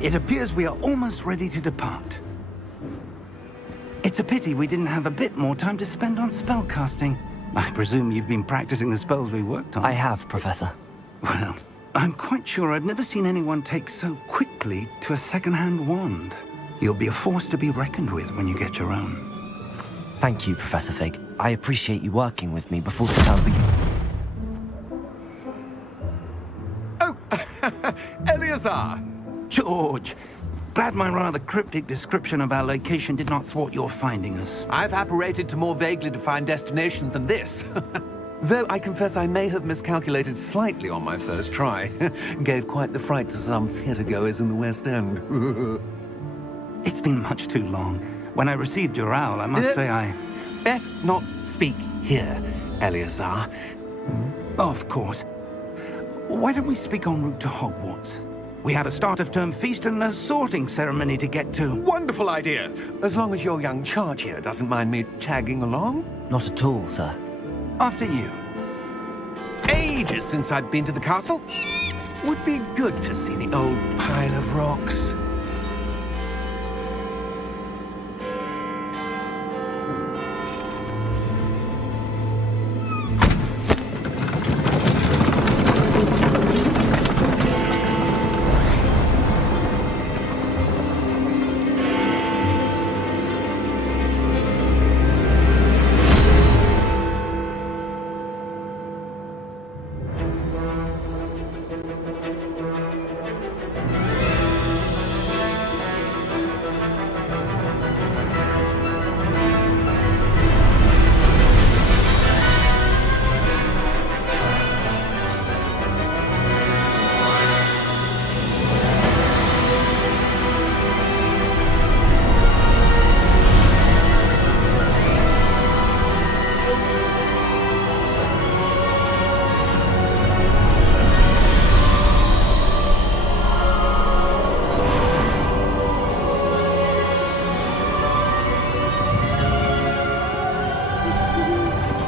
It appears we are almost ready to depart. It's a pity we didn't have a bit more time to spend on spellcasting. I presume you've been practicing the spells we worked on. I have, Professor. Well, I'm quite sure I've never seen anyone take so quickly to a second-hand wand. You'll be a force to be reckoned with when you get your own. Thank you, Professor Fig. I appreciate you working with me before the term begins. Oh, Eleazar! George, glad my rather cryptic description of our location did not thwart your finding us. I've apparated to more vaguely defined destinations than this. Though I confess I may have miscalculated slightly on my first try. Gave quite the fright to some theatre-goers in the West End. It's been much too long. When I received your owl, I must say I... Best not speak here, Eleazar. Of course. Why don't we speak en route to Hogwarts? We have a start-of-term feast and a sorting ceremony to get to. Wonderful idea! As long as your young charge here doesn't mind me tagging along. Not at all, sir. After you. Ages since I'd been to the castle. Would be good to see the old pile of rocks.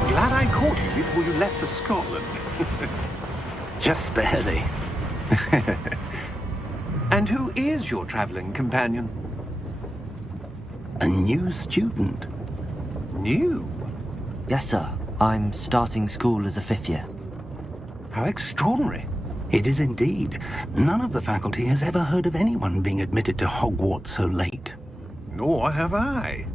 Glad I caught you before you left for Scotland. Just barely. And who is your traveling companion? A new student. New? Yes, sir. I'm starting school as a 5th year. How extraordinary. It is indeed. None of the faculty has ever heard of anyone being admitted to Hogwarts so late. Nor have I.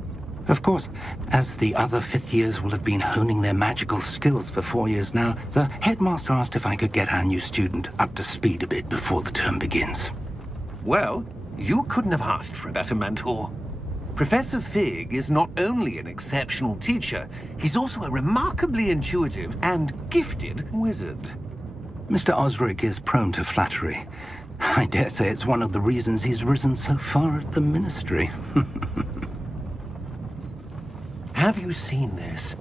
Of course, as the other 5th years will have been honing their magical skills for 4 years now, the headmaster asked if I could get our new student up to speed a bit before the term begins. Well, you couldn't have asked for a better mentor. Professor Fig is not only an exceptional teacher, he's also a remarkably intuitive and gifted wizard. Mr. Osric is prone to flattery. I dare say it's one of the reasons he's risen so far at the Ministry. Have you seen this?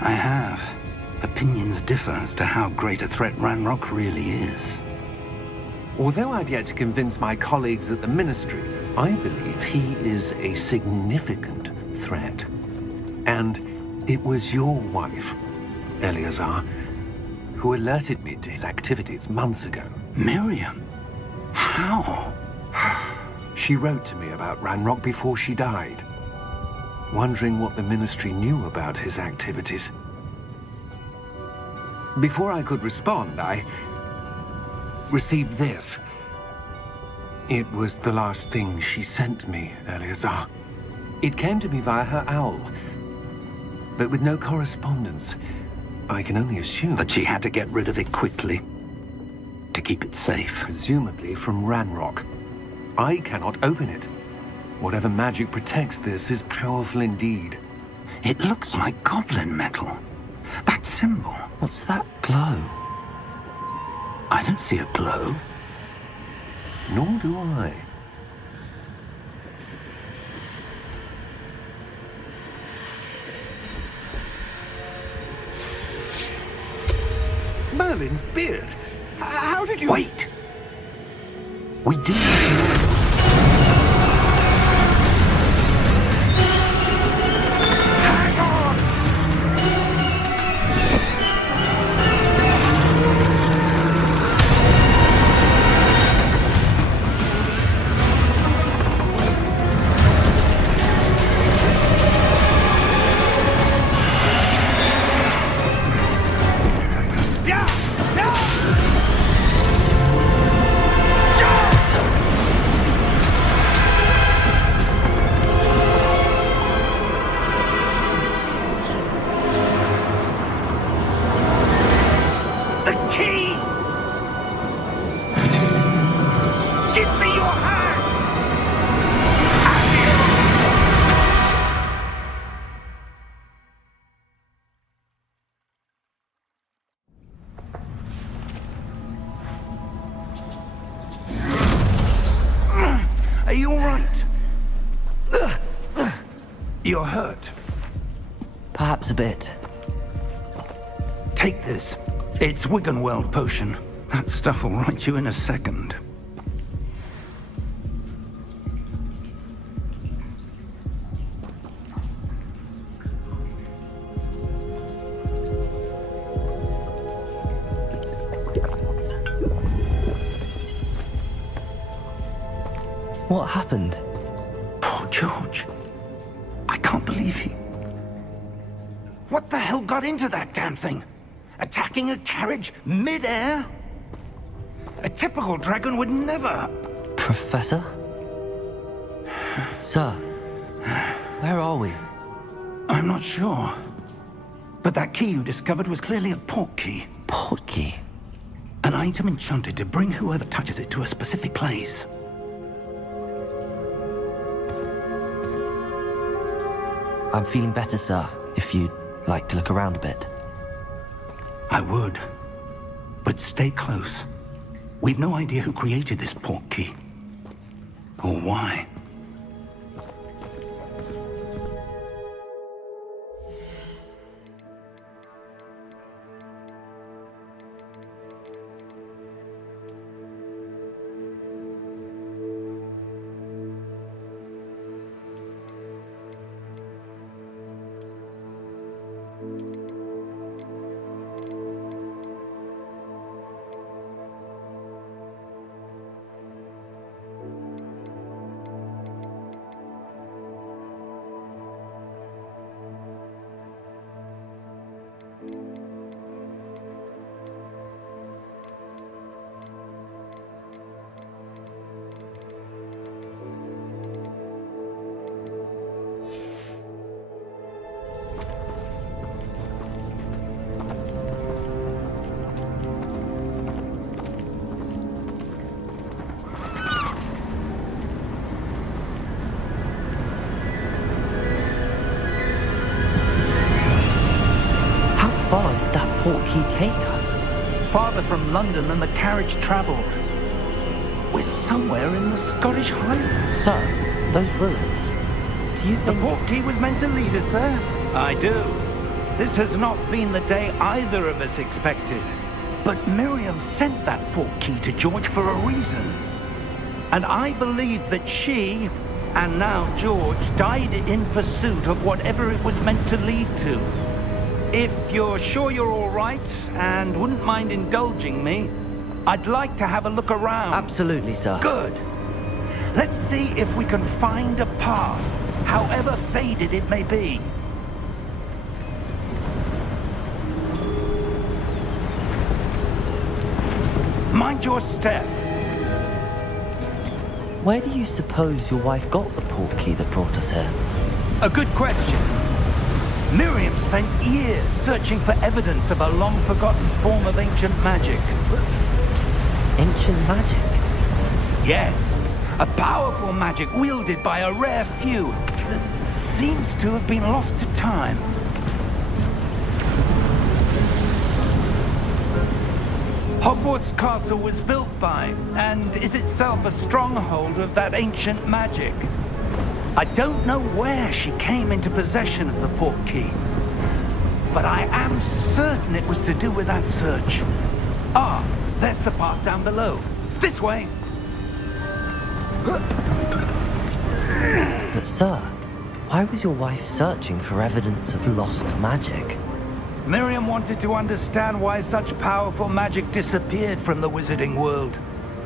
I have. Opinions differ as to how great a threat Ranrock really is. Although I've yet to convince my colleagues at the Ministry, I believe he is a significant threat. And it was your wife, Eleazar, who alerted me to his activities months ago. Miriam? How? She wrote to me about Ranrock before she died, wondering what the Ministry knew about his activities. Before I could respond, I received this. It was the last thing she sent me, Eleazar. It came to me via her owl, but with no correspondence. I can only assume That she had to get rid of it quickly, to keep it safe. presumably from Ranrock. I cannot open it. Whatever magic protects this is powerful indeed. It looks like goblin metal. That symbol. What's that glow? I don't see a glow. Nor do I. Merlin's beard. How did you... Wait! We do know. Hang on! you all right? You're hurt. Perhaps a bit. Take this. It's Wiggenweld potion. That stuff will right you in a second. What happened? Poor George. I can't believe he... What the hell got into that damn thing? Attacking a carriage mid-air? A typical dragon would never... Professor? Sir, where are we? I'm not sure. But that key you discovered was clearly a port key. Port key? An item enchanted to bring whoever touches it to a specific place. I'm feeling better, sir, if you'd like to look around a bit. I would. But stay close. We've no idea who created this port key. Or why. How far did that port key take us? Farther from London than the carriage travelled. We're somewhere in the Scottish Highlands. Sir, those ruins. Do you The think... port key was meant to lead us there? I do. This has not been the day either of us expected. But Miriam sent that port key to George for a reason. And I believe that she, and now George, died in pursuit of whatever it was meant to lead to. If you're sure you're all right and wouldn't mind indulging me, I'd like to have a look around. Absolutely, sir. Good. Let's see if we can find a path, however faded it may be. Mind your step. Where do you suppose your wife got the port key that brought us here? A good question. Miriam spent years searching for evidence of a long-forgotten form of ancient magic. Ancient magic? Yes, a powerful magic wielded by a rare few that seems to have been lost to time. Hogwarts Castle was built by, and is itself a stronghold of that ancient magic. I don't know where she came into possession of the port key, but I am certain it was to do with that search. Ah, there's the path down below. This way. But sir, why was your wife searching for evidence of lost magic? Miriam wanted to understand why such powerful magic disappeared from the wizarding world.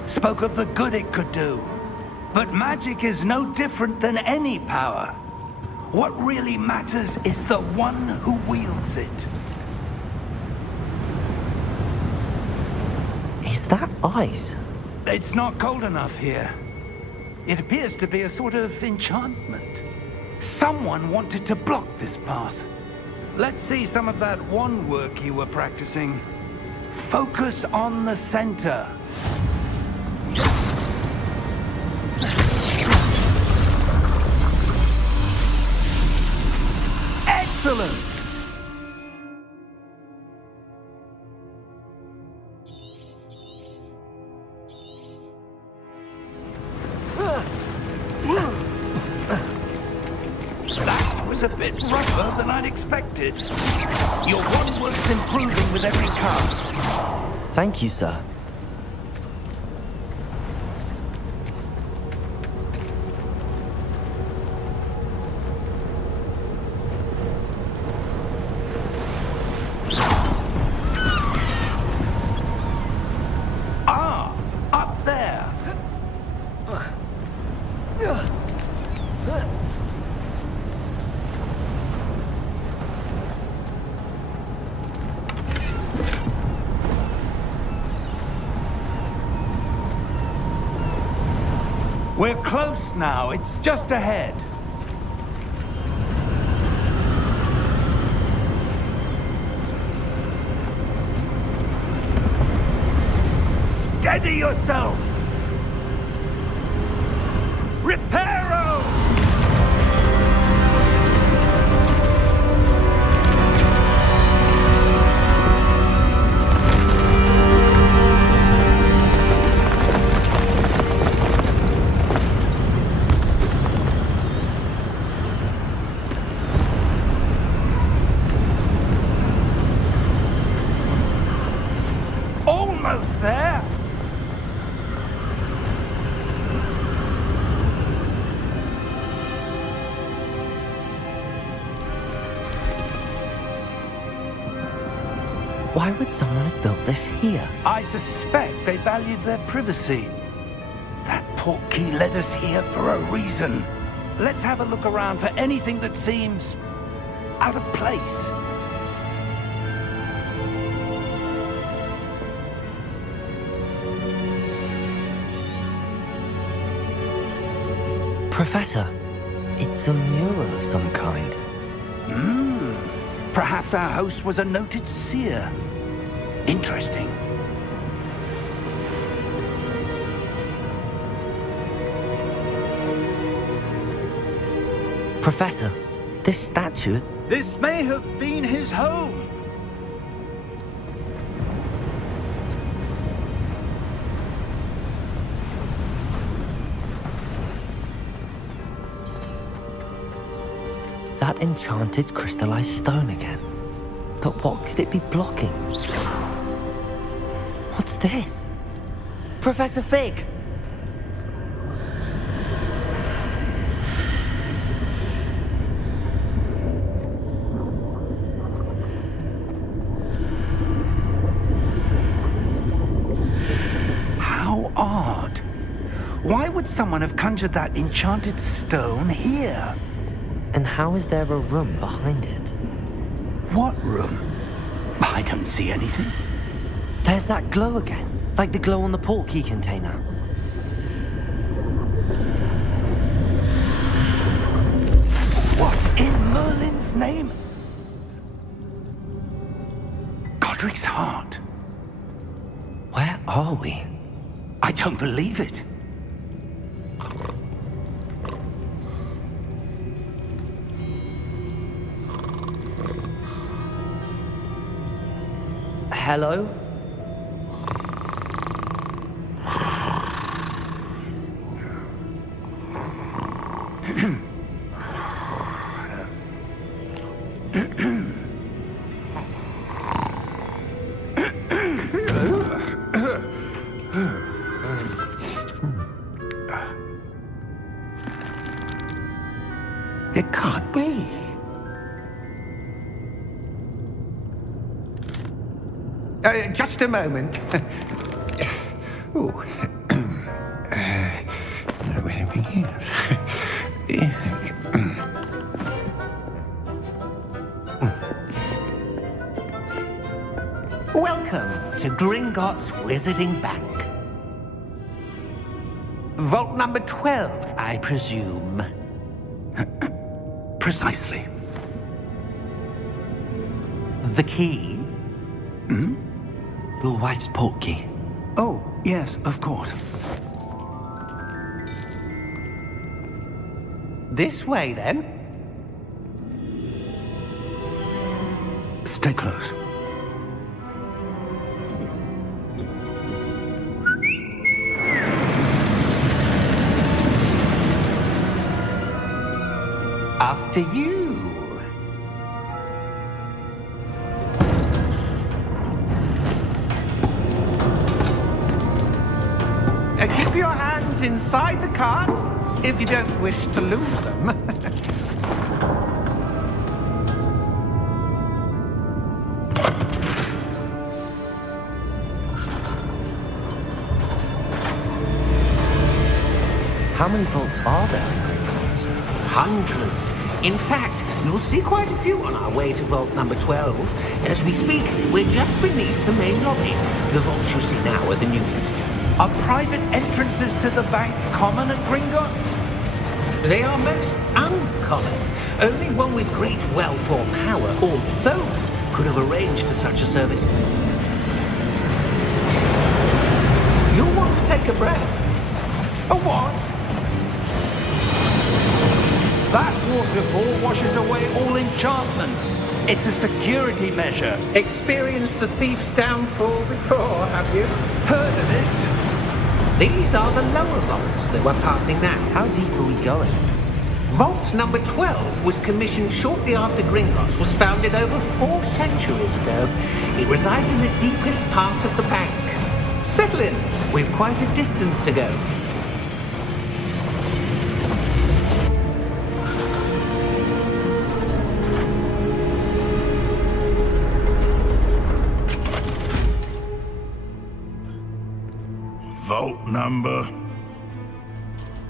Spoke of the good it could do. But magic is no different than any power. What really matters is the one who wields it. Is that ice? It's not cold enough here. It appears to be a sort of enchantment. Someone wanted to block this path. Let's see some of that wand work you were practicing. Focus on the center. Excellent! is a bit rougher than I'd expected. Your woodwork's improving with every cast. Thank you, sir. Ah, up there. We're close now. It's just ahead. Steady yourself! Reparo! Almost there! Why would someone have built this here? I suspect they valued their privacy. That portkey led us here for a reason. Let's have a look around for anything that seems out of place. Professor, it's a mural of some kind. Perhaps our host was a noted seer. Interesting. Professor, this statue... This may have been his home. That enchanted crystallized stone again. But what could it be blocking? What's this? Professor Fig! How odd. Why would someone have conjured that enchanted stone here? And how is there a room behind it? What room? I don't see anything. There's that glow again, like the glow on the portkey container. What in Merlin's name? Godric's heart. Where are we? I don't believe it. Hello? It can't be. Just a moment. Ooh. Where are we here? Welcome to Gringotts Wizarding Bank. Vault number 12, I presume. Precisely. The key? Your wife's portkey. Oh, yes, of course. This way, then. Stay close. After you. items inside the cart, if you don't wish to lose them. How many vaults are there in Gringotts? Hundreds. In fact, you'll see quite a few on our way to vault number 12. As we speak, we're just beneath the main lobby. The vaults you see now are the newest. Are private entrances to the bank common at Gringotts? They are most uncommon. Only one with great wealth or power, or both, could have arranged for such a service. You'll want to take a breath. A what? That waterfall washes away all enchantments. It's a security measure. Experienced the thief's downfall before, have you? Heard of it? These are the lower vaults that we're passing now. How deep are we going? Vault number 12 was commissioned shortly after Gringotts was founded over 4 centuries ago. It resides in the deepest part of the bank. Settle in. We've quite a distance to go. Vault number?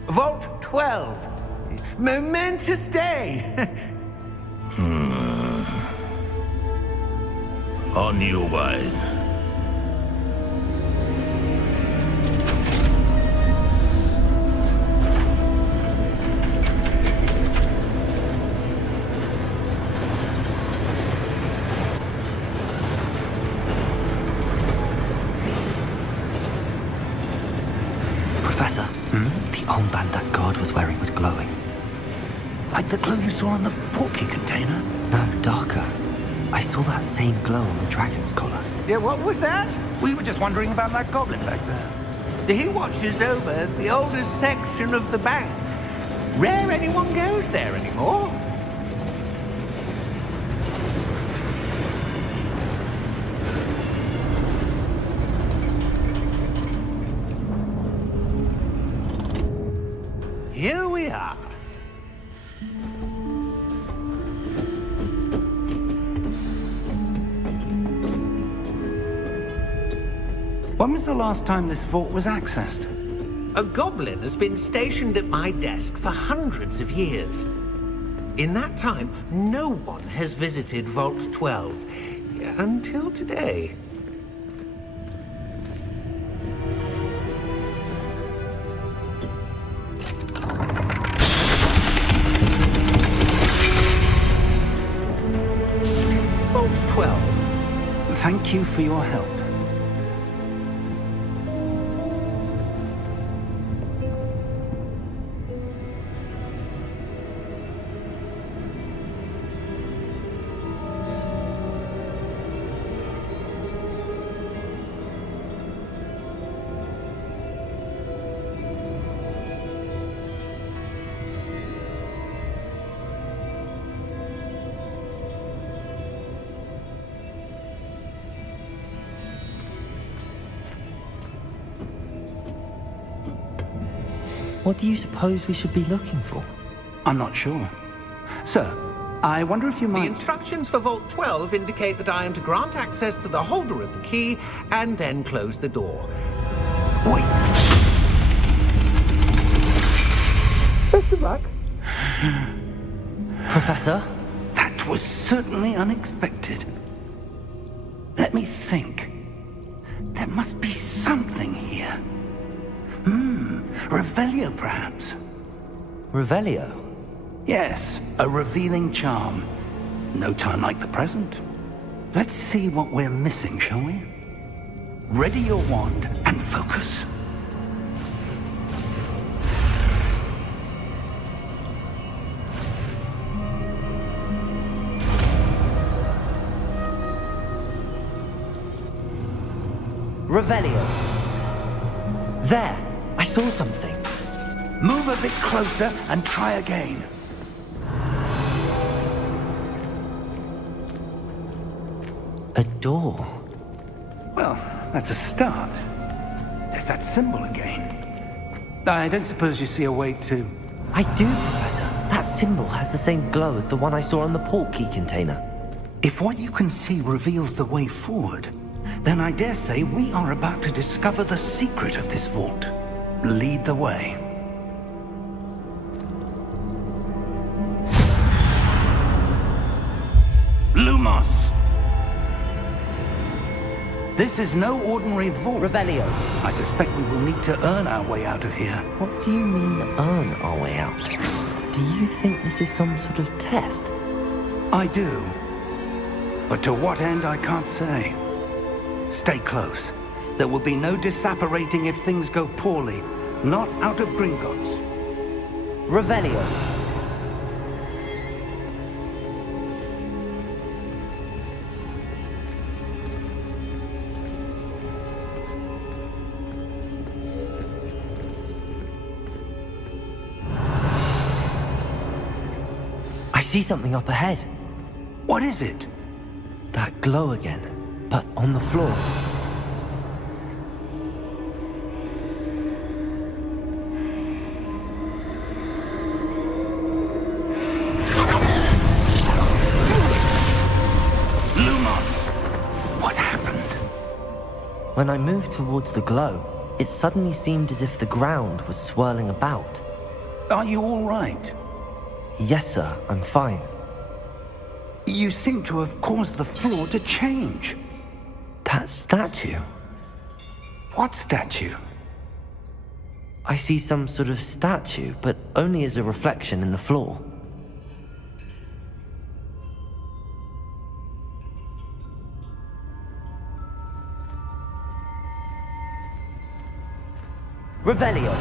Vault 12. Momentous day. On your way. Professor, the armband that guard was wearing was glowing. Like the glow you saw on the portkey container? No, darker. I saw that same glow on the dragon's collar. Yeah, what was that? We were just wondering about that goblin back there. He watches over the oldest section of the bank. Rare anyone goes there anymore. Here we are. When was the last time this vault was accessed? A goblin has been stationed at my desk for hundreds of years. In that time, no one has visited Vault 12 until today. Vault 12. Thank you for your help. What do you suppose we should be looking for? I'm not sure. Sir, I wonder if you The might... instructions for Vault 12 indicate that I am to grant access to the holder of the key and then close the door. Wait! Best of luck. Professor? That was certainly unexpected. Let me think. There must be something here. Revelio, perhaps? Revelio? Yes, a revealing charm. No time like the present. Let's see what we're missing, shall we? Ready your wand and focus. Revelio. There! I saw something. Move a bit closer and try again. A door. Well, that's a start. There's that symbol again. I don't suppose you see a way to... I do, Professor. That symbol has the same glow as the one I saw on the port key container. If what you can see reveals the way forward, then I dare say we are about to discover the secret of this vault. Lead the way. Lumos! This is no ordinary vault. Revelio. I suspect we will need to earn our way out of here. What do you mean, earn our way out? Do you think this is some sort of test? I do. But to what end, I can't say. Stay close. There will be no disapparating if things go poorly. Not out of Gringotts. Revelio. I see something up ahead. What is it? That glow again, but on the floor. Lumos! What happened? When I moved towards the glow, it suddenly seemed as if the ground was swirling about. Are you all right? Yes, sir, I'm fine. You seem to have caused the floor to change. That statue? What statue? I see some sort of statue, but only as a reflection in the floor. Revelio.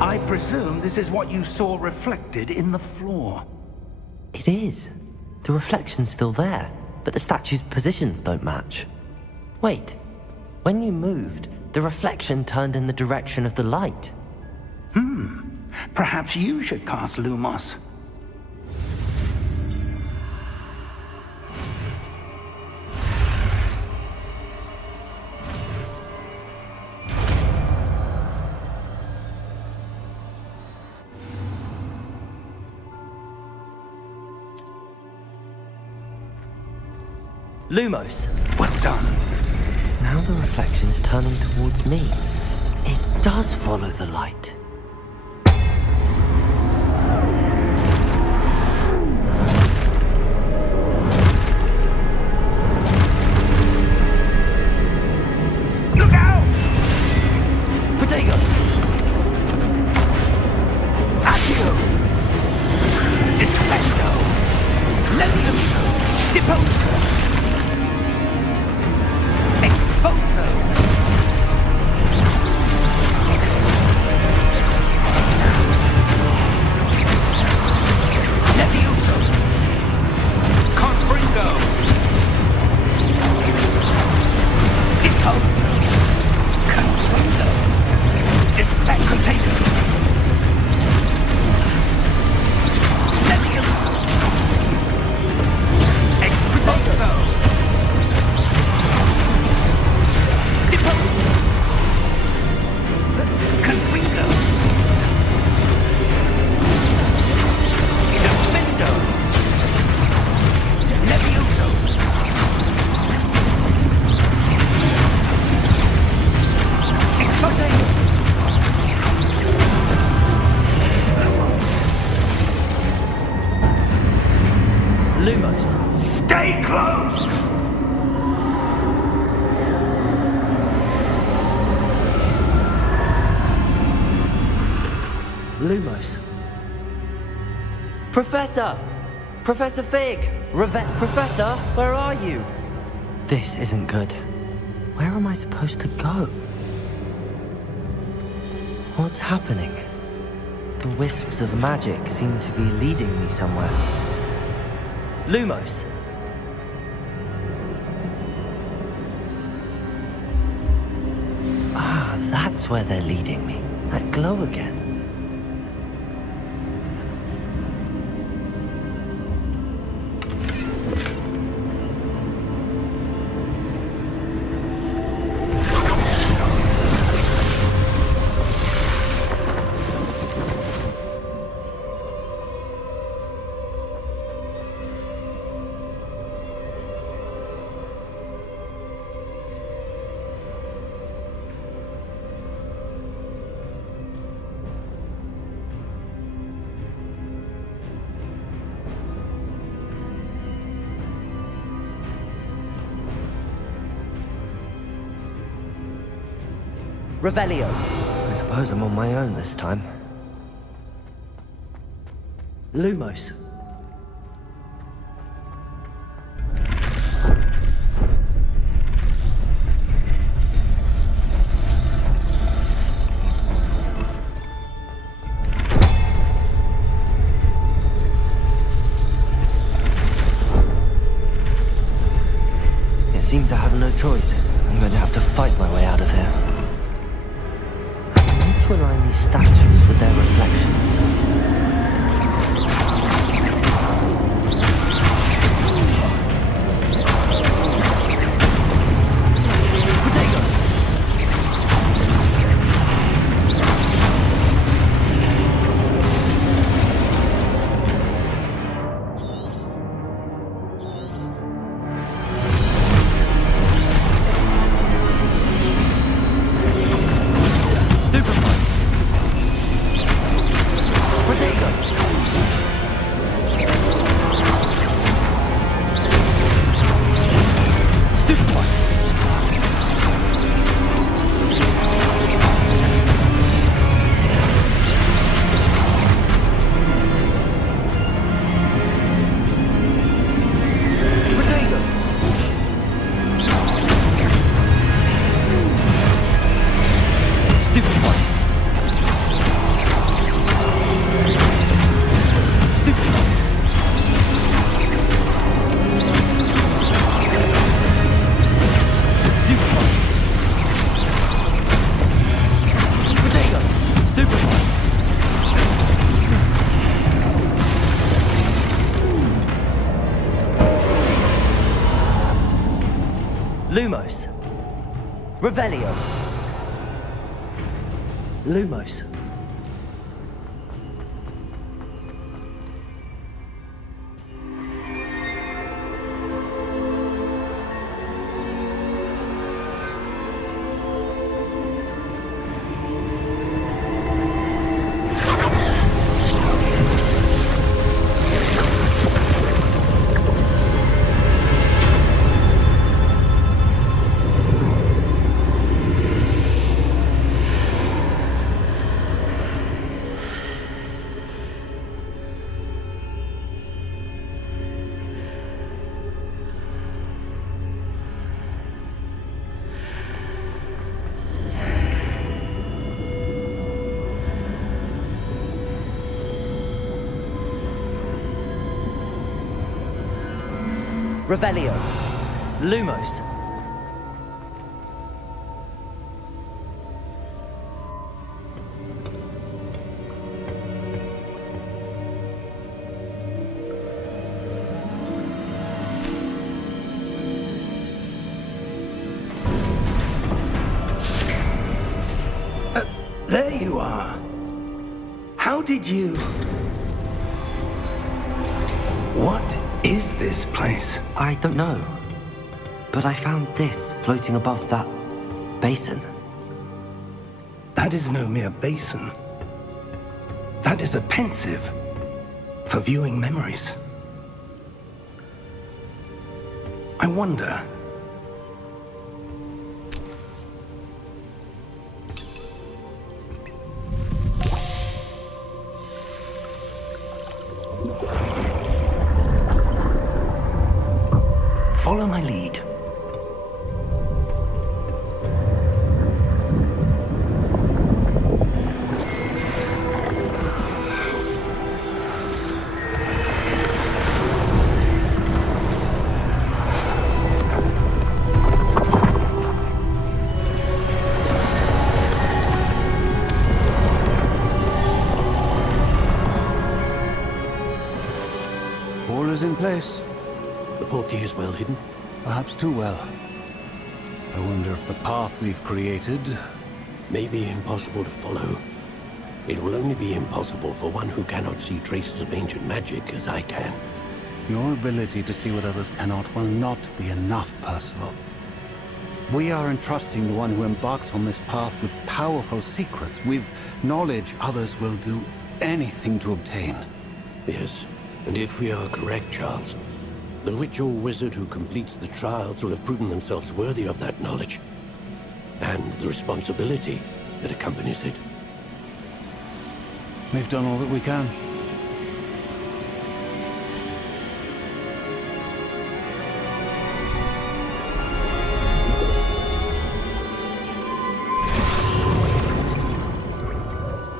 I presume this is what you saw reflected in the floor. It is. The reflection's still there, but the statue's positions don't match. Wait. When you moved, the reflection turned in the direction of the light. Perhaps you should cast Lumos. Lumos. Well done. Now the reflection's turning towards me. It does follow the light. Look out! Protego! Accio! Defendo! Levioso! Deposo! Exposo! Levioso! Confringo! Deposo! Confringo! Desecratator! Levioso! Exposo! Deposo! Confringo! Defendo! Levioso! Exposo! Lumos. Stay close! Lumos. Professor! Professor Fig! Professor, where are you? This isn't good. Where am I supposed to go? What's happening? The wisps of magic seem to be leading me somewhere. Lumos. Ah, that's where they're leading me. That glow again. Revelio. I suppose I'm on my own this time. Lumos. Seems I have no choice. I'm going to have to fight my way out of here. I need to align these statues with their reflections. Lumos. Revelio. Lumos. Revelio. Lumos. There you are. How did you... What is this place? I don't know. But I found this floating above that basin. That is no mere basin. That is a pensive for viewing memories. I wonder... Follow my lead. All is in place. The portkey is well hidden. Perhaps too well. I wonder if the path we've created... May be impossible to follow. It will only be impossible for one who cannot see traces of ancient magic as I can. Your ability to see what others cannot will not be enough, Percival. We are entrusting the one who embarks on this path with powerful secrets, with knowledge others will do anything to obtain. Yes, and if we are correct, Charles, the witch or wizard who completes the trials will have proven themselves worthy of that knowledge. And the responsibility that accompanies it. We've done all that we can.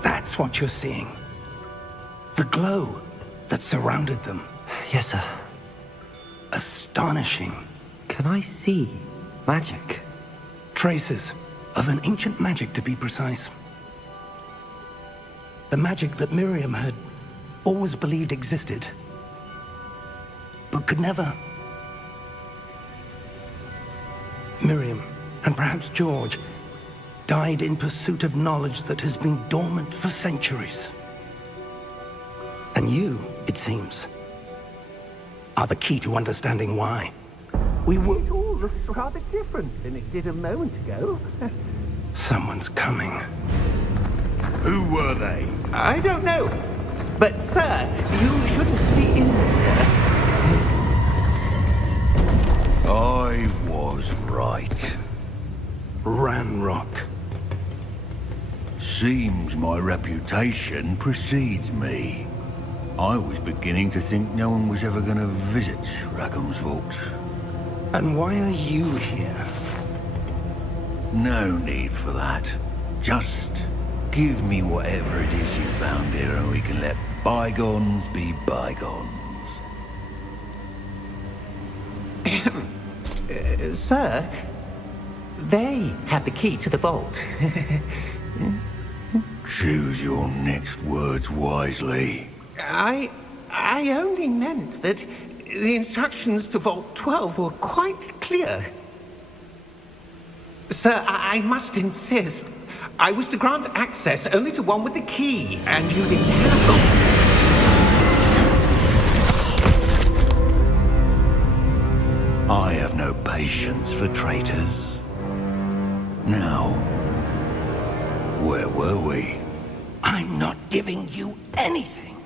That's what you're seeing. The glow that surrounded them. Yes, sir. Astonishing. Can I see magic? Traces of an ancient magic, to be precise. The magic that Miriam had always believed existed, but could never. Miriam, and perhaps George, died in pursuit of knowledge that has been dormant for centuries. And you, it seems, are the key to understanding why. We were... It all looks rather different than it did a moment ago. Someone's coming. Who were they? I don't know. But, sir, you shouldn't be in there. I was right. Ranrock. Seems my reputation precedes me. I was beginning to think no one was ever going to visit Rackham's vault. And why are you here? No need for that. Just give me whatever it is you found here and we can let bygones be bygones. Sir, they had the key to the vault. Choose your next words wisely. I only meant that the instructions to Vault 12 were quite clear. Sir, I must insist. I was to grant access only to one with the key, and you didn't have. I have no patience for traitors. Now, where were we? I'm not giving you anything.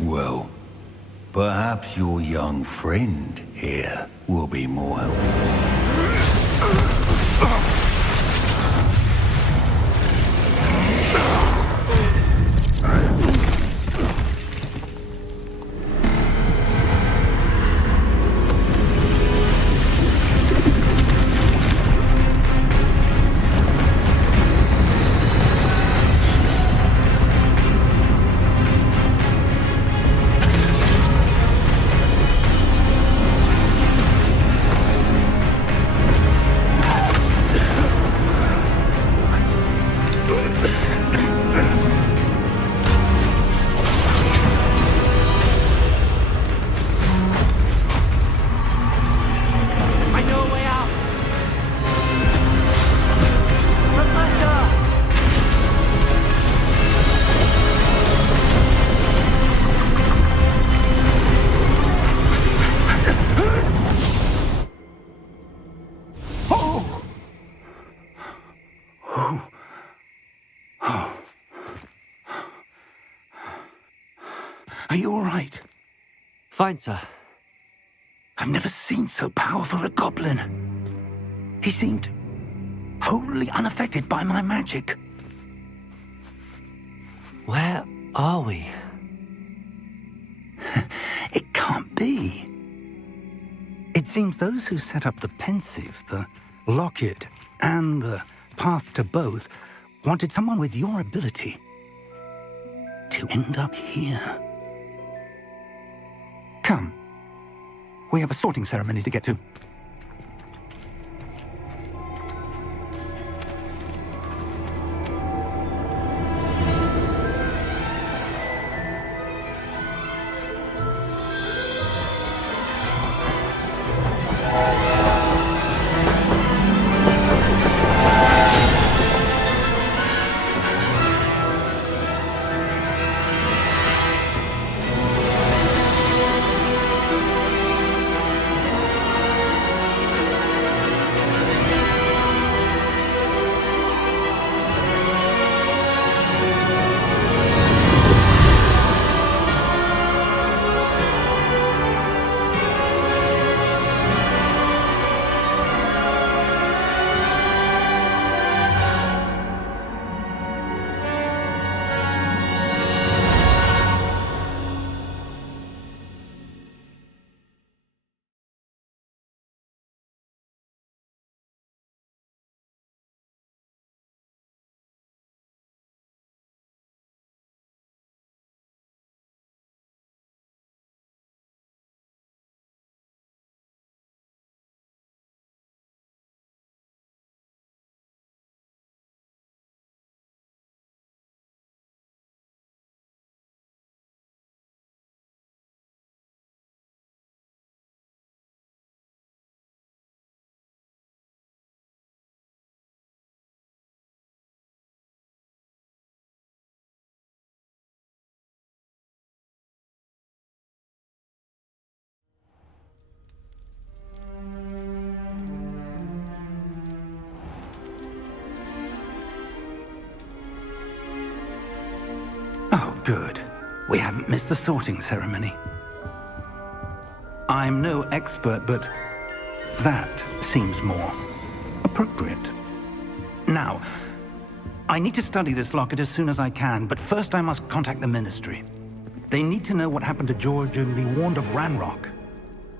Well, perhaps your young friend here will be more helpful. Are you all right? Fine, sir. I've never seen so powerful a goblin. He seemed wholly unaffected by my magic. Where are we? It can't be. It seems those who set up the pensive, the locket, and the path to both wanted someone with your ability to end up here. Come. We have a sorting ceremony to get to. Oh, good. We haven't missed the sorting ceremony. I'm no expert, but that seems more appropriate. Now, I need to study this locket as soon as I can, but first I must contact the Ministry. They need to know what happened to George and be warned of Ranrock.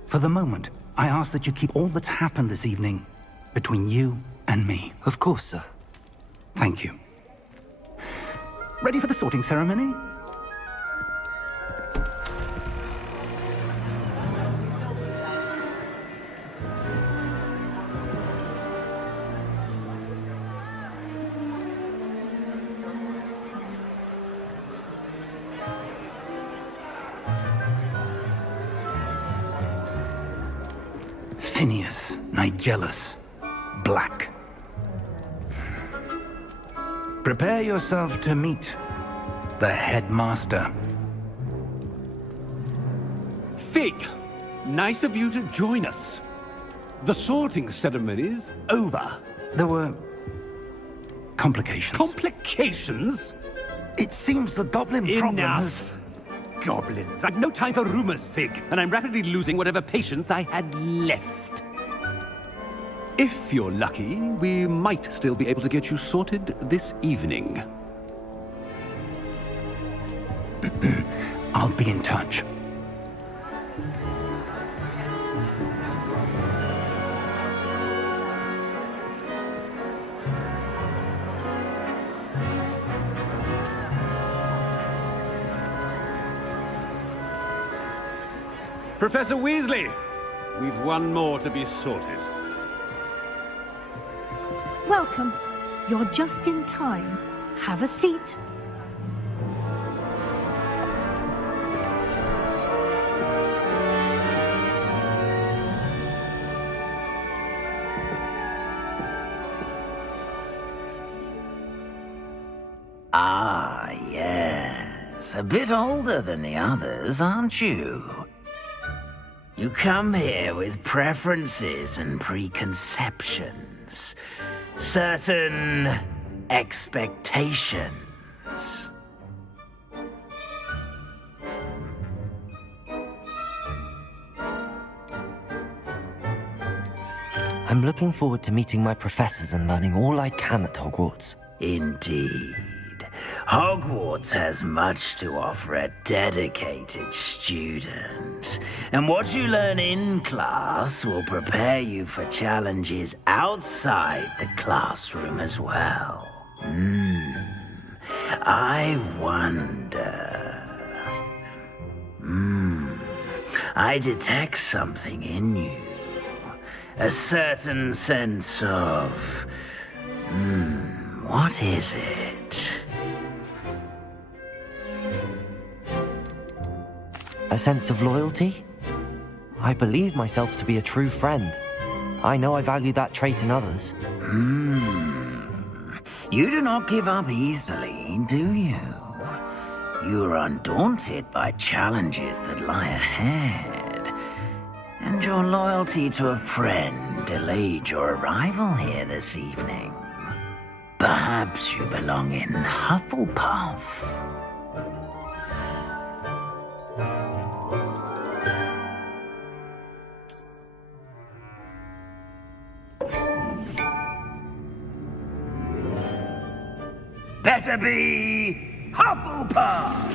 For the moment, I ask that you keep all that's happened this evening between you and me. Of course, sir. Thank you. Ready for the sorting ceremony? Phineas, Nigellus, Black. Prepare yourself to meet the headmaster. Fig, nice of you to join us. The sorting ceremony's over. There were complications. Complications? It seems the goblin problem has... Enough. Goblins. I've no time for rumors, Fig, and I'm rapidly losing whatever patience I had left. If you're lucky, we might still be able to get you sorted this evening. I'll be in touch. Professor Weasley, we've one more to be sorted. Welcome. You're just in time. Have a seat. Ah, yes. A bit older than the others, aren't you? You come here with preferences and preconceptions. Certain expectations. I'm looking forward to meeting my professors and learning all I can at Hogwarts. Indeed. Hogwarts has much to offer a dedicated student. And what you learn in class will prepare you for challenges outside the classroom as well. I wonder... I detect something in you. A certain sense of... what is it? A sense of loyalty? I believe myself to be a true friend. I know I value that trait in others. You do not give up easily, do you? You are undaunted by challenges that lie ahead. And your loyalty to a friend delayed your arrival here this evening. Perhaps you belong in Hufflepuff. Better be Hufflepuff!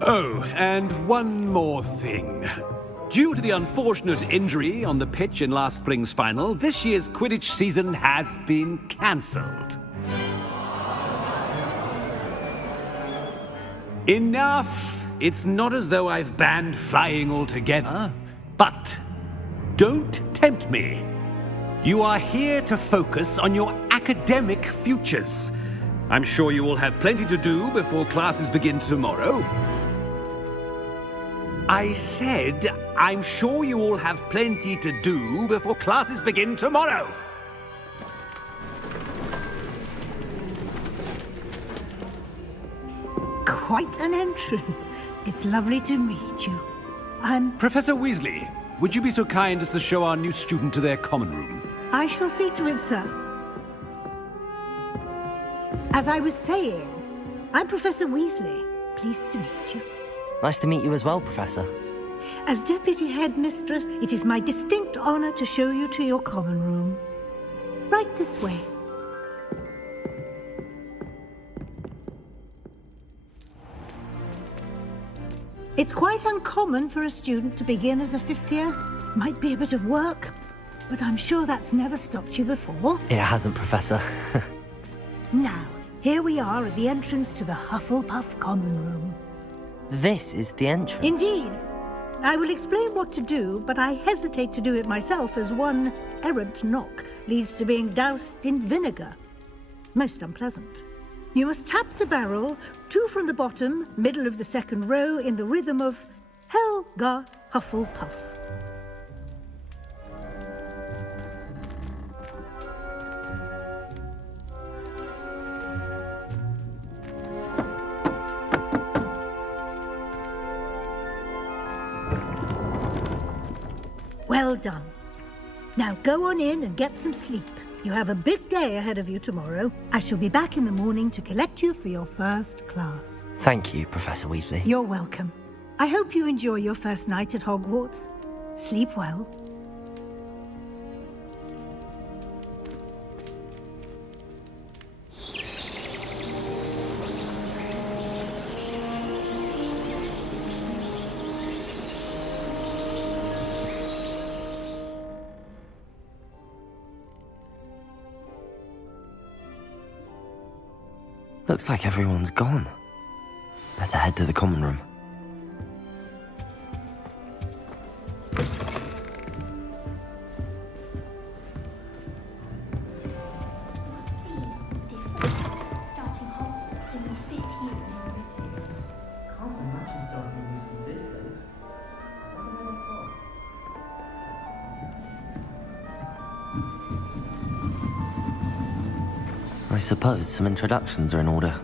Oh, and one more thing. Due to the unfortunate injury on the pitch in last spring's final, this year's Quidditch season has been cancelled. Enough! It's not as though I've banned flying altogether, but don't tempt me. You are here to focus on your academic futures. I'm sure you will have plenty to do before classes begin tomorrow. I said, I'm sure you all have plenty to do before classes begin tomorrow. Quite an entrance. It's lovely to meet you. Professor Weasley, would you be so kind as to show our new student to their common room? I shall see to it, sir. As I was saying, I'm Professor Weasley. Pleased to meet you. Nice to meet you as well, Professor. As Deputy Headmistress, it is my distinct honor to show you to your common room. Right this way. It's quite uncommon for a student to begin as a fifth year. Might be a bit of work, but I'm sure that's never stopped you before. It hasn't, Professor. Now, here we are at the entrance to the Hufflepuff common room. This is the entrance. Indeed. I will explain what to do, but I hesitate to do it myself as one errant knock leads to being doused in vinegar. Most unpleasant. You must tap the barrel, 2 from the bottom, middle of the second row, in the rhythm of Helga Hufflepuff. Well done. Now go on in and get some sleep. You have a big day ahead of you tomorrow. I shall be back in the morning to collect you for your first class. Thank you, Professor Weasley. You're welcome. I hope you enjoy your first night at Hogwarts. Sleep well. Looks like everyone's gone. Better head to the common room. Starting Hogwarts in your 5th year. Can't imagine starting using this late. I suppose some introductions are in order.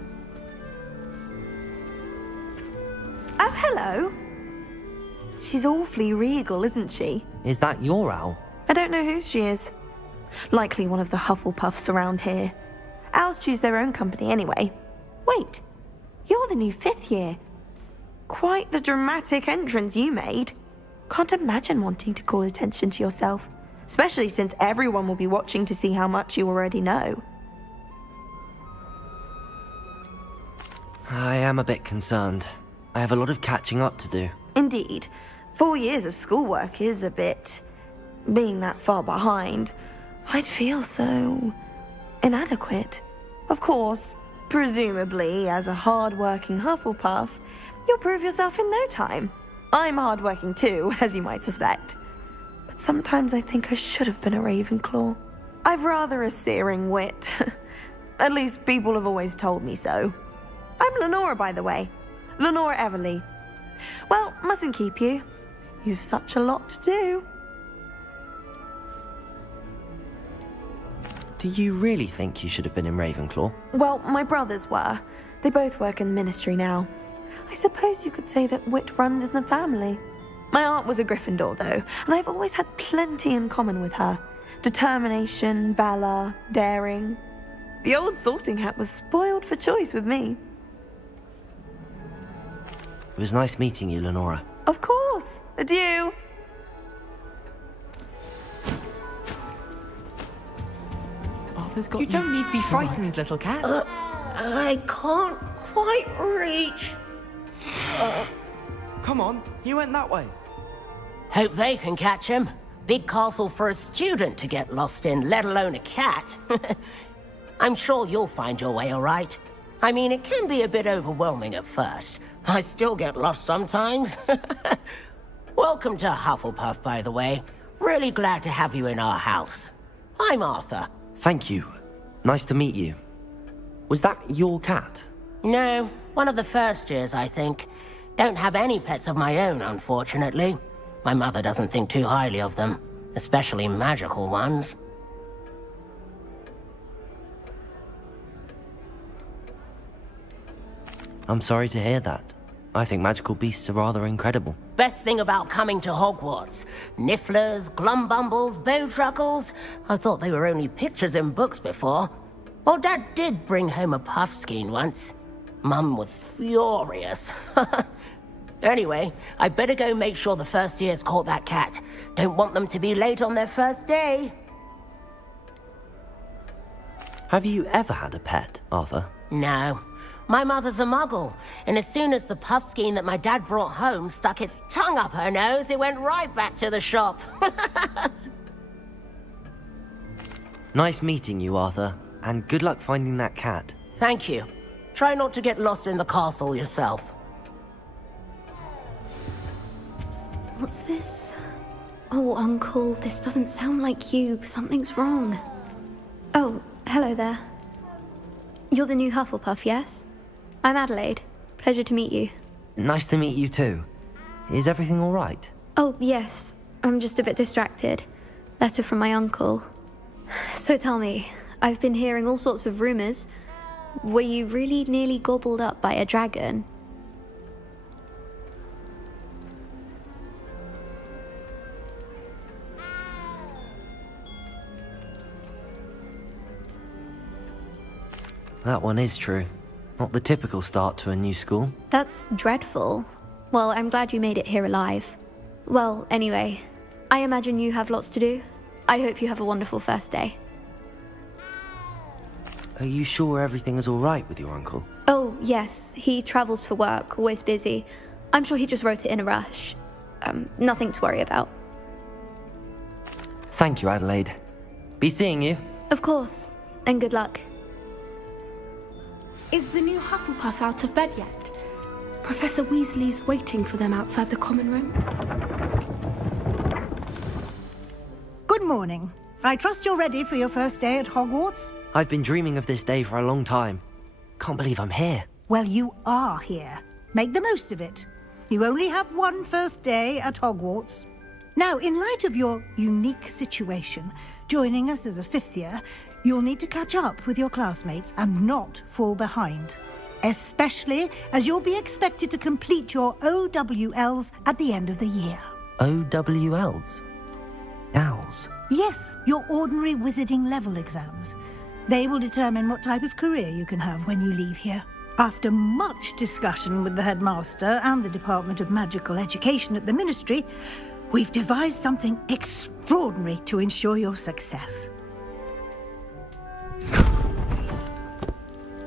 Oh, hello. She's awfully regal, isn't she? Is that your owl? I don't know who she is. Likely one of the Hufflepuffs around here. Owls choose their own company anyway. Wait, you're the new 5th year. Quite the dramatic entrance you made. Can't imagine wanting to call attention to yourself, especially since everyone will be watching to see how much you already know. I am a bit concerned. I have a lot of catching up to do. Indeed. 4 years of schoolwork is a bit... being that far behind. I'd feel so... inadequate. Of course, presumably, as a hard-working Hufflepuff, you'll prove yourself in no time. I'm hard-working too, as you might suspect. But sometimes I think I should have been a Ravenclaw. I've rather a searing wit. At least people have always told me so. I'm Lenora, by the way. Lenora Everly. Well, mustn't keep you. You've such a lot to do. Do you really think you should have been in Ravenclaw? Well, my brothers were. They both work in the ministry now. I suppose you could say that wit runs in the family. My aunt was a Gryffindor, though, and I've always had plenty in common with her. Determination, valor, daring. The old sorting hat was spoiled for choice with me. It was nice meeting you, Lenora. Of course. Adieu. Arthur's got You don't need to be frightened, little cat. I can't quite reach. Come on, you went that way. Hope they can catch him. Big castle for a student to get lost in, let alone a cat. I'm sure you'll find your way all right. I mean, it can be a bit overwhelming at first. I still get lost sometimes. Welcome to Hufflepuff, by the way. Really glad to have you in our house. I'm Arthur. Thank you. Nice to meet you. Was that your cat? No, one of the first years, I think. Don't have any pets of my own, unfortunately. My mother doesn't think too highly of them, especially magical ones. I'm sorry to hear that. I think magical beasts are rather incredible. Best thing about coming to Hogwarts. Nifflers, glumbumbles, bowtruckles. I thought they were only pictures in books before. Well, Dad did bring home a puffskein once. Mum was furious. Anyway, I better go make sure the first years caught that cat. Don't want them to be late on their first day. Have you ever had a pet, Arthur? No. My mother's a muggle, and as soon as the puffskein that my dad brought home stuck its tongue up her nose, it went right back to the shop. Nice meeting you, Arthur, and good luck finding that cat. Thank you. Try not to get lost in the castle yourself. What's this? Oh, Uncle, this doesn't sound like you. Something's wrong. Oh, hello there. You're the new Hufflepuff, yes? I'm Adelaide. Pleasure to meet you. Nice to meet you too. Is everything all right? Oh, yes. I'm just a bit distracted. Letter from my uncle. So tell me, I've been hearing all sorts of rumors. Were you really nearly gobbled up by a dragon? That one is true. Not the typical start to a new school. That's dreadful. Well, I'm glad you made it here alive. Well, anyway, I imagine you have lots to do. I hope you have a wonderful first day. Are you sure everything is all right with your uncle? Oh, yes. He travels for work, always busy. I'm sure he just wrote it in a rush. Nothing to worry about. Thank you, Adelaide. Be seeing you. Of course. And good luck. Is the new Hufflepuff out of bed yet? Professor Weasley's waiting for them outside the common room. Good morning. I trust you're ready for your first day at Hogwarts? I've been dreaming of this day for a long time. Can't believe I'm here. Well, you are here. Make the most of it. You only have one first day at Hogwarts. Now, in light of your unique situation, joining us as a fifth year, you'll need to catch up with your classmates and not fall behind. Especially as you'll be expected to complete your OWLs at the end of the year. OWLs? Owls? Yes, your ordinary wizarding level exams. They will determine what type of career you can have when you leave here. After much discussion with the headmaster and the Department of Magical Education at the Ministry, we've devised something extraordinary to ensure your success.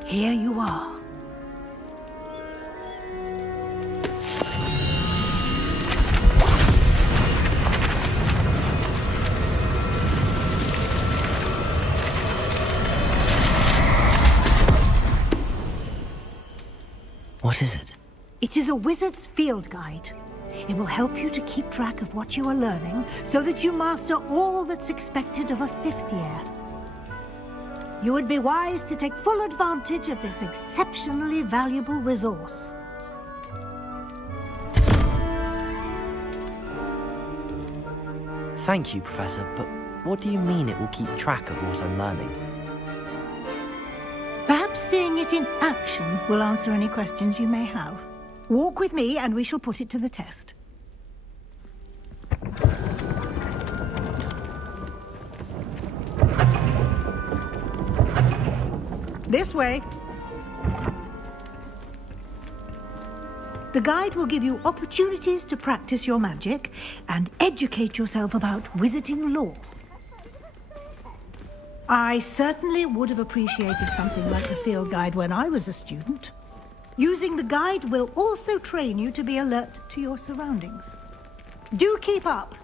Here you are. What is it? It is a wizard's field guide. It will help you to keep track of what you are learning so that you master all that's expected of a fifth year. You would be wise to take full advantage of this exceptionally valuable resource. Thank you, Professor, but what do you mean it will keep track of what I'm learning? Perhaps seeing it in action will answer any questions you may have. Walk with me and we shall put it to the test. This way. The guide will give you opportunities to practice your magic and educate yourself about wizarding lore. I certainly would have appreciated something like a field guide when I was a student. Using the guide will also train you to be alert to your surroundings. Do keep up.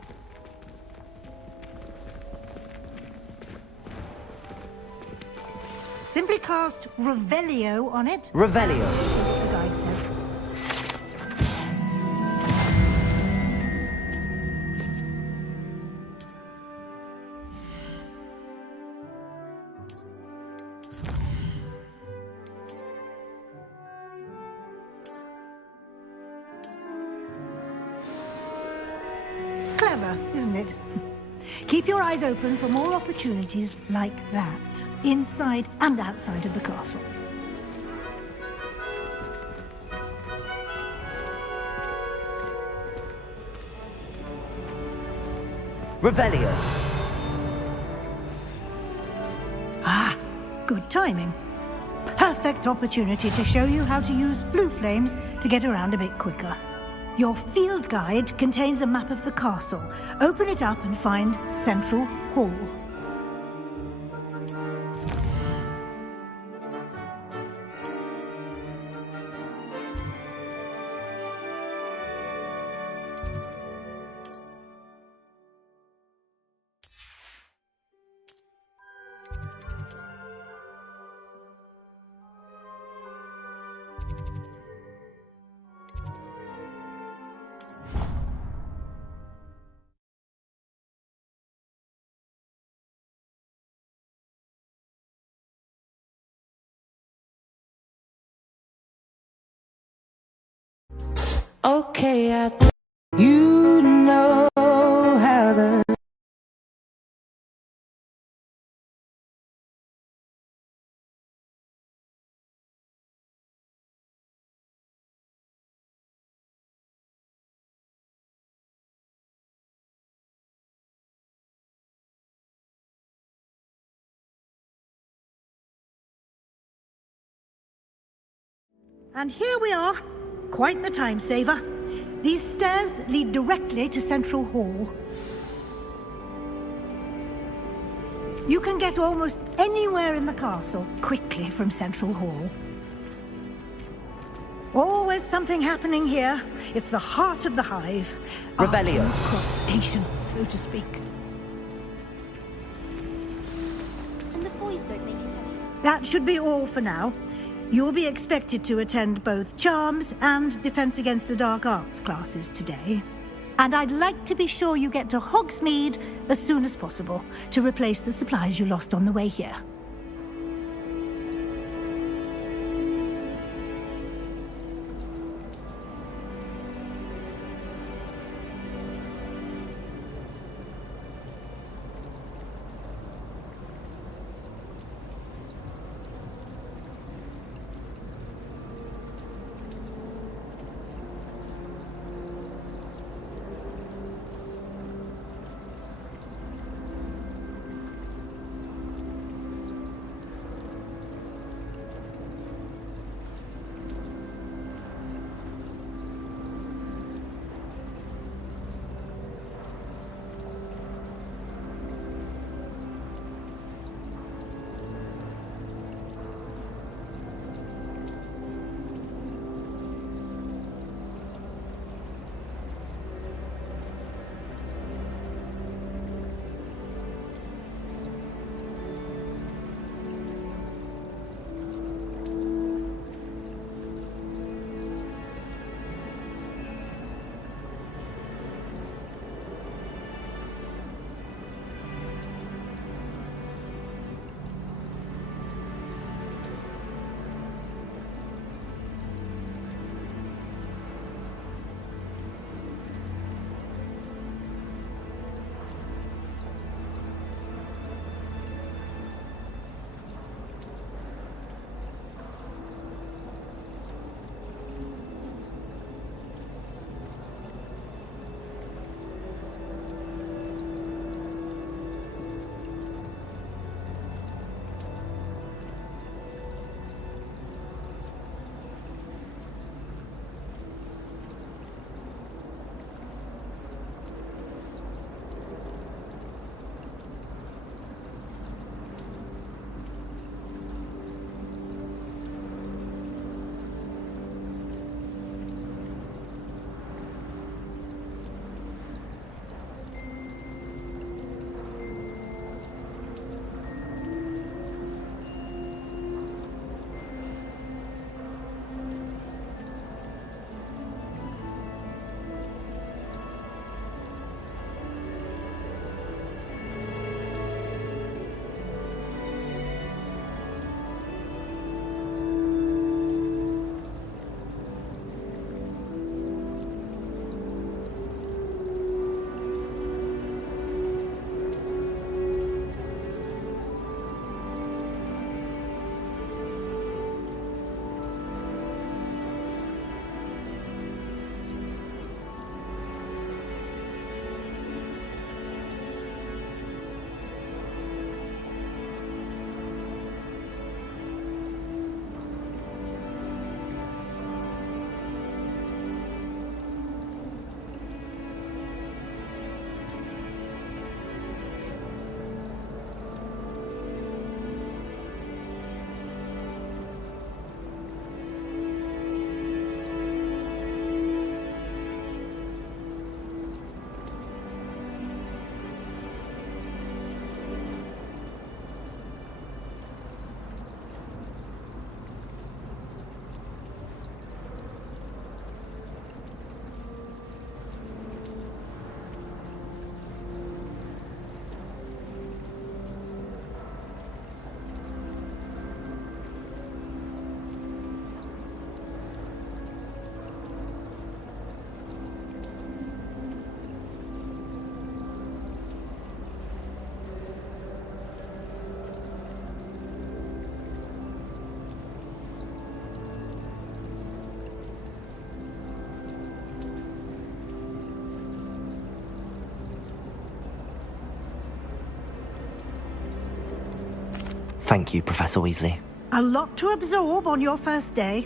Simply cast Revelio on it. Revelio. That's what the guide says. Clever, isn't it? Keep your eyes open for more opportunities like that, inside and outside of the castle. Revelio. Ah, good timing. Perfect opportunity to show you how to use flue flames to get around a bit quicker. Your field guide contains a map of the castle. Open it up and find Central Hall. Okay, you know how the And here we are. Quite the time saver. These stairs lead directly to Central Hall. You can get almost anywhere in the castle quickly from Central Hall. Always something happening here. It's the heart of the hive. Revelio. Arden's Cross Station, so to speak. And the boys don't make it any. That should be all for now. You'll be expected to attend both Charms and Defense Against the Dark Arts classes today. And I'd like to be sure you get to Hogsmeade as soon as possible to replace the supplies you lost on the way here. Thank you, Professor Weasley. A lot to absorb on your first day,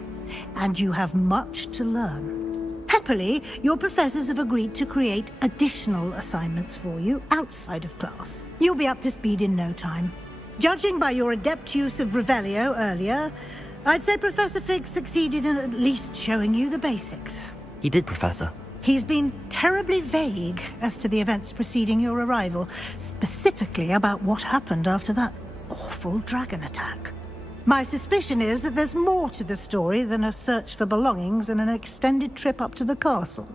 and you have much to learn. Happily, your professors have agreed to create additional assignments for you outside of class. You'll be up to speed in no time. Judging by your adept use of Revelio earlier, I'd say Professor Fig succeeded in at least showing you the basics. He did, Professor. He's been terribly vague as to the events preceding your arrival, specifically about what happened after that awful dragon attack. My suspicion is that there's more to the story than a search for belongings and an extended trip up to the castle.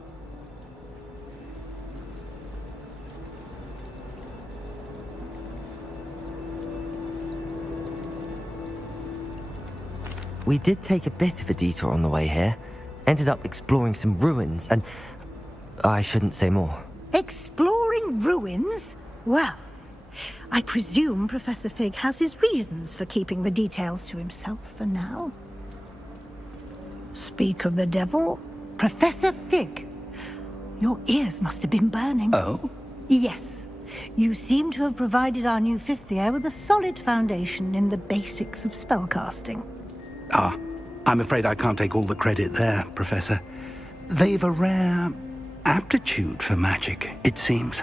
We did take a bit of a detour on the way here. Ended up exploring some ruins, and I shouldn't say more. Exploring ruins? Well, I presume Professor Fig has his reasons for keeping the details to himself for now. Speak of the devil, Professor Fig. Your ears must have been burning. Oh? Yes. You seem to have provided our new fifth year with a solid foundation in the basics of spellcasting. Ah, I'm afraid I can't take all the credit there, Professor. They've a rare aptitude for magic, it seems.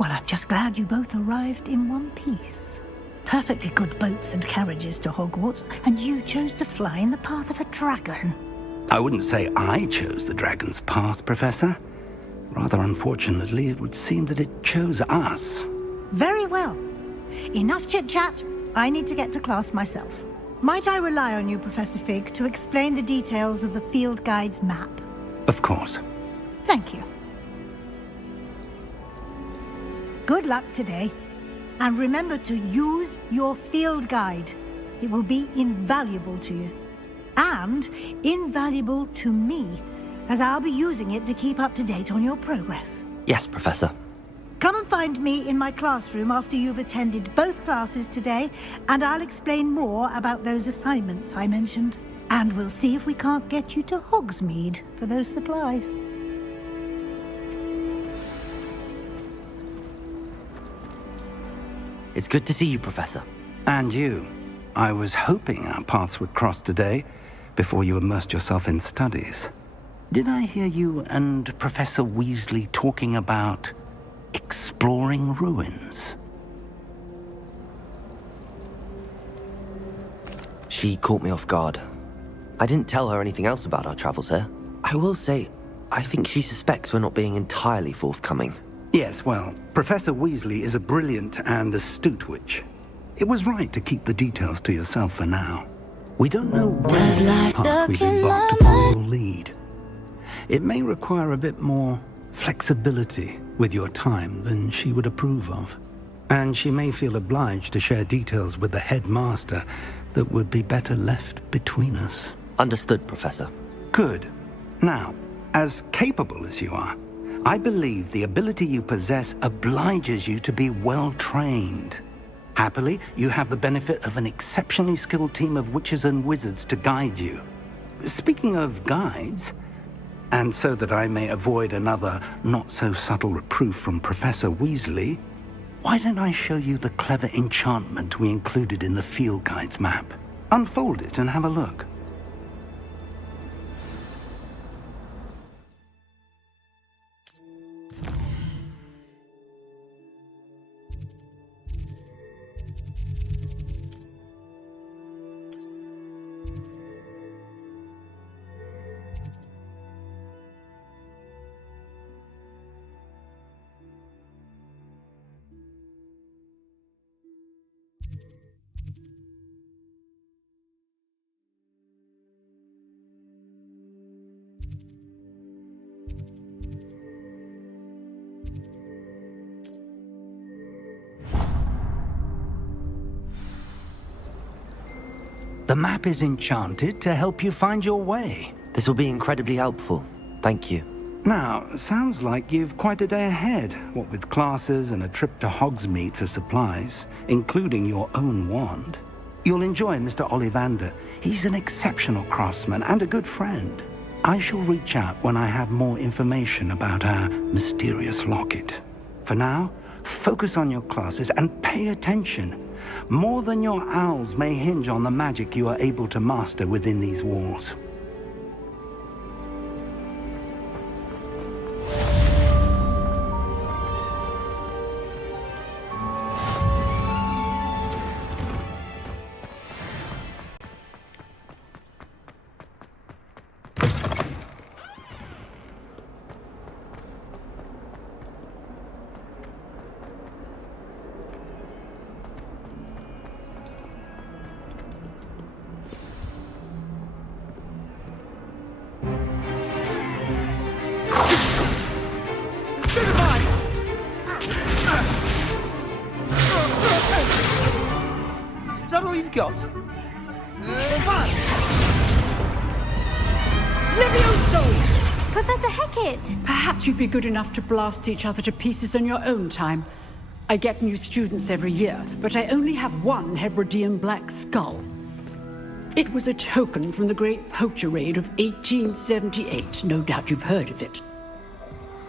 Well, I'm just glad you both arrived in one piece. Perfectly good boats and carriages to Hogwarts, and you chose to fly in the path of a dragon. I wouldn't say I chose the dragon's path, Professor. Rather unfortunately, it would seem that it chose us. Very well. Enough chit-chat. I need to get to class myself. Might I rely on you, Professor Fig, to explain the details of the field guide's map? Of course. Thank you. Good luck today. And remember to use your field guide. It will be invaluable to you. And invaluable to me, as I'll be using it to keep up to date on your progress. Yes, Professor. Come and find me in my classroom after you've attended both classes today, and I'll explain more about those assignments I mentioned. And we'll see if we can't get you to Hogsmeade for those supplies. It's good to see you, Professor. And you. I was hoping our paths would cross today, before you immersed yourself in studies. Did I hear you and Professor Weasley talking about exploring ruins? She caught me off guard. I didn't tell her anything else about our travels here. I will say, I think she suspects we're not being entirely forthcoming. Yes, well, Professor Weasley is a brilliant and astute witch. It was right to keep the details to yourself for now. We don't know where this path we've embarked upon will lead. It may require a bit more flexibility with your time than she would approve of. And she may feel obliged to share details with the headmaster that would be better left between us. Understood, Professor. Good. Now, as capable as you are, I believe the ability you possess obliges you to be well trained. Happily, you have the benefit of an exceptionally skilled team of witches and wizards to guide you. Speaking of guides, and so that I may avoid another not-so-subtle reproof from Professor Weasley, why don't I show you the clever enchantment we included in the field guide's map? Unfold it and have a look. The map is enchanted to help you find your way. This will be incredibly helpful. Thank you. Now, sounds like you've quite a day ahead, what with classes and a trip to Hogsmeade for supplies, including your own wand. You'll enjoy Mr. Ollivander. He's an exceptional craftsman and a good friend. I shall reach out when I have more information about our mysterious locket. For now, focus on your classes and pay attention. More than your owls may hinge on the magic you are able to master within these walls. Is that all you've got? Levioso! Professor Hecat! Perhaps you'd be good enough to blast each other to pieces in your own time. I get new students every year, but I only have one Hebridean black skull. It was a token from the Great Poacher Raid of 1878. No doubt you've heard of it.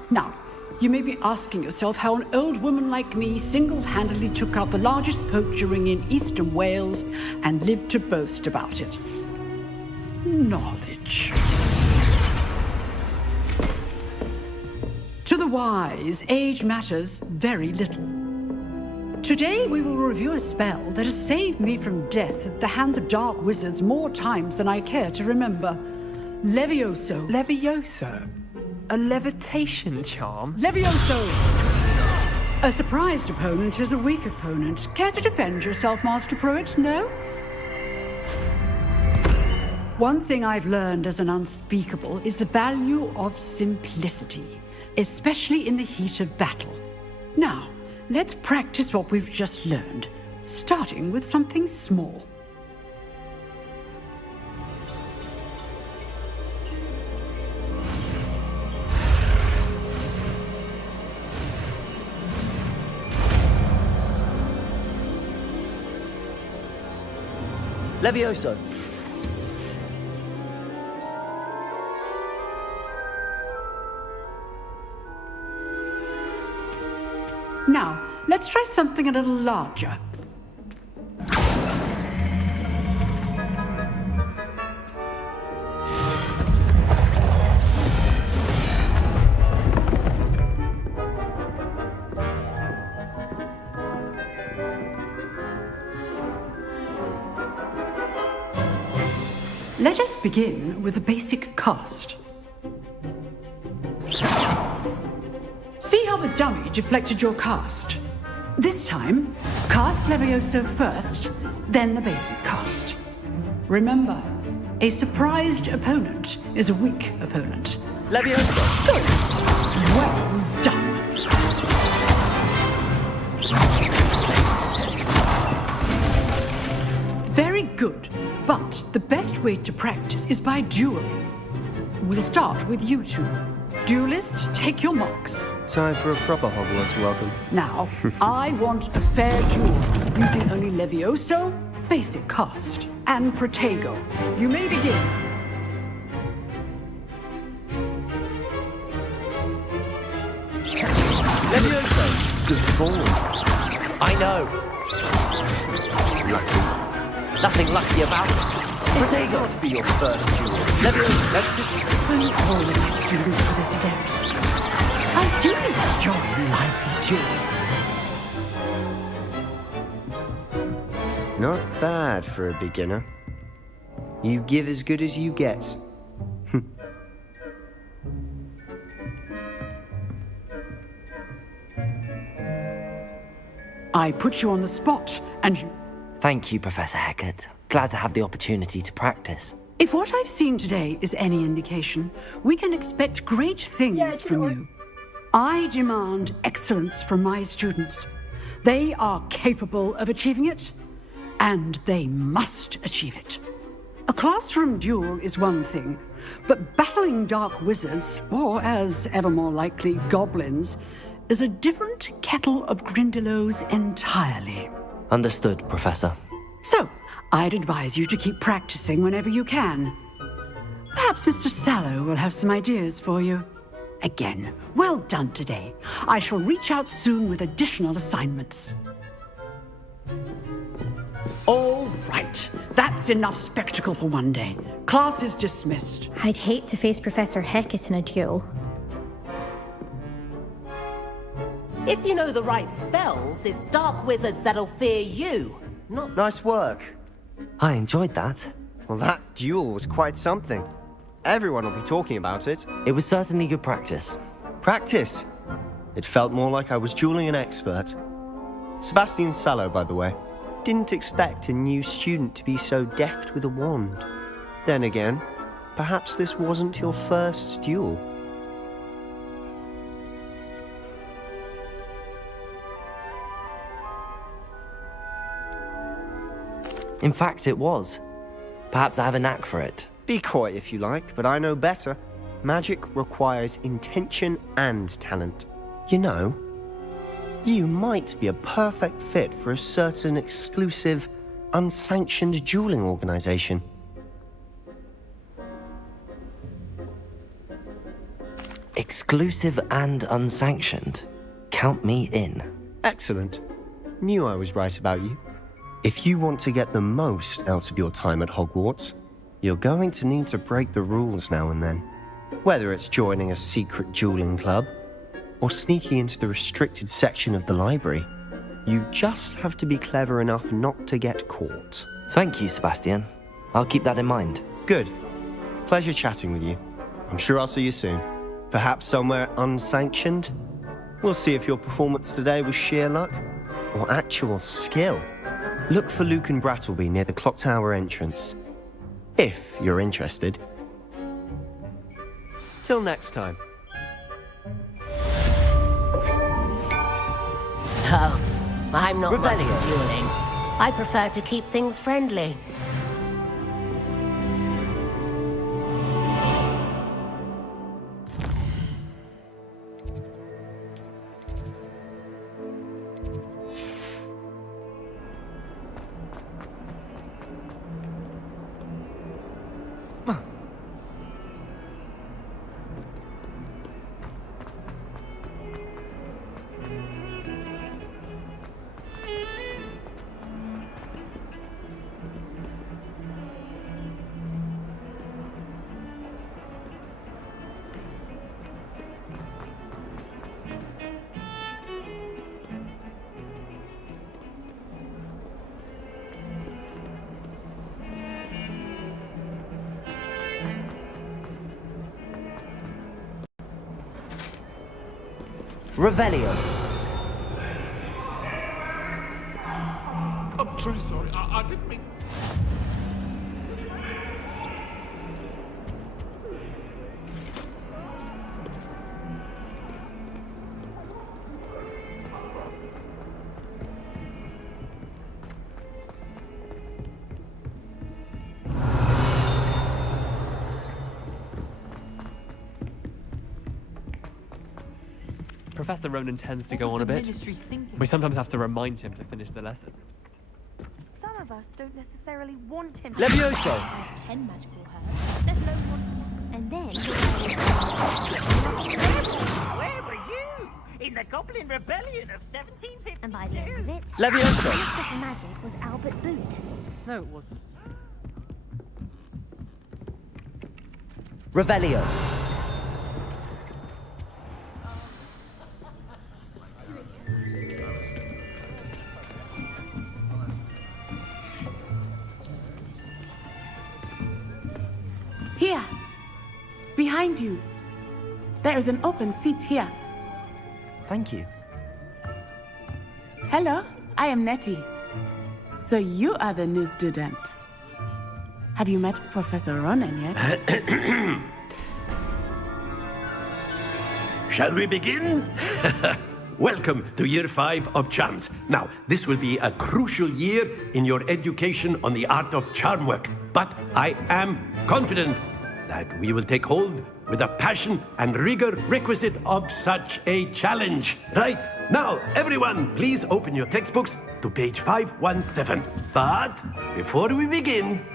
Now, you may be asking yourself how an old woman like me single-handedly took out the largest poacher ring in eastern Wales and lived to boast about it. Knowledge. To the wise, age matters very little. Today we will review a spell that has saved me from death at the hands of dark wizards more times than I care to remember. Levioso. Levioso? A levitation charm? Levioso! A surprised opponent is a weak opponent. Care to defend yourself, Master Pruitt? No? One thing I've learned as an unspeakable is the value of simplicity, especially in the heat of battle. Now, let's practice what we've just learned, starting with something small. Levioso. Now, let's try something a little larger. Let us begin with the basic cast. See how the dummy deflected your cast? This time, cast Levioso first, then the basic cast. Remember, a surprised opponent is a weak opponent. Levioso! Good. Well done. Very good, but the best way to practice is by dueling. We'll start with you two. Duelists, take your marks. Time for a proper Hogwarts welcome. Now, I want a fair duel, using only Levioso, basic cast, and Protego. You may begin. Levioso! Good form. I know. Lucky. Nothing lucky about it. Protego. Got to be your first duel. Levioso, let's just... Thank all of you students for this event. I do enjoy lively dueling. Not bad for a beginner. You give as good as you get. I put you on the spot, and you... Thank you, Professor Hecat. Glad to have the opportunity to practice. If what I've seen today is any indication, we can expect great things from you. I demand excellence from my students. They are capable of achieving it, and they must achieve it. A classroom duel is one thing, but battling dark wizards, or as ever more likely, goblins, is a different kettle of Grindylows entirely. Understood, Professor. So, I'd advise you to keep practicing whenever you can. Perhaps Mr. Sallow will have some ideas for you. Again, well done today. I shall reach out soon with additional assignments. All right. That's enough spectacle for one day. Class is dismissed. I'd hate to face Professor Hecat in a duel. If you know the right spells, it's dark wizards that'll fear you, not... Nice work. I enjoyed that. Well, that duel was quite something. Everyone will be talking about it. It was certainly good practice. Practice? It felt more like I was dueling an expert. Sebastian Sallow, by the way. Didn't expect a new student to be so deft with a wand. Then again, perhaps this wasn't your first duel. In fact, it was. Perhaps I have a knack for it. Be coy if you like, but I know better. Magic requires intention and talent. You know, you might be a perfect fit for a certain exclusive, unsanctioned dueling organization. Exclusive and unsanctioned. Count me in. Excellent. Knew I was right about you. If you want to get the most out of your time at Hogwarts, you're going to need to break the rules now and then. Whether it's joining a secret dueling club, or sneaking into the restricted section of the library, you just have to be clever enough not to get caught. Thank you, Sebastian. I'll keep that in mind. Good. Pleasure chatting with you. I'm sure I'll see you soon. Perhaps somewhere unsanctioned? We'll see if your performance today was sheer luck, or actual skill. Look for Luke and Brattleby near the clock tower entrance, if you're interested. Till next time. No, I'm not much for dueling. I prefer to keep things friendly. Revelio. I'm truly sorry. I didn't mean... Professor Ronan tends to go on a bit. We sometimes have to remind him to finish the lesson. Some of us don't necessarily want him. Levioso! 10 magical herbs, let alone one. And then... Where were you? In the Goblin Rebellion of 1752? And by the end of it... Levioso! The Princess of Magic was Albert Boot. No, it wasn't. Revelio. Here, behind you. There is an open seat here. Thank you. Hello, I am Nettie. So you are the new student. Have you met Professor Ronan yet? Shall we begin? Welcome to Year 5 of Charms. Now, this will be a crucial year in your education on the art of charm work. But I am confident that we will take hold with the passion and rigor requisite of such a challenge. Right, now, everyone, please open your textbooks to page 517. But before we begin,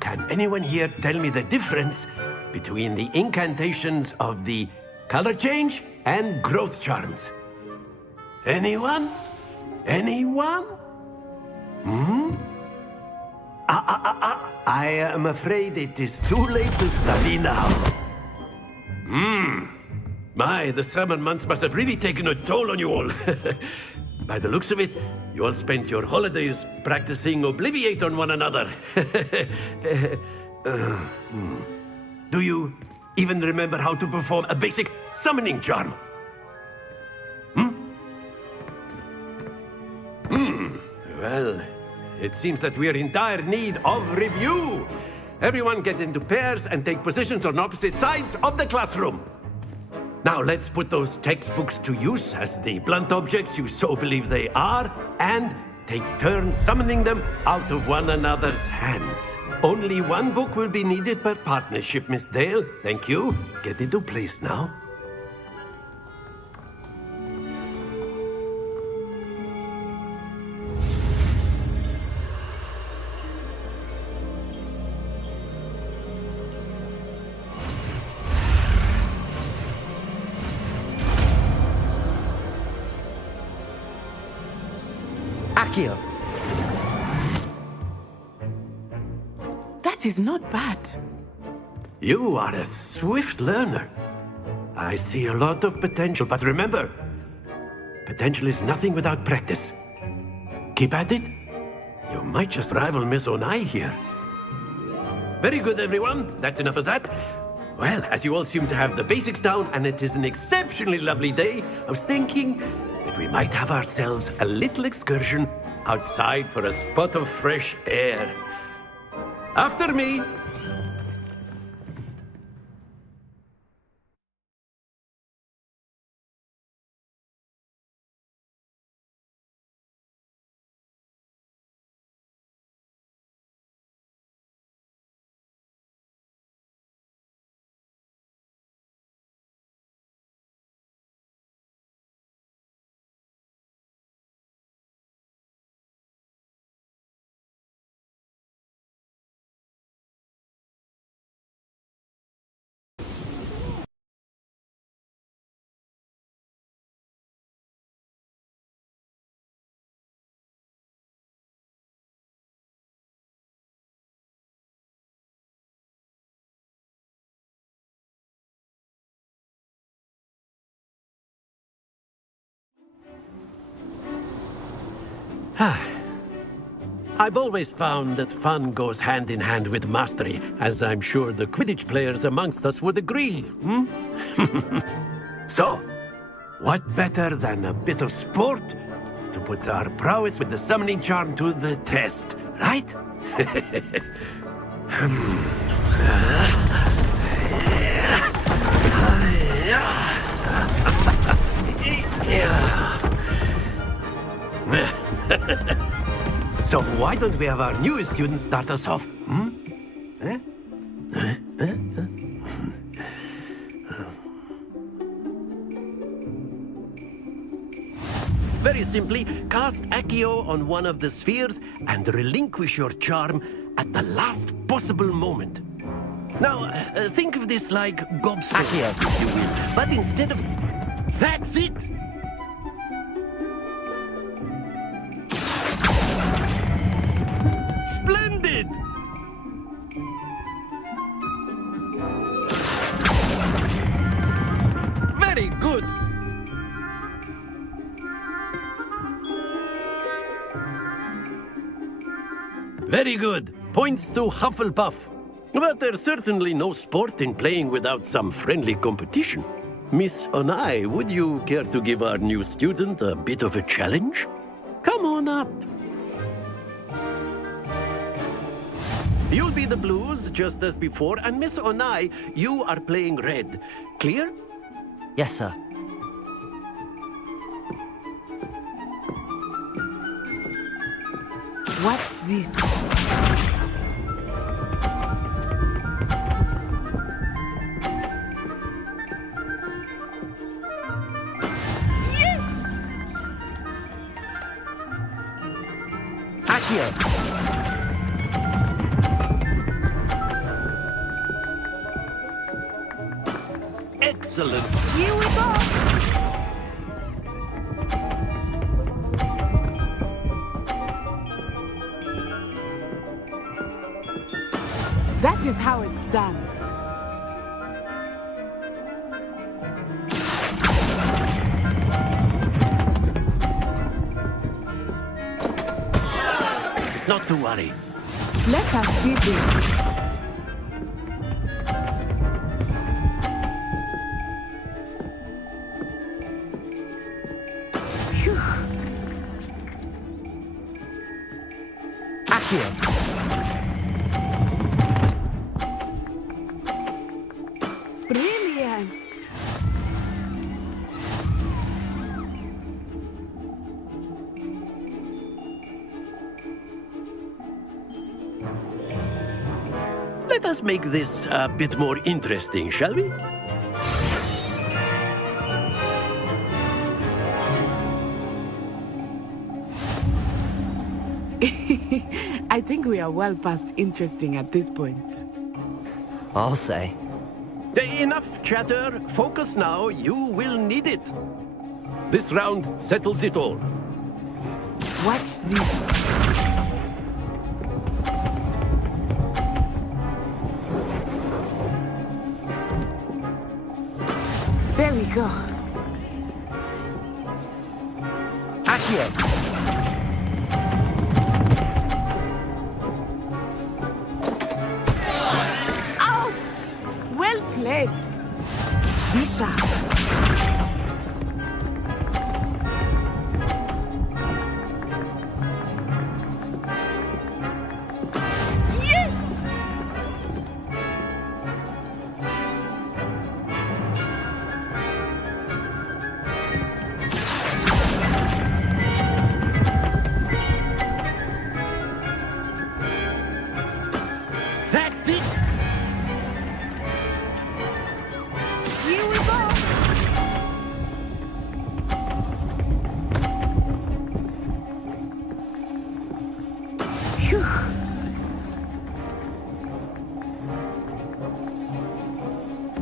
can anyone here tell me the difference between the incantations of the color change and growth charms? Anyone? Anyone? I am afraid it is too late to study now. My, the summer months must have really taken a toll on you all. By the looks of it, you all spent your holidays practicing Obliviate on one another. Do you even remember how to perform a basic summoning charm? Well, it seems that we are in dire need of review. Everyone get into pairs and take positions on opposite sides of the classroom. Now let's put those textbooks to use as the blunt objects you so believe they are, and take turns summoning them out of one another's hands. Only one book will be needed per partnership, Miss Dale. Thank you. Get into place now. Accio! That is not bad. You are a swift learner. I see a lot of potential, but remember, potential is nothing without practice. Keep at it. You might just rival Miss Onai here. Very good, everyone. That's enough of that. Well, as you all seem to have the basics down, and it is an exceptionally lovely day, I was thinking that we might have ourselves a little excursion outside for a spot of fresh air. After me. I've always found that fun goes hand in hand with mastery, as I'm sure the Quidditch players amongst us would agree. So, what better than a bit of sport to put our prowess with the summoning charm to the test, right? So why don't we have our newest student start us off? Very simply, cast Accio on one of the spheres and relinquish your charm at the last possible moment. Now, think of this like gobstopper, if you will. But instead of... That's it! Splendid! Very good! Very good. Points to Hufflepuff. But there's certainly no sport in playing without some friendly competition. Miss Onai, would you care to give our new student a bit of a challenge? Come on up. You'll be the blues, just as before, and Miss Onai, you are playing red. Clear? Yes, sir. Watch this. Accio! Excellent. Here we go. That is how it's done. Not to worry. Let us see this. Accio. Brilliant. Let us make this a bit more interesting, shall we? I think we are well past interesting at this point. I'll say. Enough chatter. Focus now. You will need it. This round settles it all. Watch this. There we go. Accio. Ouch! Well played. Be sharp. Yes! That's it. Here we go. Phew.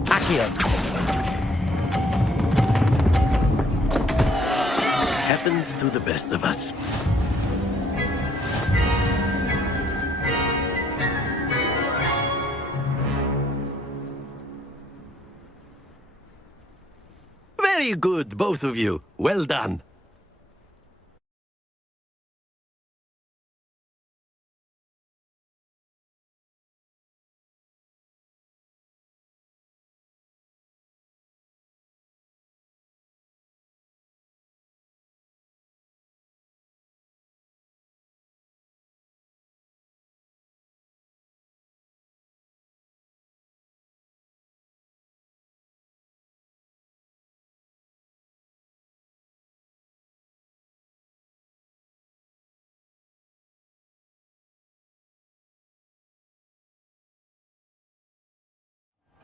Accio. Happens to the best of us. Very good, both of you. Well done.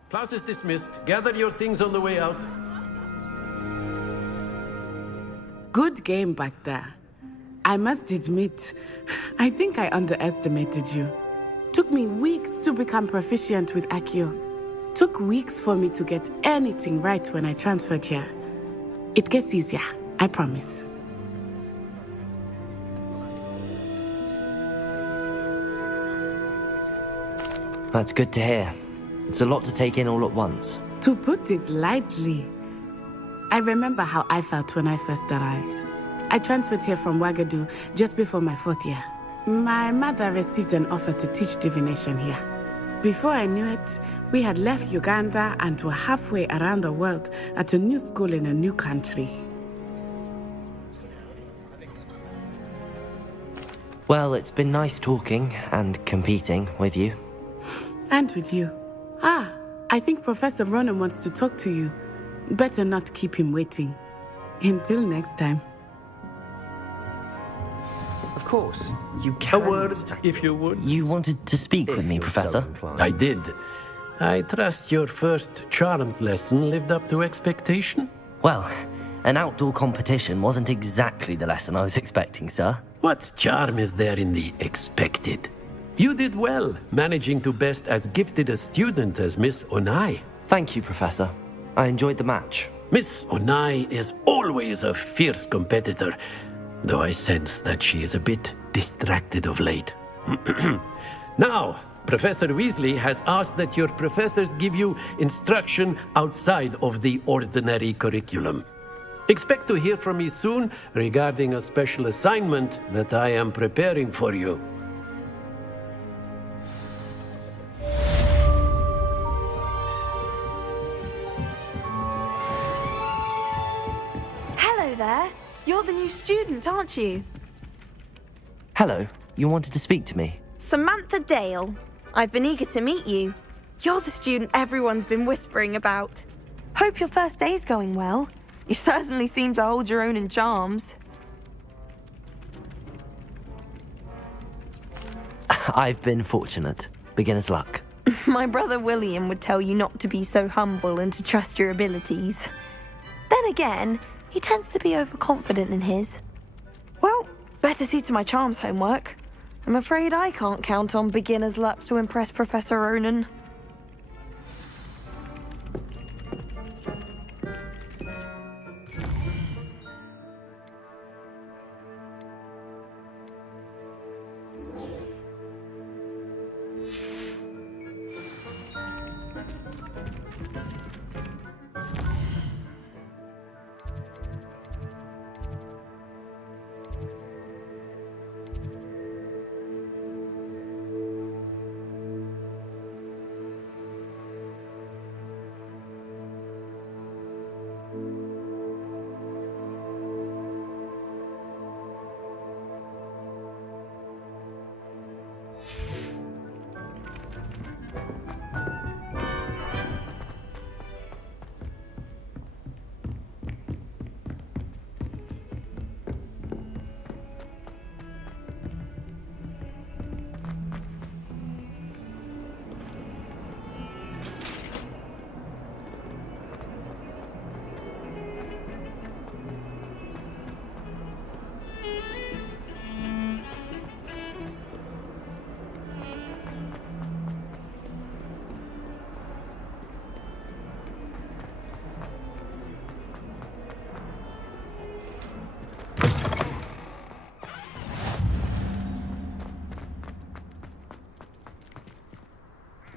Class is dismissed. Gather your things on the way out. Good game back there. I must admit, I think I underestimated you. Took me weeks to become proficient with Accio. Took weeks for me to get anything right when I transferred here. It gets easier, I promise. That's good to hear. It's a lot to take in all at once. To put it lightly, I remember how I felt when I first arrived. I transferred here from Wagadu just before my 4th year. My mother received an offer to teach divination here. Before I knew it, we had left Uganda and were halfway around the world at a new school in a new country. Well, it's been nice talking and competing with you. And with you. Ah, I think Professor Ronan wants to talk to you. Better not keep him waiting. Until next time. Of course, you can. A word, if you would. You wanted to speak with me, Professor? I did. I trust your first charms lesson lived up to expectation? Well, an outdoor competition wasn't exactly the lesson I was expecting, sir. What charm is there in the expected? You did well, managing to best as gifted a student as Miss Onai. Thank you, Professor. I enjoyed the match. Miss Onai is always a fierce competitor, though I sense that she is a bit distracted of late. Now, Professor Weasley has asked that your professors give you instruction outside of the ordinary curriculum. Expect to hear from me soon regarding a special assignment that I am preparing for you. Hello there. You're the new student, aren't you? Hello, you wanted to speak to me? Samantha Dale. I've been eager to meet you. You're the student everyone's been whispering about. Hope your first day's going well. You certainly seem to hold your own in charms. I've been fortunate. Beginner's luck. My brother William would tell you not to be so humble and to trust your abilities. Then again, he tends to be overconfident in his. Well, better see to my charms homework. I'm afraid I can't count on beginner's luck to impress Professor Ronan.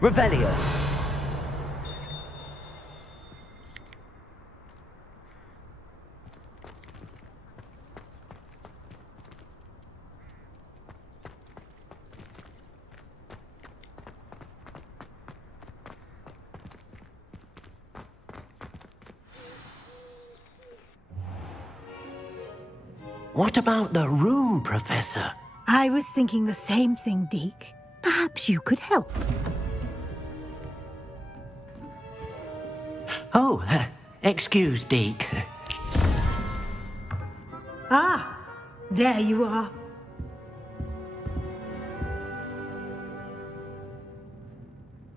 Revelio. What about the room, Professor? I was thinking the same thing, Deke. Perhaps you could help. Oh, excuse, Deke. Ah, there you are.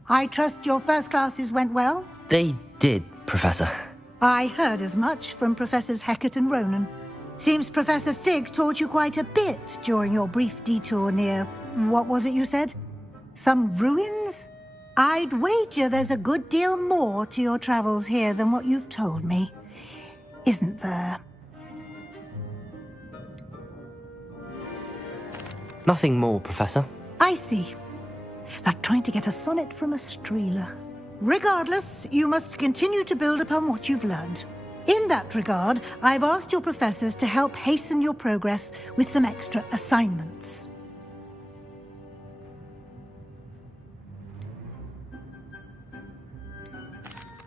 I trust your first classes went well? They did, Professor. I heard as much from Professors Hecat and Ronan. Seems Professor Fig taught you quite a bit during your brief detour near... what was it you said? Some ruins? I'd wager there's a good deal more to your travels here than what you've told me. Isn't there? Nothing more, Professor. I see. Like trying to get a sonnet from a streeler. Regardless, you must continue to build upon what you've learned. In that regard, I've asked your professors to help hasten your progress with some extra assignments.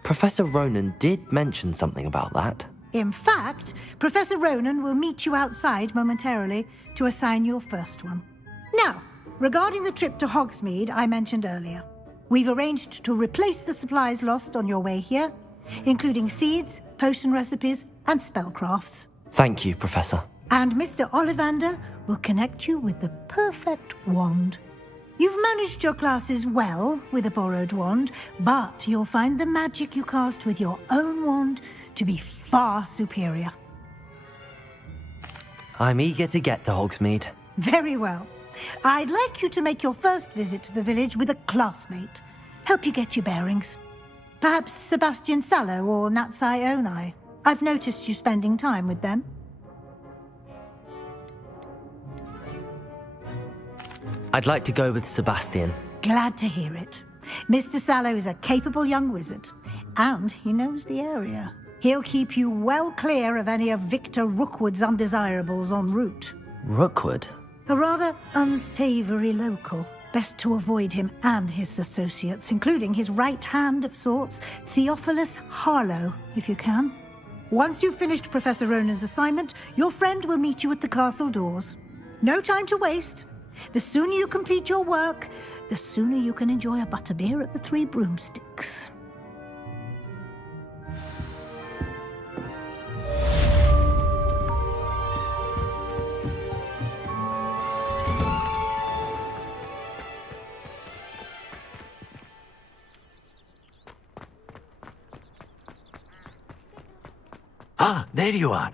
Professor Ronan did mention something about that. In fact, Professor Ronan will meet you outside momentarily to assign your first one. Now, regarding the trip to Hogsmeade I mentioned earlier, we've arranged to replace the supplies lost on your way here, including seeds, potion recipes, and spellcrafts. Thank you, Professor. And Mr. Ollivander will connect you with the perfect wand. You've managed your classes well with a borrowed wand, but you'll find the magic you cast with your own wand to be far superior. I'm eager to get to Hogsmeade. Very well. I'd like you to make your first visit to the village with a classmate. Help you get your bearings. Perhaps Sebastian Sallow or Natsai Onai. I've noticed you spending time with them. I'd like to go with Sebastian. Glad to hear it. Mr. Sallow is a capable young wizard, and he knows the area. He'll keep you well clear of any of Victor Rookwood's undesirables en route. Rookwood? A rather unsavory local. Best to avoid him and his associates, including his right hand of sorts, Theophilus Harlow, if you can. Once you've finished Professor Ronan's assignment, your friend will meet you at the castle doors. No time to waste. The sooner you complete your work, the sooner you can enjoy a butterbeer at the Three Broomsticks. Ah, there you are.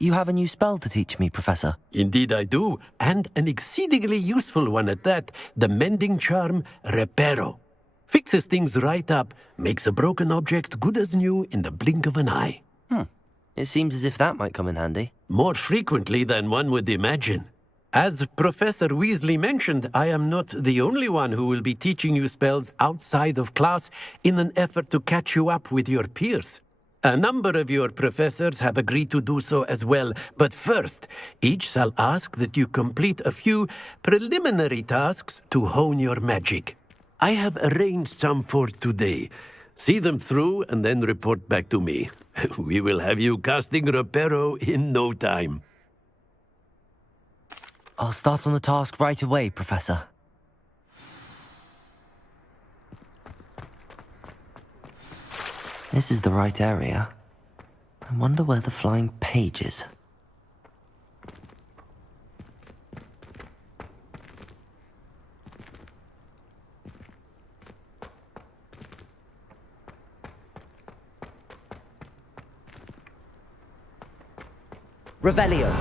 You have a new spell to teach me, Professor. Indeed I do, and an exceedingly useful one at that. The mending charm, Reparo. Fixes things right up, makes a broken object good as new in the blink of an eye. It seems as if that might come in handy. More frequently than one would imagine. As Professor Weasley mentioned, I am not the only one who will be teaching you spells outside of class in an effort to catch you up with your peers. A number of your professors have agreed to do so as well, but first, each shall ask that you complete a few preliminary tasks to hone your magic. I have arranged some for today. See them through and then report back to me. We will have you casting Reparo in no time. I'll start on the task right away, Professor. This is the right area. I wonder where the flying page is. Revelio.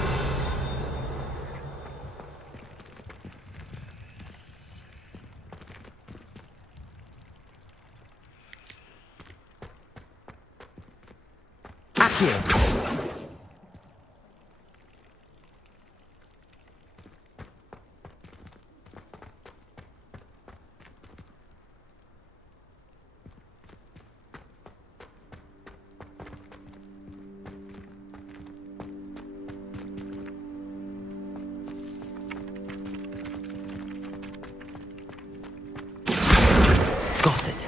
Got it.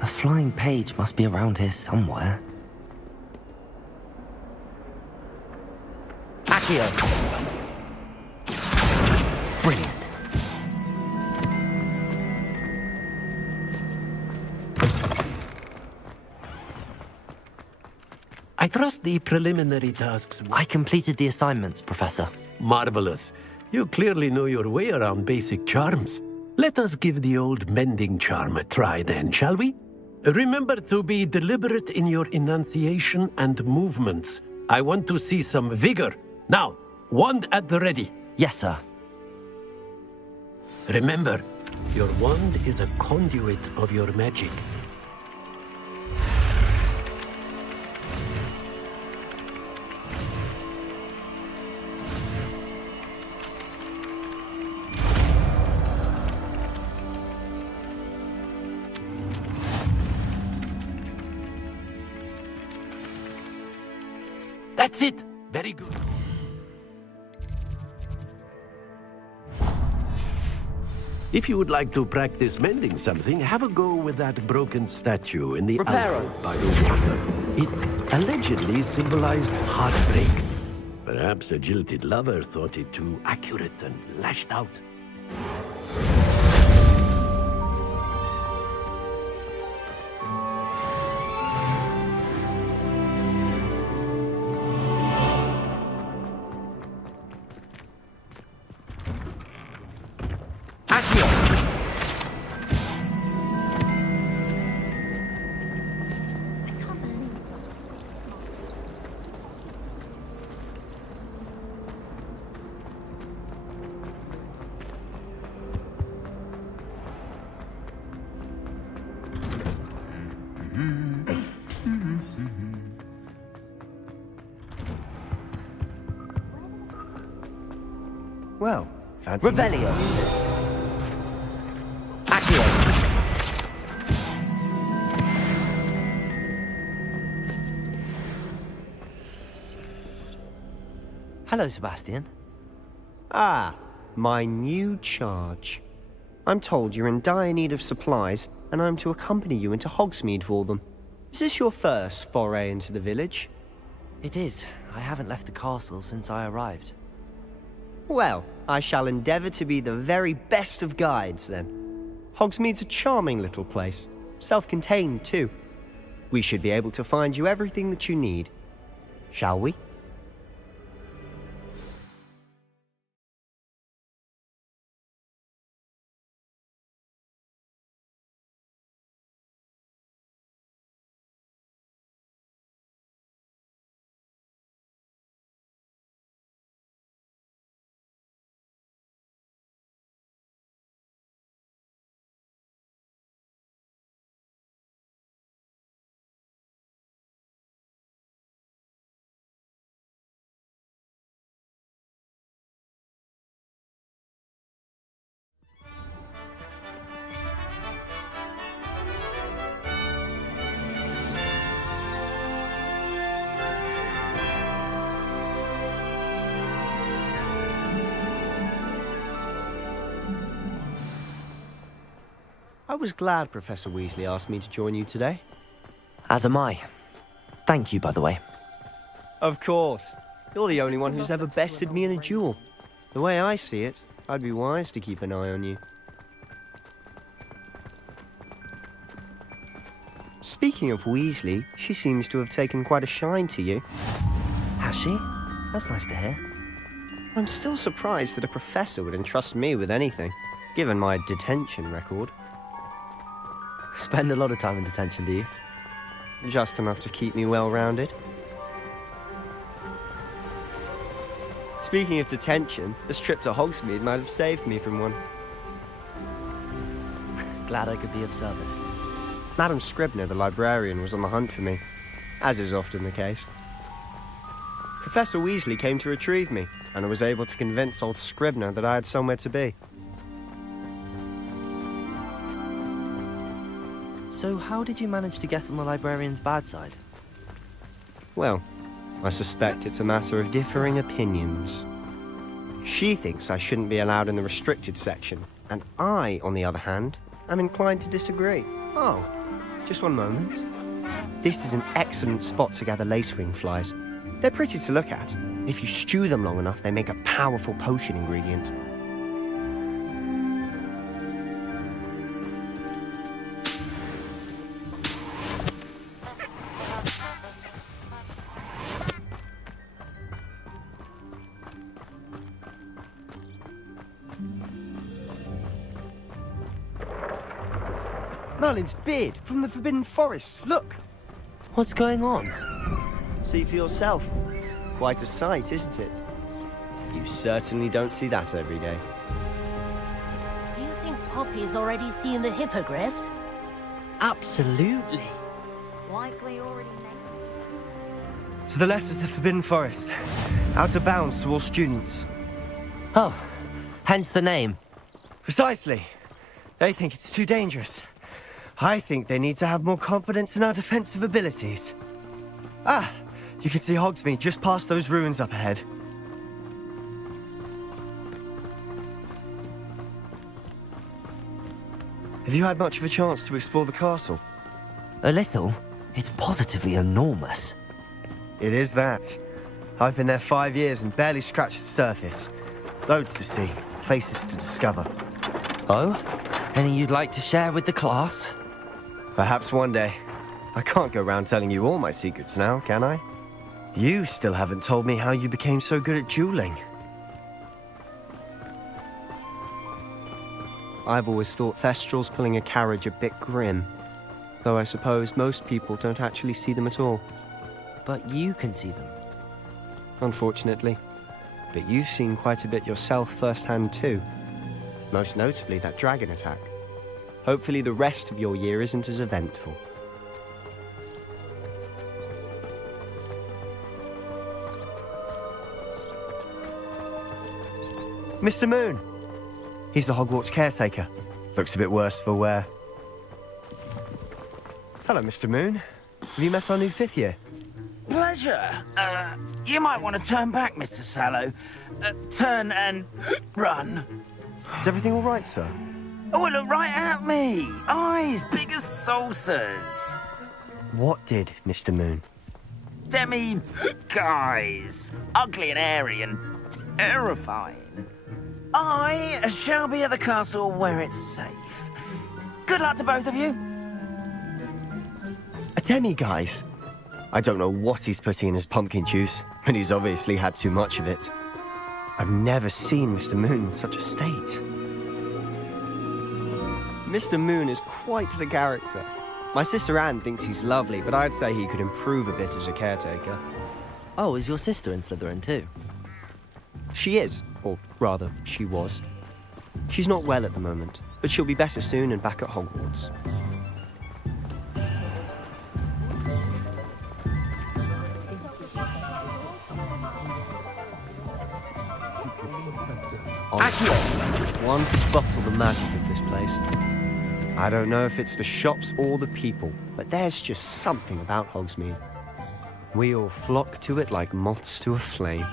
A flying page must be around here somewhere. Accio. Brilliant. I trust the preliminary tasks. I completed the assignments, Professor. Marvelous. You clearly know your way around basic charms. Let us give the old mending charm a try then, shall we? Remember to be deliberate in your enunciation and movements. I want to see some vigor. Now, wand at the ready. Yes, sir. Remember, your wand is a conduit of your magic. That's it. Very good. If you would like to practice mending something, have a go with that broken statue in the alcove by the water. It allegedly symbolized heartbreak. Perhaps a jilted lover thought it too accurate and lashed out. Well, fancy... Revelio. Accio. Hello, Sebastian. Ah, my new charge. I'm told you're in dire need of supplies, and I'm to accompany you into Hogsmeade for them. Is this your first foray into the village? It is. I haven't left the castle since I arrived. Well, I shall endeavour to be the very best of guides, then. Hogsmeade's a charming little place. Self-contained, too. We should be able to find you everything that you need. Shall we? I was glad Professor Weasley asked me to join you today. As am I. Thank you, by the way. Of course. You're the only one who's ever bested me in a duel. The way I see it, I'd be wise to keep an eye on you. Speaking of Weasley, she seems to have taken quite a shine to you. Has she? That's nice to hear. I'm still surprised that a professor would entrust me with anything, given my detention record. Spend a lot of time in detention, do you? Just enough to keep me well-rounded. Speaking of detention, this trip to Hogsmeade might have saved me from one. Glad I could be of service. Madam Scribner, the librarian, was on the hunt for me, as is often the case. Professor Weasley came to retrieve me, and I was able to convince old Scribner that I had somewhere to be. So how did you manage to get on the librarian's bad side? Well, I suspect it's a matter of differing opinions. She thinks I shouldn't be allowed in the restricted section, and I, on the other hand, am inclined to disagree. Oh, just one moment. This is an excellent spot to gather lacewing flies. They're pretty to look at. If you stew them long enough, they make a powerful potion ingredient. Merlin's beard from the Forbidden Forest. Look! What's going on? See for yourself. Quite a sight, isn't it? You certainly don't see that every day. Do you think Poppy's already seen the hippogriffs? Absolutely. Likely already named. To the left is the Forbidden Forest. Out of bounds to all students. Oh, hence the name. Precisely. They think it's too dangerous. I think they need to have more confidence in our defensive abilities. Ah, you can see Hogsmeade just past those ruins up ahead. Have you had much of a chance to explore the castle? A little. It's positively enormous. It is that. I've been there 5 years and barely scratched the surface. Loads to see, places to discover. Oh? Any you'd like to share with the class? Perhaps one day. I can't go around telling you all my secrets now, can I? You still haven't told me how you became so good at dueling. I've always thought Thestrals pulling a carriage a bit grim. Though I suppose most people don't actually see them at all. But you can see them. Unfortunately. But you've seen quite a bit yourself firsthand too. Most notably that dragon attack. Hopefully the rest of your year isn't as eventful. Mr. Moon. He's the Hogwarts caretaker. Looks a bit worse for wear. Hello, Mr. Moon. Have you met our new 5th year? Pleasure. You might want to turn back, Mr. Sallow. Turn and run. Is everything all right, sir? Oh, look right at me. Eyes big as saucers. What did, Mr. Moon? Guys. Ugly and airy and terrifying. I shall be at the castle where it's safe. Good luck to both of you. A demi-guise? I don't know what he's putting in his pumpkin juice, but he's obviously had too much of it. I've never seen Mr. Moon in such a state. Mr. Moon is quite the character. My sister Anne thinks he's lovely, but I'd say he could improve a bit as a caretaker. Oh, is your sister in Slytherin too? She is, or rather, she was. She's not well at the moment, but she'll be better soon and back at Hogwarts. One could bottle the magic of this place. I don't know if it's the shops or the people, but there's just something about Hogsmeade. We all flock to it like moths to a flame.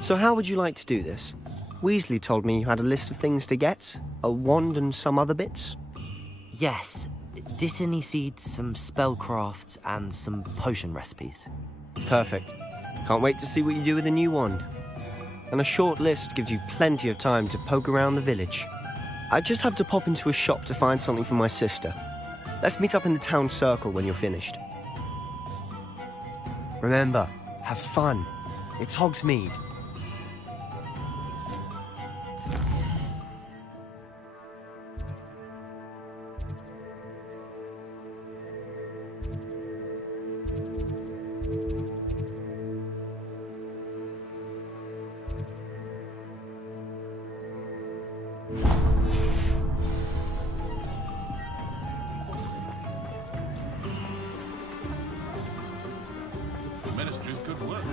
So how would you like to do this? Weasley told me you had a list of things to get, a wand and some other bits. Yes. Dittany seeds, some spellcrafts, and some potion recipes. Perfect. Can't wait to see what you do with the new wand. And a short list gives you plenty of time to poke around the village. I just have to pop into a shop to find something for my sister. Let's meet up in the town circle when you're finished. Remember, have fun. It's Hogsmeade. The Ministry's good work.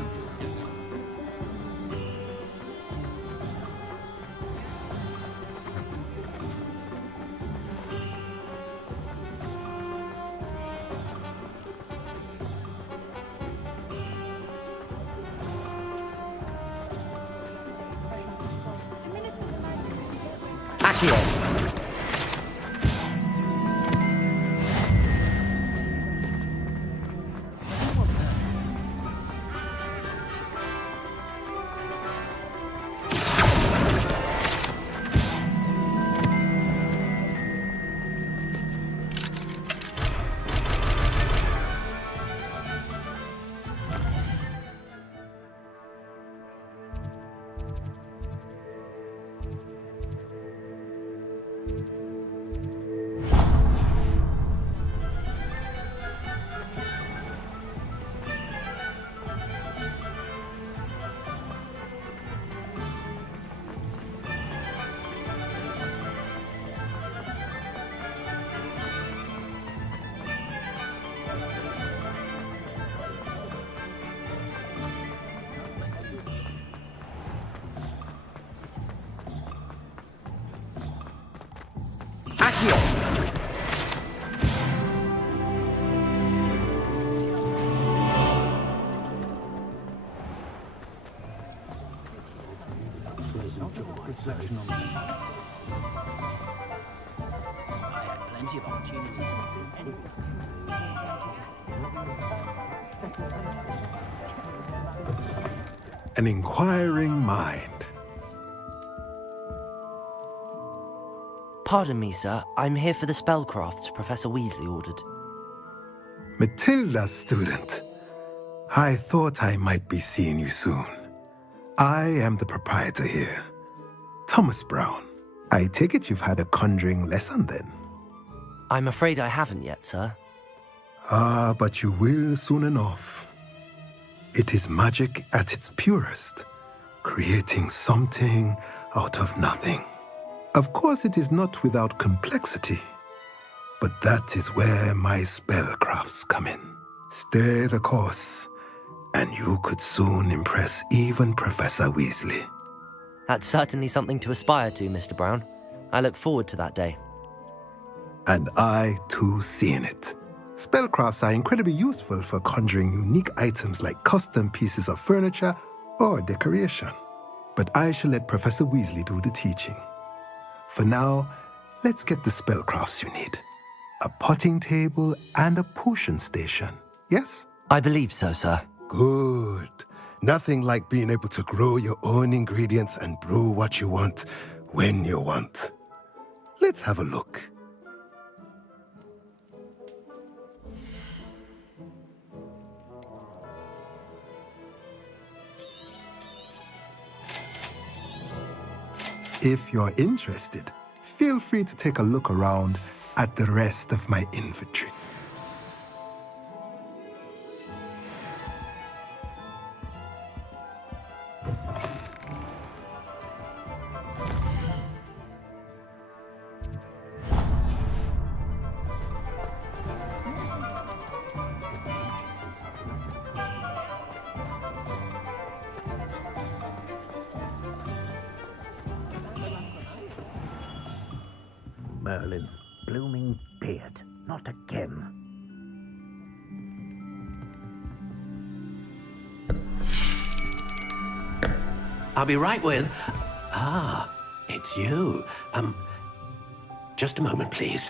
An inquiring mind. Pardon me, sir. I'm here for the spellcrafts Professor Weasley ordered. Matilda's student. I thought I might be seeing you soon. I am the proprietor here, Thomas Brown. I take it you've had a conjuring lesson then? I'm afraid I haven't yet, sir. Ah, but you will soon enough. It is magic at its purest, creating something out of nothing. Of course, it is not without complexity, But that is where my spellcrafts come in. Stay the course, and you could soon impress even Professor Weasley. That's certainly something to aspire to, Mr. Brown. I look forward to that day. And I, too, see in it. Spellcrafts are incredibly useful for conjuring unique items like custom pieces of furniture or decoration. But I shall let Professor Weasley do the teaching. For now, let's get the spellcrafts you need. A potting table and a potion station, yes? I believe so, sir. Good. Nothing like being able to grow your own ingredients and brew what you want when you want. Let's have a look. If you're interested, feel free to take a look around at the rest of my inventory. Merlin's blooming beard. Not again. I'll be right with... Ah, it's you. Just a moment, please.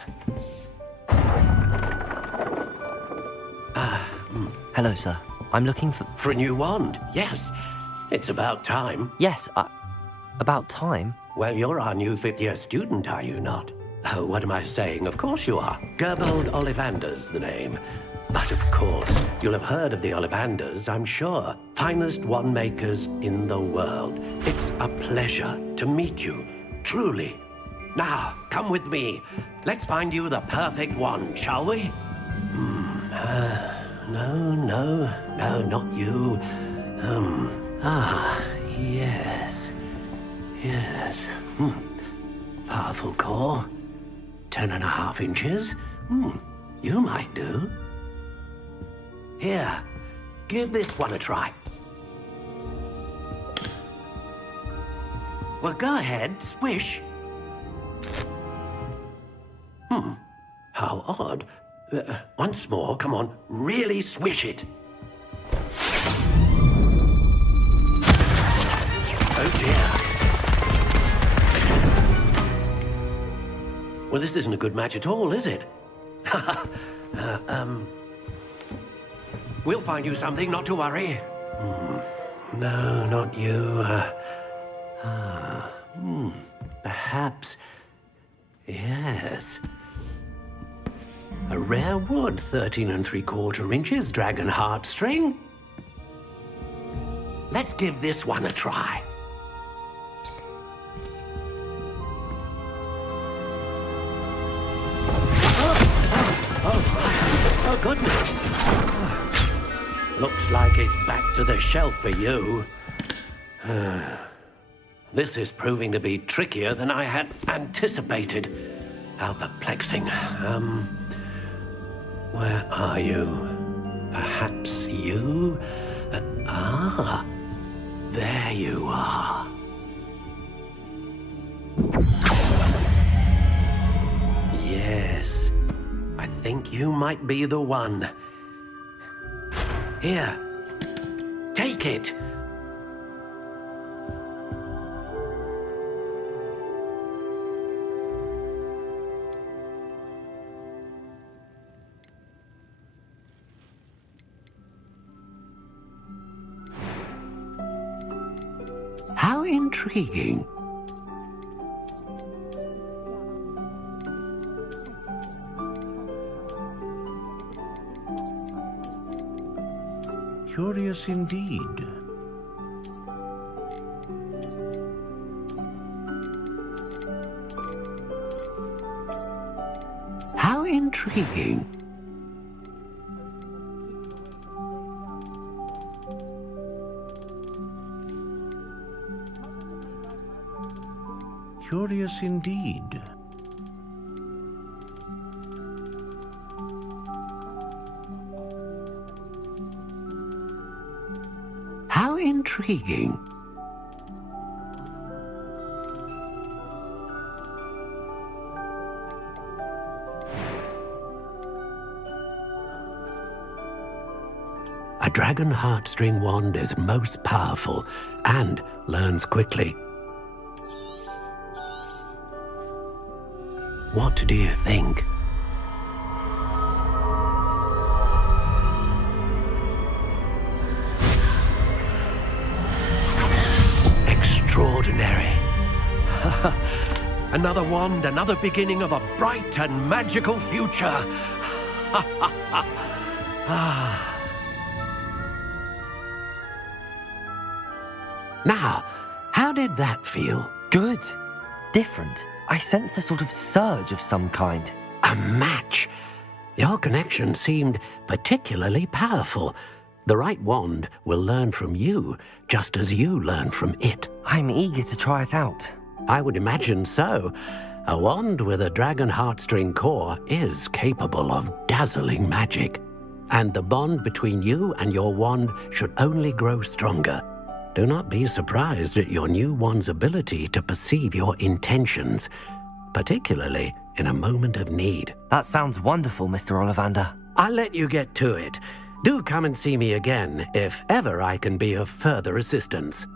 Hello, sir. I'm looking for... For a new wand, yes. It's about time. Yes, about time? Well, you're our new fifth-year student, are you not? Oh, what am I saying? Of course you are. Gerbold Ollivander's the name. But of course, you'll have heard of the Ollivanders, I'm sure. Finest wand makers in the world. It's a pleasure to meet you, truly. Now, come with me. Let's find you the perfect wand, shall we? No, not you. Yes. Powerful core. 10.5 inches. You might do. Here, give this one a try. Well, go ahead, swish. How odd. Once more, come on, really swish it. Oh dear. Well, this isn't a good match at all, is it? We'll find you something, not to worry. No, not you. Perhaps. Yes. A rare wood, 13 3/4 inches, dragon heartstring. Let's give this one a try. Oh, goodness. Looks like it's back to the shelf for you. This is proving to be trickier than I had anticipated. How perplexing. Where are you? Perhaps you? There you are. Yes, I think you might be the one. Here, take it. How intriguing. Curious indeed. How intriguing. Curious indeed. intriguing. A dragon heartstring wand is most powerful and learns quickly. What do you think? Extraordinary. Another wand, another beginning of a bright and magical future. Now, how did that feel? Good. Different. I sensed a sort of surge of some kind. A match. Your connection seemed particularly powerful. The right wand will learn from you, just as you learn from it. I'm eager to try it out. I would imagine so. A wand with a dragon heartstring core is capable of dazzling magic. And the bond between you and your wand should only grow stronger. Do not be surprised at your new wand's ability to perceive your intentions, particularly in a moment of need. That sounds wonderful, Mr. Ollivander. I'll let you get to it. Do come and see me again if ever I can be of further assistance.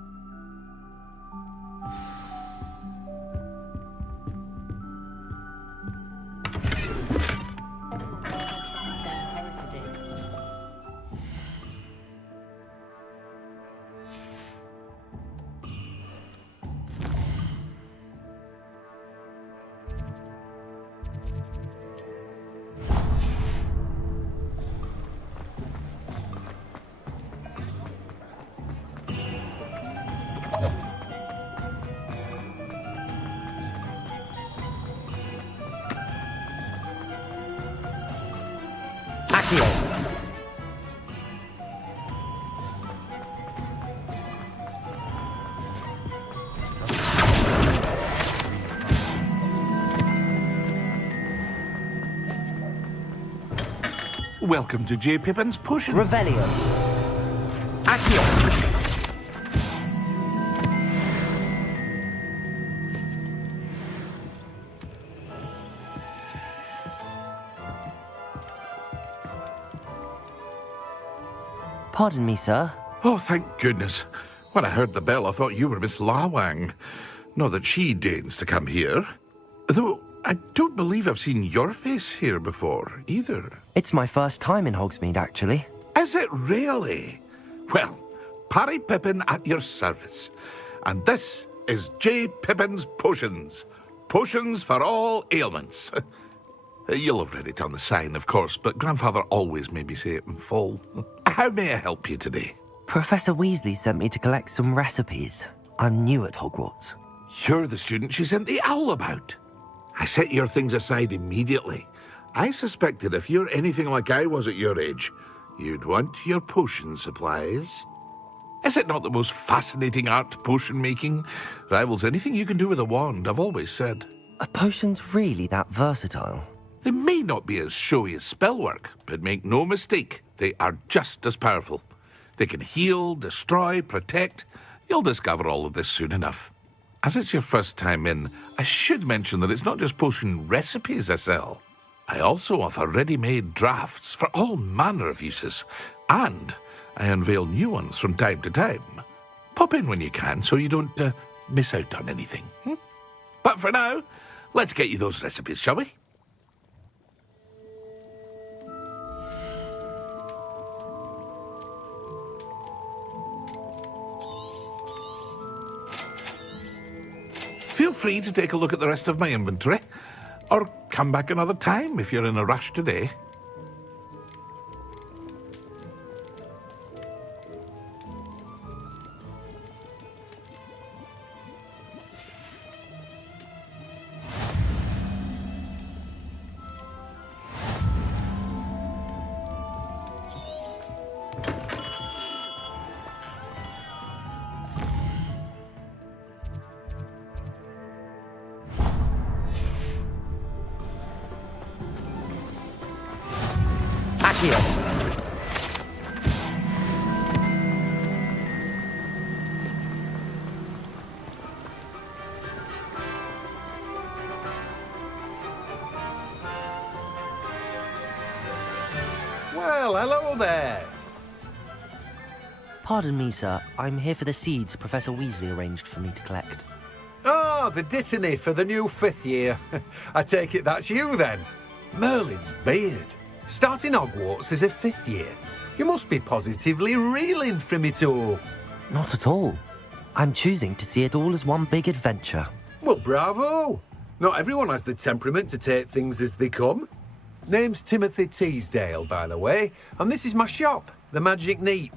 Welcome to J. Pippin's Potion. Revelio. Accio. Pardon me, sir. Oh, thank goodness. When I heard the bell, I thought you were Miss Lawang. Not that she deigns to come here. Though I don't believe I've seen your face here before, either. It's my first time in Hogsmeade, actually. Is it really? Well, Parry Pippin at your service. And this is J. Pippin's Potions. Potions for all ailments. You'll have read it on the sign, of course, but Grandfather always made me say it in full. How may I help you today? Professor Weasley sent me to collect some recipes. I'm new at Hogwarts. You're the student she sent the owl about. I set your things aside immediately. I suspected if you're anything like I was at your age, you'd want your potion supplies. Is it not the most fascinating art, potion making? Rivals anything you can do with a wand, I've always said. Are potions really that versatile? They may not be as showy as spellwork, but make no mistake, they are just as powerful. They can heal, destroy, protect. You'll discover all of this soon enough. As it's your first time in, I should mention that it's not just potion recipes I sell. I also offer ready-made drafts for all manner of uses, and I unveil new ones from time to time. Pop in when you can so you don't miss out on anything. But for now, let's get you those recipes, shall we? Feel free to take a look at the rest of my inventory, or come back another time if you're in a rush today. Well, hello there. Pardon me, sir. I'm here for the seeds Professor Weasley arranged for me to collect. Ah, the dittany for the new 5th year. I take it that's you, then. Merlin's beard. Starting Hogwarts as a 5th year. You must be positively reeling from it all. Not at all. I'm choosing to see it all as one big adventure. Well, bravo. Not everyone has the temperament to take things as they come. Name's Timothy Teasdale, by the way, and this is my shop, the Magic Neep.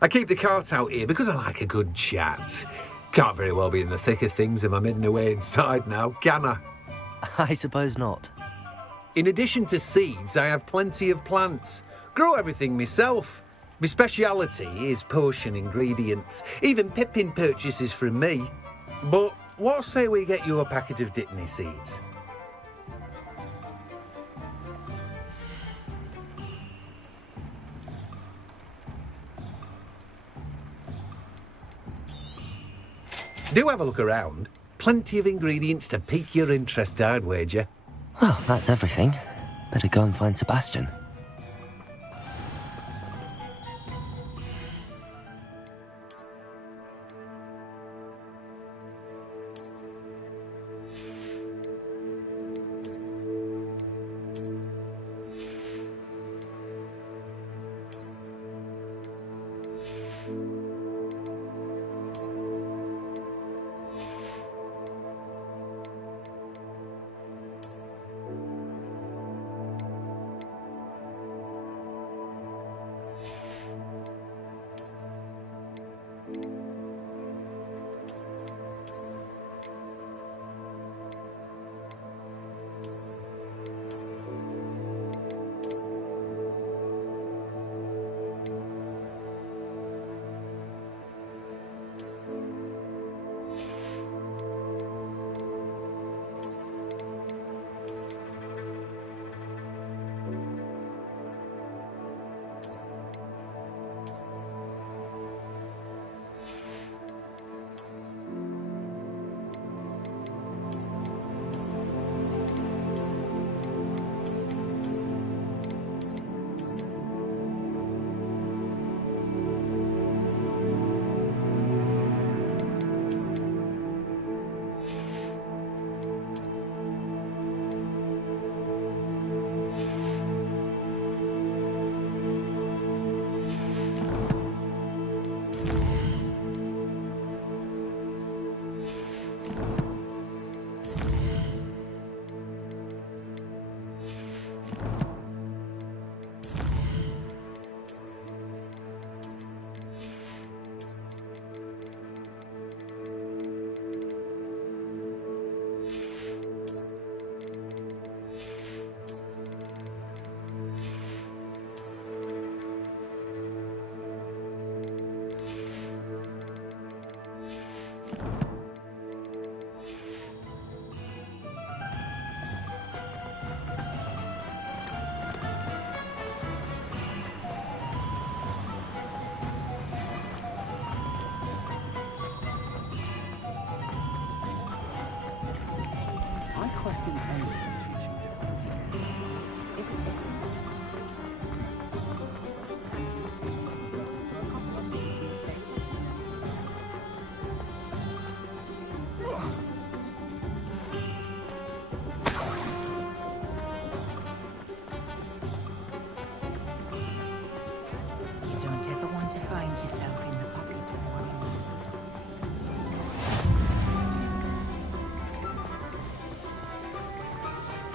I keep the cart out here because I like a good chat. Can't very well be in the thick of things if I'm hidden away inside now, can I? I suppose not. In addition to seeds, I have plenty of plants. Grow everything myself. My speciality is potion ingredients. Even Pippin purchases from me. But what say we get you a packet of dittany seeds? Do have a look around. Plenty of ingredients to pique your interest, I'd wager. Well, that's everything. Better go and find Sebastian.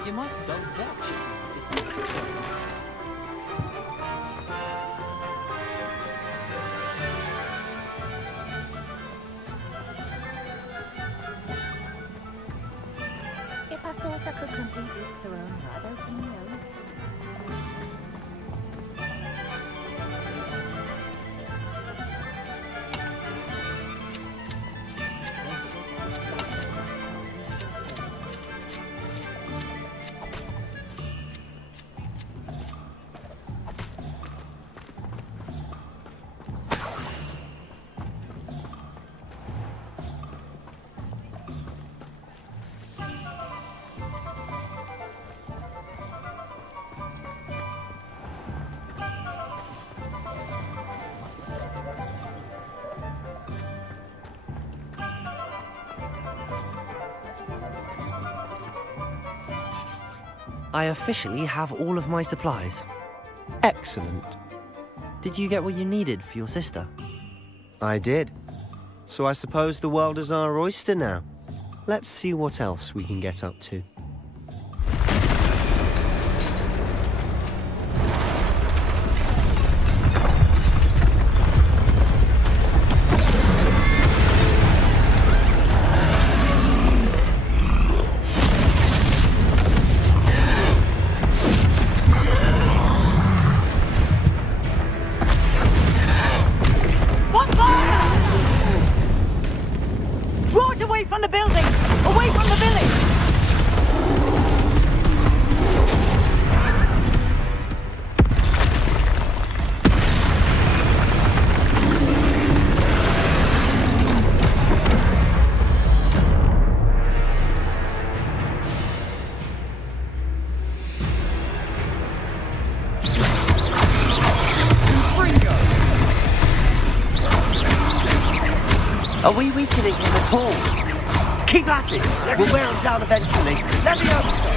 You might as well watch it. If I thought I could complete this her own, I'd open my own. I officially have all of my supplies. Excellent. Did you get what you needed for your sister? I did. So I suppose the world is our oyster now. Let's see what else we can get up to. Draw it away from the building! Away from the village! Are we weakening him at all? Keep at it! We'll wear him down eventually. Let me have some!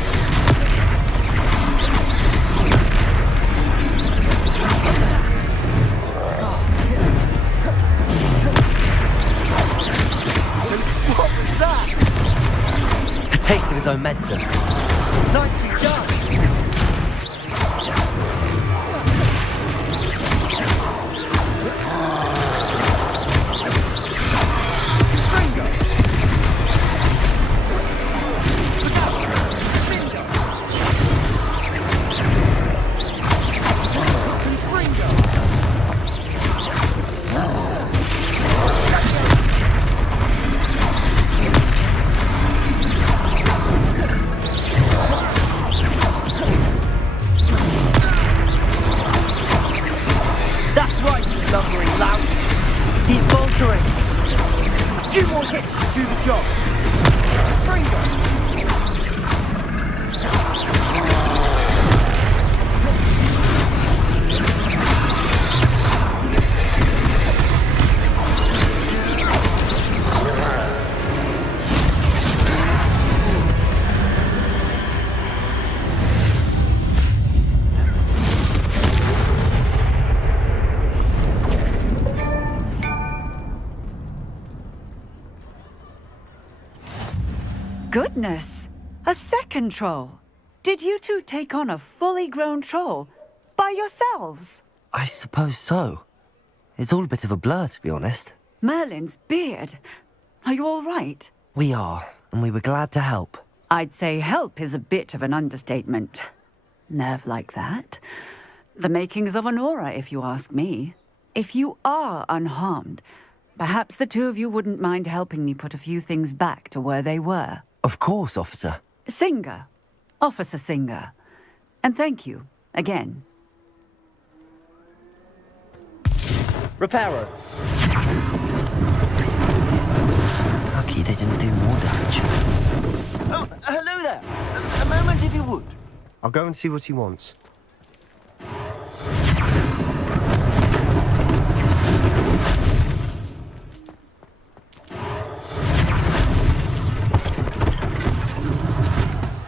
What was that? A taste of his own medicine. Nicely done! That's right, you lumbering lout! He's faltering! A few more hits to do the job! Goodness! A second troll! Did you two take on a fully grown troll? By yourselves? I suppose so. It's all a bit of a blur, to be honest. Merlin's beard. Are you all right? We are, and we were glad to help. I'd say help is a bit of an understatement. Nerve like that. The makings of an aura, if you ask me. If you are unharmed, perhaps the two of you wouldn't mind helping me put a few things back to where they were. Of course, officer. Singer. Officer Singer. And thank you, again. Reparo. Lucky they didn't do more damage. Oh, hello there. A moment if you would. I'll go and see what he wants.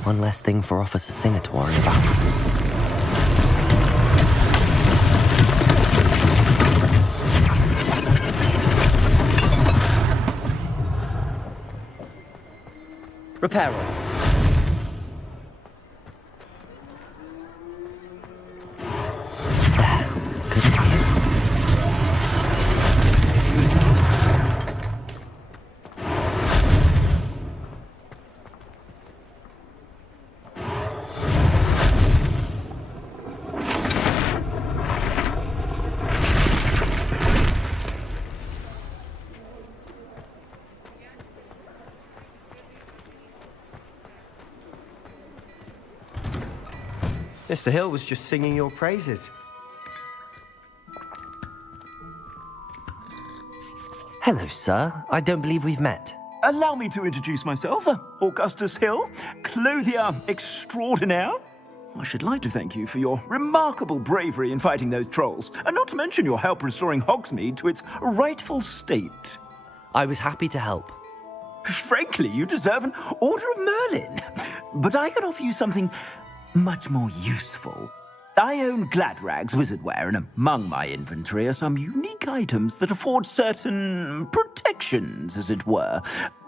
One less thing for Officer Singer to worry about. Reparo. Good as new. Mr. Hill was just singing your praises. Hello, sir. I don't believe we've met. Allow me to introduce myself, Augustus Hill, clothier extraordinaire. I should like to thank you for your remarkable bravery in fighting those trolls, and not to mention your help restoring Hogsmeade to its rightful state. I was happy to help. Frankly, you deserve an Order of Merlin. But I can offer you something much more useful. I own Gladrag's wizardware, and among my inventory are some unique items that afford certain protections, as it were.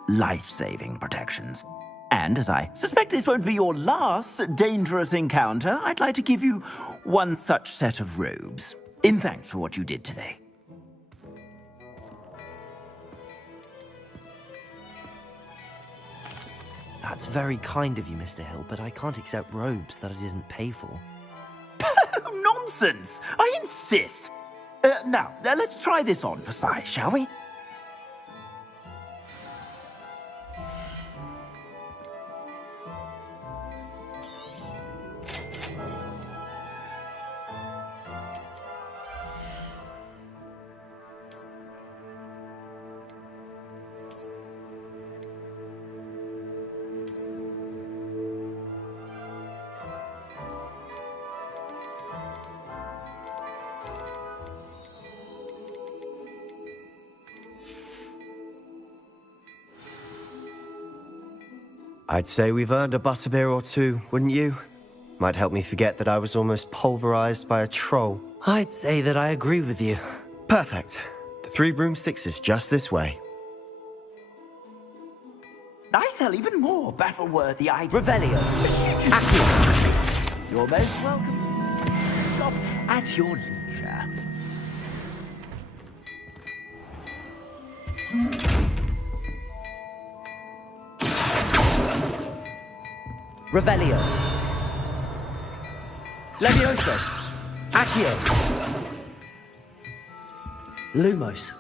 Life-saving protections. And as I suspect this won't be your last dangerous encounter, I'd like to give you one such set of robes, in thanks for what you did today. That's very kind of you, Mr. Hill, but I can't accept robes that I didn't pay for. Nonsense! I insist! Now, let's try this on for size, shall we? I'd say we've earned a butterbeer or two, wouldn't you? Might help me forget that I was almost pulverized by a troll. I'd say that I agree with you. Perfect. The 3 broomsticks is just this way. I sell even more battle-worthy items. Revelio. You're most welcome. Shop at your leisure. Revelio. Levioso. Accio. Lumos.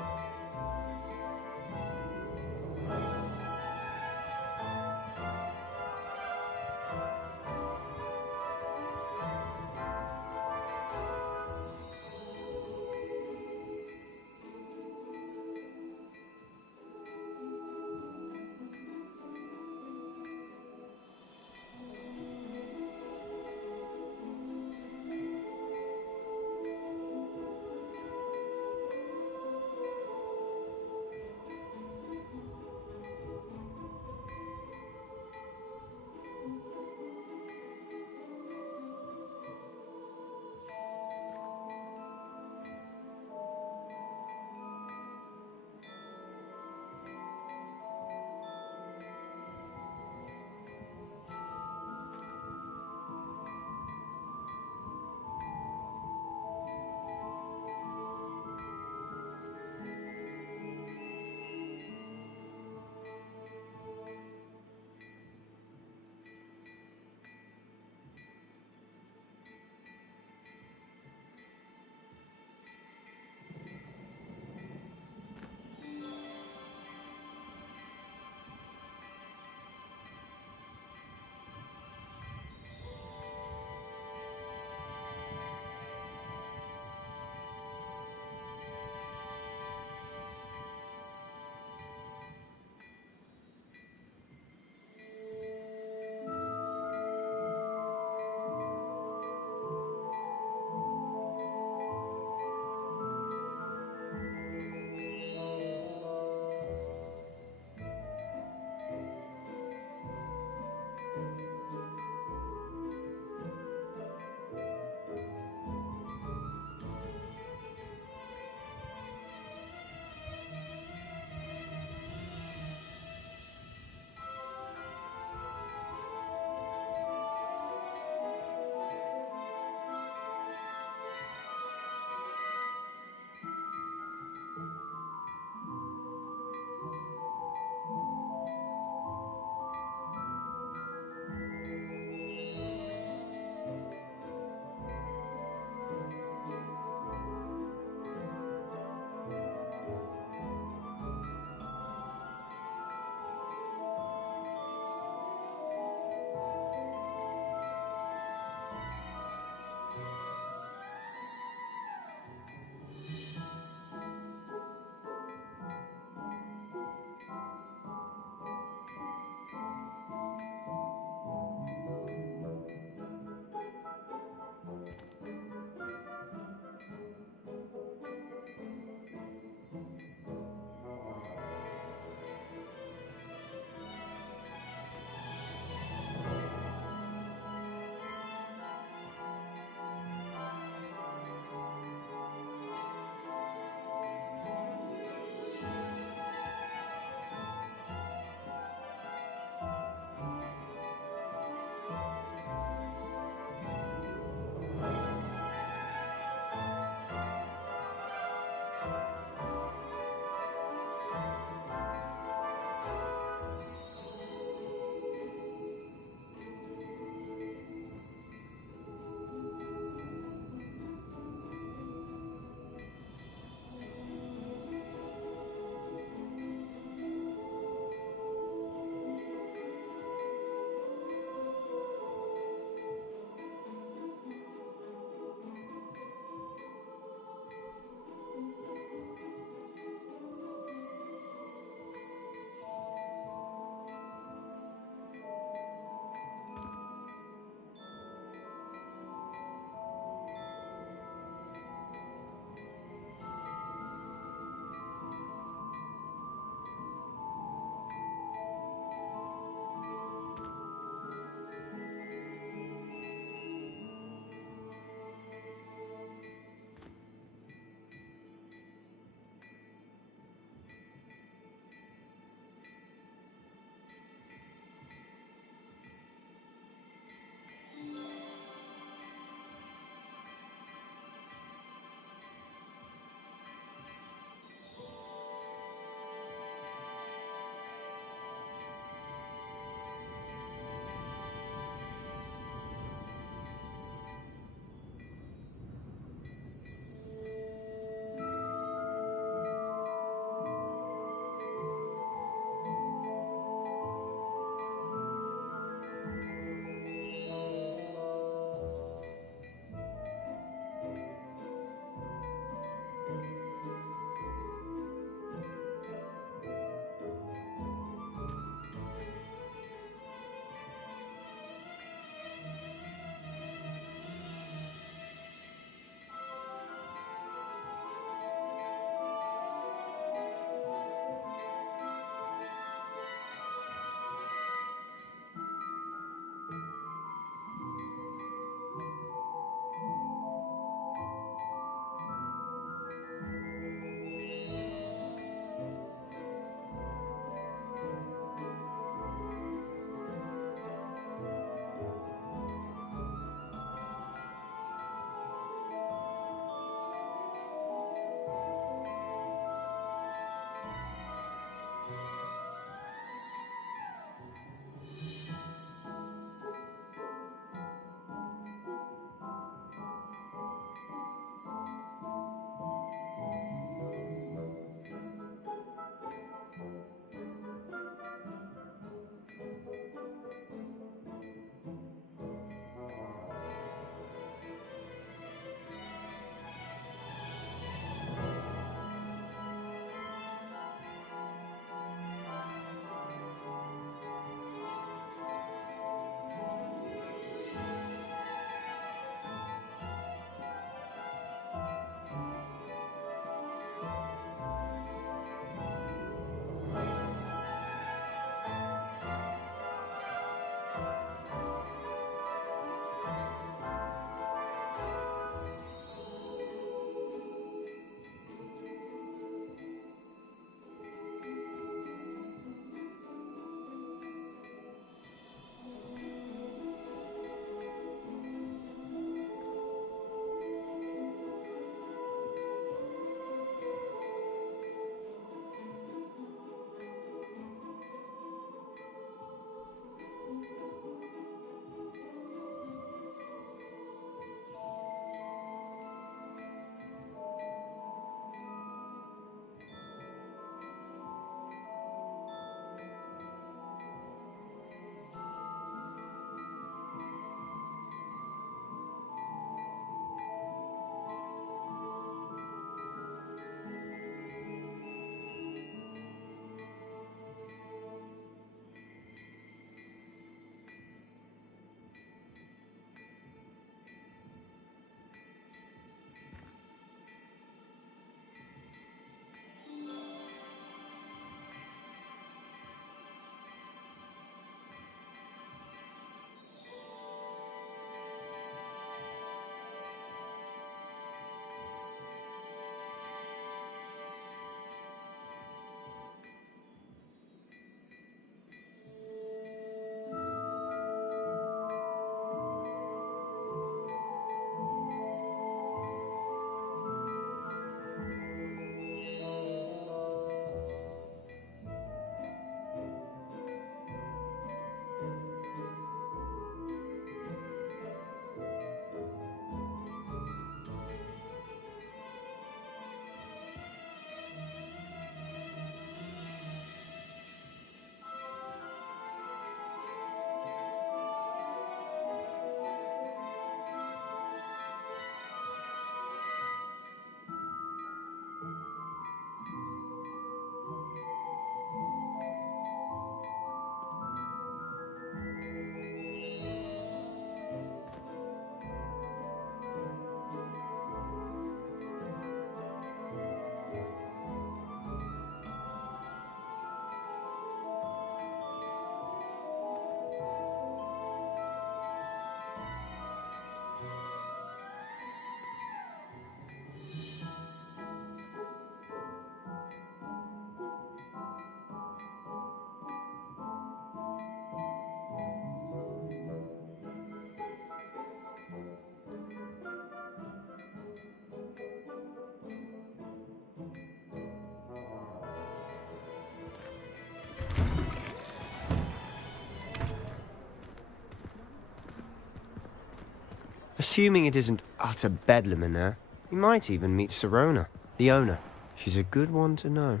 Assuming it isn't utter bedlam in there, you might even meet Sirona, the owner. She's a good one to know.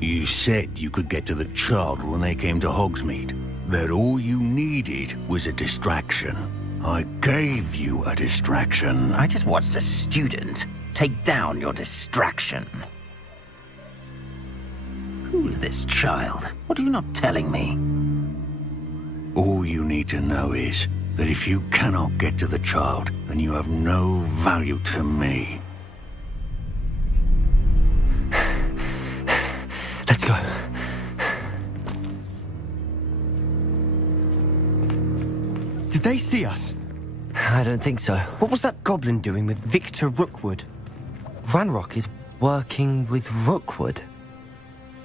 You said you could get to the child when they came to Hogsmeade. That all you needed was a distraction. I gave you a distraction. I just watched a student take down your distraction. Who's this child? What are you not telling me? All you need to know is that if you cannot get to the child, then you have no value to me. Let's go. Did they see us? I don't think so. What was that goblin doing with Victor Rookwood? Ranrock is working with Rookwood.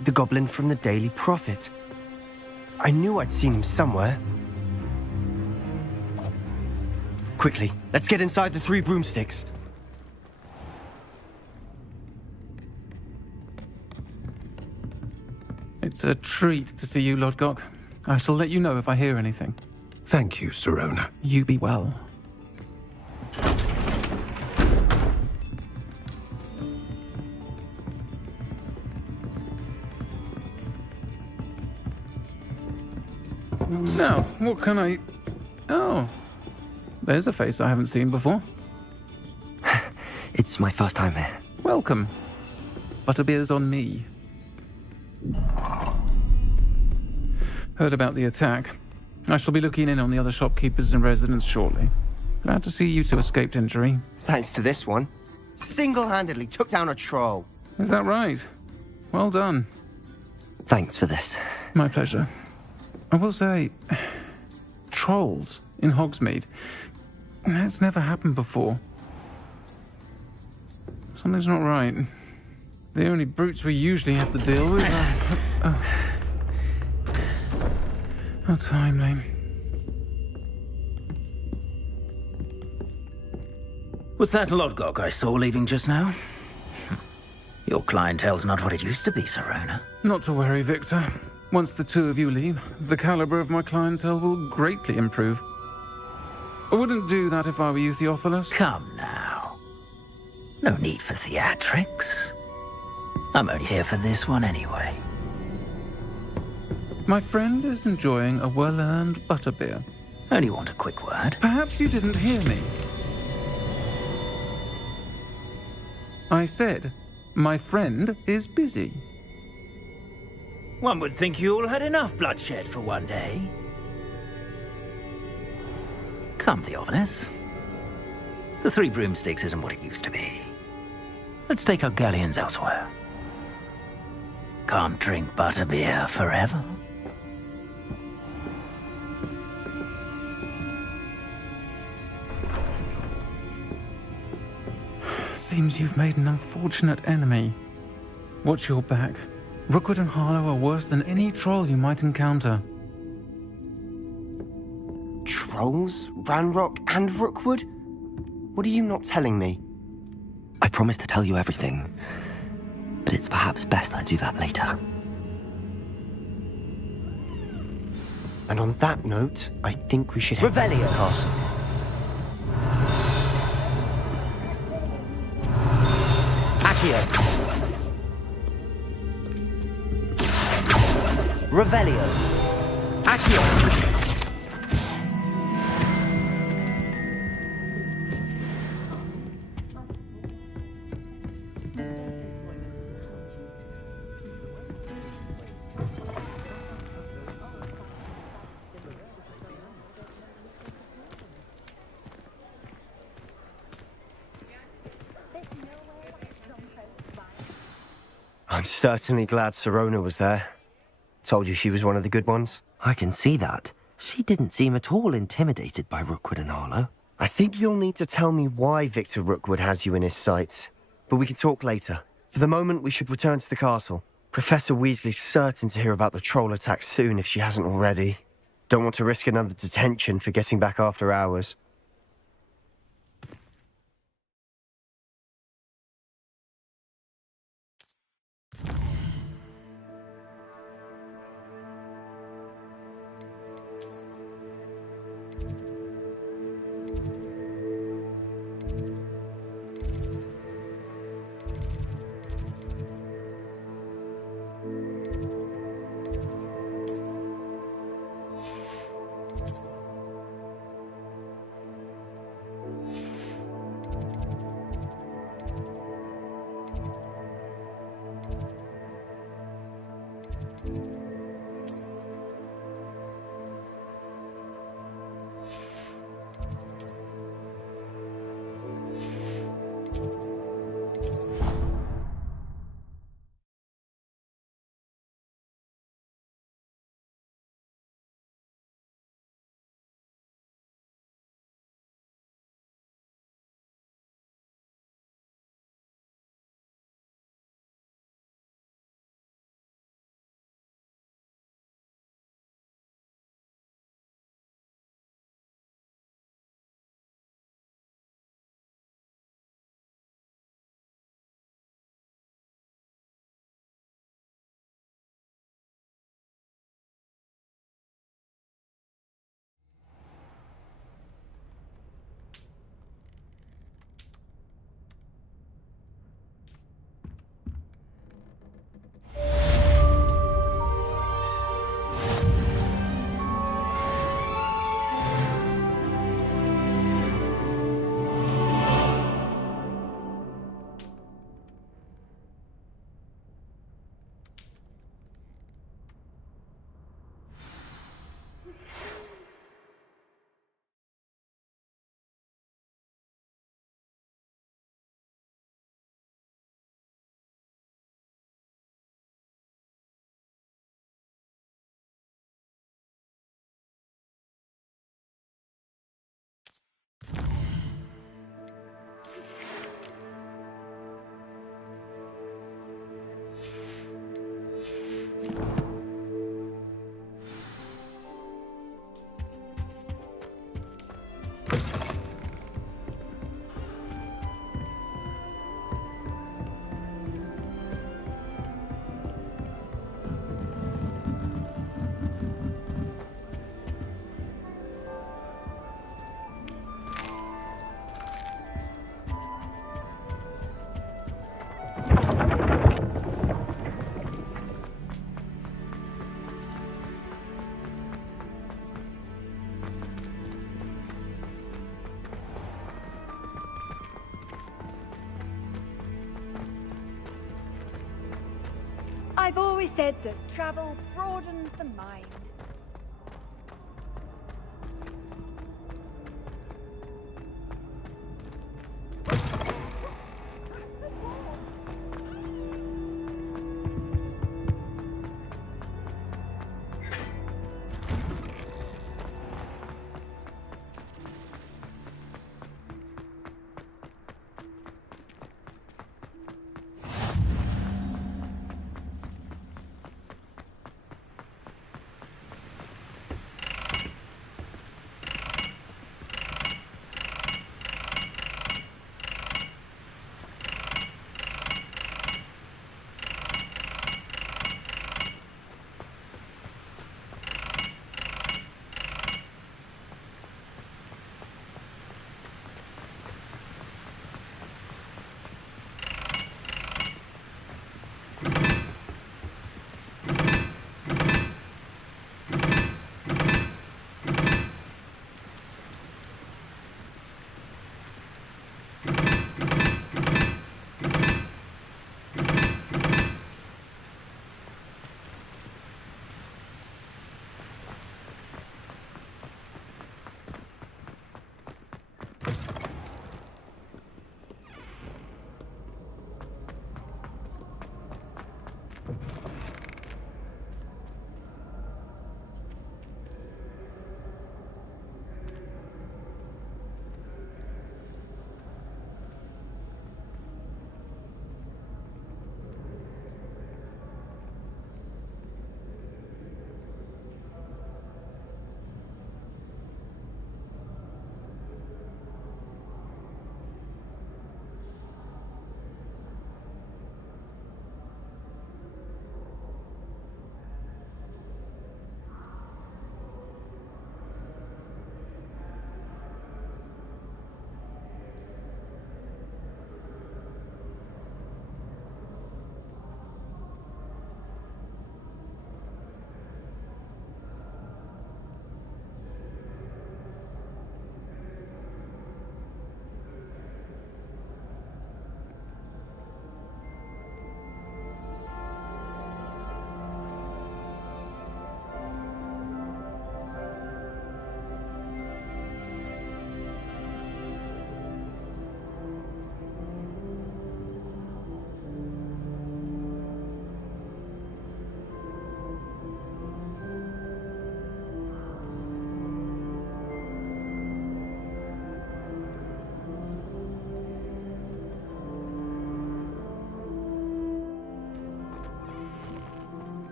The goblin from the Daily Prophet. I knew I'd seen him somewhere. Quickly, let's get inside the 3 broomsticks. It's a treat to see you, Lodgok. I shall let you know if I hear anything. Thank you, Sirona. You be well. Now, what can I... Oh, there's a face I haven't seen before. It's my first time here. Welcome. Butterbeer's on me. Heard about the attack. I shall be looking in on the other shopkeepers and residents shortly. Glad to see you two escaped injury. Thanks to this one. Single-handedly took down a troll. Is that right? Well done. Thanks for this. My pleasure. I will say, trolls in Hogsmeade. That's never happened before. Something's not right. The only brutes we usually have to deal with are... How timely. Was that Lodgok I saw leaving just now? Your clientele's not what it used to be, Sirona. Not to worry, Victor. Once the two of you leave, the caliber of my clientele will greatly improve. I wouldn't do that if I were you, Theophilus. Come now. No need for theatrics. I'm only here for this one anyway. My friend is enjoying a well-earned butterbeer. Only want a quick word. Perhaps you didn't hear me. I said, my friend is busy. One would think you all had enough bloodshed for one day. Come, Theophilus. The 3 broomsticks isn't what it used to be. Let's take our galleons elsewhere. Can't drink butterbeer forever. Seems you've made an unfortunate enemy. Watch your back. Rookwood and Harlow are worse than any troll you might encounter. Trolls? Ranrock and Rookwood? What are you not telling me? I promised to tell you everything, but it's perhaps best I do that later. And on that note, I think we should head back to the Revelio. castle. Accio. Revelio. Accio. I'm certainly glad Sirona was there. Told you she was one of the good ones. I can see that. She didn't seem at all intimidated by Rookwood and Harlow. I think you'll need to tell me why Victor Rookwood has you in his sights. But we can talk later. For the moment, we should return to the castle. Professor Weasley's certain to hear about the troll attack soon if she hasn't already. Don't want to risk another detention for getting back after hours. I've always said that travel broadens the mind.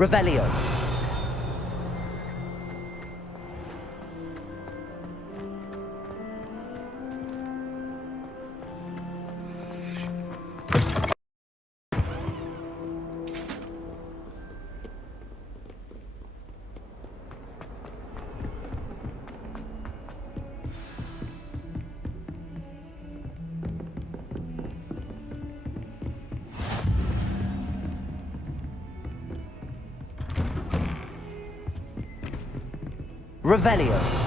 Revelio. Revelio.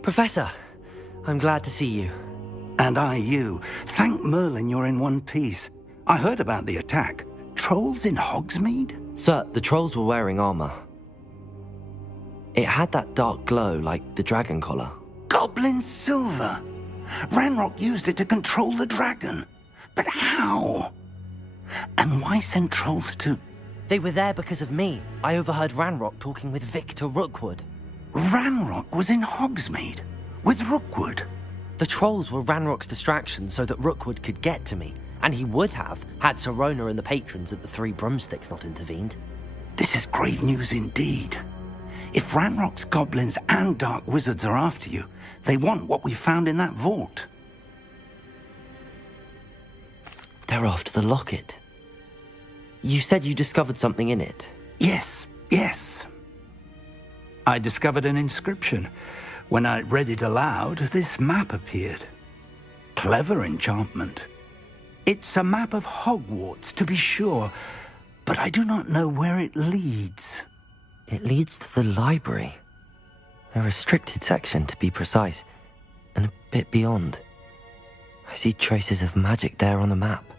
Professor, I'm glad to see you. And I you. Thank Merlin you're in one piece. I heard about the attack. Trolls in Hogsmeade? Sir, the trolls were wearing armor. It had that dark glow like the dragon collar. Goblin silver! Ranrock used it to control the dragon. But how? And why send trolls to... They were there because of me. I overheard Ranrock talking with Victor Rookwood. Ranrock was in Hogsmeade? With Rookwood? The trolls were Ranrock's distraction so that Rookwood could get to me. And he would have, had Sirona and the patrons at the Three Broomsticks not intervened. This is grave news indeed. If Ranrock's goblins and dark wizards are after you, they want what we found in that vault. They're after the locket. You said you discovered something in it. Yes. I discovered an inscription. When I read it aloud, this map appeared. Clever enchantment. It's a map of Hogwarts, to be sure, but I do not know where it leads. It leads to the library. A restricted section, to be precise, and a bit beyond. I see traces of magic there on the map.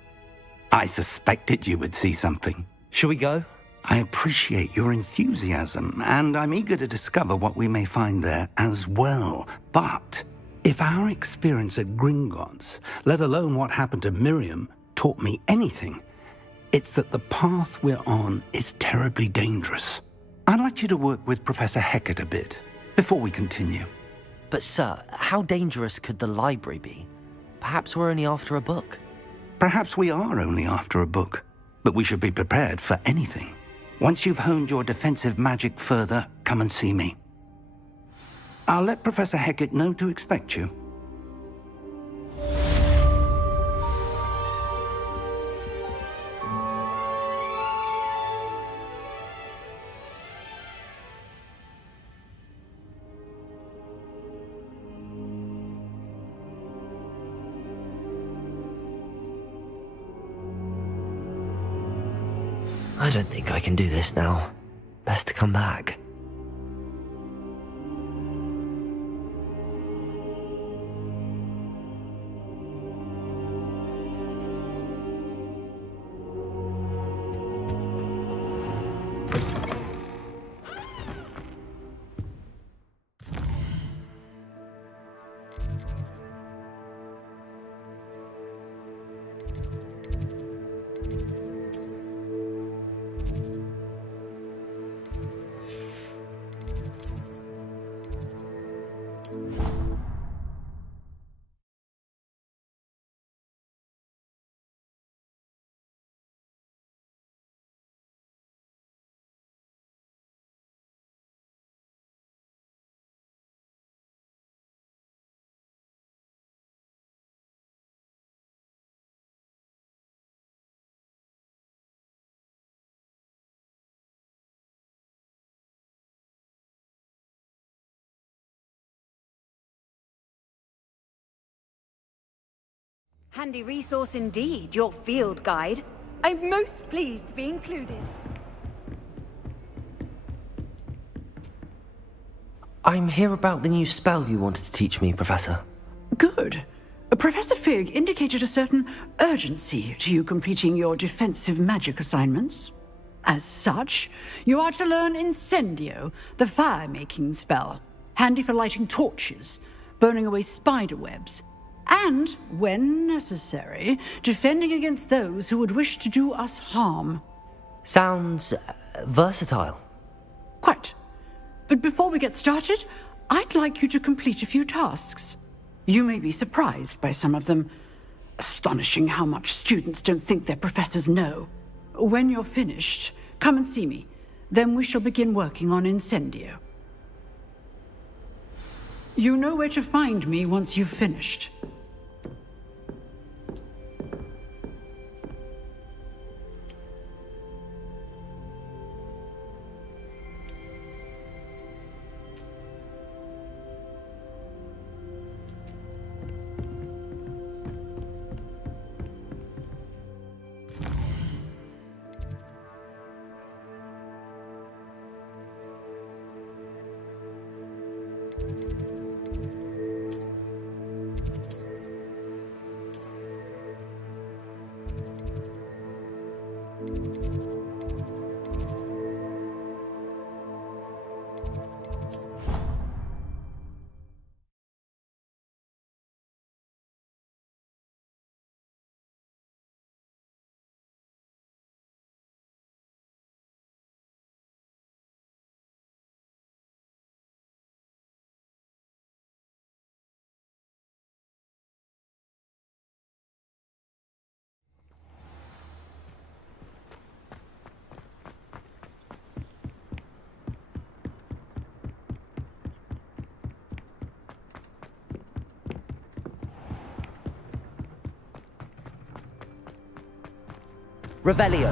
I suspected you would see something. Shall we go? I appreciate your enthusiasm, and I'm eager to discover what we may find there as well. But if our experience at Gringotts, let alone what happened to Miriam, taught me anything, it's that the path we're on is terribly dangerous. I'd like you to work with Professor Hecat a bit before we continue. But sir, how dangerous could the library be? Perhaps we're only after a book. Perhaps we are only after a book, but we should be prepared for anything. Once you've honed your defensive magic further, come and see me. I'll let Professor Hecat know to expect you. I don't think I can do this now. Best to come back. Handy resource indeed, your field guide. I'm most pleased to be included. I'm here about the new spell you wanted to teach me, Professor. Good. Professor Fig indicated a certain urgency to you completing your defensive magic assignments. As such, you are to learn Incendio, the fire-making spell, handy for lighting torches, burning away spider webs, and, when necessary, defending against those who would wish to do us harm. Sounds versatile. Quite. But before we get started, I'd like you to complete a few tasks. You may be surprised by some of them. Astonishing how much students don't think their professors know. When you're finished, come and see me. Then we shall begin working on Incendio. You know where to find me once you've finished. Revelio.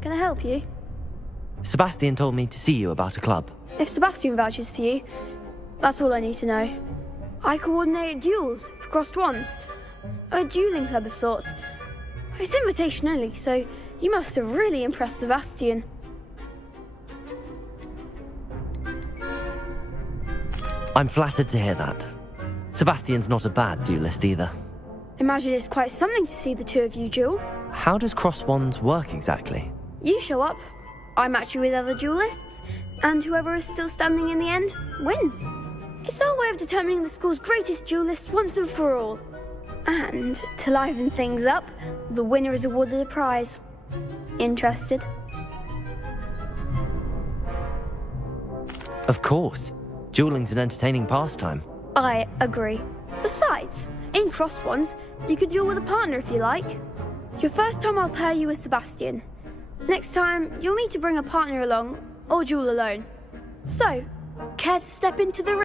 Can I help you? Sebastian told me to see you about a club. If Sebastian vouches for you, that's all I need to know. I coordinate duels for crossed wands. A dueling club of sorts. It's invitation only, so you must have really impressed Sebastian. I'm flattered to hear that. Sebastian's not a bad duelist either. Imagine it's quite something to see the two of you duel. How does cross wands work exactly? You show up, I match you with other duelists, and whoever is still standing in the end wins. It's our way of determining the school's greatest duelist once and for all. And to liven things up, the winner is awarded a prize. Interested? Of course. Dueling's an entertaining pastime. I agree. Besides, in crossed ones, you can duel with a partner if you like. Your first time I'll pair you with Sebastian. Next time, you'll need to bring a partner along, or duel alone. So, care to step into the ring?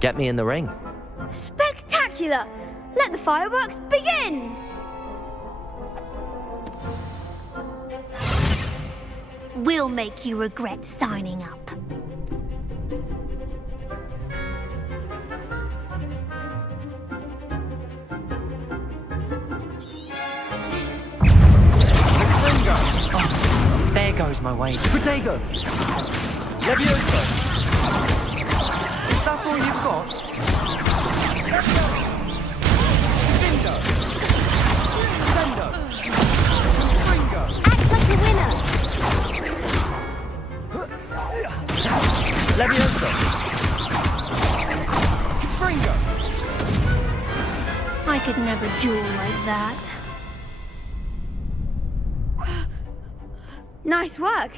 Get me in the ring. Spectacular! Let the fireworks begin! We'll make you regret signing up. There goes my way. Protego! Levioso! Is that all you've got? Vindo! Sendo! Ringo! Act like a winner! Levioso! Ringo! I could never duel like that. Nice work!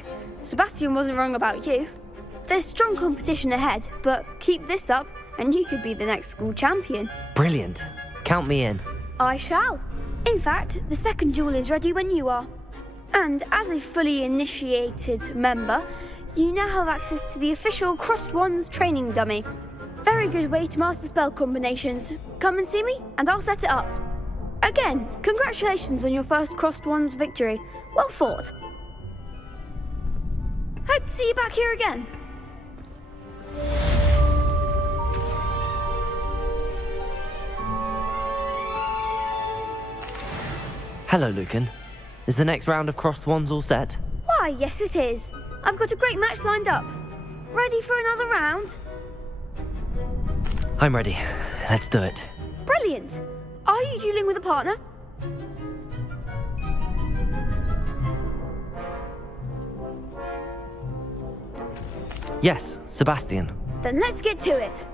Sebastian wasn't wrong about you. There's strong competition ahead, but keep this up and you could be the next school champion. Brilliant. Count me in. I shall. In fact, the second duel is ready when you are. And as a fully initiated member, you now have access to the official Crossed Wands training dummy. Very good way to master spell combinations. Come and see me and I'll set it up. Again, congratulations on your first Crossed Wands victory. Well fought. Hope to see you back here again. Hello, Lucan. Is the next round of crossed wands all set? Why, yes it is. I've got a great match lined up. Ready for another round? I'm ready. Let's do it. Brilliant. Are you dueling with a partner? Yes, Sebastian. Then let's get to it.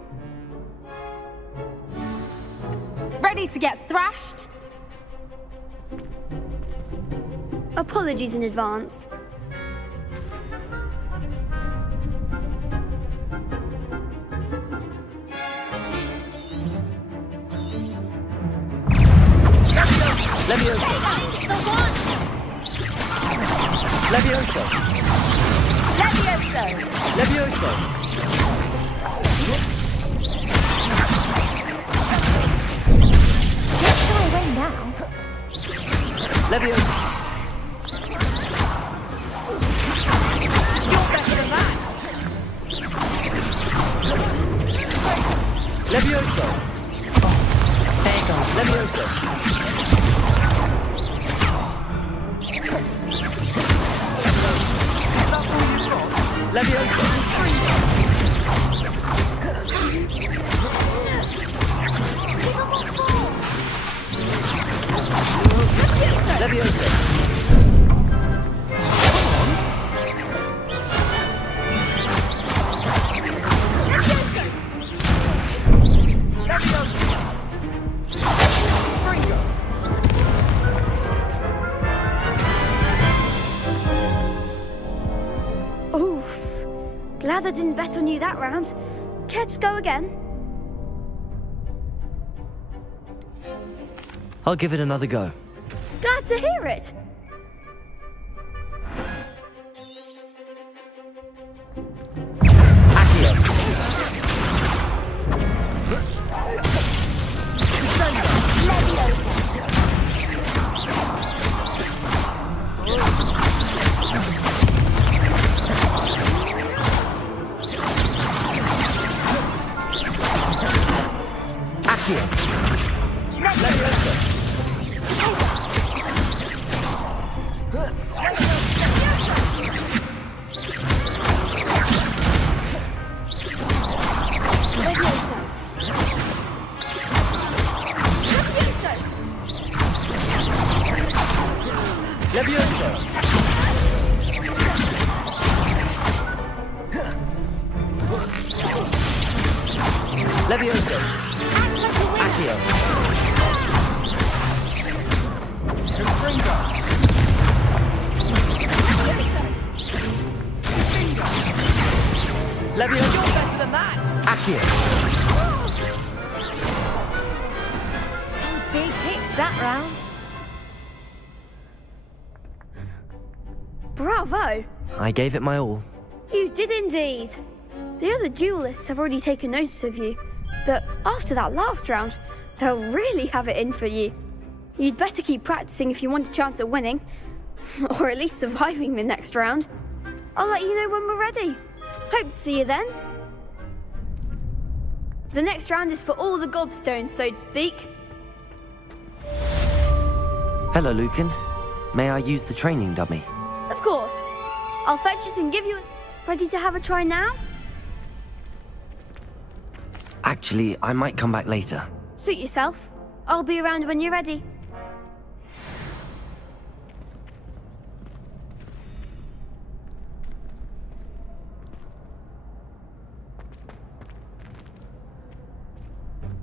Ready to get thrashed? Apologies in advance. Levioso! Levioso! Levioso! Levioso! Let's go away now. Levioso! You're better than that! Levioso! There goes. Levioso! Levioso! Levioso! Oof. Glad I didn't bet on you that round. Care to go again? I'll give it another go. Glad to hear it. Levioso! Levioso! Accio! Levioso! You're better than that! Accio! Some big hits that round. Bravo! I gave it my all. You did indeed. The other duelists have already taken notice of you, but after that last round, they'll really have it in for you. You'd better keep practicing if you want a chance at winning, or at least surviving the next round. I'll let you know when we're ready. Hope to see you then. The next round is for all the gobstones, so to speak. Hello, Lucan. May I use the training dummy? Of course. I'll fetch it and give you... Ready to have a try now? Actually, I might come back later. Suit yourself. I'll be around when you're ready.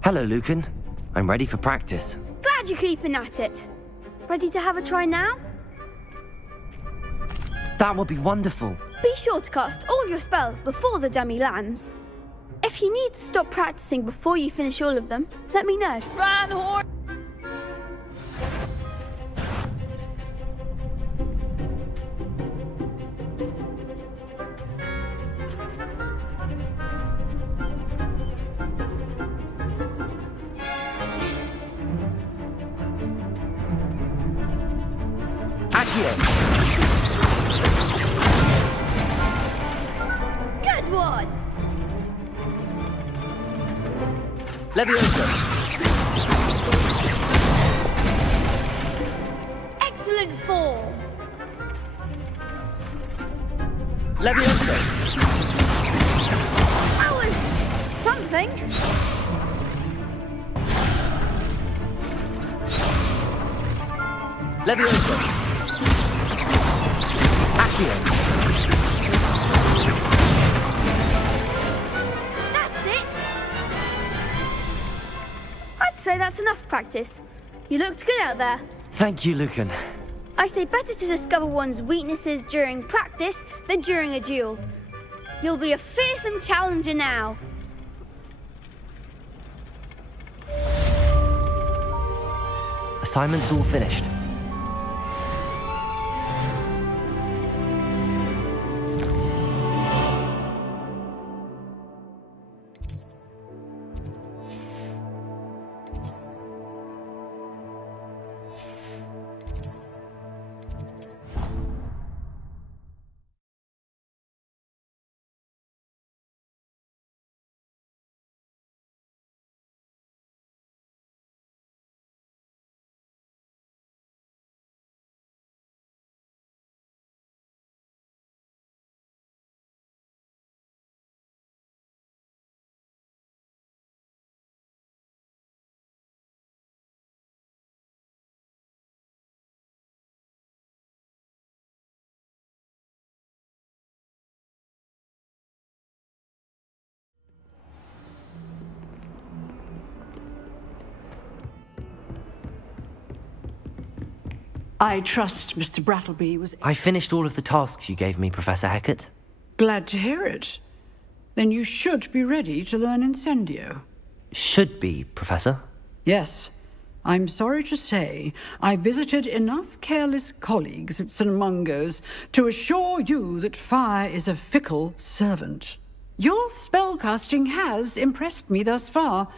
Hello, Lucan. I'm ready for practice. Glad you're keeping at it. Ready to have a try now? That would be wonderful. Be sure to cast all your spells before the dummy lands. If you need to stop practicing before you finish all of them, let me know. Run, horse! Good one! Levioso! Excellent form! Levioso! That was something. Levioso! Accio! That's it! I'd say that's enough practice. You looked good out there. Thank you, Lucan. I say better to discover one's weaknesses during practice than during a duel. You'll be a fearsome challenger now. Assignment's all finished. I trust Mr. Brattleby was I finished all of the tasks you gave me, Professor Hecat. glad to hear it. Then you should be ready to learn Incendio. Should be, Professor. Yes. I'm sorry to say, I visited enough careless colleagues at St. Mungo's to assure you that fire is a fickle servant. Your spellcasting has impressed me thus far,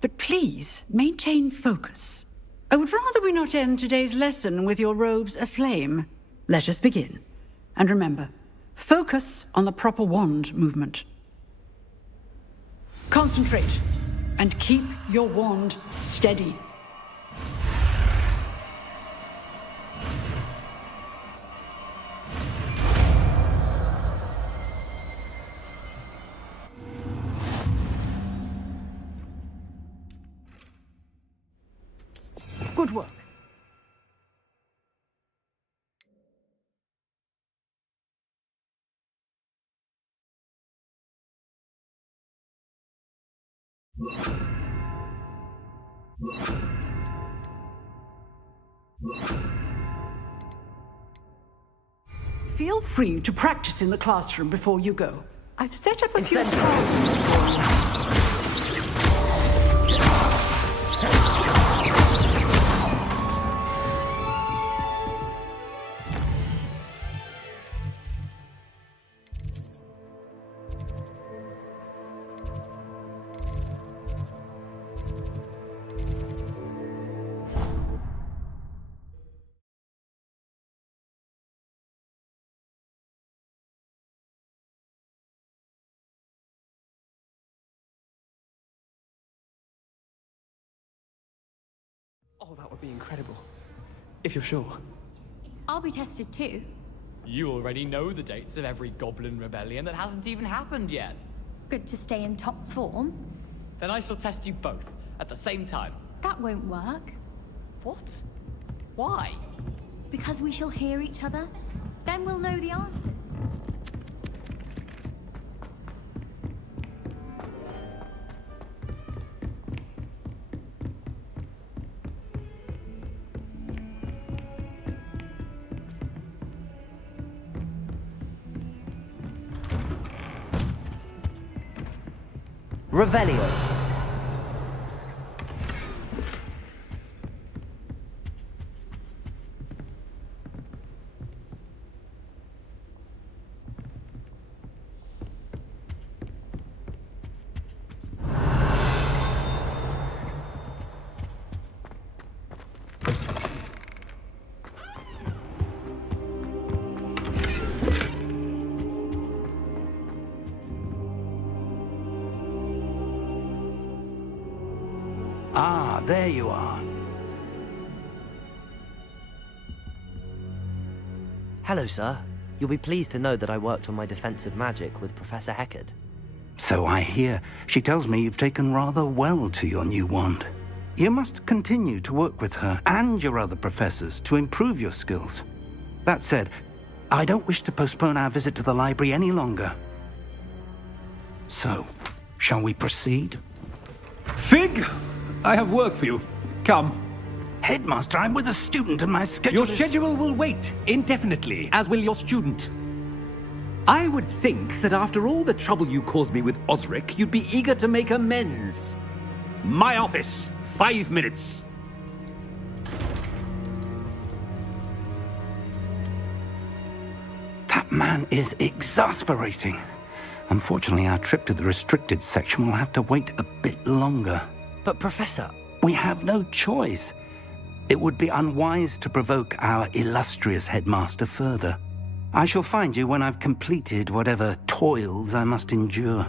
but please maintain focus. I would rather we not end today's lesson with your robes aflame. Let us begin. And remember, focus on the proper wand movement. Concentrate, and keep your wand steady. Good work. Feel free to practice in the classroom before you go. I've set up a few problems for you. Oh, that would be incredible. If you're sure. I'll be tested too. You already know the dates of every goblin rebellion that hasn't even happened yet. Good to stay in top form. Then I shall test you both at the same time. That won't work. What? Why? Because we shall hear each other. Then we'll know the answer. Revelio. Ah, there you are. Hello, sir. You'll be pleased to know that I worked on my defensive magic with Professor Heckard. So I hear. She tells me you've taken rather well to your new wand. You must continue to work with her and your other professors to improve your skills. That said, I don't wish to postpone our visit to the library any longer. So, shall we proceed? Fig! I have work for you. Come. Headmaster, I'm with a student and my schedule Your schedule will wait indefinitely, as will your student. I would think that after all the trouble you caused me with Osric, you'd be eager to make amends. My office, 5 minutes. That man is exasperating. Unfortunately, our trip to the restricted section will have to wait a bit longer. But, Professor... We have no choice. It would be unwise to provoke our illustrious headmaster further. I shall find you when I've completed whatever toils I must endure.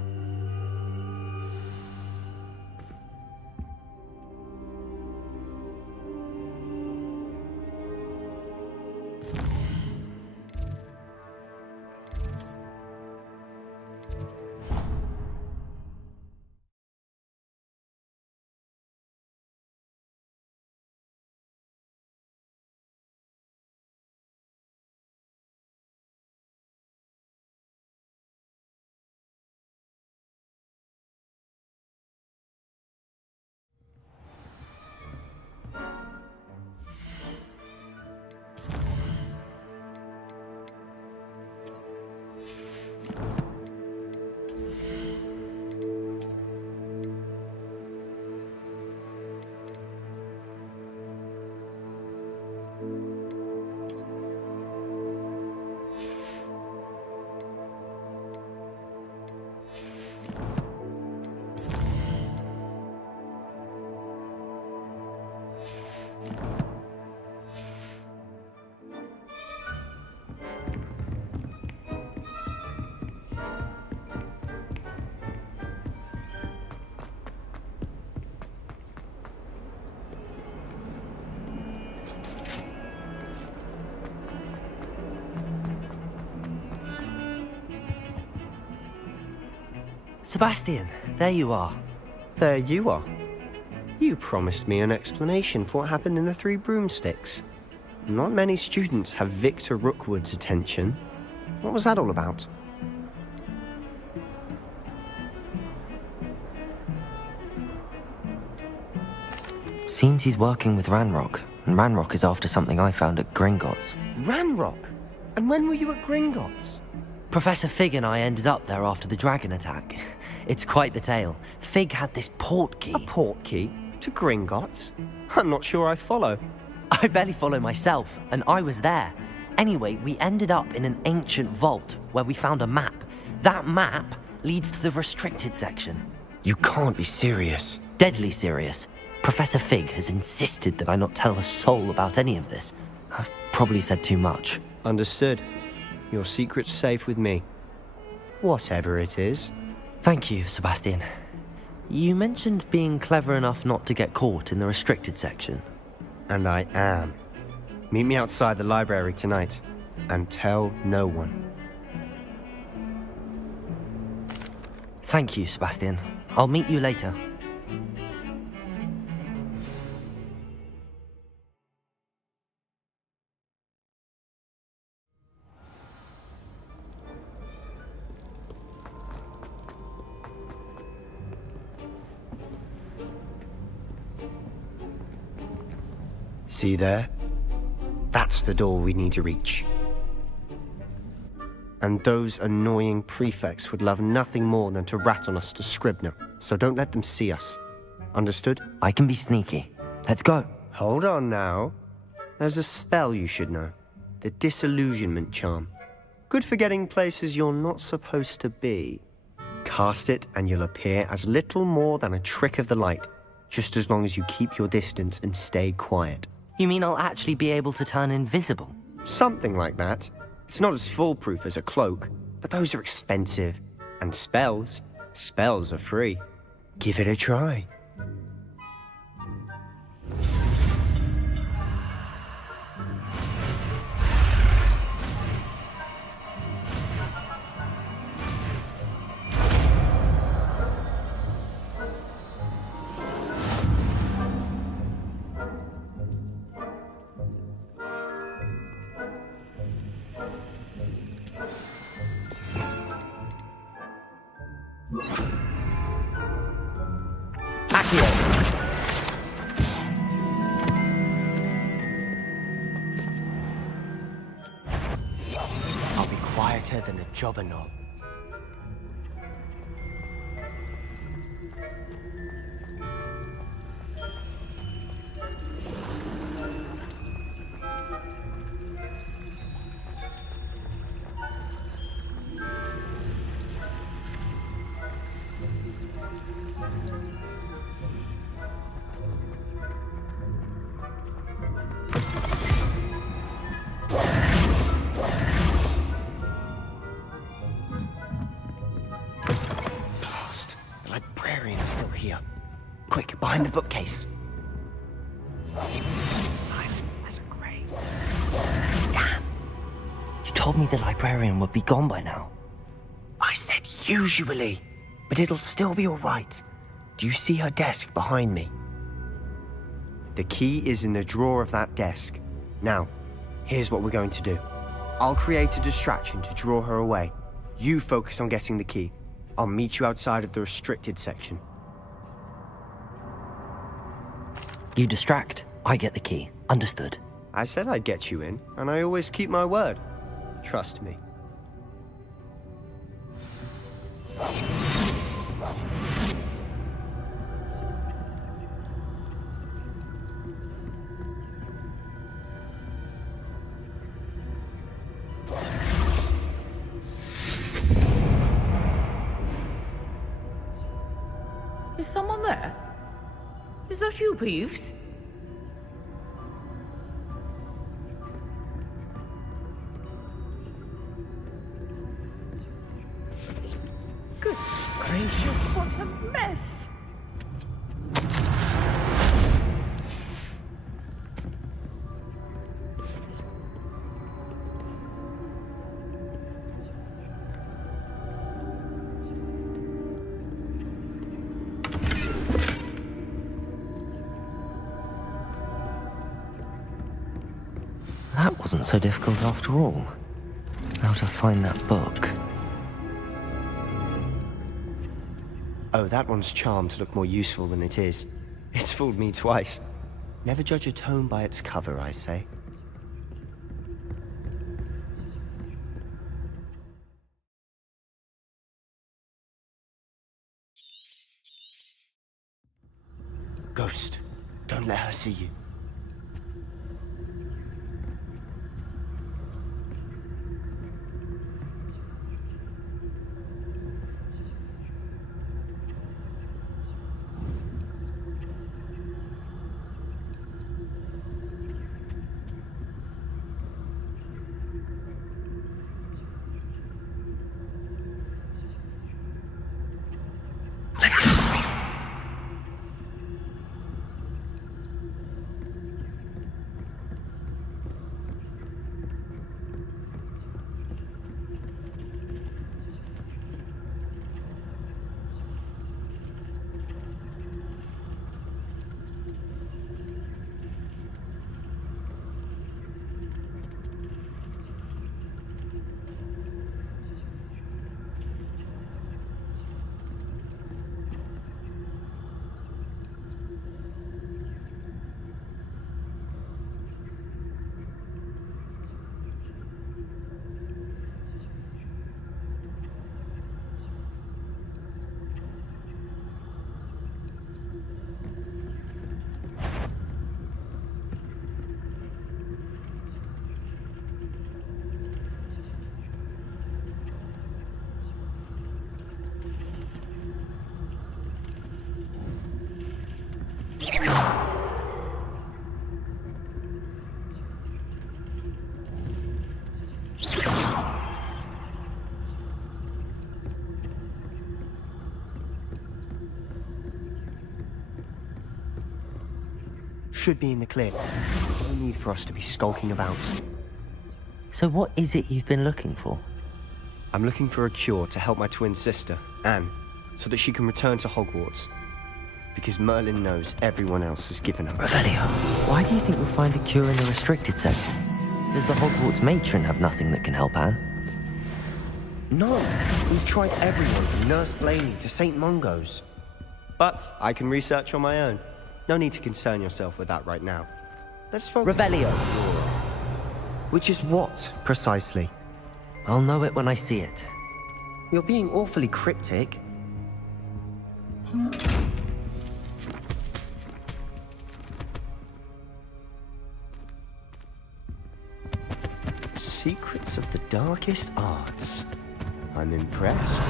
Sebastian, there you are. There you are. You promised me an explanation for what happened in the Three Broomsticks. Not many students have Victor Rookwood's attention. What was that all about? Seems he's working with Ranrock, and Ranrock is after something I found at Gringotts. Ranrock? And when were you at Gringotts? Professor Fig and I ended up there after the dragon attack. It's quite the tale. Fig had this port key. A port key? To Gringotts? I'm not sure I follow. I barely follow myself, and I was there. Anyway, we ended up in an ancient vault where we found a map. That map leads to the restricted section. You can't be serious. Deadly serious. Professor Fig has insisted that I not tell a soul about any of this. I've probably said too much. Understood. Your secret's safe with me. Whatever it is. Thank you, Sebastian. You mentioned being clever enough not to get caught in the restricted section. And I am. Meet me outside the library tonight, and tell no one. Thank you, Sebastian. I'll meet you later. See there? That's the door we need to reach. And those annoying prefects would love nothing more than to rat on us to Scribner, so don't let them see us. Understood? I can be sneaky. Let's go. Hold on now. There's a spell you should know. The Disillusionment Charm. Good for getting places you're not supposed to be. Cast it and you'll appear as little more than a trick of the light, just as long as you keep your distance and stay quiet. You mean I'll actually be able to turn invisible? Something like that. It's not as foolproof as a cloak, but those are expensive. And spells are free. Give it a try. I'll be quieter than a jobberknoll. Still here. Quick, behind the bookcase. Silent as a grave. Damn. You told me the librarian would be gone by now. I said usually, but it'll still be all right. Do you see her desk behind me? The key is in the drawer of that desk. Now, here's what we're going to do. I'll create a distraction to draw her away. You focus on getting the key. I'll meet you outside of the restricted section. You distract, I get the key. Understood. I said I'd get you in, and I always keep my word. Trust me. Is someone there? Is that you, Peeves? Goodness gracious, what a mess! That wasn't so difficult after all. Now to find that book. Oh, that one's charmed to look more useful than it is. It's fooled me twice. Never judge a tome by its cover, I say. Ghost, don't let her see you. Should be in the clear. There's no need for us to be skulking about. So what is it you've been looking for? I'm looking for a cure to help my twin sister, Anne, so that she can return to Hogwarts. Because Merlin knows everyone else has given up. Revelio, why do you think we'll find a cure in the restricted sector? Does the Hogwarts matron have nothing that can help Anne? No, we've tried everyone from Nurse Blaney to St. Mungo's. But I can research on my own. No need to concern yourself with that right now. Let's focus. Revelio! Which is what, precisely? I'll know it when I see it. You're being awfully cryptic. Secrets of the darkest arts. I'm impressed.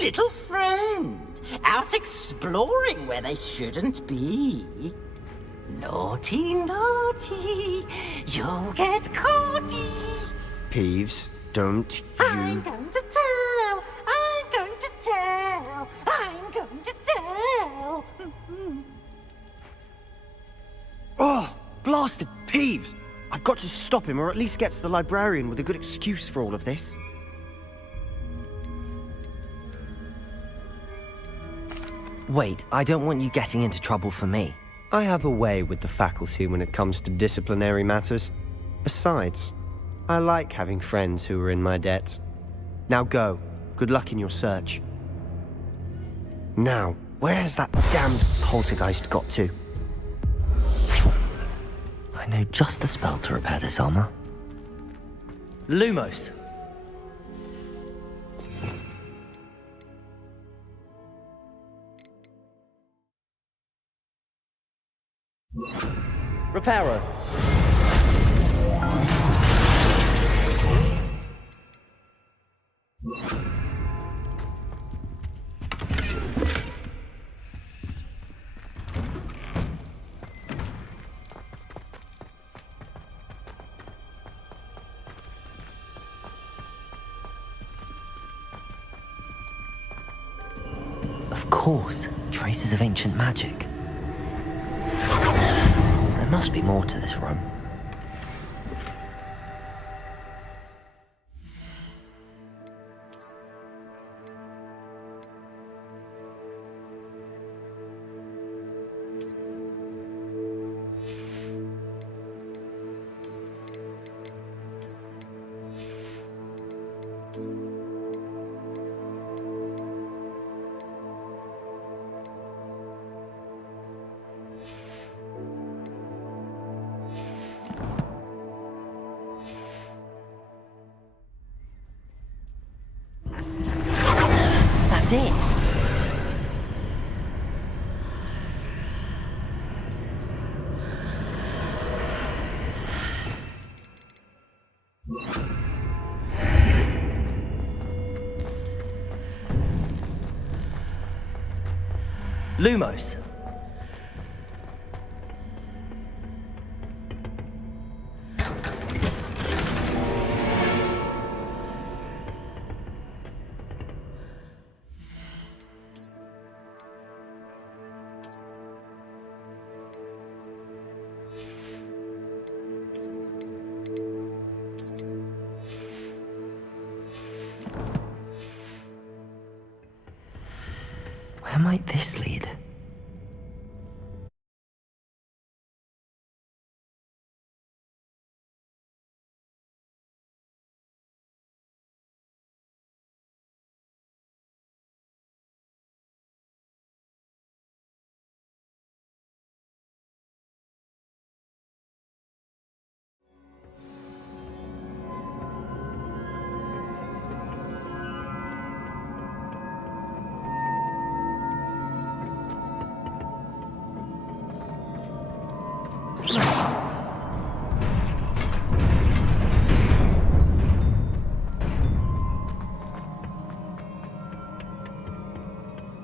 Little friend, out exploring where they shouldn't be. Naughty, naughty, you'll get caughty. Peeves, don't you... I'm going to tell, I'm going to tell, I'm going to tell. Oh, blasted Peeves! I've got to stop him, or at least get to the librarian with a good excuse for all of this. Wait, I don't want you getting into trouble for me. I have a way with the faculty when it comes to disciplinary matters. Besides, I like having friends who are in my debt. Now go. Good luck in your search. Now, where's that damned poltergeist got to? I know just the spell to repair this armor. Lumos. Reparo. Of course, traces of ancient magic. There must be more to this room. That's it. Lumos. Where might this lead?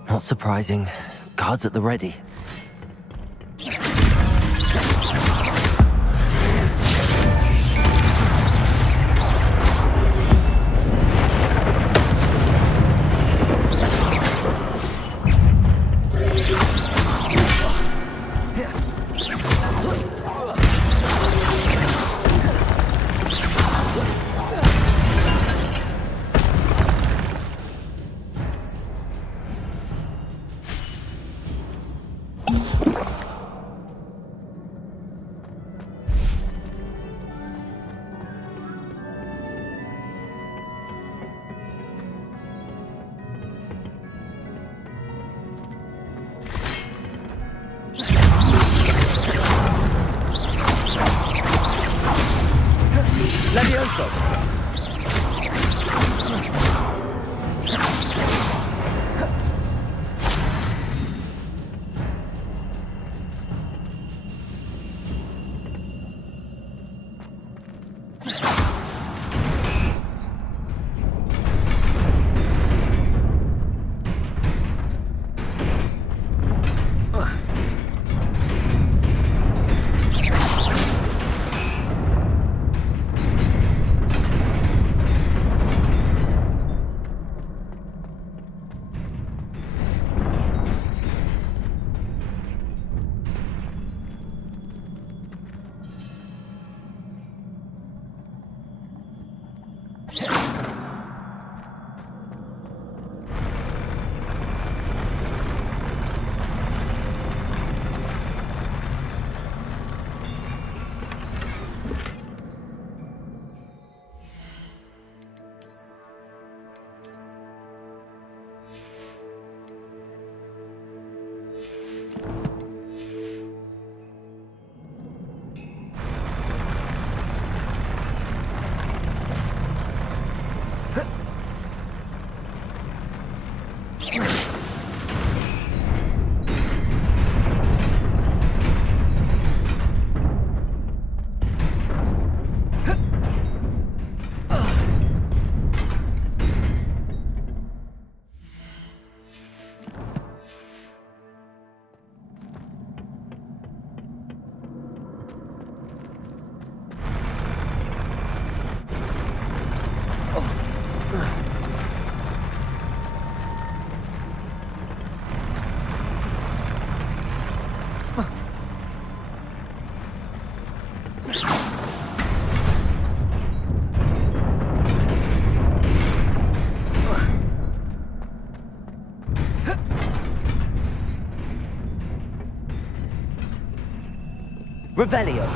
Not surprising. Guards at the ready. Levioso! Revelio.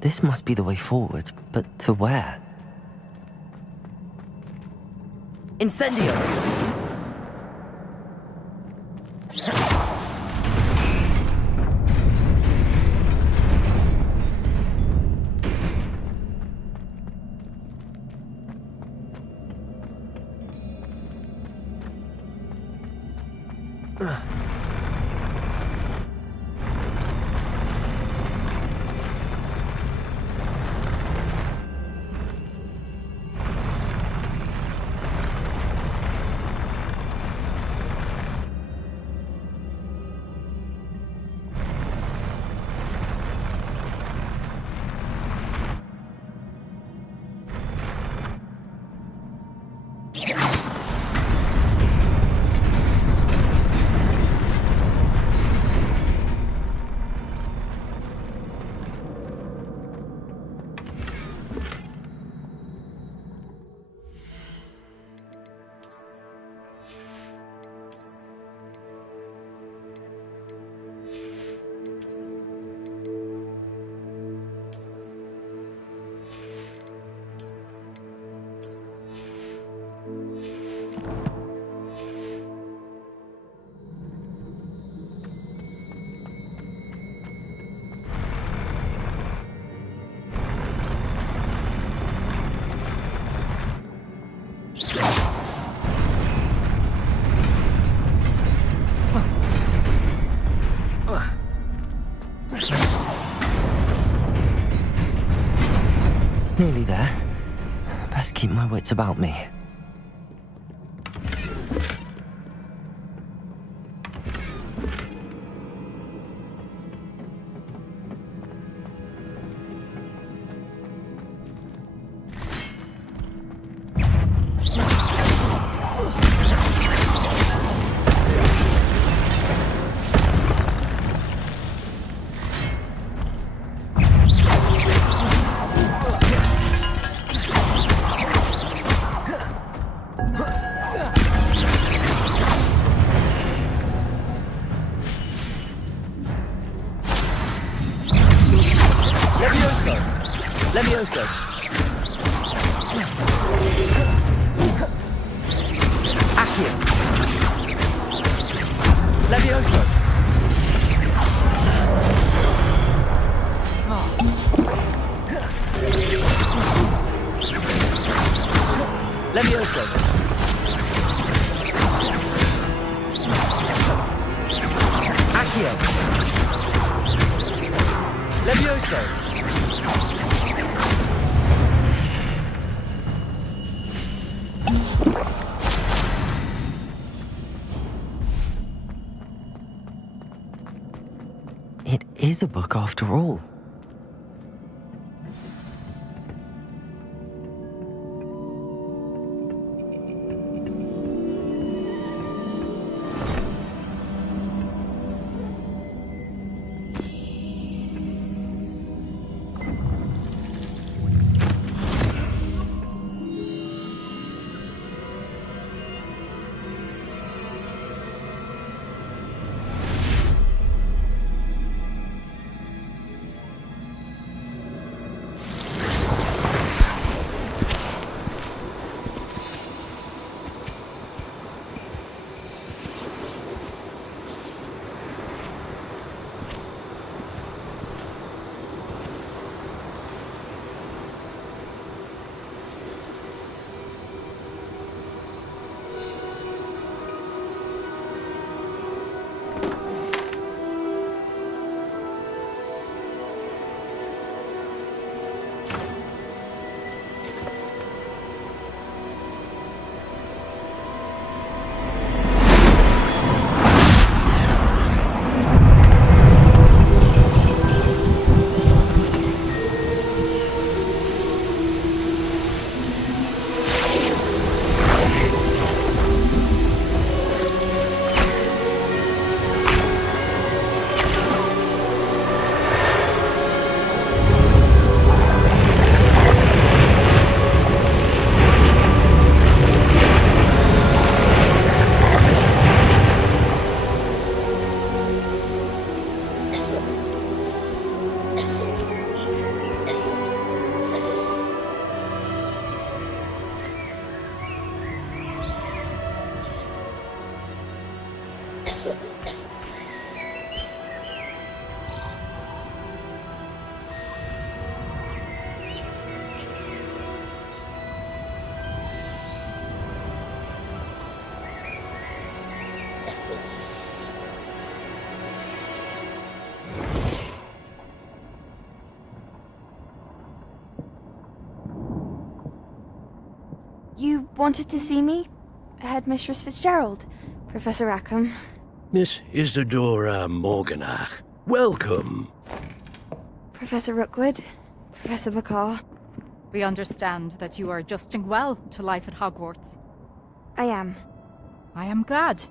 This must be the way forward, but to where? Incendio! Nearly there. Best keep my wits about me. Levioso. Accio. Levioso. Levioso. Accio. Levioso. It is a book after all. You wanted to see me? Headmistress Fitzgerald, Professor Rackham. Miss Isadora Morganach, welcome. Professor Rookwood, Professor Bakar. We understand that you are adjusting well to life at Hogwarts. I am. I am glad.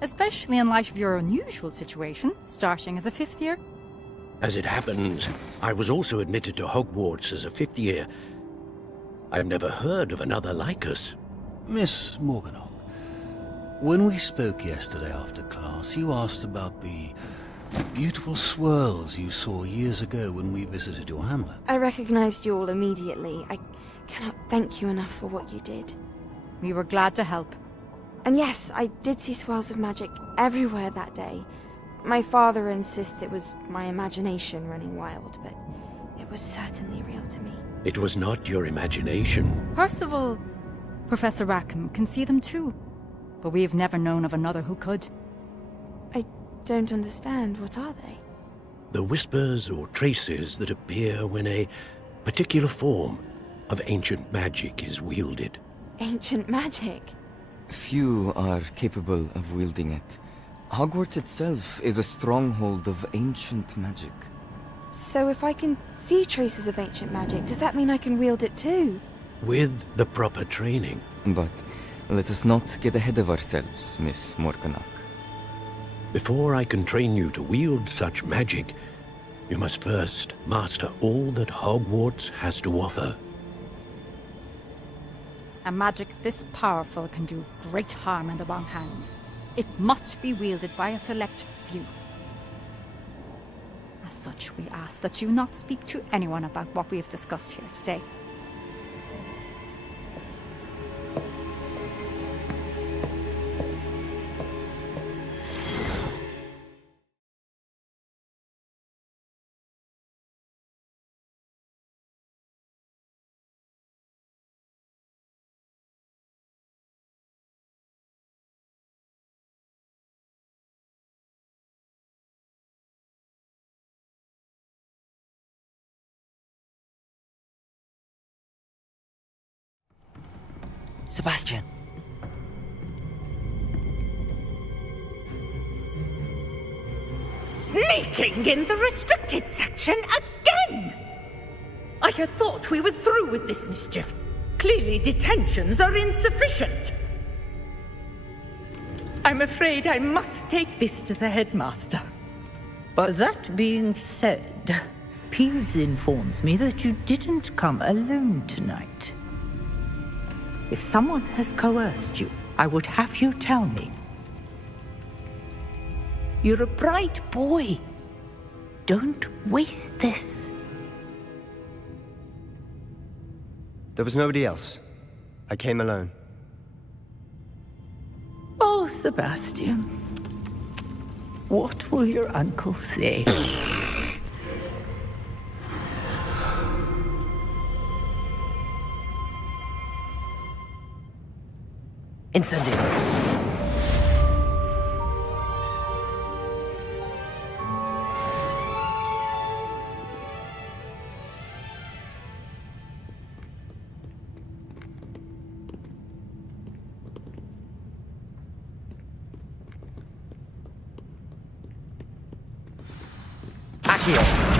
Especially in light of your unusual situation, starting as a 5th year. As it happens, I was also admitted to Hogwarts as a 5th year. I've never heard of another like us. Miss Morganach, when we spoke yesterday after class, you asked about the beautiful swirls you saw years ago when we visited your hamlet. I recognized you all immediately. I cannot thank you enough for what you did. We were glad to help. And yes, I did see swirls of magic everywhere that day. My father insists it was my imagination running wild, but it was certainly real to me. It was not your imagination. Percival, Professor Rackham can see them too. But we have never known of another who could. I don't understand. What are they? The whispers or traces that appear when a particular form of ancient magic is wielded. Ancient magic? Few are capable of wielding it. Hogwarts itself is a stronghold of ancient magic. So if I can see traces of ancient magic, does that mean I can wield it too? With the proper training. But let us not get ahead of ourselves, Miss Morganach. Before I can train you to wield such magic, you must first master all that Hogwarts has to offer. A magic this powerful can do great harm in the wrong hands. It must be wielded by a select few. As such, we ask that you not speak to anyone about what we have discussed here today. Sebastian. Sneaking in the restricted section again! I had thought we were through with this mischief. Clearly detentions are insufficient. I'm afraid I must take this to the headmaster. But that being said, Peeves informs me that you didn't come alone tonight. If someone has coerced you, I would have you tell me. You're a bright boy. Don't waste this. There was nobody else. I came alone. Oh, Sebastian. What will your uncle say? Incendio. Accio.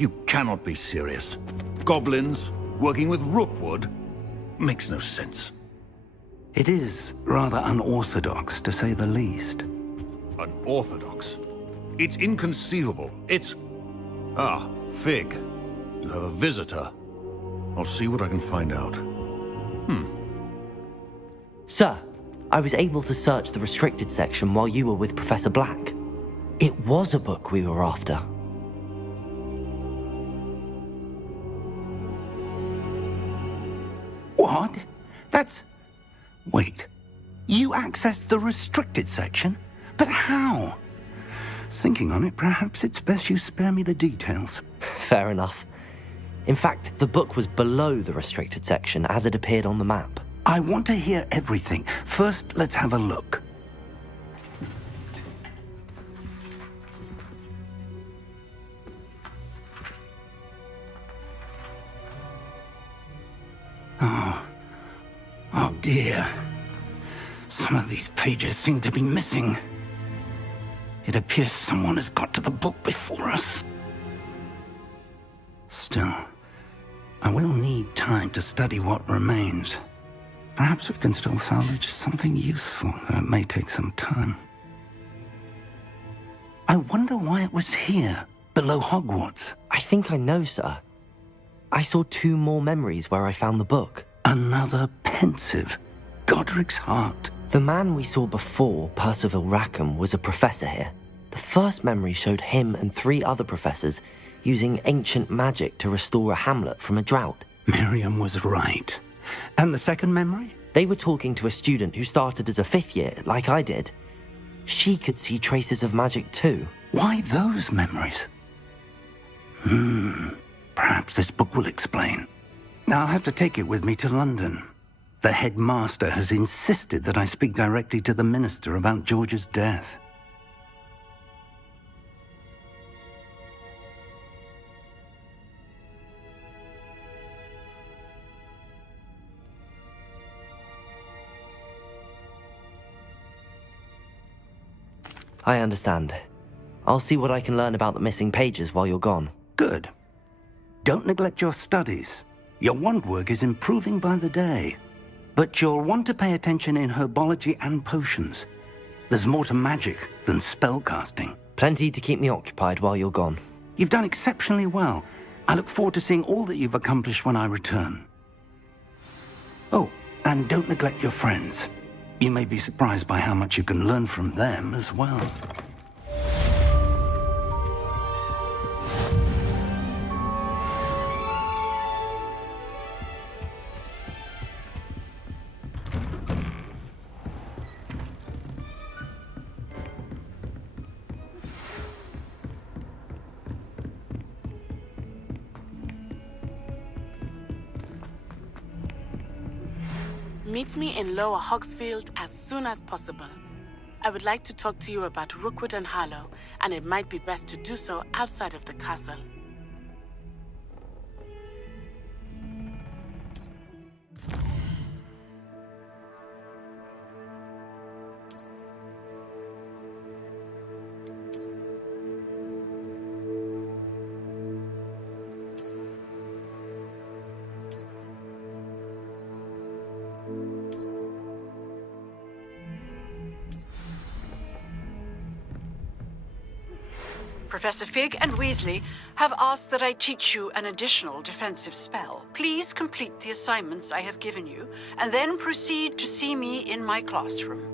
You cannot be serious. Goblins working with Rookwood makes no sense. It is rather unorthodox, to say the least. Unorthodox? It's inconceivable. It's... Ah, Fig. You have a visitor. I'll see what I can find out. Sir, I was able to search the restricted section while you were with Professor Black. It was a book we were after. What? That's... Wait. You accessed the restricted section? But how? Thinking on it, perhaps it's best you spare me the details. Fair enough. In fact, the book was below the restricted section as it appeared on the map. I want to hear everything. First, let's have a look. Oh dear. Some of these pages seem to be missing. It appears someone has got to the book before us. Still, I will need time to study what remains. Perhaps we can still salvage something useful, though it may take some time. I wonder why it was here, below Hogwarts. I think I know, sir. I saw 2 more memories where I found the book. Another pensive. Godric's heart. The man we saw before, Percival Rackham, was a professor here. The first memory showed him and 3 other professors using ancient magic to restore a hamlet from a drought. Miriam was right. And the second memory? They were talking to a student who started as a 5th year, like I did. She could see traces of magic too. Why those memories? Perhaps this book will explain. Now I'll have to take it with me to London. The headmaster has insisted that I speak directly to the minister about George's death. I understand. I'll see what I can learn about the missing pages while you're gone. Good. Don't neglect your studies. Your wand work is improving by the day. But you'll want to pay attention in herbology and potions. There's more to magic than spellcasting. Plenty to keep me occupied while you're gone. You've done exceptionally well. I look forward to seeing all that you've accomplished when I return. Oh, and don't neglect your friends. You may be surprised by how much you can learn from them as well. Meet me in Lower Hogsfield as soon as possible. I would like to talk to you about Rookwood and Harlow, and it might be best to do so outside of the castle. Professor Fig and Weasley have asked that I teach you an additional defensive spell. Please complete the assignments I have given you, and then proceed to see me in my classroom.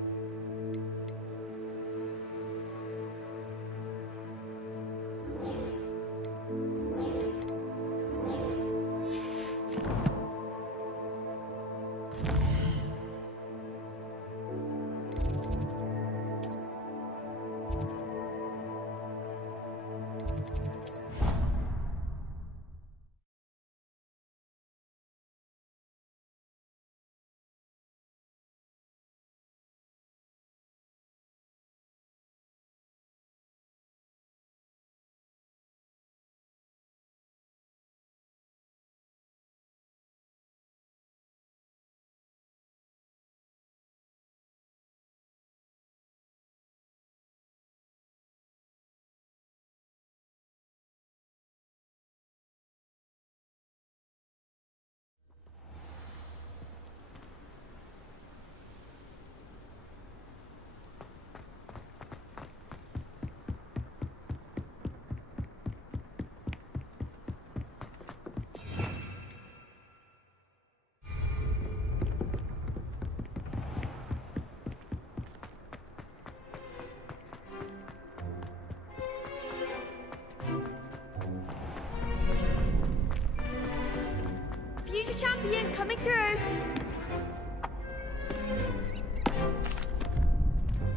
champion coming through.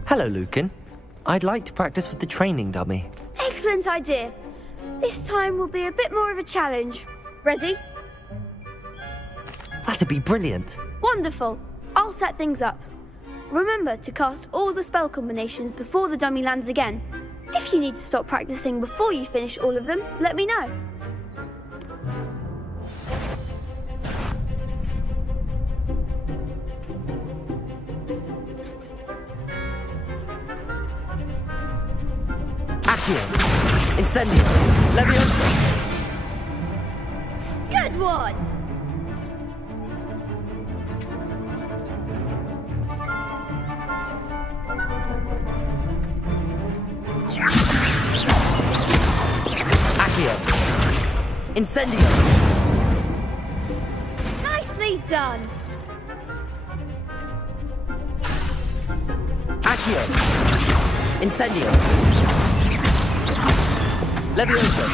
Hello, Lucan. I'd like to practice with the training dummy. Excellent idea. This time will be a bit more of a challenge. Ready? That'd be brilliant. Wonderful. I'll set things up. Remember to cast all the spell combinations before the dummy lands again. If you need to stop practicing before you finish all of them, let me know. Accio. Incendio. Leviosa. Good one! Accio. Incendio. Nicely done! Accio. Incendio. Leviosa.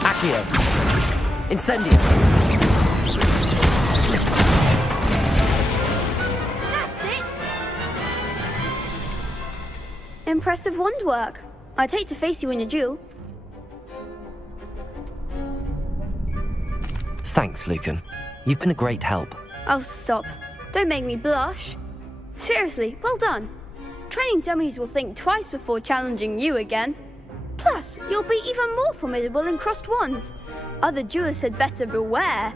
Accio. Incendio. That's it! Impressive wand work. I'd hate to face you in a duel. Thanks, Lucan. You've been a great help. Oh, stop. Don't make me blush. Seriously, well done. Training dummies will think twice before challenging you again. Plus, you'll be even more formidable in crossed wands. Other duelists had better beware.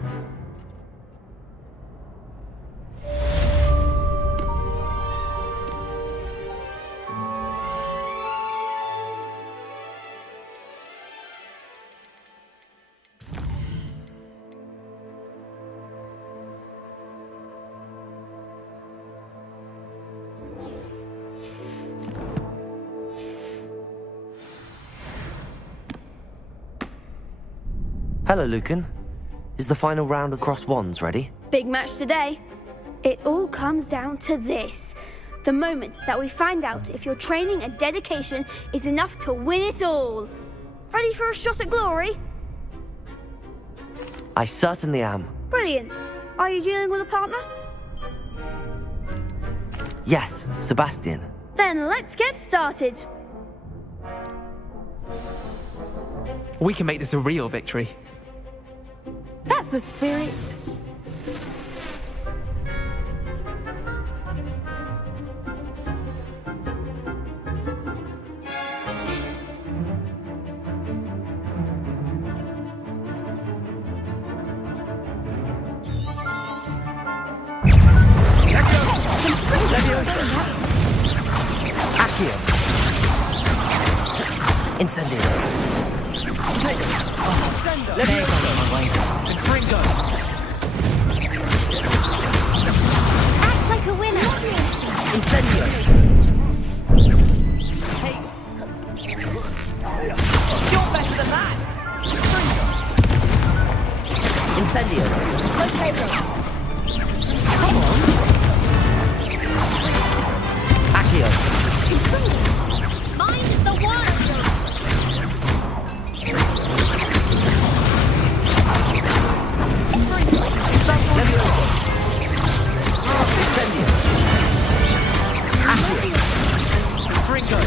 Hello, Lucan. Is the final round of crossed wands ready? Big match today. It all comes down to this. The moment that we find out if your training and dedication is enough to win it all. Ready for a shot at glory? I certainly am. Brilliant. Are you dealing with a partner? Yes, Sebastian. Then let's get started. We can make this a real victory. That's the spirit. Accio. Incendio. Fringo. Act like a winner. Incendio. You're better than that. Incendio. Come on. Accio. Mind the water. Incendio. Accio. Fringo.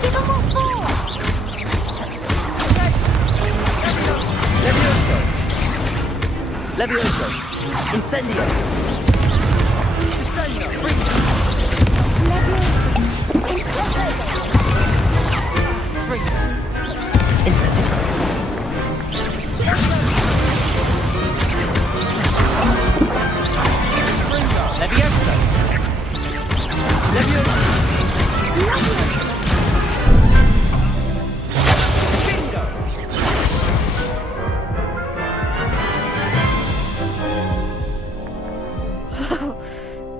Give them what for. Levioso. Levioso. Incendio. Incendio. Fringo. Incendio. Levioso. Levioso. Bingo.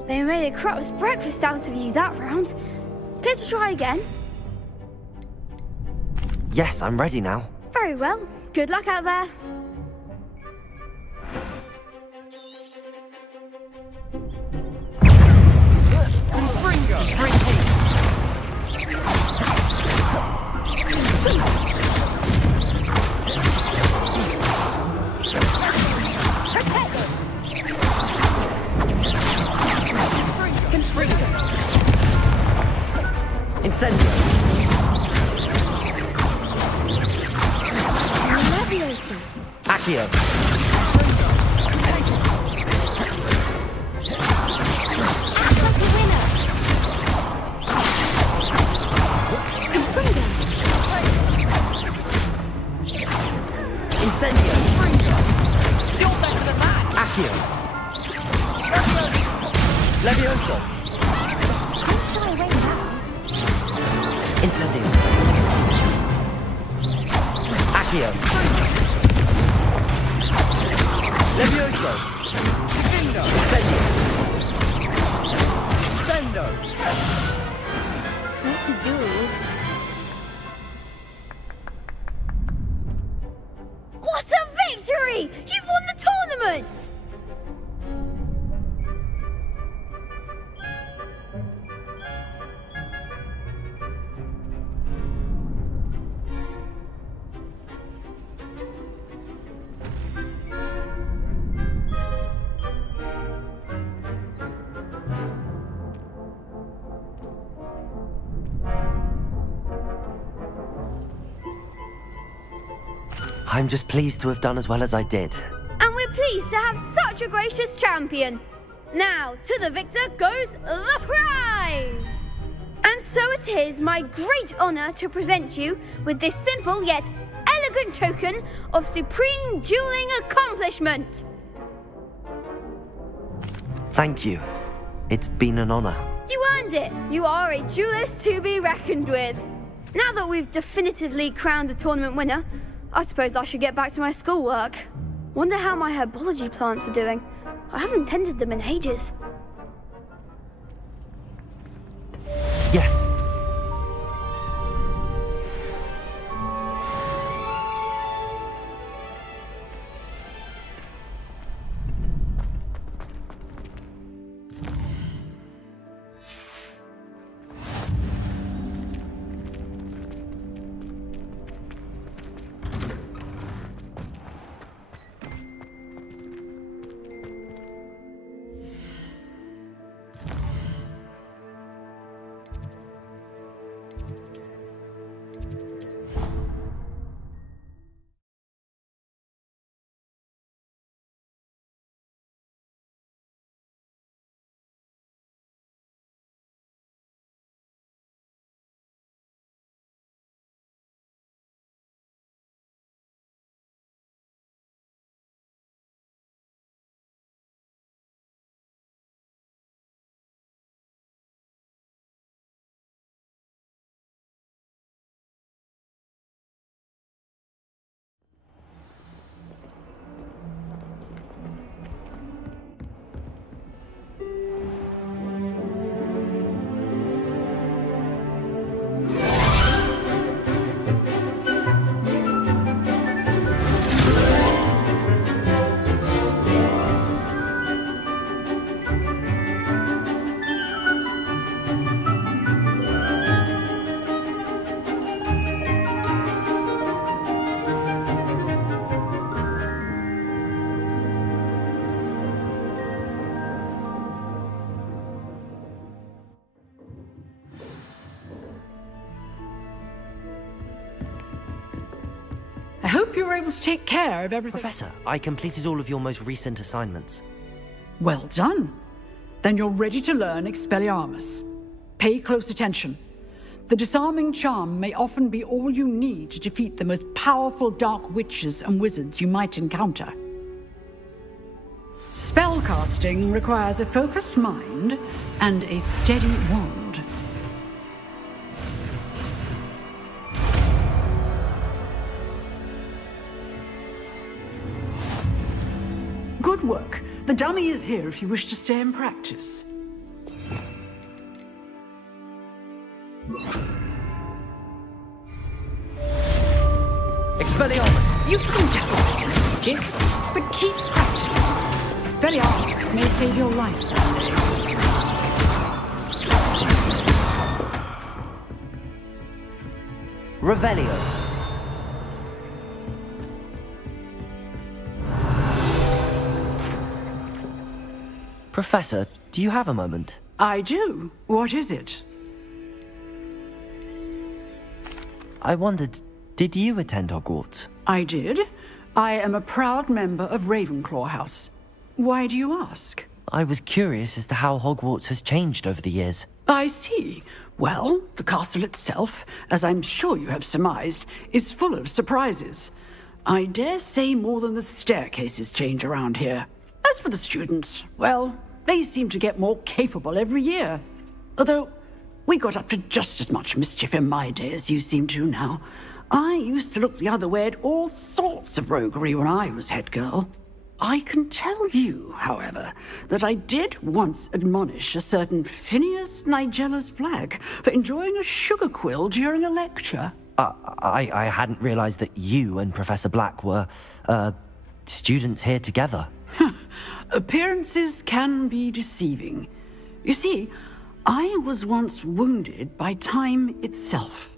They made a crap's breakfast out of you that round. Care to try again? Yes, I'm ready now. Very well. Good luck out there. Fringo. Accio. Incendio. You're better than that. Accio. Levioso. Incendio. Accio. Levioso. Incendio. Sendo. What to do? What a victory! You've won the tournament! I'm just pleased to have done as well as I did. And we're pleased to have such a gracious champion. Now, to the victor goes the prize! And so it is my great honour to present you with this simple yet elegant token of supreme dueling accomplishment. Thank you. It's been an honour. You earned it. You are a duelist to be reckoned with. Now that we've definitively crowned the tournament winner, I suppose I should get back to my schoolwork. Wonder how my herbology plants are doing. I haven't tended them in ages. Yes. I hope you were able to take care of everything. Professor, I completed all of your most recent assignments. Well done. Then you're ready to learn Expelliarmus. Pay close attention. The disarming charm may often be all you need to defeat the most powerful dark witches and wizards you might encounter. Spellcasting requires a focused mind and a steady wand. Good work. The dummy is here if you wish to stay and practice. Expelliarmus! You seem to have a skill, but keep practicing. Expelliarmus may save your life someday. Revelio. Professor, do you have a moment? I do. What is it? I wondered, did you attend Hogwarts? I did. I am a proud member of Ravenclaw House. Why do you ask? I was curious as to how Hogwarts has changed over the years. I see. Well, the castle itself, as I'm sure you have surmised, is full of surprises. I dare say more than the staircases change around here. As for the students, well, they seem to get more capable every year. Although, we got up to just as much mischief in my day as you seem to now. I used to look the other way at all sorts of roguery when I was head girl. I can tell you, however, that I did once admonish a certain Phineas Nigella's Black for enjoying a sugar quill during a lecture. I hadn't realized that you and Professor Black were, students here together. Appearances can be deceiving. You see, I was once wounded by time itself.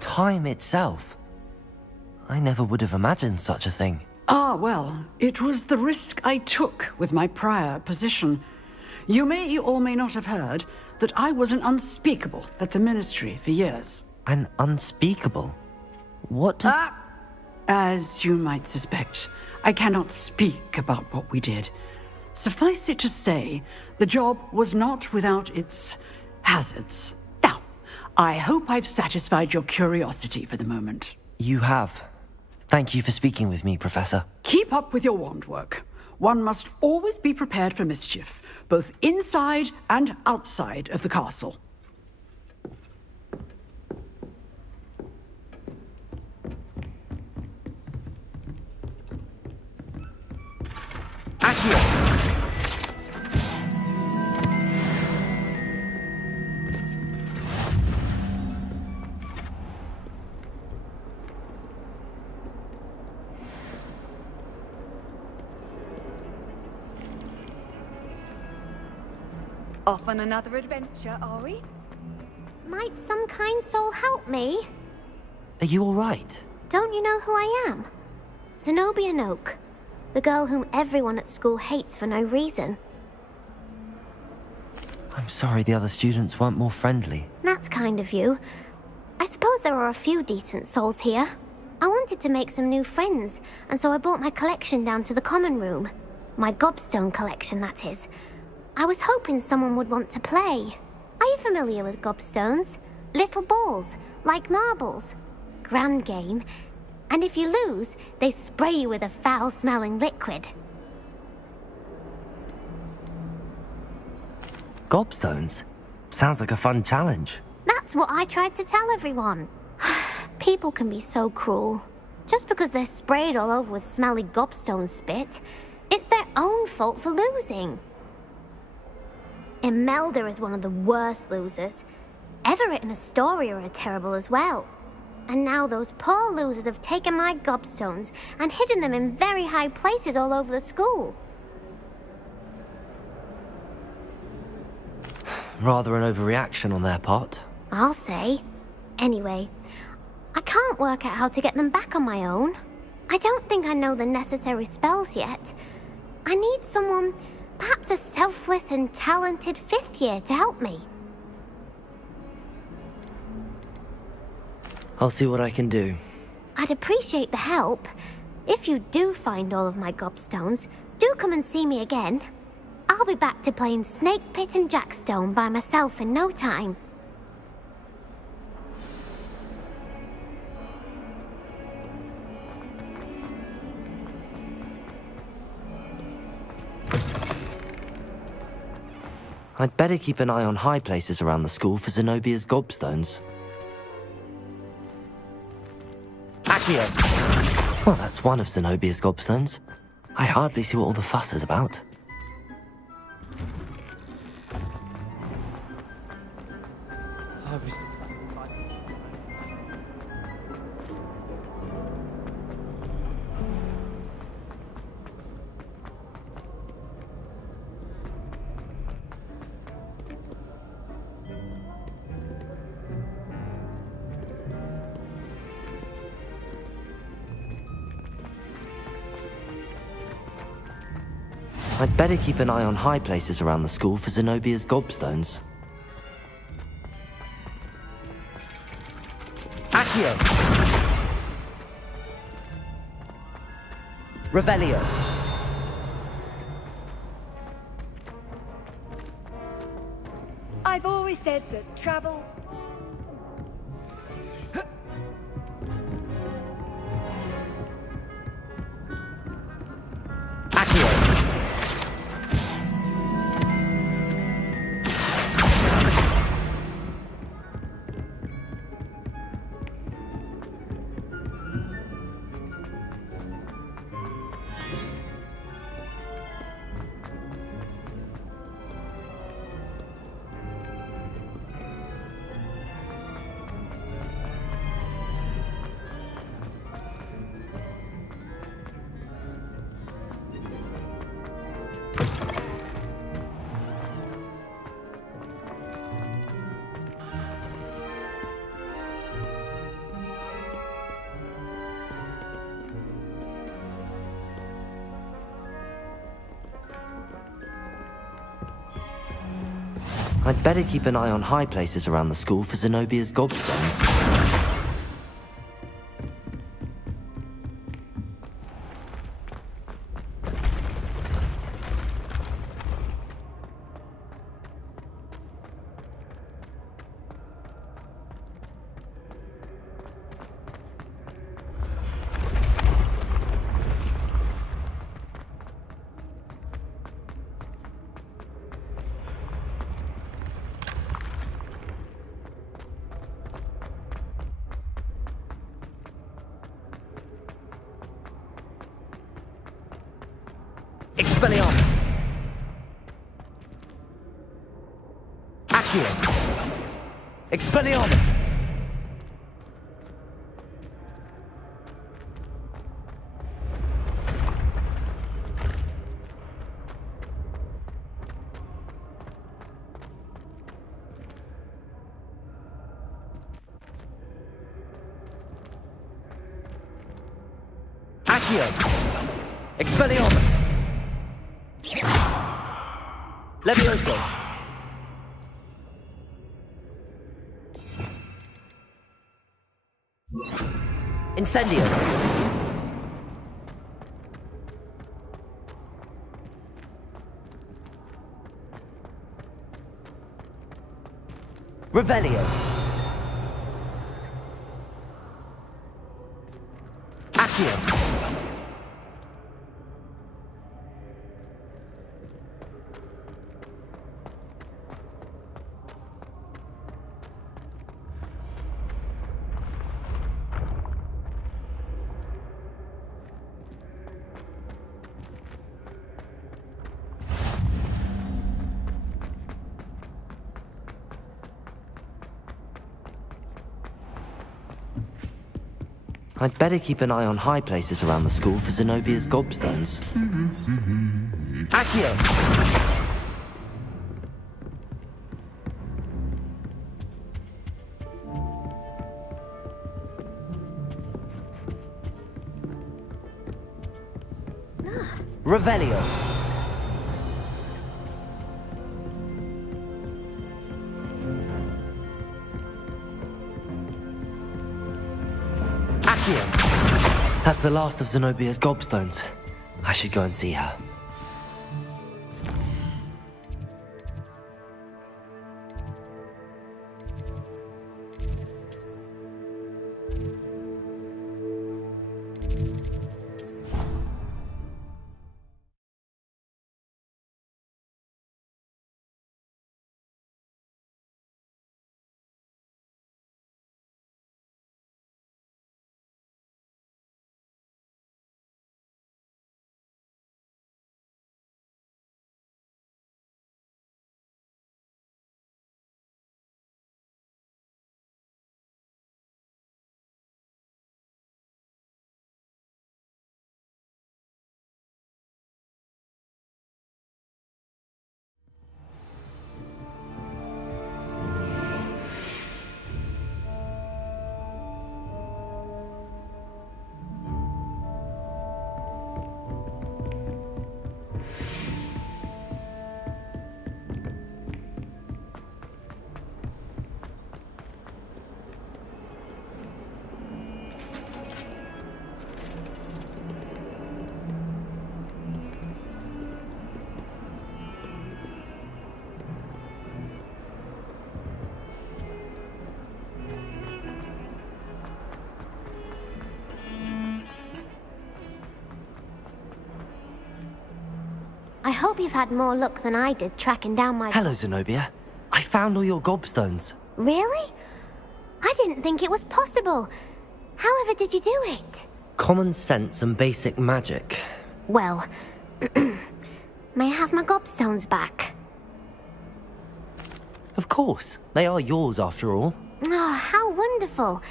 Time itself. I never would have imagined such a thing. Ah, well, it was the risk I took with my prior position. You may or may not have heard that I was an unspeakable at the Ministry for years. An unspeakable? What does... As you might suspect, I cannot speak about what we did. Suffice it to say, the job was not without its hazards. Now, I hope I've satisfied your curiosity for the moment. You have. Thank you for speaking with me, Professor. Keep up with your wand work. One must always be prepared for mischief, both inside and outside of the castle. Off on another adventure, are we? Might some kind soul help me? Are you alright? Don't you know who I am? Zenobia Noak, the girl whom everyone at school hates for no reason. I'm sorry the other students weren't more friendly. That's kind of you. I suppose there are a few decent souls here. I wanted to make some new friends, and so I brought my collection down to the common room. My gobstone collection, that is. I was hoping someone would want to play. Are you familiar with gobstones? Little balls, like marbles. Grand game. And if you lose, they spray you with a foul-smelling liquid. Gobstones? Sounds like a fun challenge. That's what I tried to tell everyone. People can be so cruel. Just because they're sprayed all over with smelly gobstone spit, it's their own fault for losing. Imelda is one of the worst losers. Everett and Astoria are terrible as well. And now those poor losers have taken my gobstones and hidden them in very high places all over the school. Rather an overreaction on their part. I'll say. Anyway, I can't work out how to get them back on my own. I don't think I know the necessary spells yet. I need someone, perhaps a selfless and talented 5th year to help me. I'll see what I can do. I'd appreciate the help. If you do find all of my gobstones, do come and see me again. I'll be back to playing Snake Pit and Jackstone by myself in no time. I'd better keep an eye on high places around the school for Zenobia's gobstones. Accio! Well, that's one of Zenobia's gobstones. I hardly see what all the fuss is about. I'd better keep an eye on high places around the school for Zenobia's gobstones. Accio! Revelio! I've always said that travel... I'd better keep an eye on high places around the school for Zenobia's gobstones. Expelliarmus! Accio! Expelliarmus! Accio! Expelliarmus! Levioso! Incendio! Revelio! Accio! I'd better keep an eye on high places around the school for Zenobia's gobstones. Accio! Revelio! That's the last of Zenobia's gobstones. I should go and see her. I hope you've had more luck than I did tracking down my... Hello, Zenobia. I found all your gobstones. Really? I didn't think it was possible. However did you do it? Common sense and basic magic. Well, may I have my gobstones back? Of course. They are yours after all. Oh, how wonderful.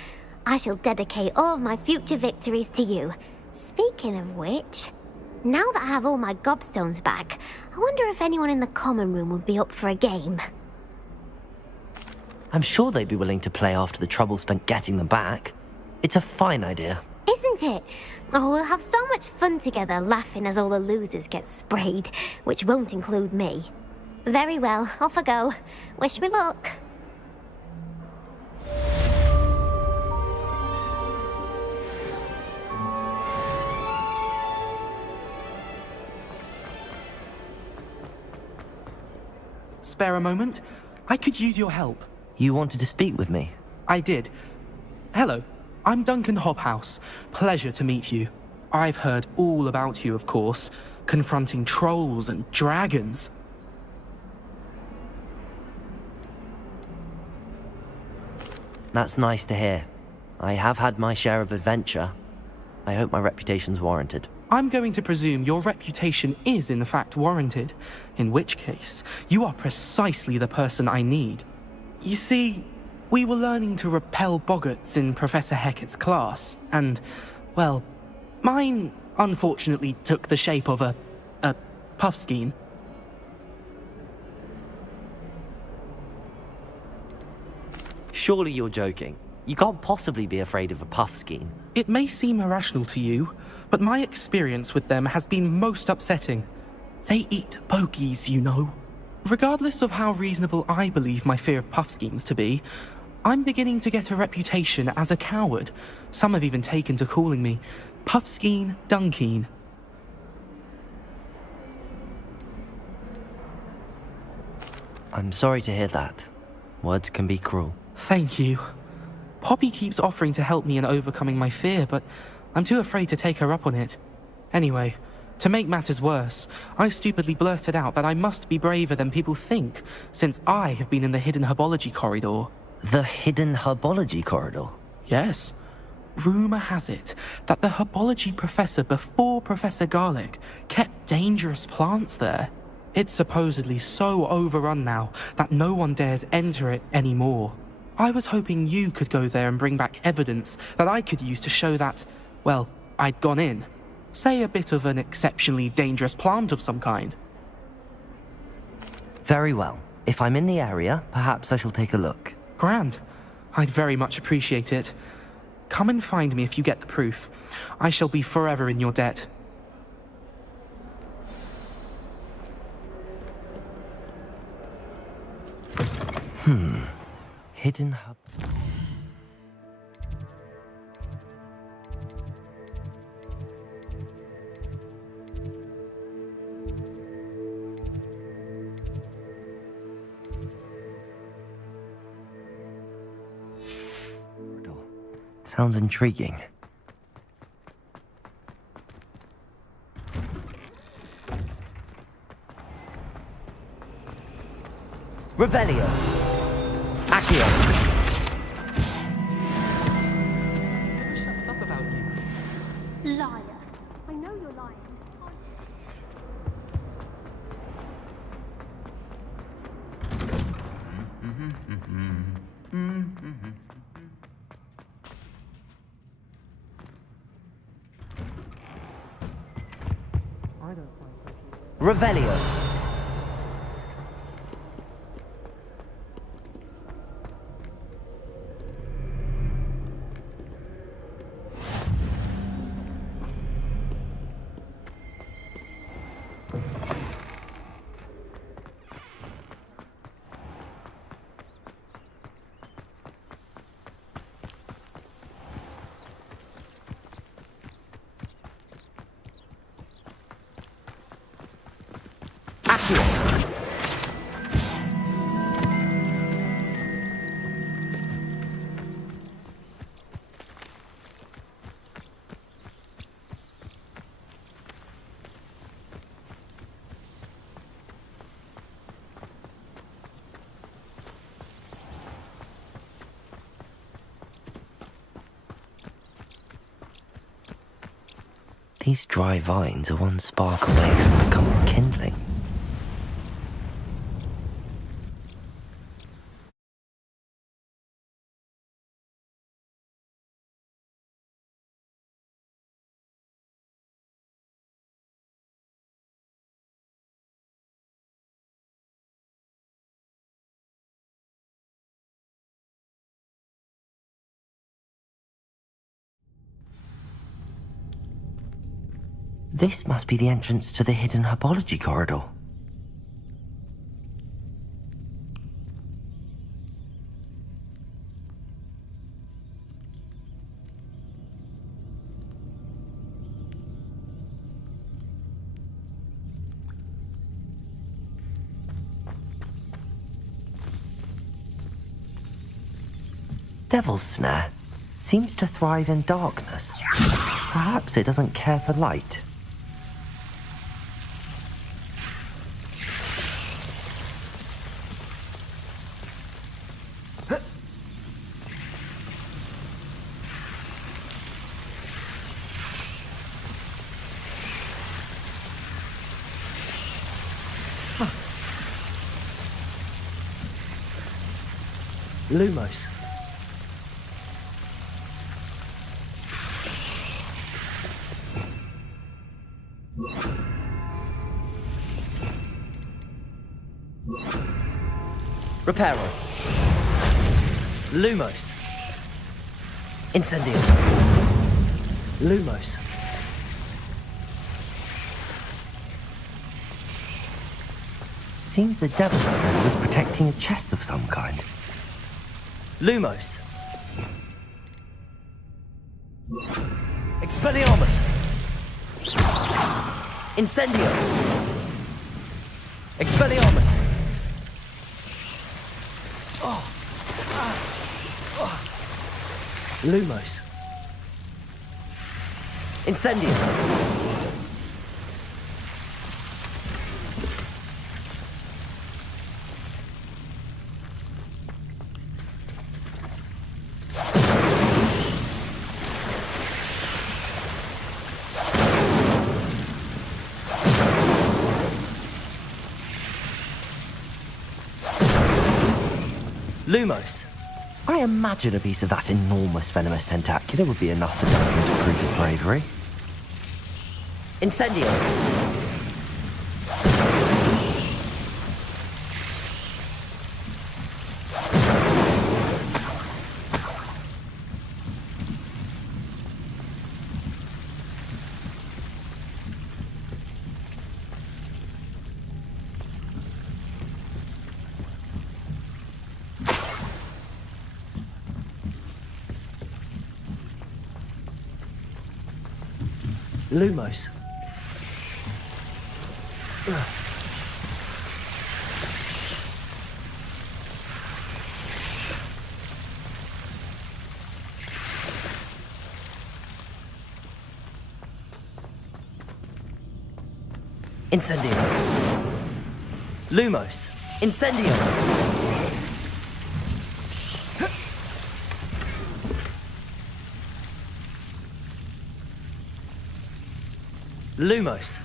I shall dedicate all of my future victories to you. Speaking of which, now that I have all my gobstones back, I wonder if anyone in the common room would be up for a game. I'm sure they'd be willing to play after the trouble spent getting them back. It's a fine idea. Isn't it? Oh, we'll have so much fun together laughing as all the losers get sprayed, which won't include me. Very well, off I go. Wish me luck. Spare a moment? I could use your help. You wanted to speak with me? I did. Hello, I'm Duncan Hobhouse. Pleasure to meet you. I've heard all about you, of course, confronting trolls and dragons. That's nice to hear. I have had my share of adventure. I hope my reputation's warranted. I'm going to presume your reputation is in fact warranted, in which case, you are precisely the person I need. You see, we were learning to repel boggarts in Professor Hecat's class, and, well, mine unfortunately took the shape of a puffskein. Surely you're joking. You can't possibly be afraid of a puffskein. It may seem irrational to you, but my experience with them has been most upsetting. They eat bogies, you know. Regardless of how reasonable I believe my fear of Puffskeins to be, I'm beginning to get a reputation as a coward. Some have even taken to calling me Puffskeen Dunkeen. I'm sorry to hear that. Words can be cruel. Thank you. Poppy keeps offering to help me in overcoming my fear, but I'm too afraid to take her up on it. Anyway, to make matters worse, I stupidly blurted out that I must be braver than people think, since I have been in the hidden herbology corridor. The hidden herbology corridor? Yes. Rumour has it that the herbology professor before Professor Garlic kept dangerous plants there. It's supposedly so overrun now that no one dares enter it anymore. I was hoping you could go there and bring back evidence that I could use to show that, well, I'd gone in. Say a bit of an exceptionally dangerous plant of some kind. Very well. If I'm in the area, perhaps I shall take a look. Grand. I'd very much appreciate it. Come and find me if you get the proof. I shall be forever in your debt. Hidden hub. Sounds intriguing. Revelio. Accio. Shuts up about you. Liar. I know you're lying. Revelio. These dry vines are one spark away from becoming kindling. This must be the entrance to the hidden herbology corridor. Devil's Snare seems to thrive in darkness. Perhaps it doesn't care for light. Lumos. Reparo. Lumos. Incendio. Lumos. seems the Devil's Snare was protecting a chest of some kind. Lumos. Expelliarmus. Incendio. Expelliarmus. Lumos. Incendio. Lumos. I imagine a piece of that enormous venomous tentacular would be enough for Duncan to prove his bravery. Incendio. Lumos. Incendio. Lumos. Incendio. Lumos.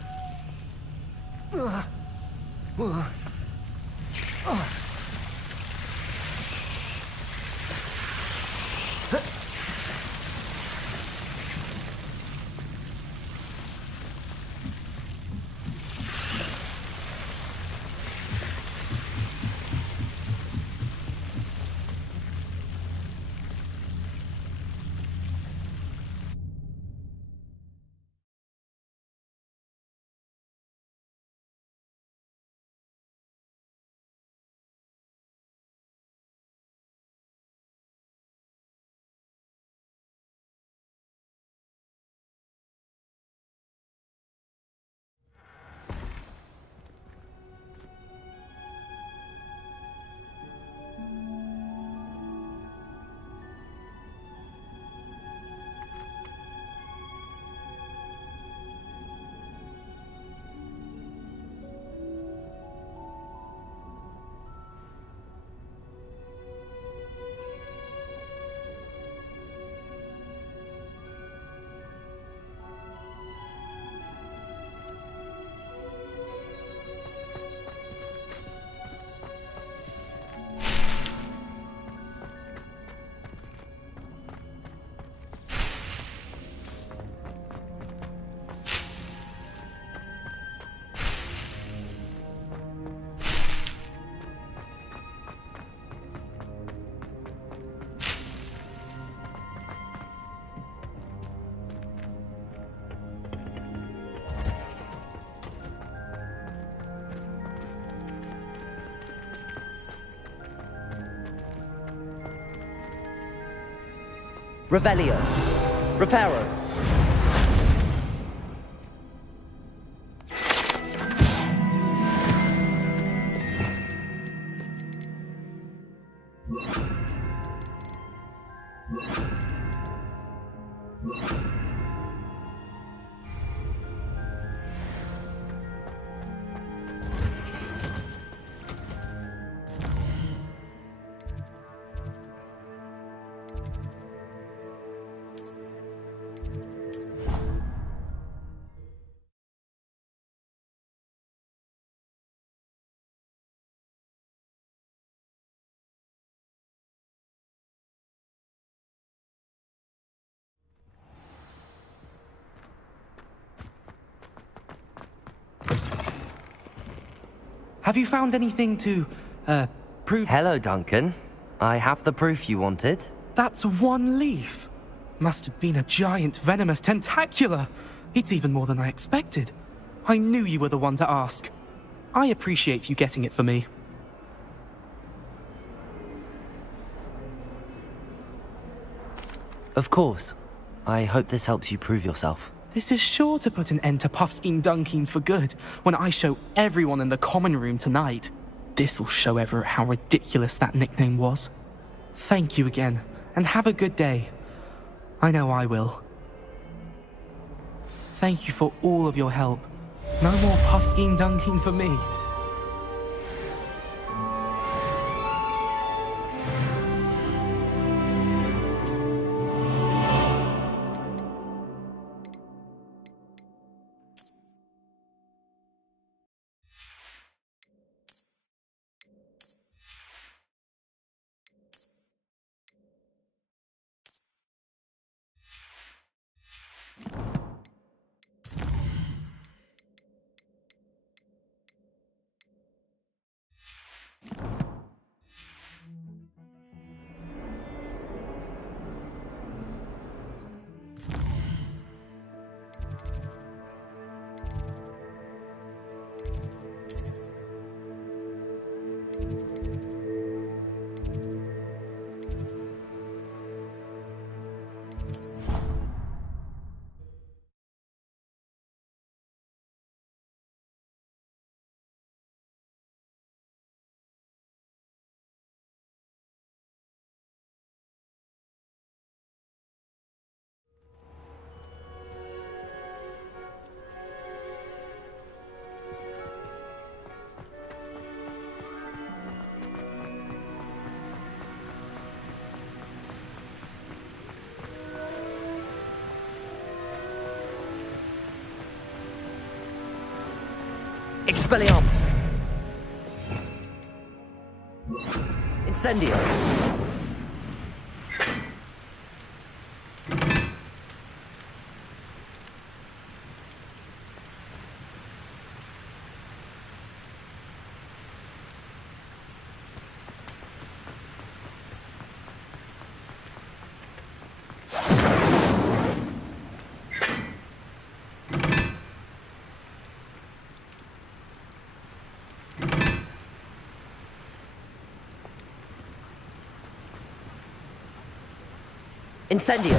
Revelio. Reparo. Have you found anything to, prove— Hello, Duncan. I have the proof you wanted. That's one leaf. Must have been a giant venomous tentacula. It's even more than I expected. I knew you were the one to ask. I appreciate you getting it for me. Of course. I hope this helps you prove yourself. This is sure to put an end to Puffskein Dunkeen for good when I show everyone in the common room tonight. This'll show Everett how ridiculous that nickname was. Thank you again, and have a good day. I know I will. Thank you for all of your help. No more Puffskein Dunkeen for me. Expelliarmus! Incendio! Incendio!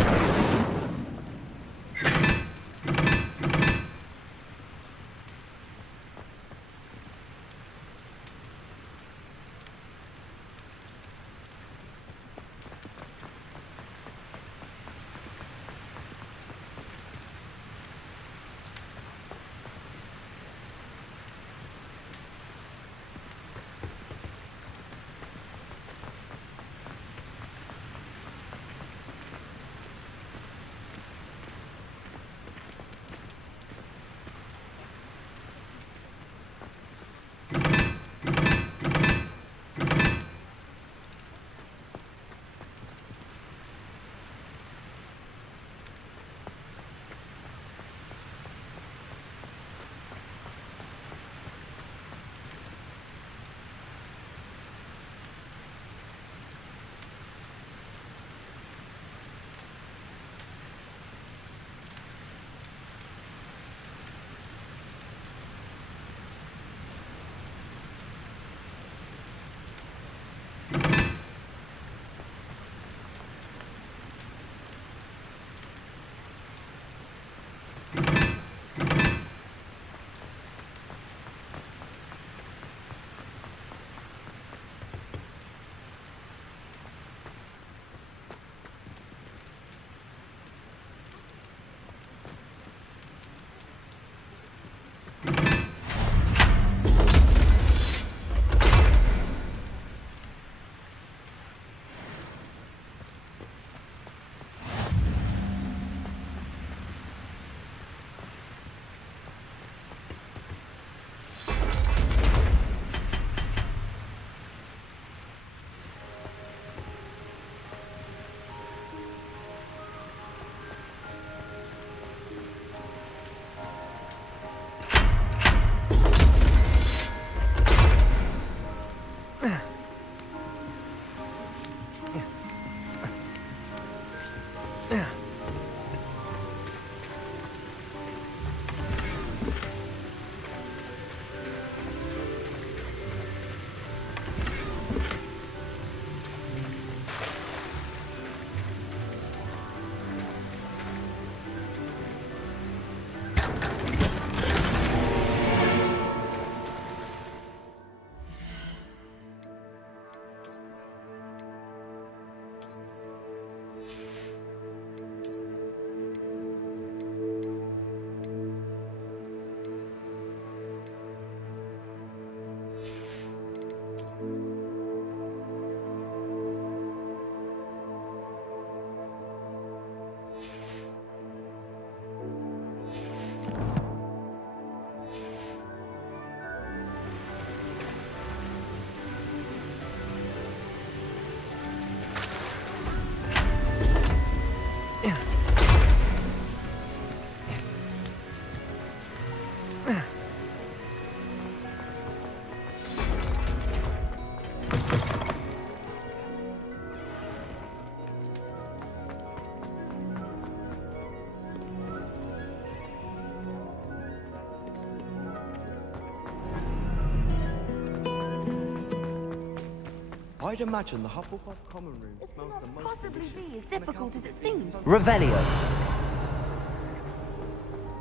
I'd imagine the Hufflepuff common room smells the most Possibly delicious be as on difficult account as of it seems. Revelio.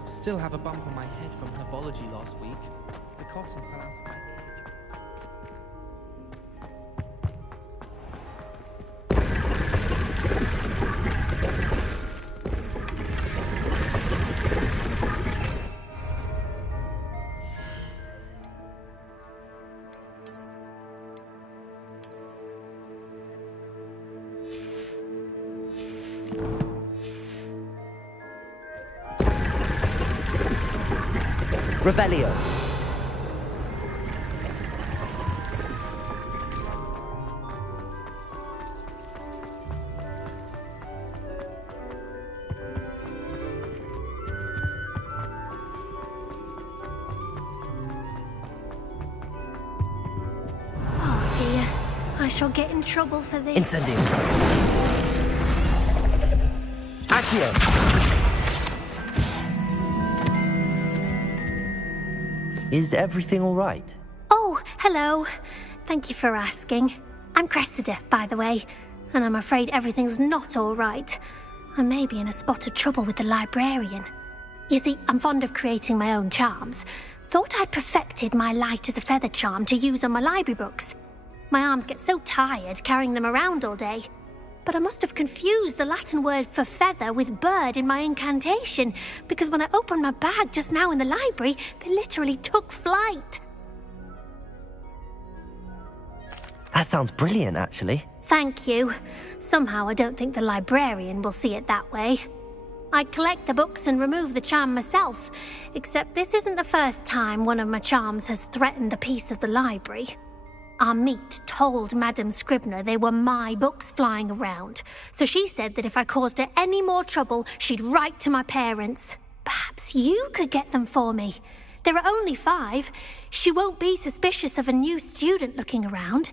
Still have a bump on my head from herbology last week. The cotton fell out of my hair. Revelio. Oh dear. I shall get in trouble for this. Incendio. Accio. Is everything all right? Oh, hello. Thank you for asking. I'm Cressida, by the way, and I'm afraid everything's not all right. I may be in a spot of trouble with the librarian. You see, I'm fond of creating my own charms. Thought I'd perfected my light as a feather charm to use on my library books. My arms get so tired carrying them around all day. But I must have confused the Latin word for feather with bird in my incantation, because when I opened my bag just now in the library, they literally took flight. That sounds brilliant, actually. Thank you. Somehow I don't think the librarian will see it that way. I collect the books and remove the charm myself, except this isn't the first time one of my charms has threatened the peace of the library. Our meet told Madame Scribner they were my books flying around, so she said that if I caused her any more trouble, she'd write to my parents. Perhaps you could get them for me. There are only 5. She won't be suspicious of a new student looking around.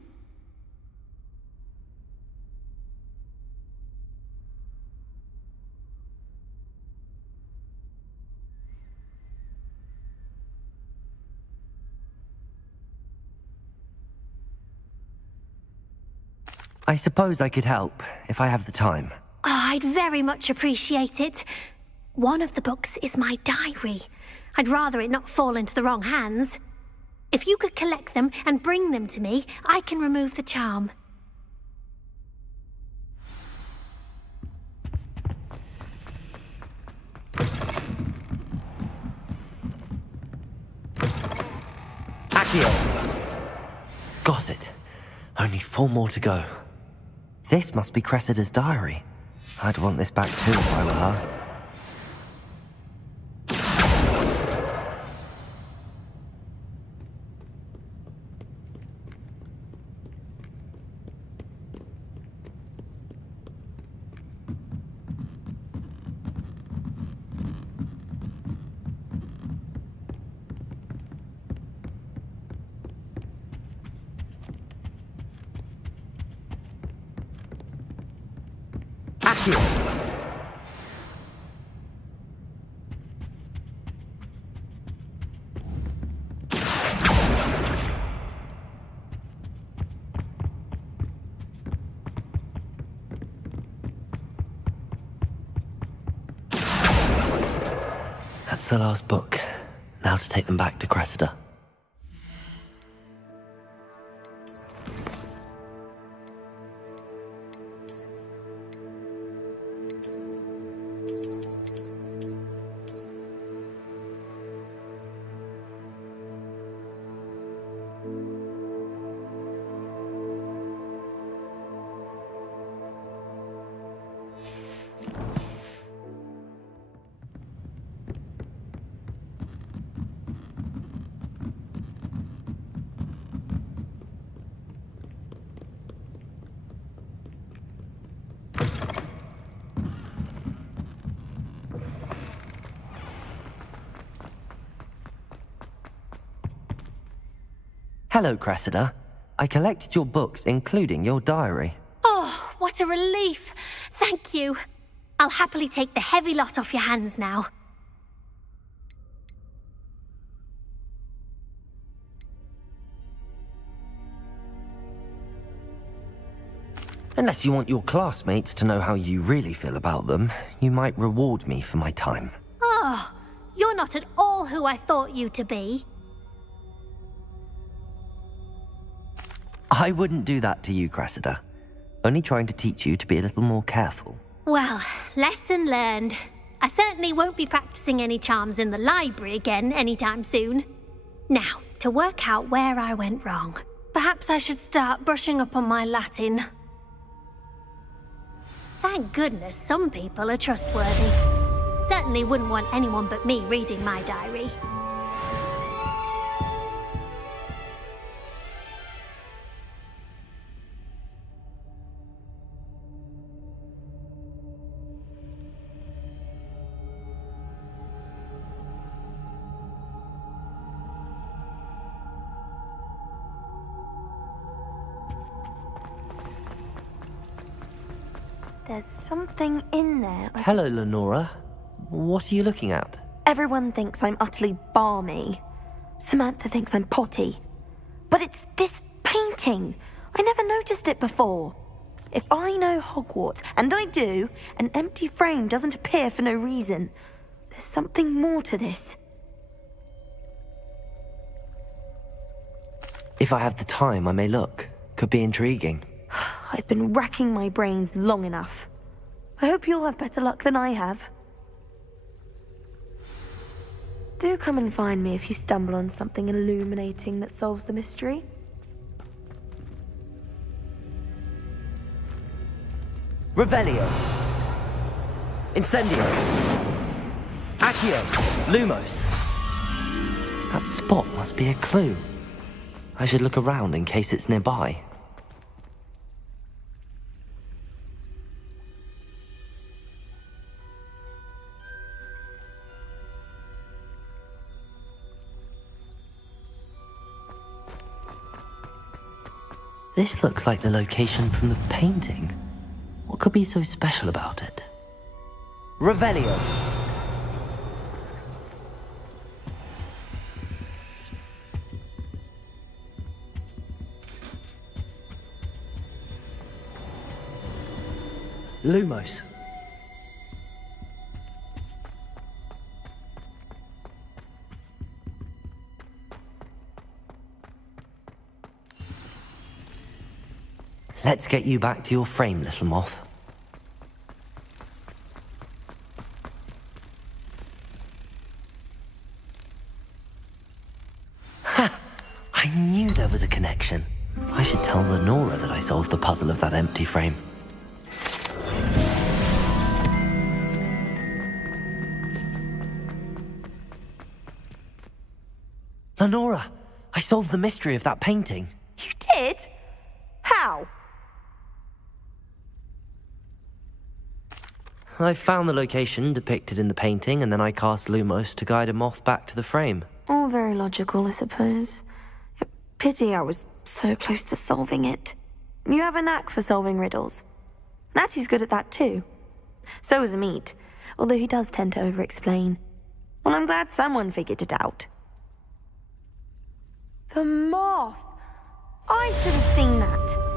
I suppose I could help, if I have the time. Oh, I'd very much appreciate it. One of the books is my diary. I'd rather it not fall into the wrong hands. If you could collect them and bring them to me, I can remove the charm. Accio! Got it. Only 4 more to go. This must be Cressida's diary. I'd want this back too if I were her. That's the last book. Now to take them back to Cressida. Hello, Cressida. I collected your books, including your diary. Oh, what a relief. Thank you. I'll happily take the heavy lot off your hands now. Unless you want your classmates to know how you really feel about them, you might reward me for my time. Oh, you're not at all who I thought you to be. I wouldn't do that to you, Cressida. Only trying to teach you to be a little more careful. Well, lesson learned. I certainly won't be practicing any charms in the library again anytime soon. Now, to work out where I went wrong. Perhaps I should start brushing up on my Latin. Thank goodness some people are trustworthy. Certainly wouldn't want anyone but me reading my diary. There's something in there. Hello, Lenora. What are you looking at? Everyone thinks I'm utterly balmy. Samantha thinks I'm potty. But it's this painting. I never noticed it before. If I know Hogwarts, and I do, an empty frame doesn't appear for no reason. There's something more to this. If I have the time, I may look. Could be intriguing. I've been racking my brains long enough. I hope you'll have better luck than I have. Do come and find me if you stumble on something illuminating that solves the mystery. Revelio. Incendio. Accio. Lumos. That spot must be a clue. I should look around in case it's nearby. This looks like the location from the painting. What could be so special about it? Revelio. Lumos. Let's get you back to your frame, little moth. Ha! I knew there was a connection. I should tell Lenora that I solved the puzzle of that empty frame. Lenora, I solved the mystery of that painting. You did? How? I found the location depicted in the painting, and then I cast Lumos to guide a moth back to the frame. All very logical, I suppose. Pity I was so close to solving it. You have a knack for solving riddles. Natty's good at that too. So is Amit, although he does tend to over-explain. Well, I'm glad someone figured it out. The moth! I should have seen that.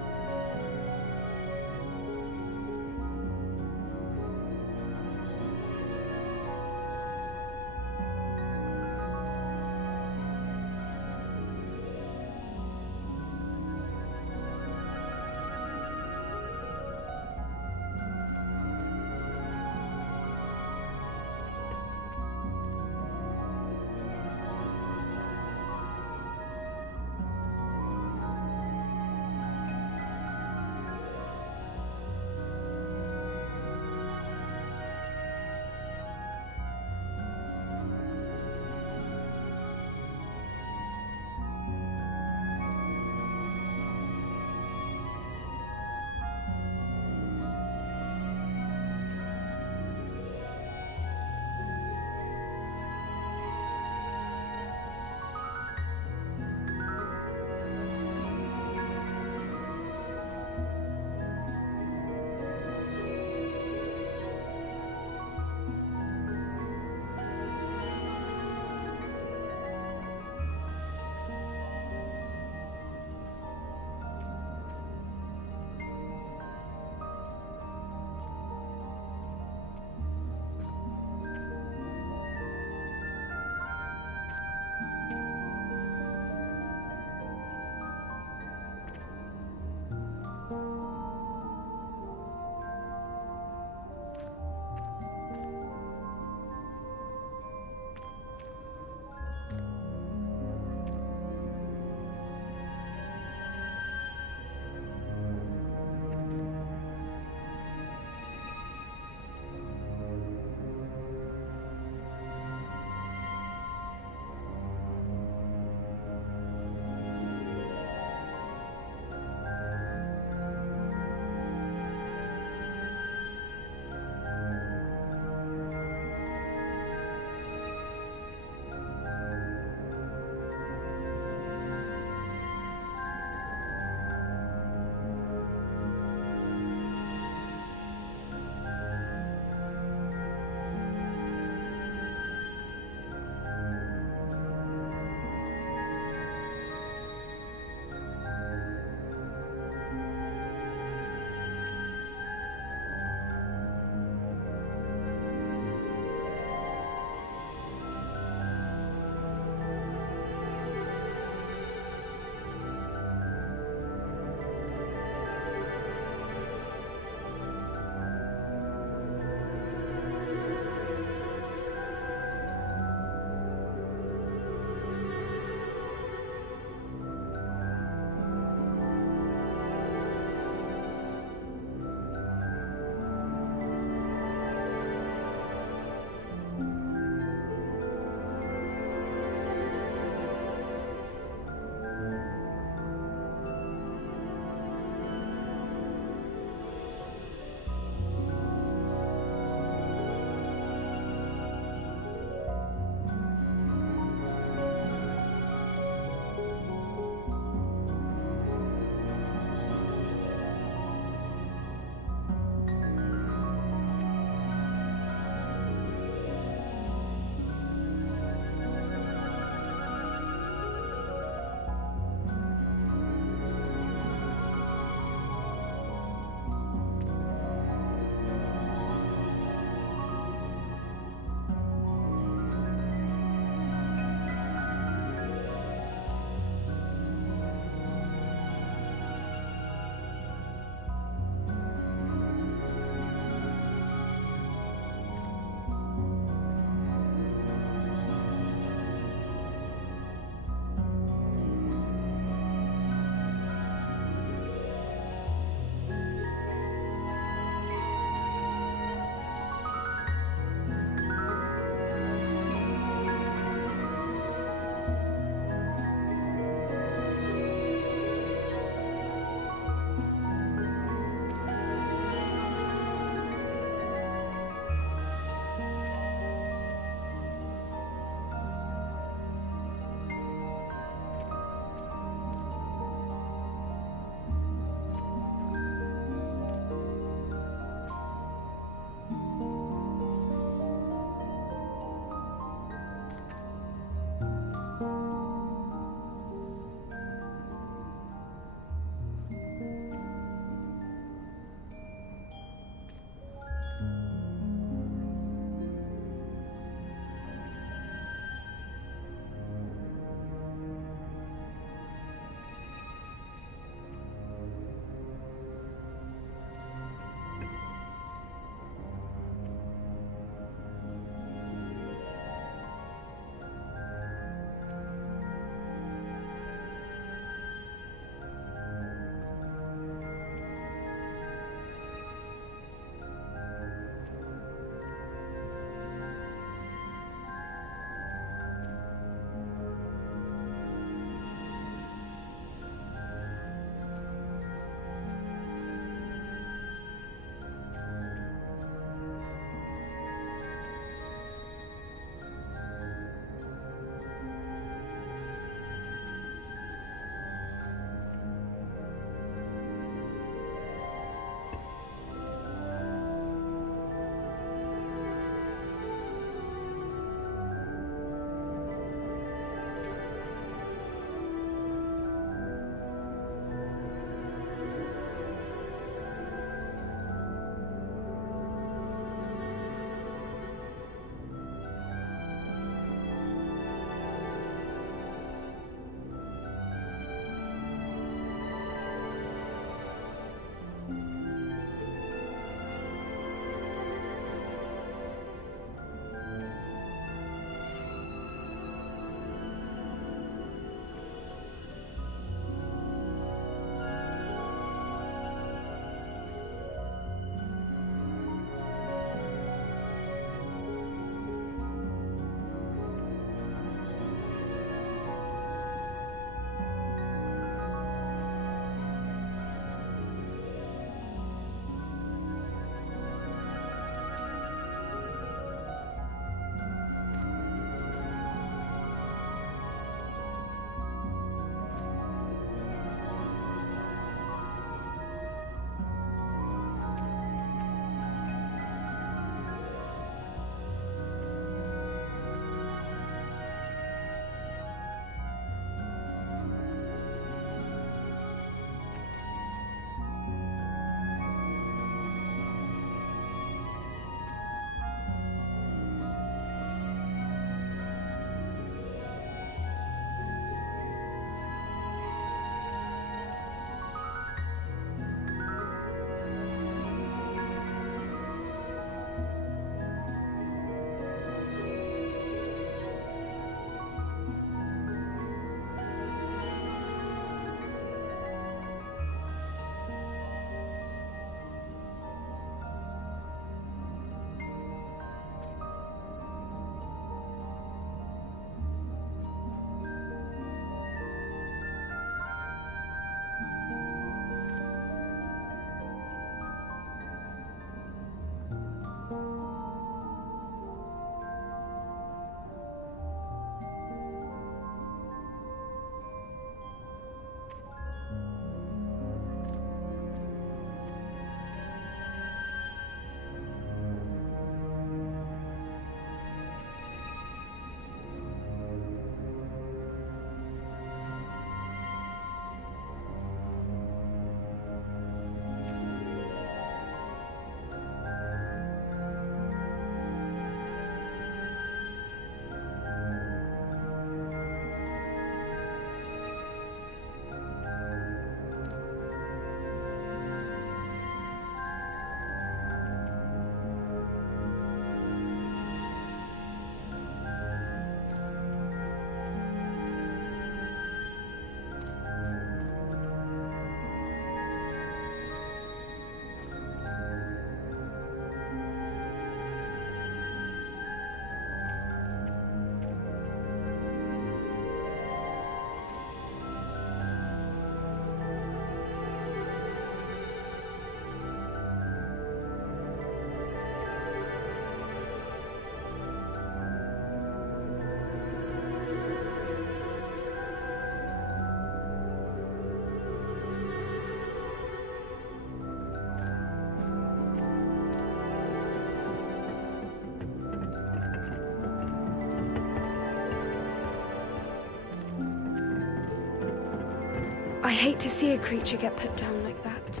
hate to see a creature get put down like that.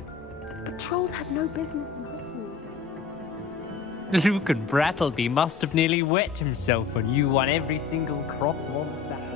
But trolls have no business in Brittany. Luke and Brattleby must have nearly wet himself when you won every single Croft Wands battle.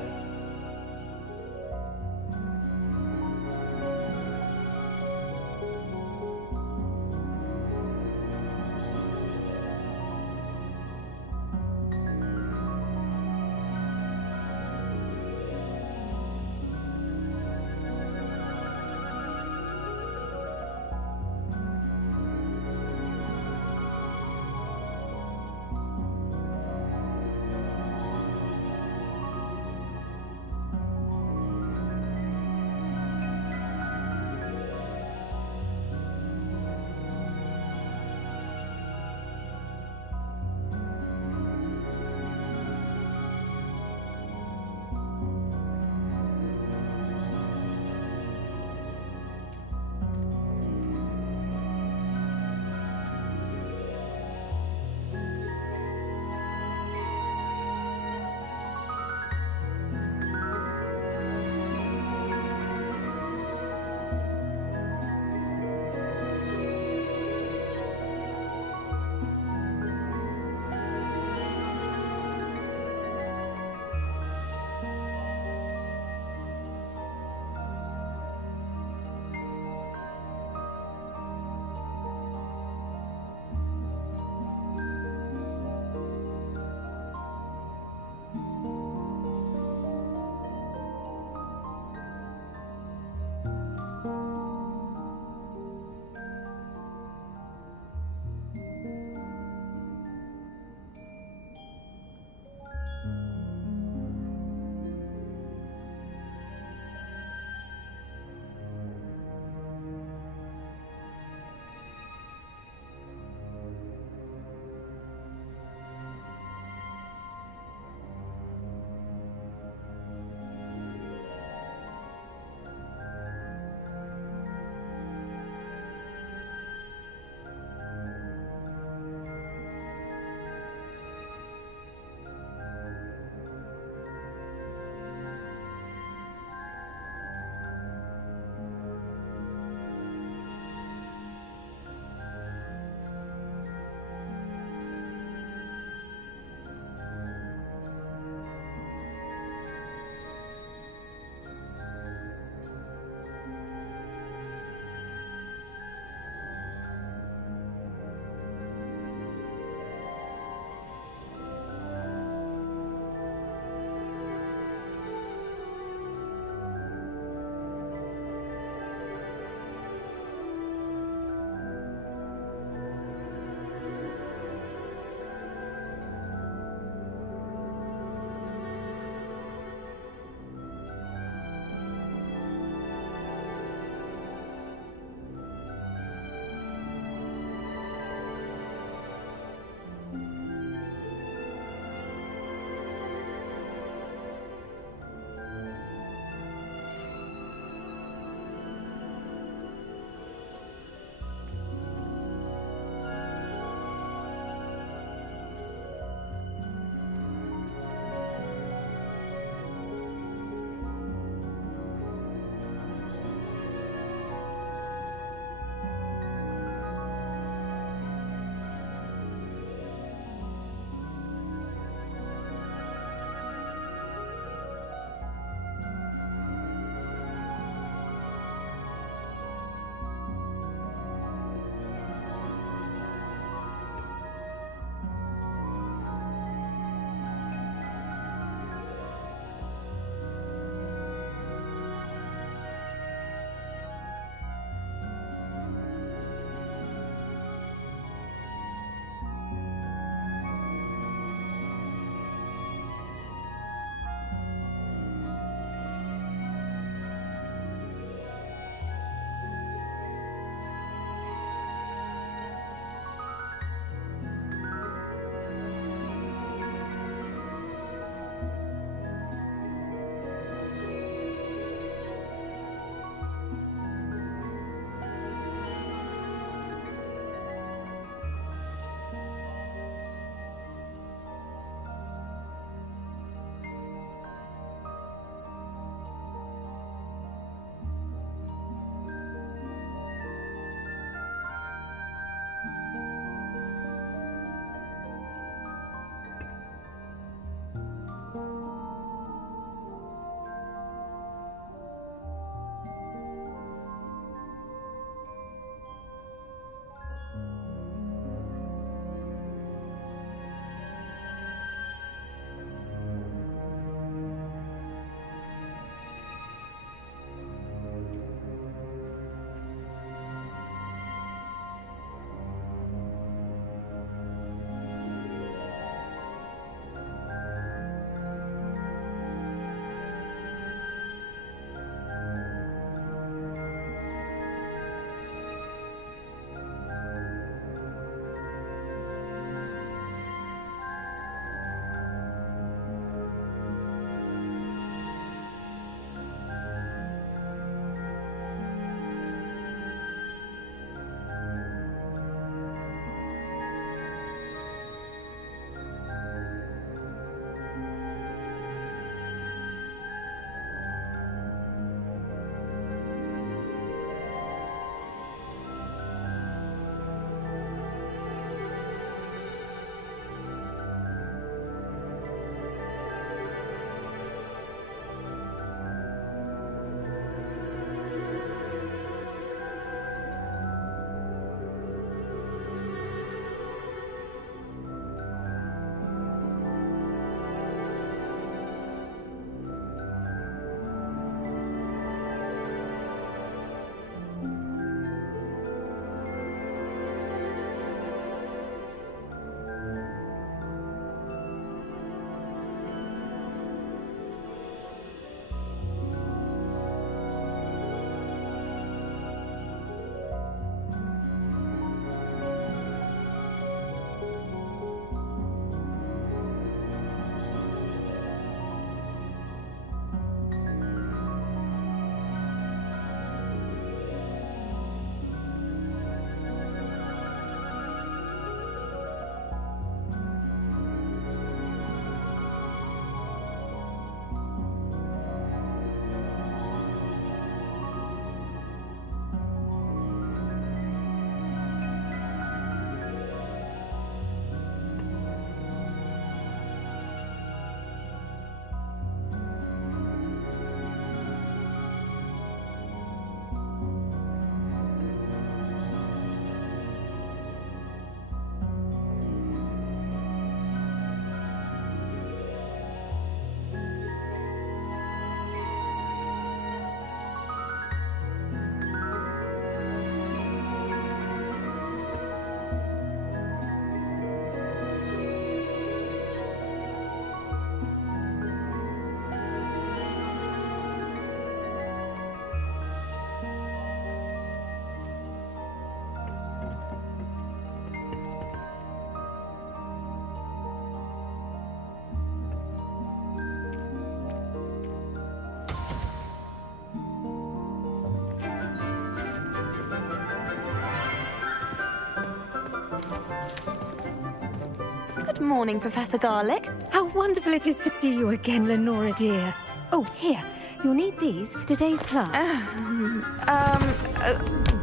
Good morning, Professor Garlick. How wonderful it is to see you again, Lenora dear. Oh, here. You'll need these for today's class.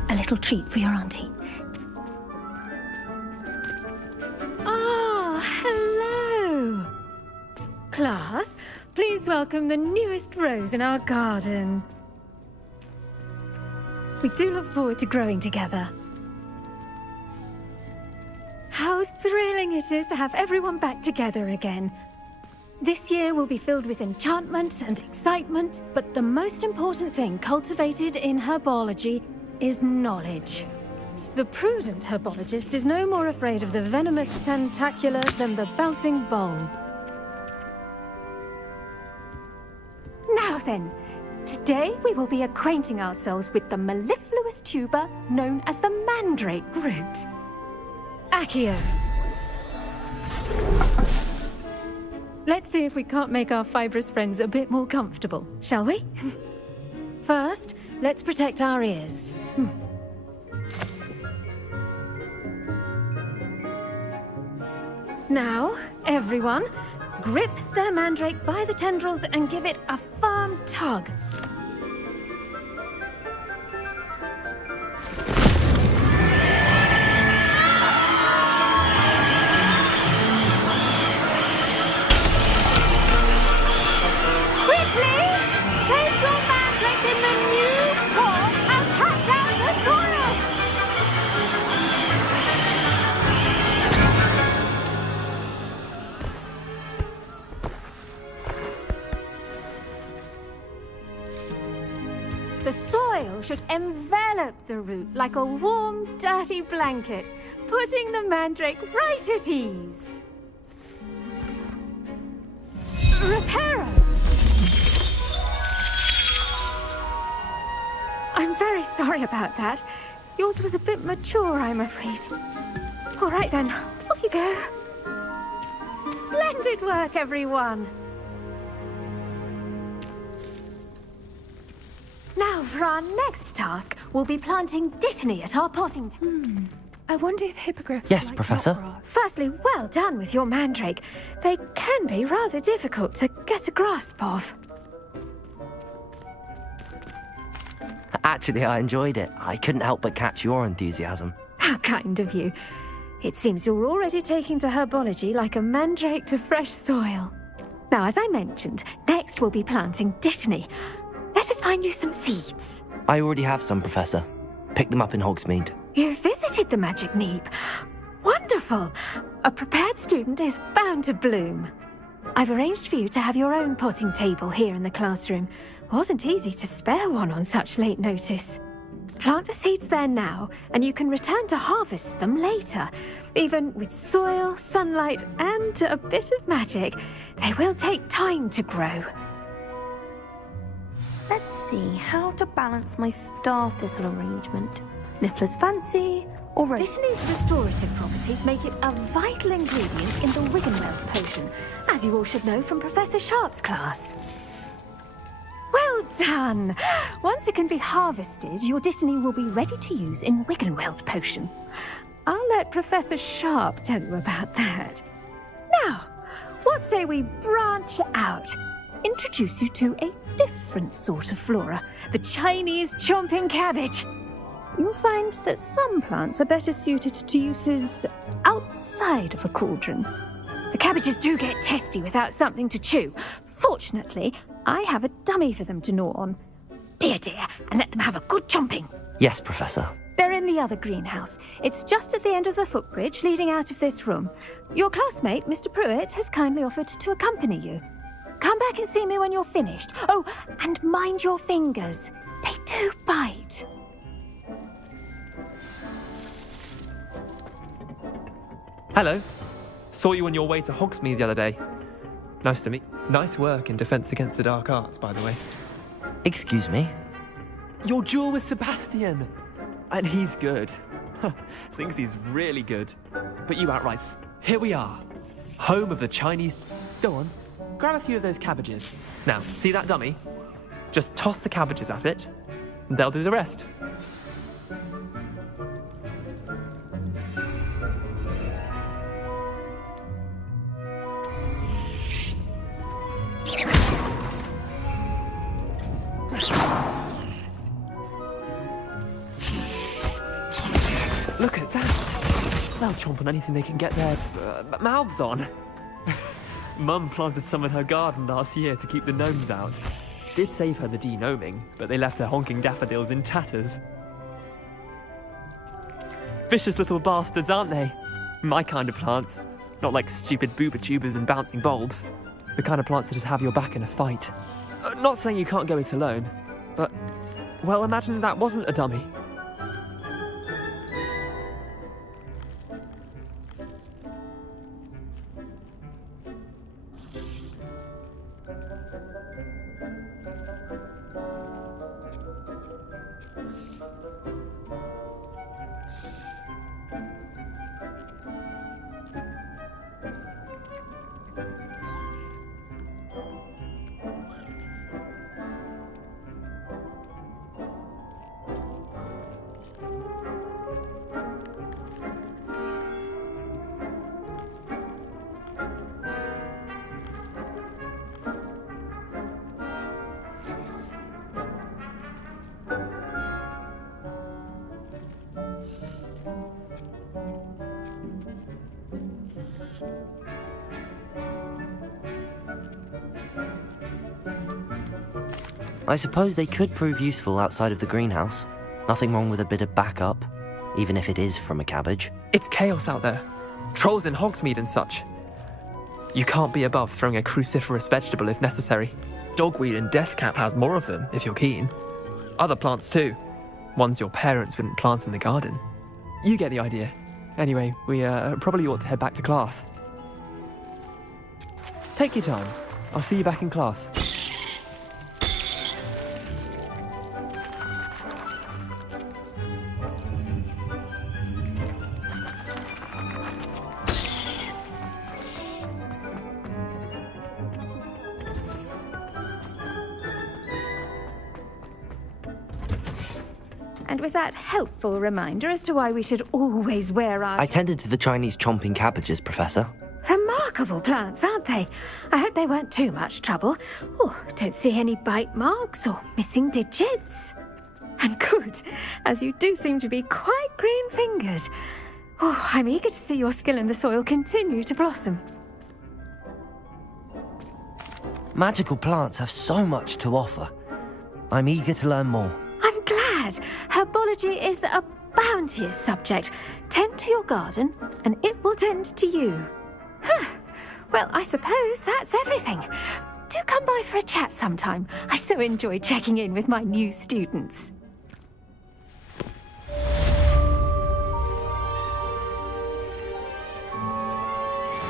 A little treat for your auntie. Ah, hello. Class, please welcome the newest rose in our garden. We do look forward to growing together. How thrilling it is to have everyone back together again. This year will be filled with enchantment and excitement, but the most important thing cultivated in herbology is knowledge. The prudent herbologist is no more afraid of the venomous tentacula than the bouncing bulb. Now then, today we will be acquainting ourselves with the mellifluous tuber known as the mandrake root. Accio. Let's see if we can't make our fibrous friends a bit more comfortable, shall we? First, let's protect our ears. Now, everyone, grip their mandrake by the tendrils and give it a firm tug. The soil should envelop the root like a warm, dirty blanket, putting the mandrake right at ease. Reparo! I'm very sorry about that. Yours was a bit mature, I'm afraid. All right then, off you go. Splendid work, everyone. Now, for our next task, we'll be planting dittany at our potting. I wonder if hippogriffs. Yes, Professor. Firstly, well done with your mandrake. They can be rather difficult to get a grasp of. Actually, I enjoyed it. I couldn't help but catch your enthusiasm. How kind of you. It seems you're already taking to herbology like a mandrake to fresh soil. Now, as I mentioned, next we'll be planting dittany. Let us find you some seeds. I already have some, Professor. Picked them up in Hogsmeade. You visited the Magic Neep. Wonderful! A prepared student is bound to bloom. I've arranged for you to have your own potting table here in the classroom. Wasn't easy to spare one on such late notice. Plant the seeds there now, and you can return to harvest them later. Even with soil, sunlight, and a bit of magic, they will take time to grow. Let's see how to balance my star thistle arrangement. Niffler's fancy, or rose. Dittany's restorative properties make it a vital ingredient in the Wiggenweld potion, as you all should know from Professor Sharp's class. Well done! Once it can be harvested, your dittany will be ready to use in Wiggenweld potion. I'll let Professor Sharp tell you about that. Now, what say we branch out? Introduce you to a different sort of flora, the Chinese chomping cabbage. You'll find that some plants are better suited to uses outside of a cauldron. The cabbages do get testy without something to chew. Fortunately, I have a dummy for them to gnaw on. Be a dear and let them have a good chomping. Yes, Professor. They're in the other greenhouse. It's just at the end of the footbridge leading out of this room. Your classmate, Mr. Pruitt, has kindly offered to accompany you. Come back and see me when you're finished. Oh, and mind your fingers. They do bite. Hello. Saw you on your way to Hogsmeade the other day. Nice to meet. Nice work in Defense Against the Dark Arts, by the way. Excuse me? Your duel with Sebastian. And he's good. Thinks he's really good. But you outright. Here we are. Home of the Chinese. Go on. Grab a few of those cabbages. Now, see that dummy? Just toss the cabbages at it. And they'll do the rest. Look at that! They'll chomp on anything they can get their mouths on. Mum planted some in her garden last year to keep the gnomes out. Did save her the de-gnoming, but they left her honking daffodils in tatters. Vicious little bastards, aren't they? My kind of plants. Not like stupid booba tubers and bouncing bulbs. The kind of plants that just have your back in a fight. Not saying you can't go it alone, but... well, imagine that wasn't a dummy. I suppose they could prove useful outside of the greenhouse. Nothing wrong with a bit of backup, even if it is from a cabbage. It's chaos out there. Trolls in Hogsmeade and such. You can't be above throwing a cruciferous vegetable if necessary. Dogweed and deathcap has more of them, if you're keen. Other plants too. Ones your parents wouldn't plant in the garden. You get the idea. Anyway, we probably ought to head back to class. Take your time. I'll see you back in class. And with that helpful reminder as to why we should always wear our... I tended to the Chinese chomping cabbages, Professor. Remarkable plants, aren't they? I hope they weren't too much trouble. Oh, don't see any bite marks or missing digits. And good, as you do seem to be quite green-fingered. Oh, I'm eager to see your skill in the soil continue to blossom. Magical plants have so much to offer. I'm eager to learn more. I'm glad. Herbology is a bounteous subject. Tend to your garden, and it will tend to you. Well, I suppose that's everything. Do come by for a chat sometime. I so enjoy checking in with my new students.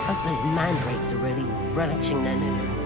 Hope those mandrakes are really relishing their new...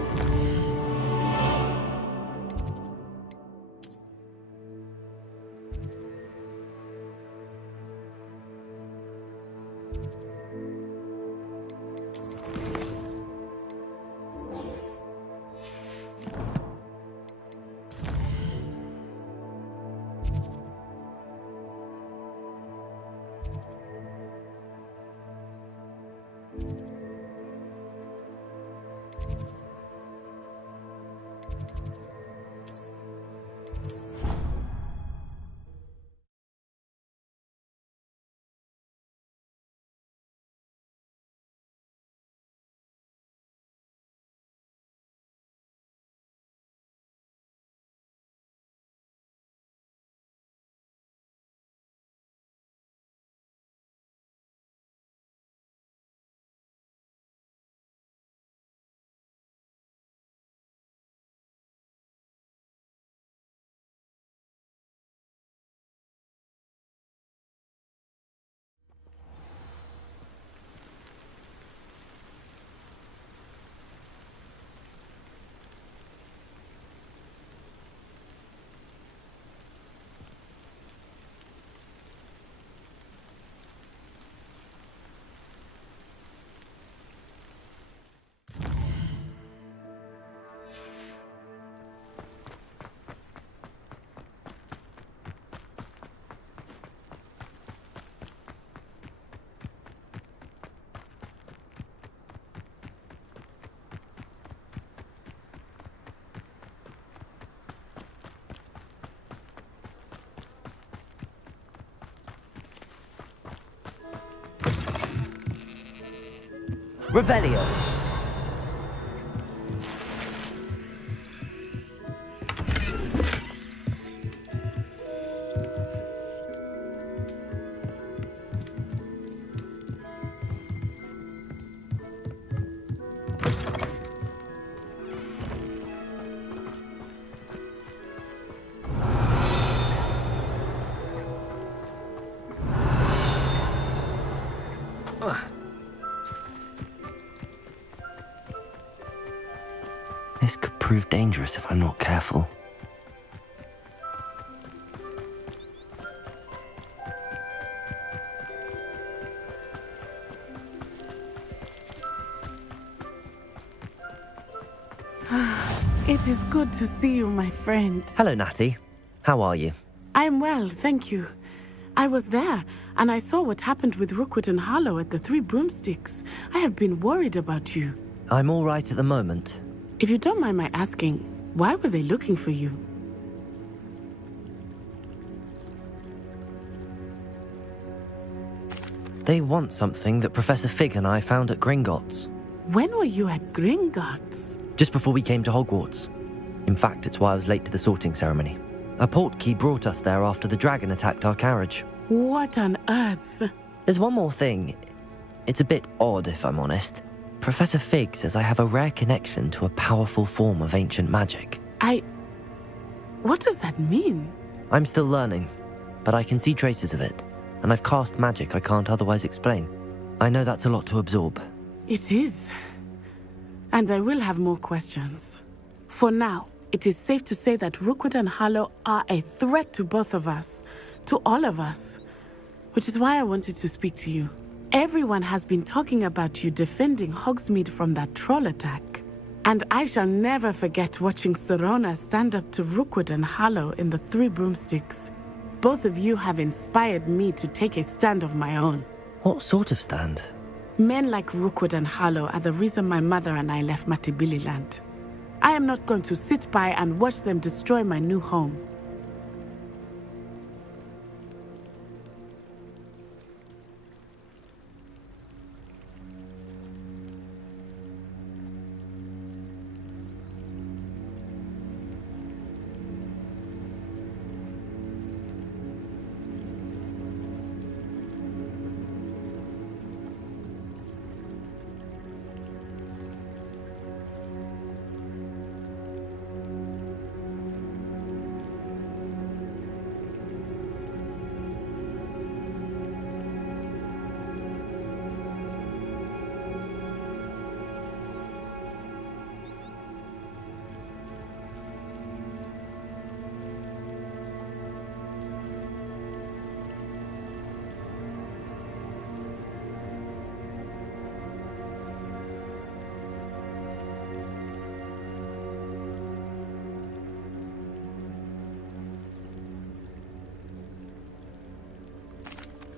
Revelio. This could prove dangerous if I'm not careful. It is good to see you, my friend. Hello, Natty. How are you? I'm well, thank you. I was there, and I saw what happened with Rookwood and Harlow at the Three Broomsticks. I have been worried about you. I'm all right at the moment. If you don't mind my asking, why were they looking for you? They want something that Professor Fig and I found at Gringotts. When were you at Gringotts? Just before we came to Hogwarts. In fact, it's why I was late to the sorting ceremony. A portkey brought us there after the dragon attacked our carriage. What on earth? There's one more thing. It's a bit odd, if I'm honest. Professor Fig says I have a rare connection to a powerful form of ancient magic. What does that mean? I'm still learning, but I can see traces of it, and I've cast magic I can't otherwise explain. I know that's a lot to absorb. It is. And I will have more questions. For now, it is safe to say that Rookwood and Harlow are a threat to both of us, to all of us, which is why I wanted to speak to you. Everyone has been talking about you defending Hogsmeade from that troll attack. And I shall never forget watching Serona stand up to Rookwood and Harlow in the Three Broomsticks. Both of you have inspired me to take a stand of my own. What sort of stand? Men like Rookwood and Harlow are the reason my mother and I left Matibililand. I am not going to sit by and watch them destroy my new home.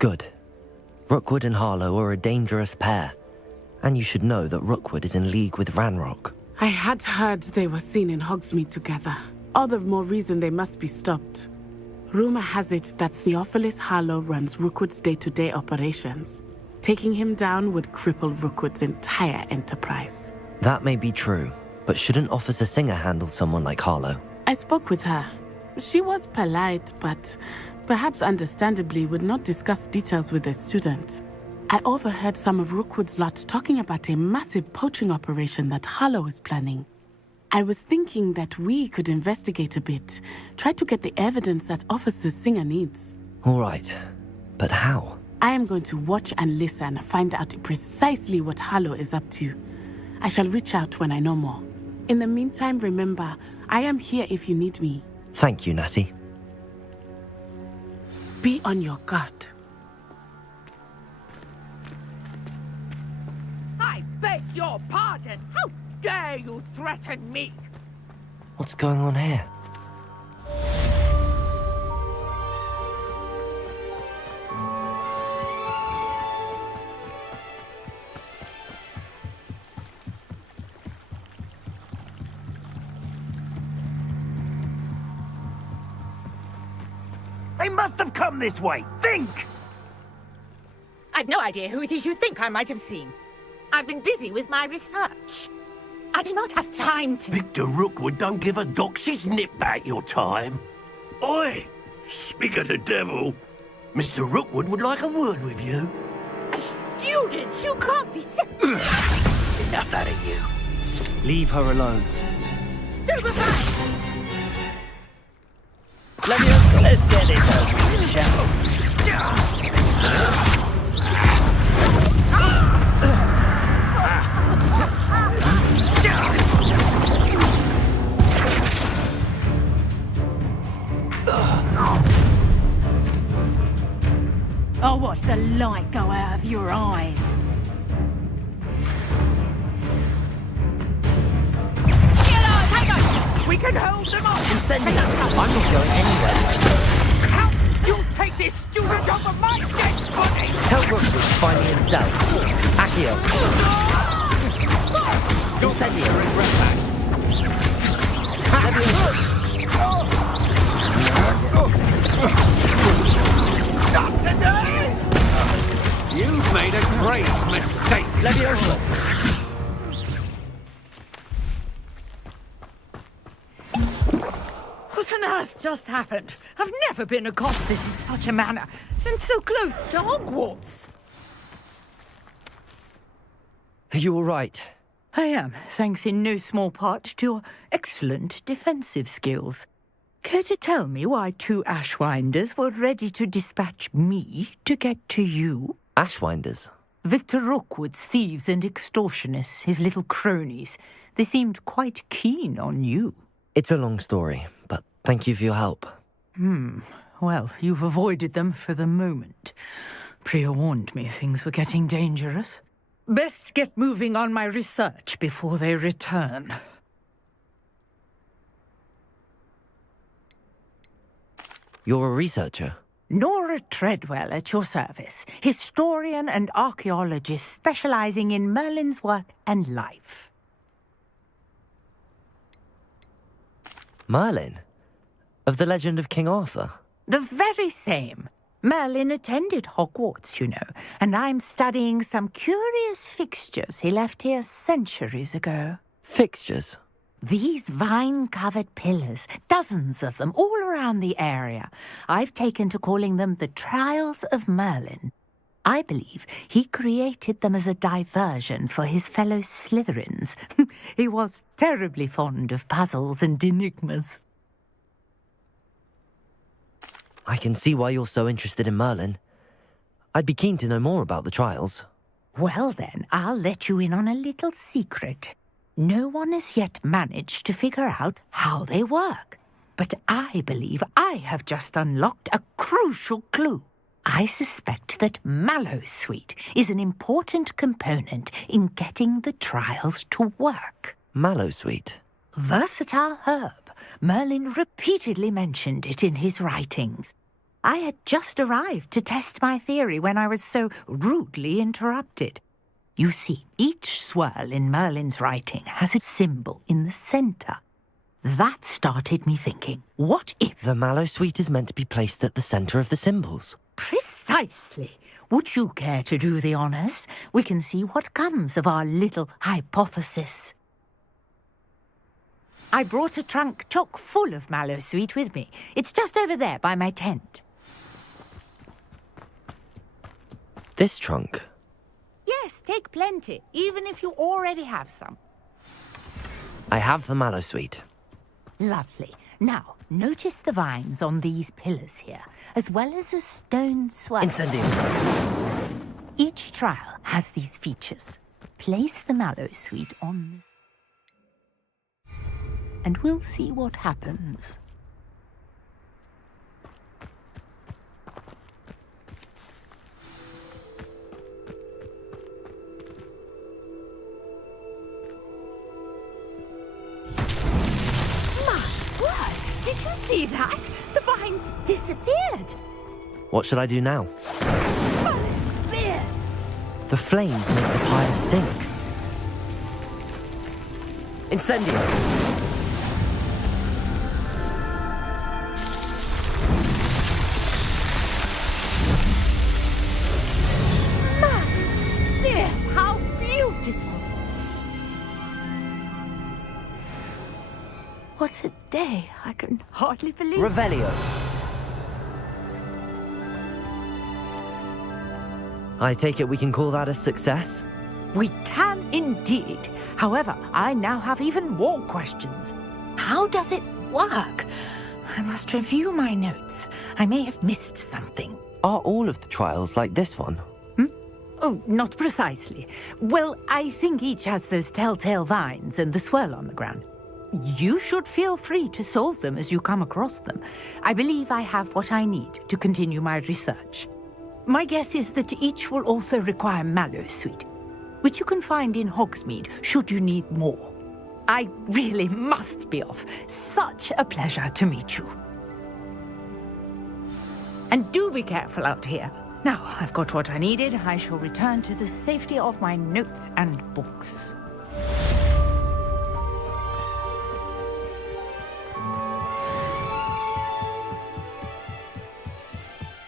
Good. Rookwood and Harlow are a dangerous pair, and you should know that Rookwood is in league with Ranrock. I had heard they were seen in Hogsmeade together. All the more reason they must be stopped. Rumor has it that Theophilus Harlow runs Rookwood's day-to-day operations. Taking him down would cripple Rookwood's entire enterprise. That may be true, but shouldn't Officer Singer handle someone like Harlow? I spoke with her. She was polite, but perhaps understandably would not discuss details with a student. I overheard some of Rookwood's lot talking about a massive poaching operation that Harlow is planning. I was thinking that we could investigate a bit, try to get the evidence that Officer Singer needs. All right, but how? I am going to watch and listen, find out precisely what Harlow is up to. I shall reach out when I know more. In the meantime, remember, I am here if you need me. Thank you, Natty. Be on your guard. I beg your pardon. How dare you threaten me? What's going on here? They must have come this way. Think! I've no idea who it is you think I might have seen. I've been busy with my research. I do not have time to... Victor Rookwood don't give a doxy's nip back your time. Oi! Speak of the devil. Mr. Rookwood would like a word with you. A student? You can't be sick. Enough out of you. Leave her alone. Stupefy! Let's get this over with, shall I'll watch the light go out of your eyes. We can hold them off! Incendio! I'm not going anywhere. How? You'll take this student over my dead body! Tell Rookwood to find me himself. Accio. Incendio! Not today! You've made a great mistake. Leviosa! What on earth just happened? I've never been accosted in such a manner, and so close to Hogwarts. Are you all right? I am, thanks in no small part to your excellent defensive skills. Care to tell me why 2 Ashwinders were ready to dispatch me to get to you? Ashwinders? Victor Rookwood's thieves and extortionists, his little cronies. They seemed quite keen on you. It's a long story, but thank you for your help. Well, you've avoided them for the moment. Priya warned me things were getting dangerous. Best get moving on my research before they return. You're a researcher? Nora Treadwell at your service, historian and archaeologist specializing in Merlin's work and life. Merlin? Of the legend of King Arthur? The very same. Merlin attended Hogwarts, you know, and I'm studying some curious fixtures he left here centuries ago. Fixtures? These vine-covered pillars, dozens of them, all around the area. I've taken to calling them the Trials of Merlin. I believe he created them as a diversion for his fellow Slytherins. He was terribly fond of puzzles and enigmas. I can see why you're so interested in Merlin. I'd be keen to know more about the trials. Well then, I'll let you in on a little secret. No one has yet managed to figure out how they work. But I believe I have just unlocked a crucial clue. I suspect that Mallowsweet is an important component in getting the trials to work. Mallowsweet? Versatile herb. Merlin repeatedly mentioned it in his writings. I had just arrived to test my theory when I was so rudely interrupted. You see, each swirl in Merlin's writing has a symbol in the center. That started me thinking, what if... The Mallowsweet is meant to be placed at the center of the symbols. Precisely. Would you care to do the honors? We can see what comes of our little hypothesis. I brought a trunk chock full of Mallowsweet with me. It's just over there by my tent. This trunk? Yes, take plenty, even if you already have some. I have the Mallowsweet. Lovely. Now, notice the vines on these pillars here, as well as a stone swirl. Incendio. Each trial has these features. Place the Mallowsweet on this, and we'll see what happens. Did you see that? The vines disappeared. What should I do now? Beard. The flames make the pyre sink. Incendio! Yes, how beautiful! what a day. I can hardly believe Revelio. I take it we can call that a success? We can indeed. However, I now have even more questions. How does it work? I must review my notes. I may have missed something. Are all of the trials like this one? Oh, not precisely. Well, I think each has those telltale vines and the swirl on the ground. You should feel free to solve them as you come across them. I believe I have what I need to continue my research. My guess is that each will also require mallow sweet, which you can find in Hogsmeade should you need more. I really must be off. Such a pleasure to meet you. And do be careful out here. Now I've got what I needed, I shall return to the safety of my notes and books.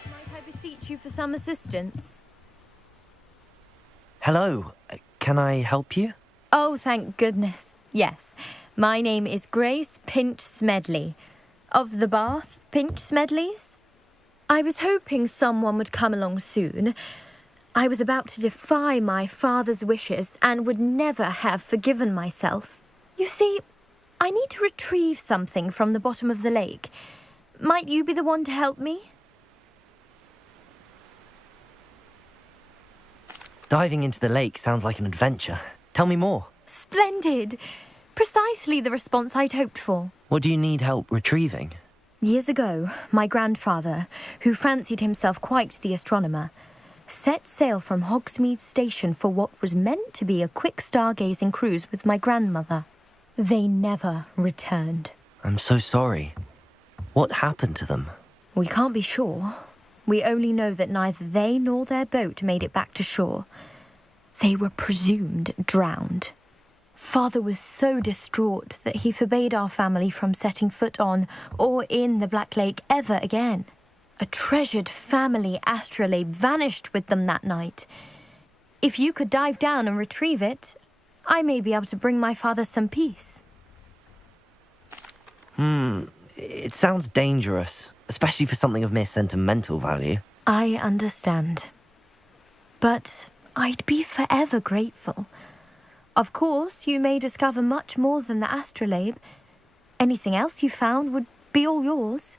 Might I beseech you for some assistance? Hello, can I help you? Oh, thank goodness. Yes. My name is Grace Pinch Smedley. Of the Bath Pinch Smedleys? I was hoping someone would come along soon. I was about to defy my father's wishes and would never have forgiven myself. You see, I need to retrieve something from the bottom of the lake. Might you be the one to help me? Diving into the lake sounds like an adventure. Tell me more. Splendid! Precisely the response I'd hoped for. What do you need help retrieving? Years ago, my grandfather, who fancied himself quite the astronomer, set sail from Hogsmeade Station for what was meant to be a quick stargazing cruise with my grandmother. They never returned. I'm so sorry. What happened to them? We can't be sure. We only know that neither they nor their boat made it back to shore. They were presumed drowned. Father was so distraught that he forbade our family from setting foot on or in the Black Lake ever again. A treasured family astrolabe vanished with them that night. If you could dive down and retrieve it, I may be able to bring my father some peace. It sounds dangerous, especially for something of mere sentimental value. I understand. But I'd be forever grateful. Of course, you may discover much more than the astrolabe. Anything else you found would be all yours.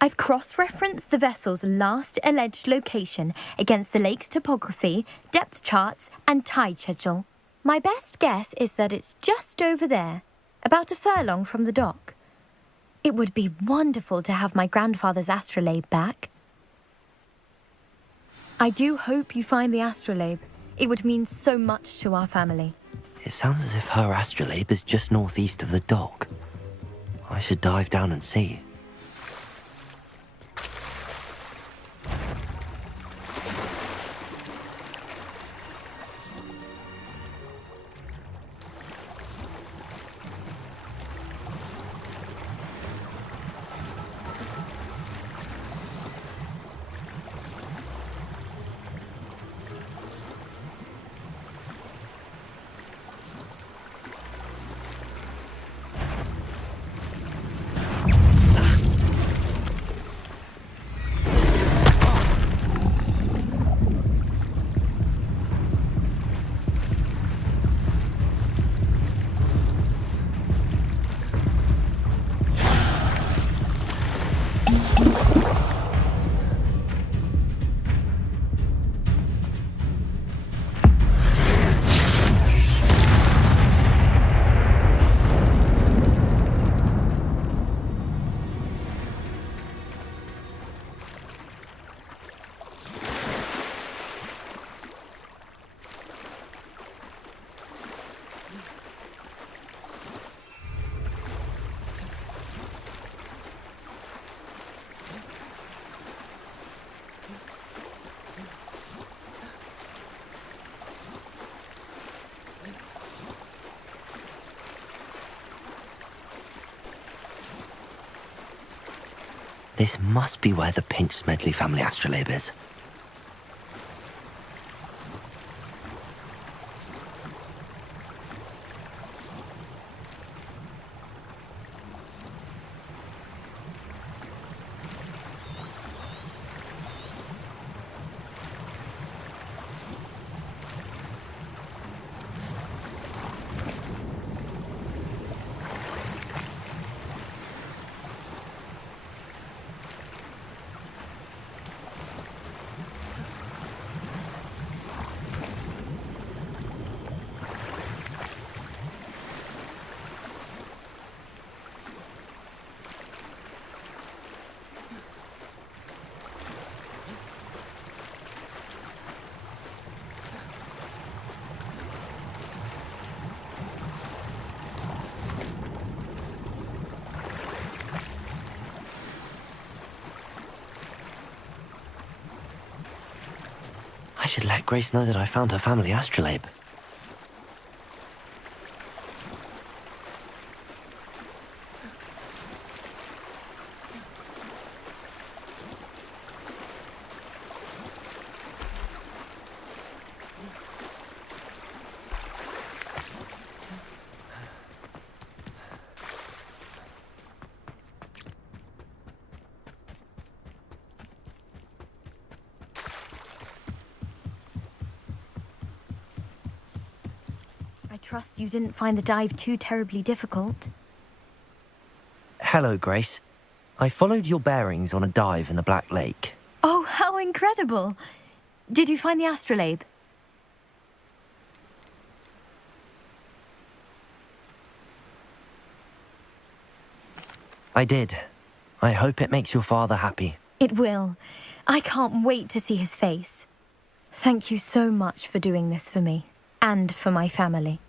I've cross-referenced the vessel's last alleged location against the lake's topography, depth charts, and tide schedule. My best guess is that it's just over there, about a furlong from the dock. It would be wonderful to have my grandfather's astrolabe back. I do hope you find the astrolabe. It would mean so much to our family. It sounds as if her astrolabe is just northeast of the dock. I should dive down and see. This must be where the Pinch Smedley family astrolabe is. should let Grace know that I found her family astrolabe. I trust you didn't find the dive too terribly difficult. Hello, Grace. I followed your bearings on a dive in the Black Lake. Oh, how incredible! Did you find the astrolabe? I did. I hope it makes your father happy. It will. I can't wait to see his face. Thank you so much for doing this for me, and for my family.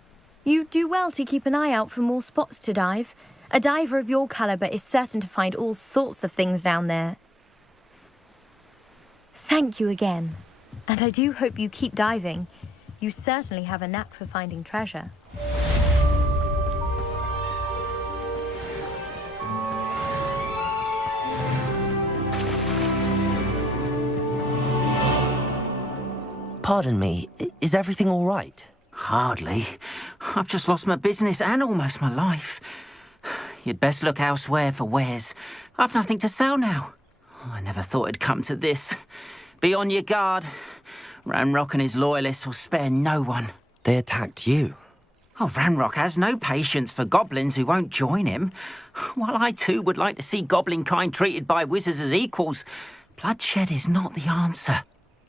You do well to keep an eye out for more spots to dive. A diver of your caliber is certain to find all sorts of things down there. Thank you again. And I do hope you keep diving. You certainly have a knack for finding treasure. Pardon me, is everything all right? Hardly. I've just lost my business and almost my life. You'd best look elsewhere for wares. I've nothing to sell now. I never thought it'd come to this. Be on your guard. Ranrock and his loyalists will spare no one. They attacked you? Oh, Ranrock has no patience for goblins who won't join him. While I too would like to see goblin kind treated by wizards as equals, bloodshed is not the answer.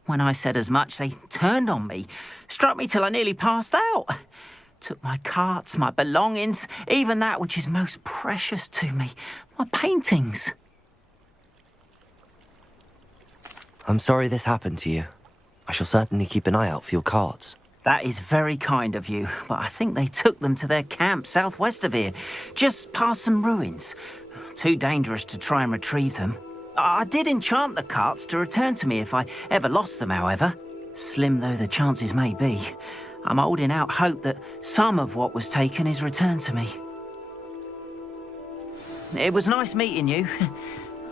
When I said as much, they turned on me, struck me till I nearly passed out. Took my carts, my belongings, even that which is most precious to me, my paintings. I'm sorry this happened to you. I shall certainly keep an eye out for your carts. That is very kind of you, but I think they took them to their camp southwest of here, just past some ruins. Too dangerous to try and retrieve them. I did enchant the carts to return to me if I ever lost them, however. Slim though the chances may be, I'm holding out hope that some of what was taken is returned to me. It was nice meeting you.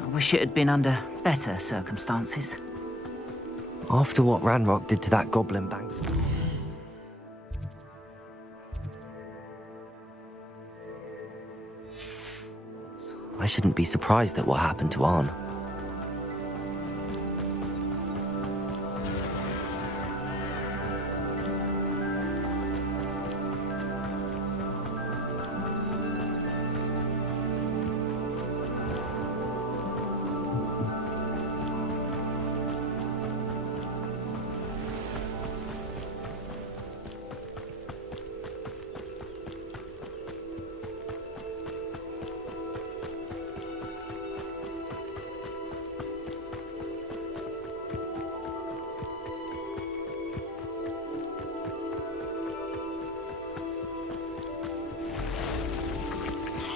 I wish it had been under better circumstances. After what Ranrock did to that goblin bank... I shouldn't be surprised at what happened to Arn.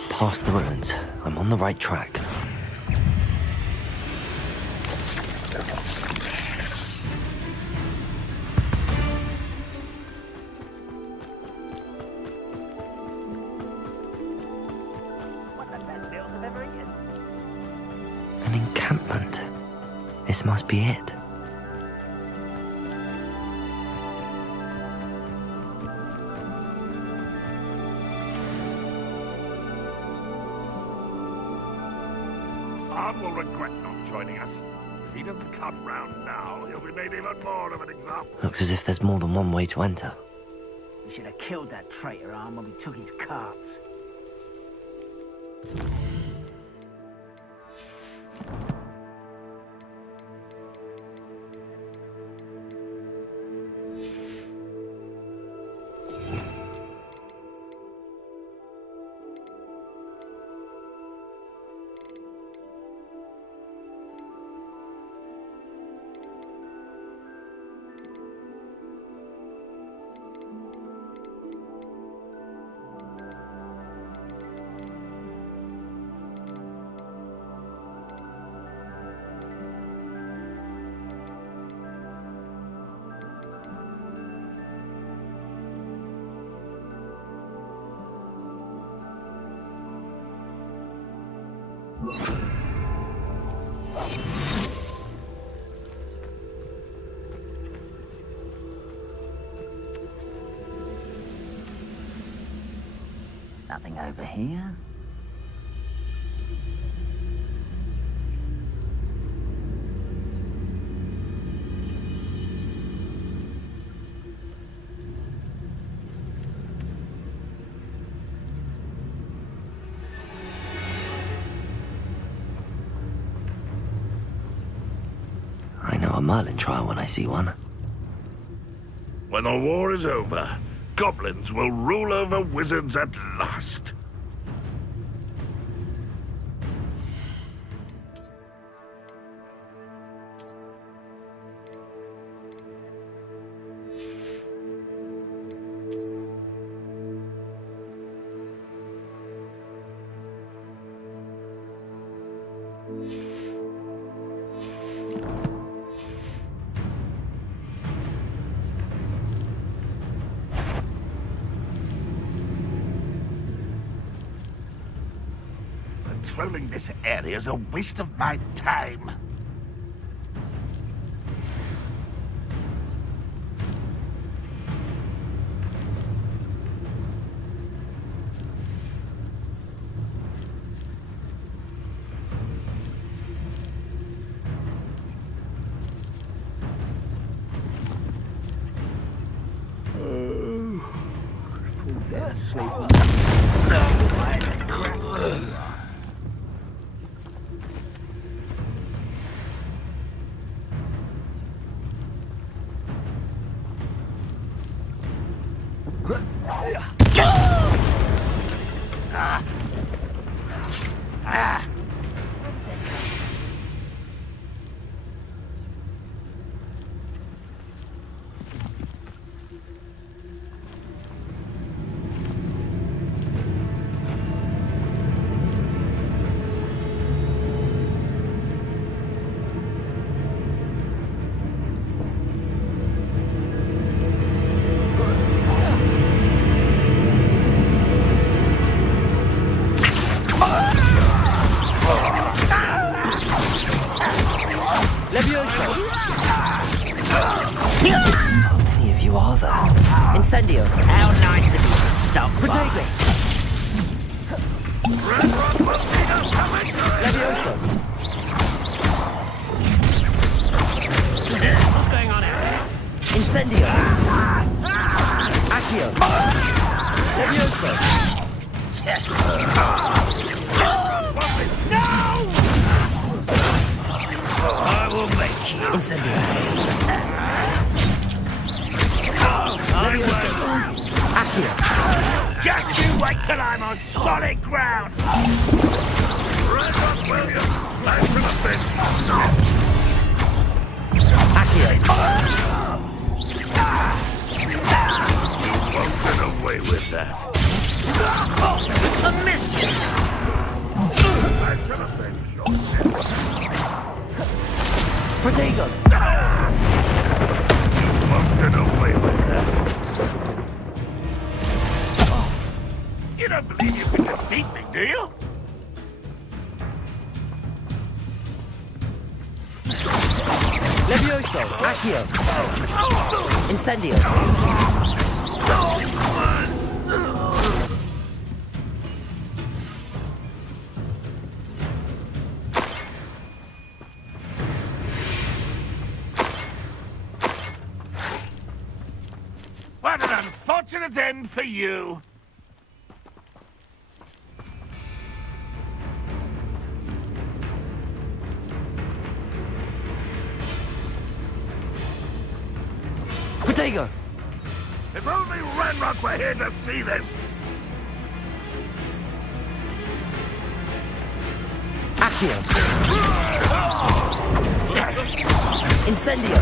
Past the ruins. I'm on the right track. An encampment. This must be it. Arn will regret not joining us. If he doesn't come round now, he'll be made even more of an example. Looks as if there's more than one way to enter. We should have killed that traitor Arn when we took his carts. Nothing over here. I know a Merlin trial when I see one. When the war is over, goblins will rule over wizards at last. Patrolling this area is a waste of my time. How many of you are there? Incendio. How nice of you to stop by. Levioso. What's going on out there? Incendio. Accio. Levioso. I will make you. Incendio. Accio. Just you wait till I'm on solid ground! Right on, William. Back to the bench. Accio. You won't get away with that. It's a miss! Back to the bench. Protego. You won't get away with that. You don't believe you can defeat me, do you? Levioso. Accio. Incendio. What an unfortunate end for you. Protego. If only Ranrock were here to see this. Accio. Incendio.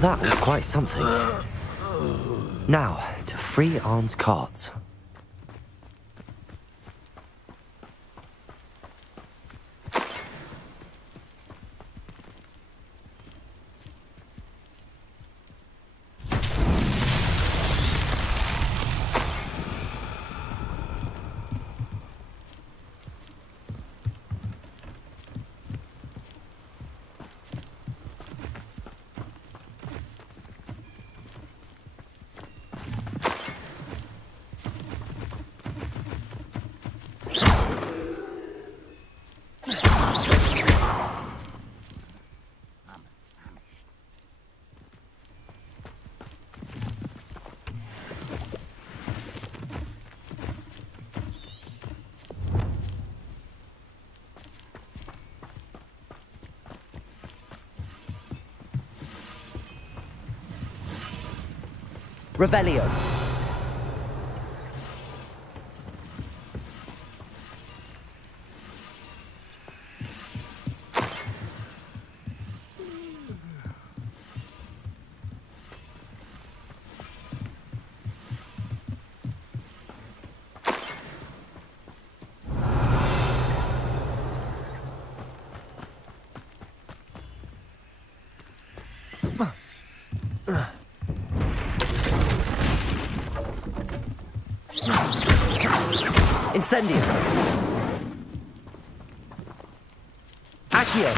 That was quite something. Now, to free Arn's carts. Revelio. Incendio. Accio.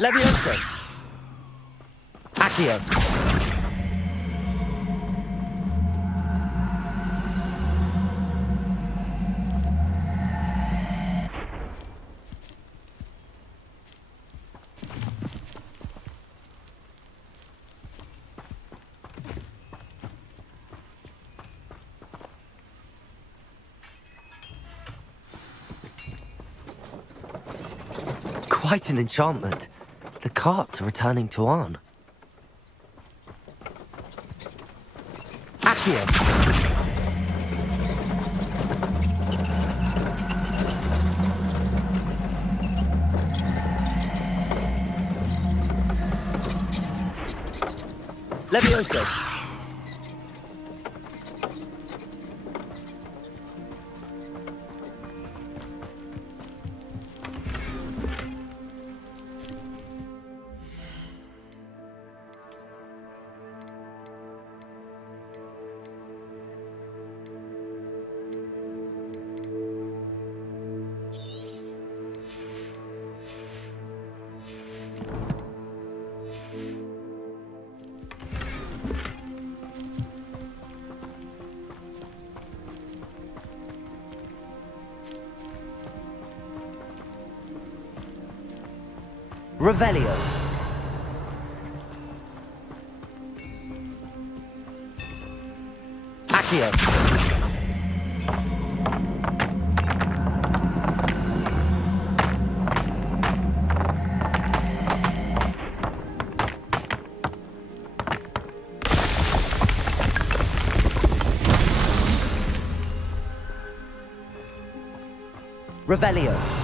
Levioso. Accio. Quite an enchantment. The carts are returning to Arn. Accio. Levioso. Revelio. Accio. Revelio.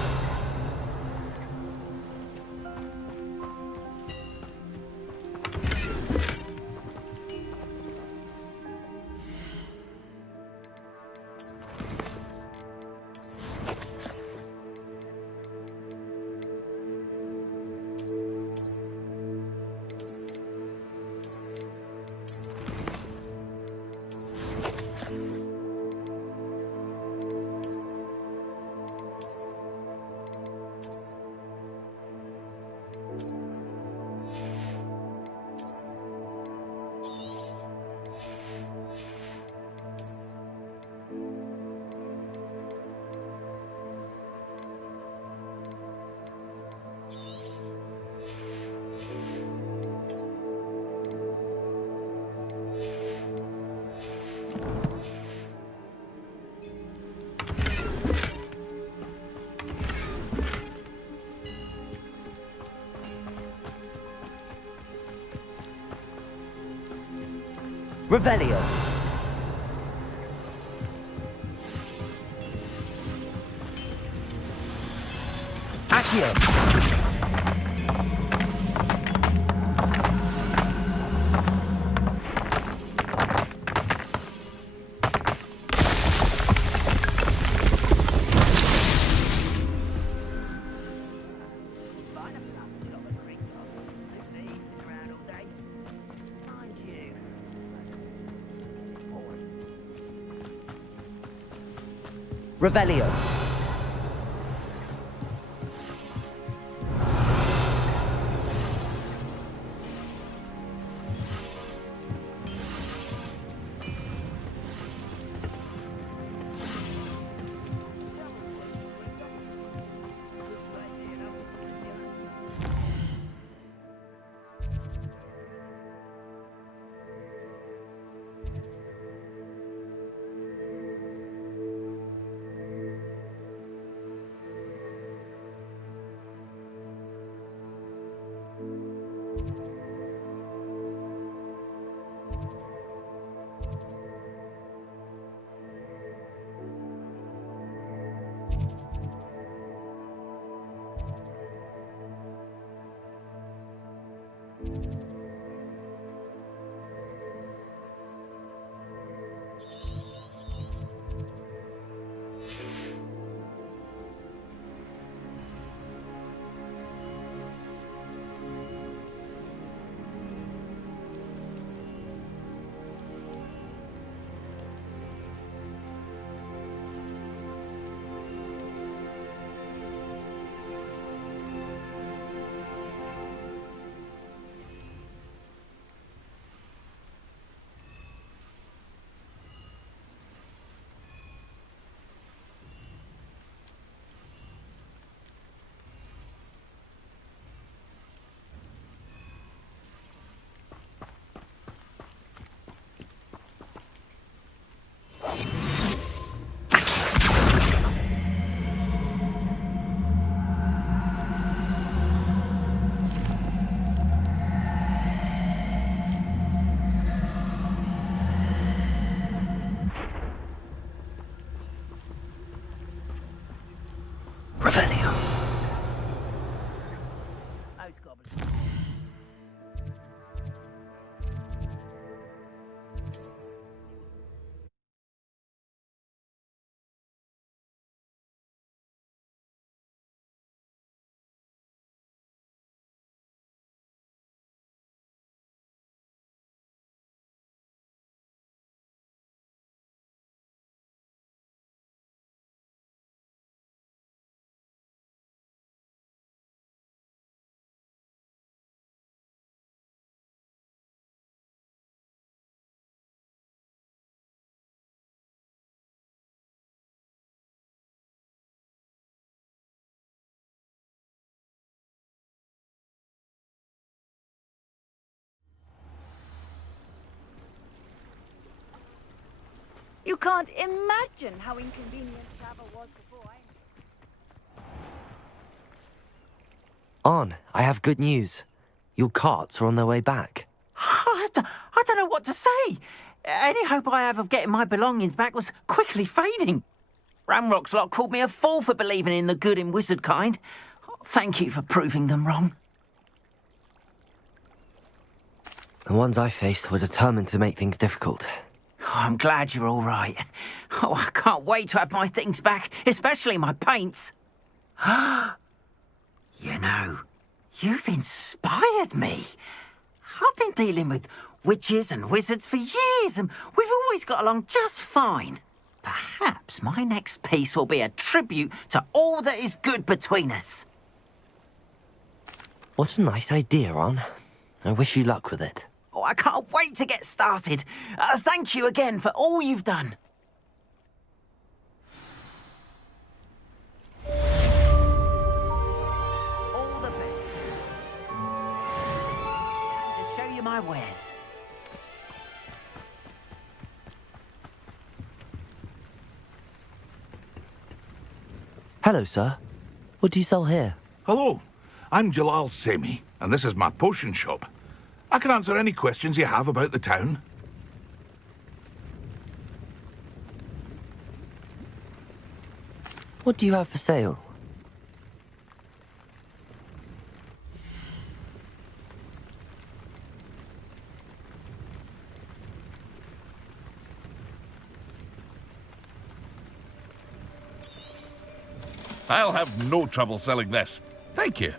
Revelio. Accio. Revelio. You can't imagine how inconvenient travel was before On, I have good news. Your carts are on their way back. I don't know what to say. Any hope I have of getting my belongings back was quickly fading. Ramrock's lot called me a fool for believing in the good in wizard kind. Thank you for proving them wrong. The ones I faced were determined to make things difficult. Oh, I'm glad you're all right. Oh, I can't wait to have my things back, especially my paints. You know, you've inspired me. I've been dealing with witches and wizards for years, and we've always got along just fine. Perhaps my next piece will be a tribute to all that is good between us. What a nice idea, On. I wish you luck with it. Oh, I can't wait to get started. Thank you again for all you've done. All the best. To show you my wares. Hello, sir. What do you sell here? Hello, I'm Jalal Semi, and this is my potion shop. I can answer any questions you have about the town. What do you have for sale? I'll have no trouble selling this. Thank you.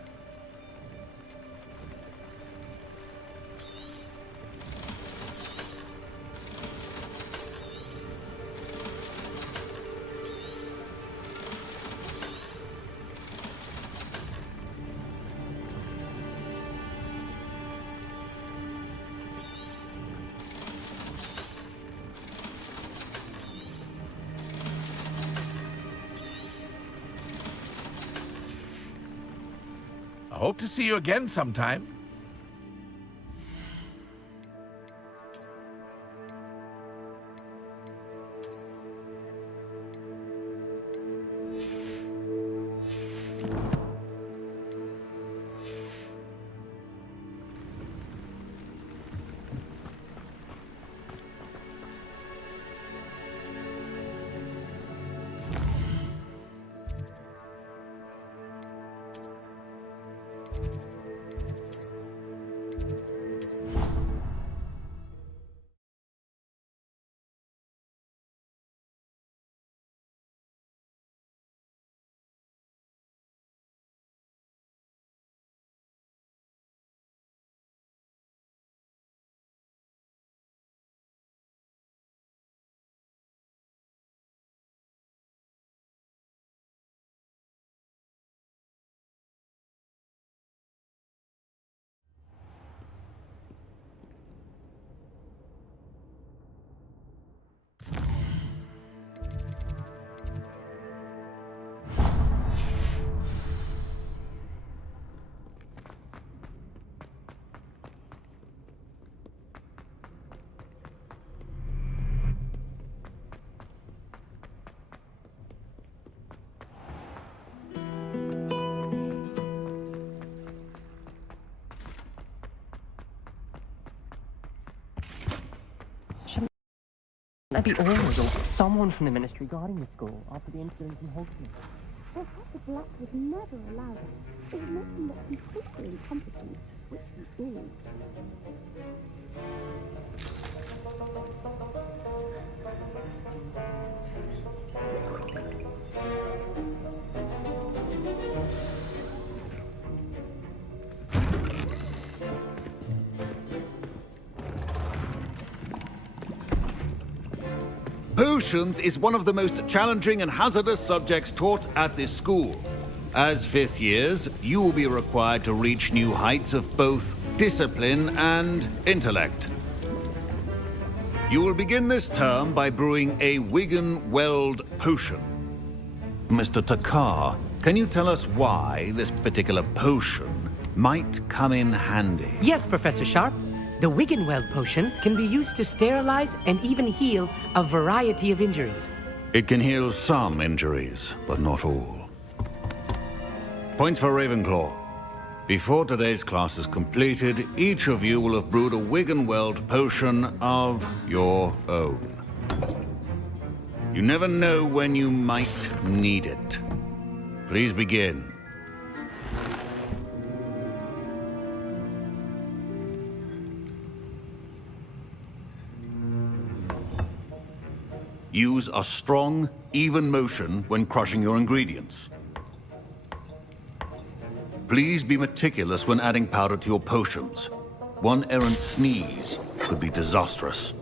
I hope to see you again sometime. there be orders or someone from the ministry guarding the school after the incident in Hogwarts? Professor Black would never allow that. It would make him look completely incompetent, which he is. Potions is one of the most challenging and hazardous subjects taught at this school. As fifth years, you will be required to reach new heights of both discipline and intellect. You will begin this term by brewing a Wigan-Weld potion. Mr. Takar, can you tell us why this particular potion might come in handy? Yes, Professor Sharp. The Wigan-Weld potion can be used to sterilize and even heal a variety of injuries. It can heal some injuries, but not all. Points for Ravenclaw. Before today's class is completed, each of you will have brewed a Wigan-Weld potion of your own. You never know when you might need it. Please begin. Use a strong, even motion when crushing your ingredients. Please be meticulous when adding powder to your potions. One errant sneeze could be disastrous.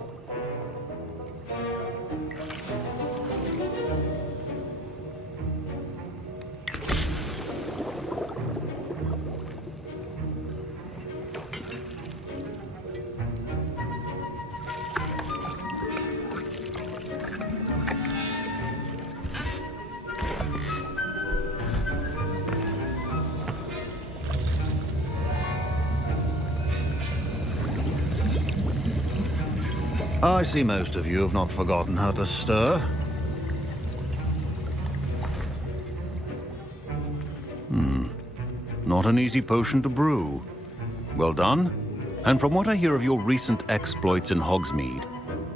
I see most of you have not forgotten how to stir. Not an easy potion to brew. Well done. And from what I hear of your recent exploits in Hogsmeade,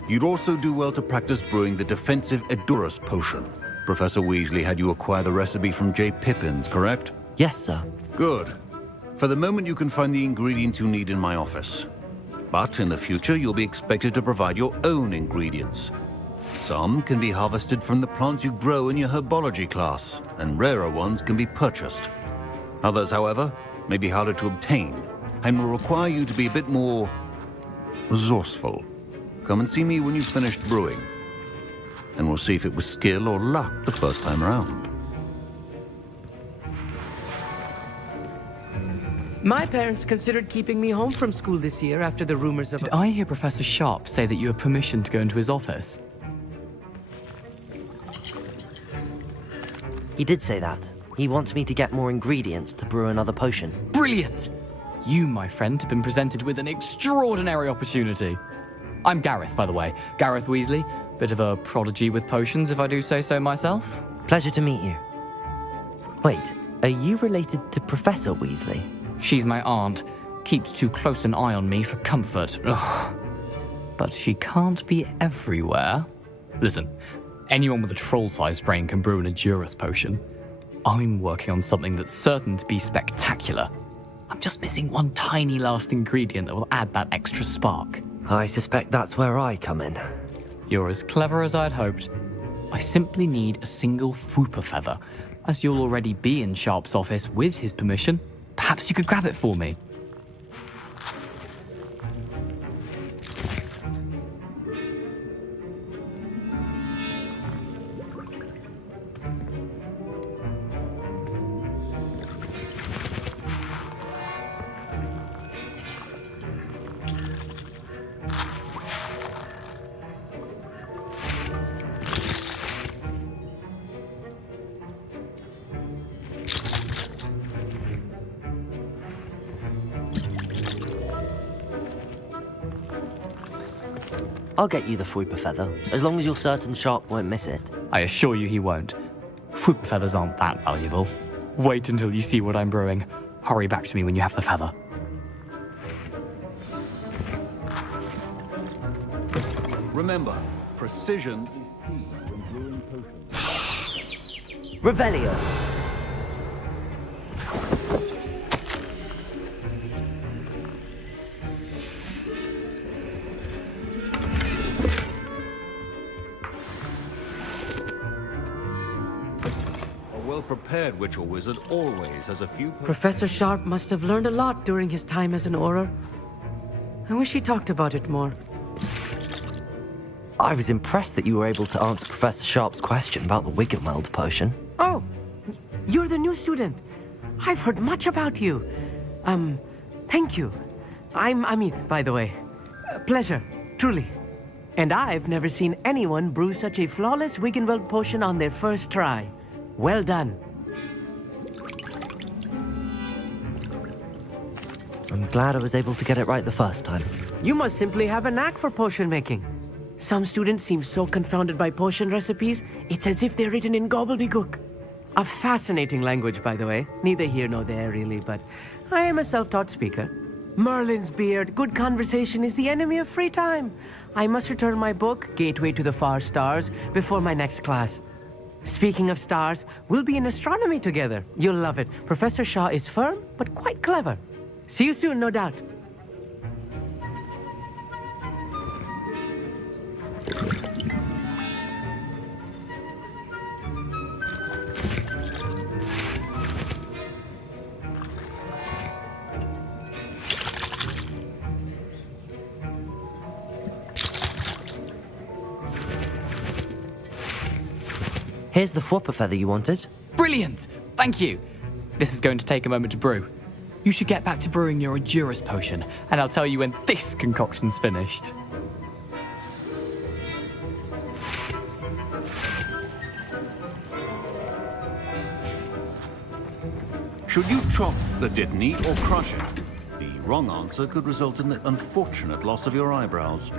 you'd also do well to practice brewing the defensive Edurus potion. Professor Weasley had you acquire the recipe from J. Pippins, correct? Yes, sir. Good. For the moment, you can find the ingredients you need in my office. But in the future, you'll be expected to provide your own ingredients. Some can be harvested from the plants you grow in your herbology class, and rarer ones can be purchased. Others, however, may be harder to obtain, and will require you to be a bit more resourceful. Come and see me when you've finished brewing, and we'll see if it was skill or luck the first time around. My parents considered keeping me home from school this year after the rumors of... Did I hear Professor Sharp say that you have permission to go into his office? He did say that. He wants me to get more ingredients to brew another potion. Brilliant! You, my friend, have been presented with an extraordinary opportunity. I'm Gareth, by the way. Gareth Weasley. Bit of a prodigy with potions, if I do say so myself. Pleasure to meet you. Wait, are you related to Professor Weasley? She's my aunt. Keeps too close an eye on me for comfort. Ugh. But she can't be everywhere. Listen, anyone with a troll-sized brain can brew an Edurus potion. I'm working on something that's certain to be spectacular. I'm just missing one tiny last ingredient that will add that extra spark. I suspect that's where I come in. You're as clever as I'd hoped. I simply need a single Fwooper feather. As you'll already be in Sharp's office with his permission, perhaps you could grab it for me. I'll get you the Fwooper feather, as long as you're certain Sharp won't miss it. I assure you he won't. Fwooper feathers aren't that valuable. Wait until you see what I'm brewing. Hurry back to me when you have the feather. Remember, Precision is key when brewing potions. Revelio. A well-prepared witch or wizard always has a few... Professor Sharp must have learned a lot during his time as an Auror. I wish he talked about it more. I was impressed that you were able to answer Professor Sharp's question about the Wiggenweld potion. Oh, you're the new student. I've heard much about you. Thank you. I'm Amit, by the way. Pleasure, truly. And I've never seen anyone brew such a flawless Wiggenweld potion on their first try. Well done. I'm glad I was able to get it right the first time. You must simply have a knack for potion making. Some students seem so confounded by potion recipes, it's as if they're written in gobbledygook. A fascinating language, by the way. Neither here nor there, really, but I am a self-taught speaker. Merlin's beard, good conversation is the enemy of free time. I must return my book, Gateway to the Far Stars, before my next class. Speaking of stars, we'll be in astronomy together. You'll love it. Professor Shaw is firm, but quite clever. See you soon, no doubt. Here's the Fwopper feather you wanted. Brilliant! Thank you! This is going to take a moment to brew. You should get back to brewing your Endurus potion, and I'll tell you when this concoction's finished. Should you chop the Dittany or crush it? The wrong answer could result in the unfortunate loss of your eyebrows.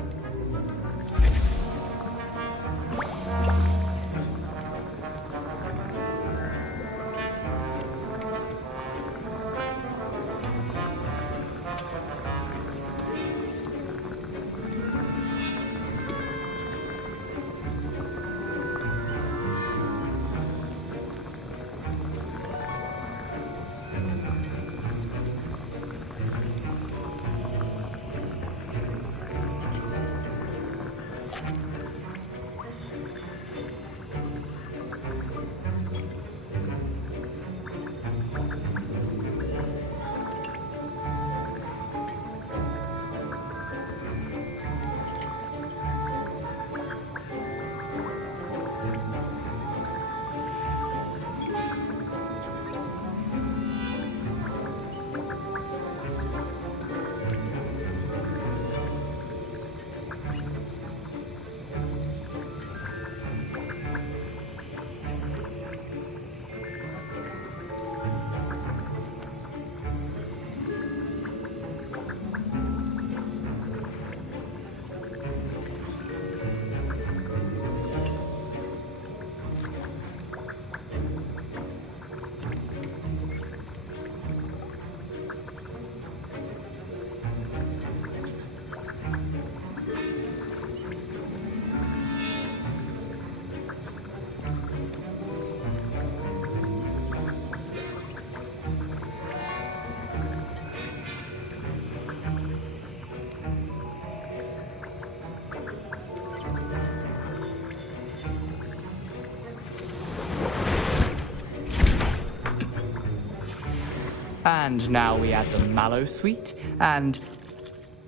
And now we add the mallow sweet, and...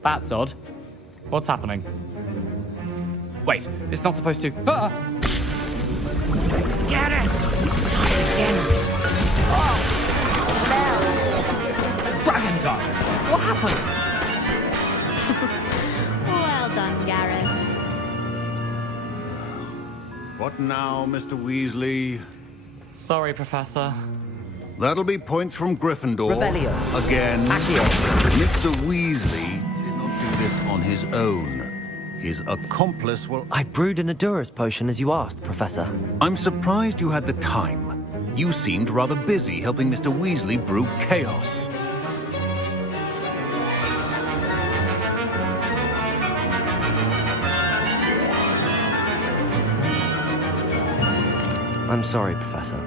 That's odd. What's happening? Wait, it's not supposed to... Ah! Get it! Dragon Dog! What happened? Well done, Gareth. What now, Mr. Weasley? Sorry, Professor. That'll be points from Gryffindor. Revelio. Again. Accio. Mr. Weasley did not do this on his own. His accomplice will... I brewed an Endurus potion as you asked, Professor. I'm surprised you had the time. You seemed rather busy helping Mr. Weasley brew chaos. I'm sorry, Professor.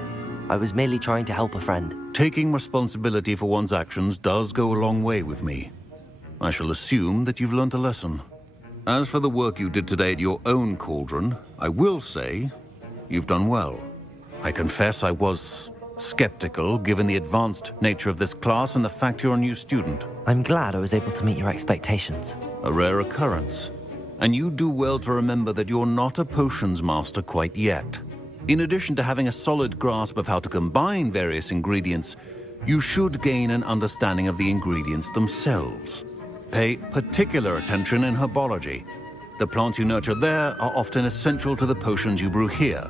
I was merely trying to help a friend. Taking responsibility for one's actions does go a long way with me. I shall assume that you've learnt a lesson. As for the work you did today at your own cauldron, I will say you've done well. I confess I was skeptical, given the advanced nature of this class and the fact you're a new student. I'm glad I was able to meet your expectations. A rare occurrence. And you do well to remember that you're not a potions master quite yet. In addition to having a solid grasp of how to combine various ingredients, you should gain an understanding of the ingredients themselves. Pay particular attention in herbology. The plants you nurture there are often essential to the potions you brew here.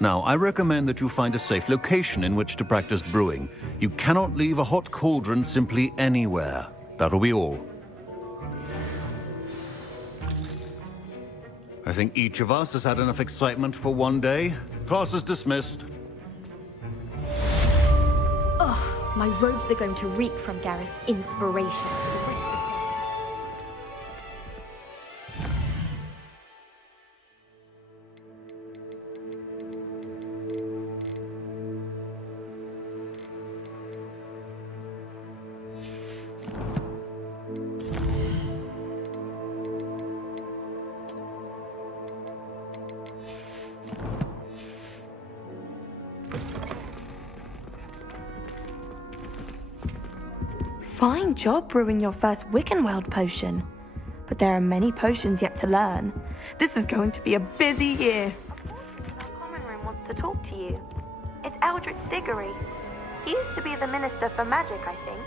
Now, I recommend that you find a safe location in which to practice brewing. You cannot leave a hot cauldron simply anywhere. That'll be all. I think each of us has had enough excitement for one day. Class is dismissed. Ugh, my robes are going to reek from Gareth's inspiration. Fine job brewing your first Wiccanweld potion. But there are many potions yet to learn. This is going to be a busy year. The common room wants to talk to you. It's Eldritch Diggory. He used to be the Minister for Magic, I think.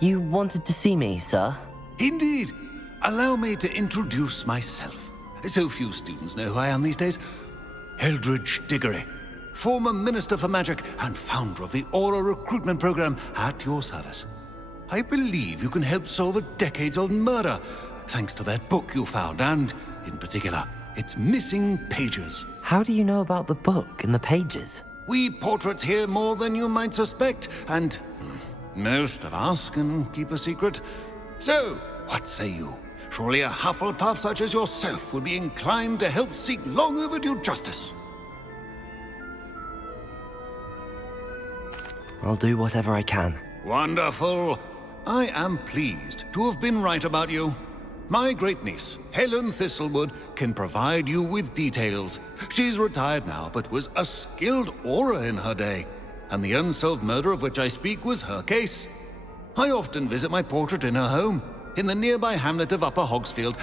You wanted to see me, sir? Indeed. Allow me to introduce myself. So few students know who I am these days. Eldritch Diggory, former Minister for Magic and founder of the Aura Recruitment Program at your service. I believe you can help solve a decades-old murder, thanks to that book you found, and, in particular, its missing pages. How do you know about the book and the pages? We portraits hear more than you might suspect, and most of us can keep a secret. So, what say you? Surely a Hufflepuff such as yourself would be inclined to help seek long overdue justice. I'll do whatever I can. Wonderful. I am pleased to have been right about you. My great-niece, Helen Thistlewood, can provide you with details. She's retired now, but was a skilled aura in her day. And the unsolved murder of which I speak was her case. I often visit my portrait in her home, in the nearby hamlet of Upper Hogsfield.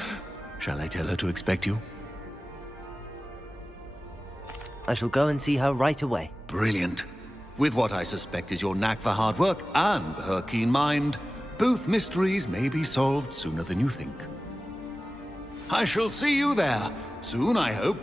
Shall I tell her to expect you? I shall go and see her right away. Brilliant. With what I suspect is your knack for hard work and her keen mind, both mysteries may be solved sooner than you think. I shall see you there, soon I hope.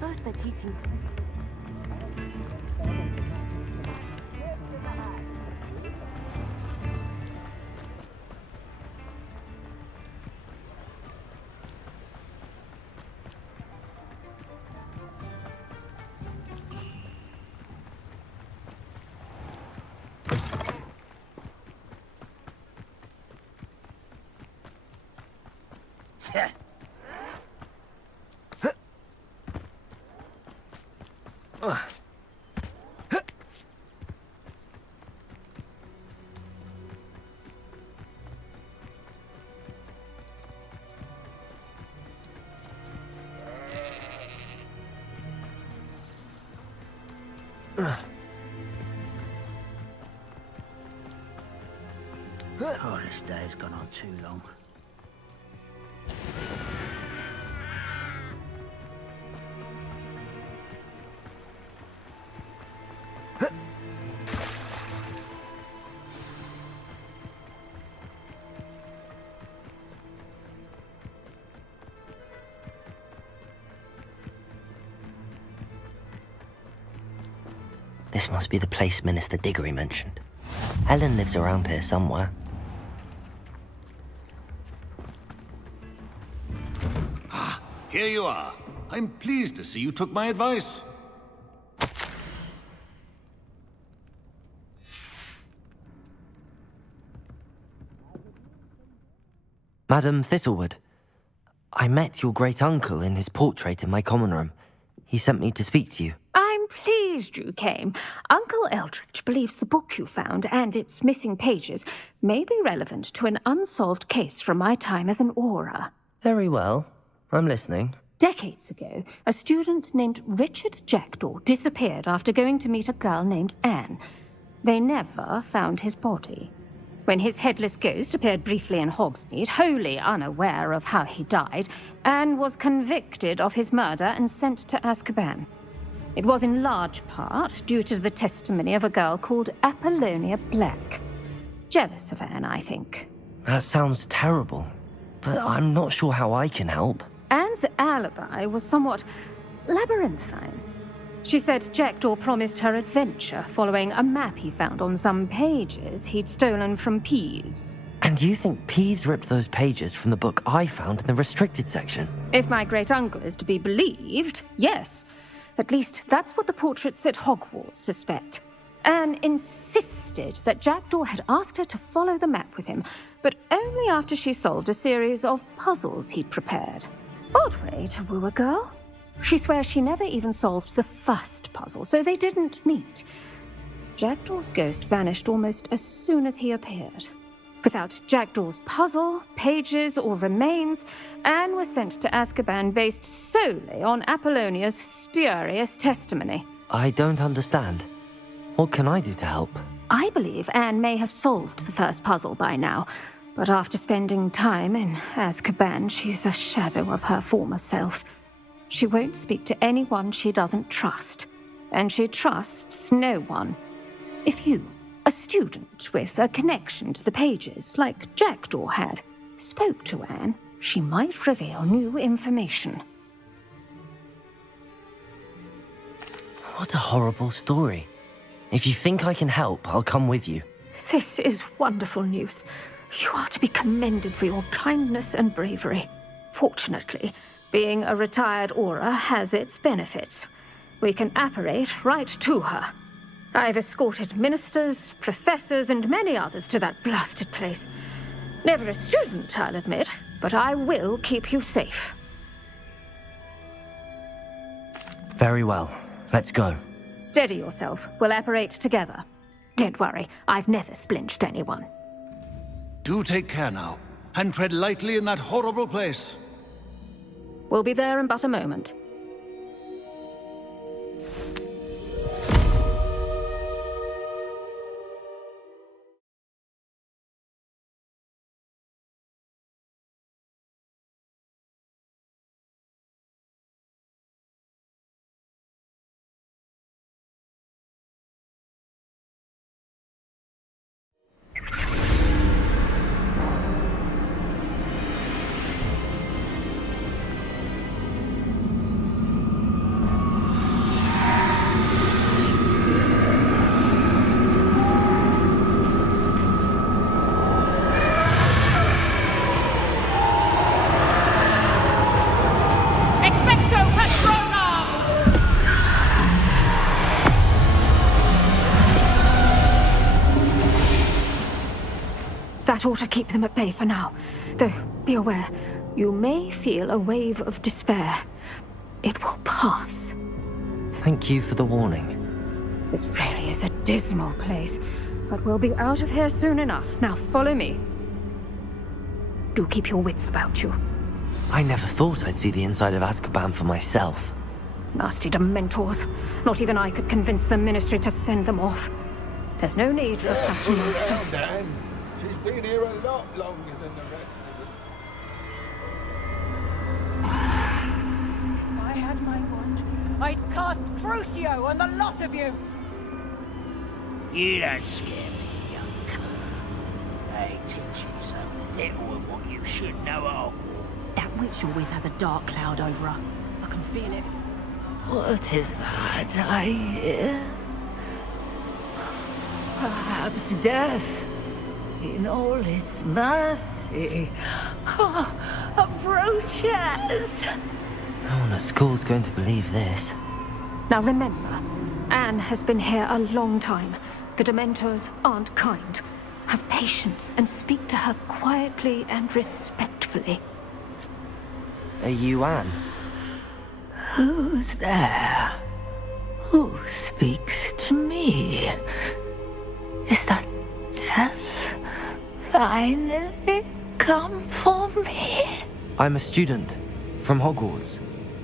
First they're teaching. Yeah. Oh, this day's gone on too long. This must be the place Minister Diggory mentioned. Helen lives around here somewhere. Ah, here you are. I'm pleased to see you took my advice. Madam Thistlewood, I met your great-uncle in his portrait in my common room. He sent me to speak to you. I'm pleased you came. Uncle Eldridge believes the book you found and its missing pages may be relevant to an unsolved case from my time as an aura. Very well. I'm listening. Decades ago, a student named Richard Jackdaw disappeared after going to meet a girl named Anne. They never found his body. When his headless ghost appeared briefly in Hogsmeade, wholly unaware of how he died, Anne was convicted of his murder and sent to Azkaban. It was in large part due to the testimony of a girl called Apollonia Black. Jealous of Anne, I think. That sounds terrible, but I'm not sure how I can help. Anne's alibi was somewhat labyrinthine. She said Jackdaw promised her adventure following a map he found on some pages he'd stolen from Peeves. And you think Peeves ripped those pages from the book I found in the restricted section? If my great-uncle is to be believed, yes. At least that's what the portraits at Hogwarts suspect. Anne insisted that Jackdaw had asked her to follow the map with him, but only after she solved a series of puzzles he'd prepared. Odd way to woo a girl. She swears she never even solved the first puzzle, so they didn't meet. Jackdaw's ghost vanished almost as soon as he appeared. Without Jackdaw's puzzle, pages, or remains, Anne was sent to Azkaban based solely on Apollonia's spurious testimony. I don't understand. What can I do to help? I believe Anne may have solved the first puzzle by now, but after spending time in Azkaban, she's a shadow of her former self. She won't speak to anyone she doesn't trust, and she trusts no one. If you, a student with a connection to the pages, like Jackdaw had, spoke to Anne, she might reveal new information. What a horrible story. If you think I can help, I'll come with you. This is wonderful news. You are to be commended for your kindness and bravery. Fortunately, Being a retired Aura has its benefits. We can apparate right to her. I've escorted ministers, professors, and many others to that blasted place. Never a student, I'll admit, but I will keep you safe. Very well. Let's go. Steady yourself. We'll apparate together. Don't worry, I've never splinched anyone. Do take care now, and tread lightly in that horrible place. We'll be there in but a moment. That ought to keep them at bay for now. Though, be aware, you may feel a wave of despair. It will pass. Thank you for the warning. This really is a dismal place, but we'll be out of here soon enough. Now follow me. Do keep your wits about you. I never thought I'd see the inside of Azkaban for myself. Nasty Dementors. Not even I could convince the Ministry to send them off. There's no need for such monsters. Dan. She's been here a lot longer than the rest of us. If I had my wand, I'd cast Crucio on the lot of you! You don't scare me, young cur. They teach you so little of what you should know of. That witch you're with has a dark cloud over her. I can feel it. What is that I hear? Perhaps death, in all its mercy, approaches. No one at school's going to believe this. Now remember, Anne has been here a long time. The Dementors aren't kind. Have patience and speak to her quietly and respectfully. Are you Anne? Who's there? Who speaks to me? Is that death finally come for me? I'm a student from Hogwarts.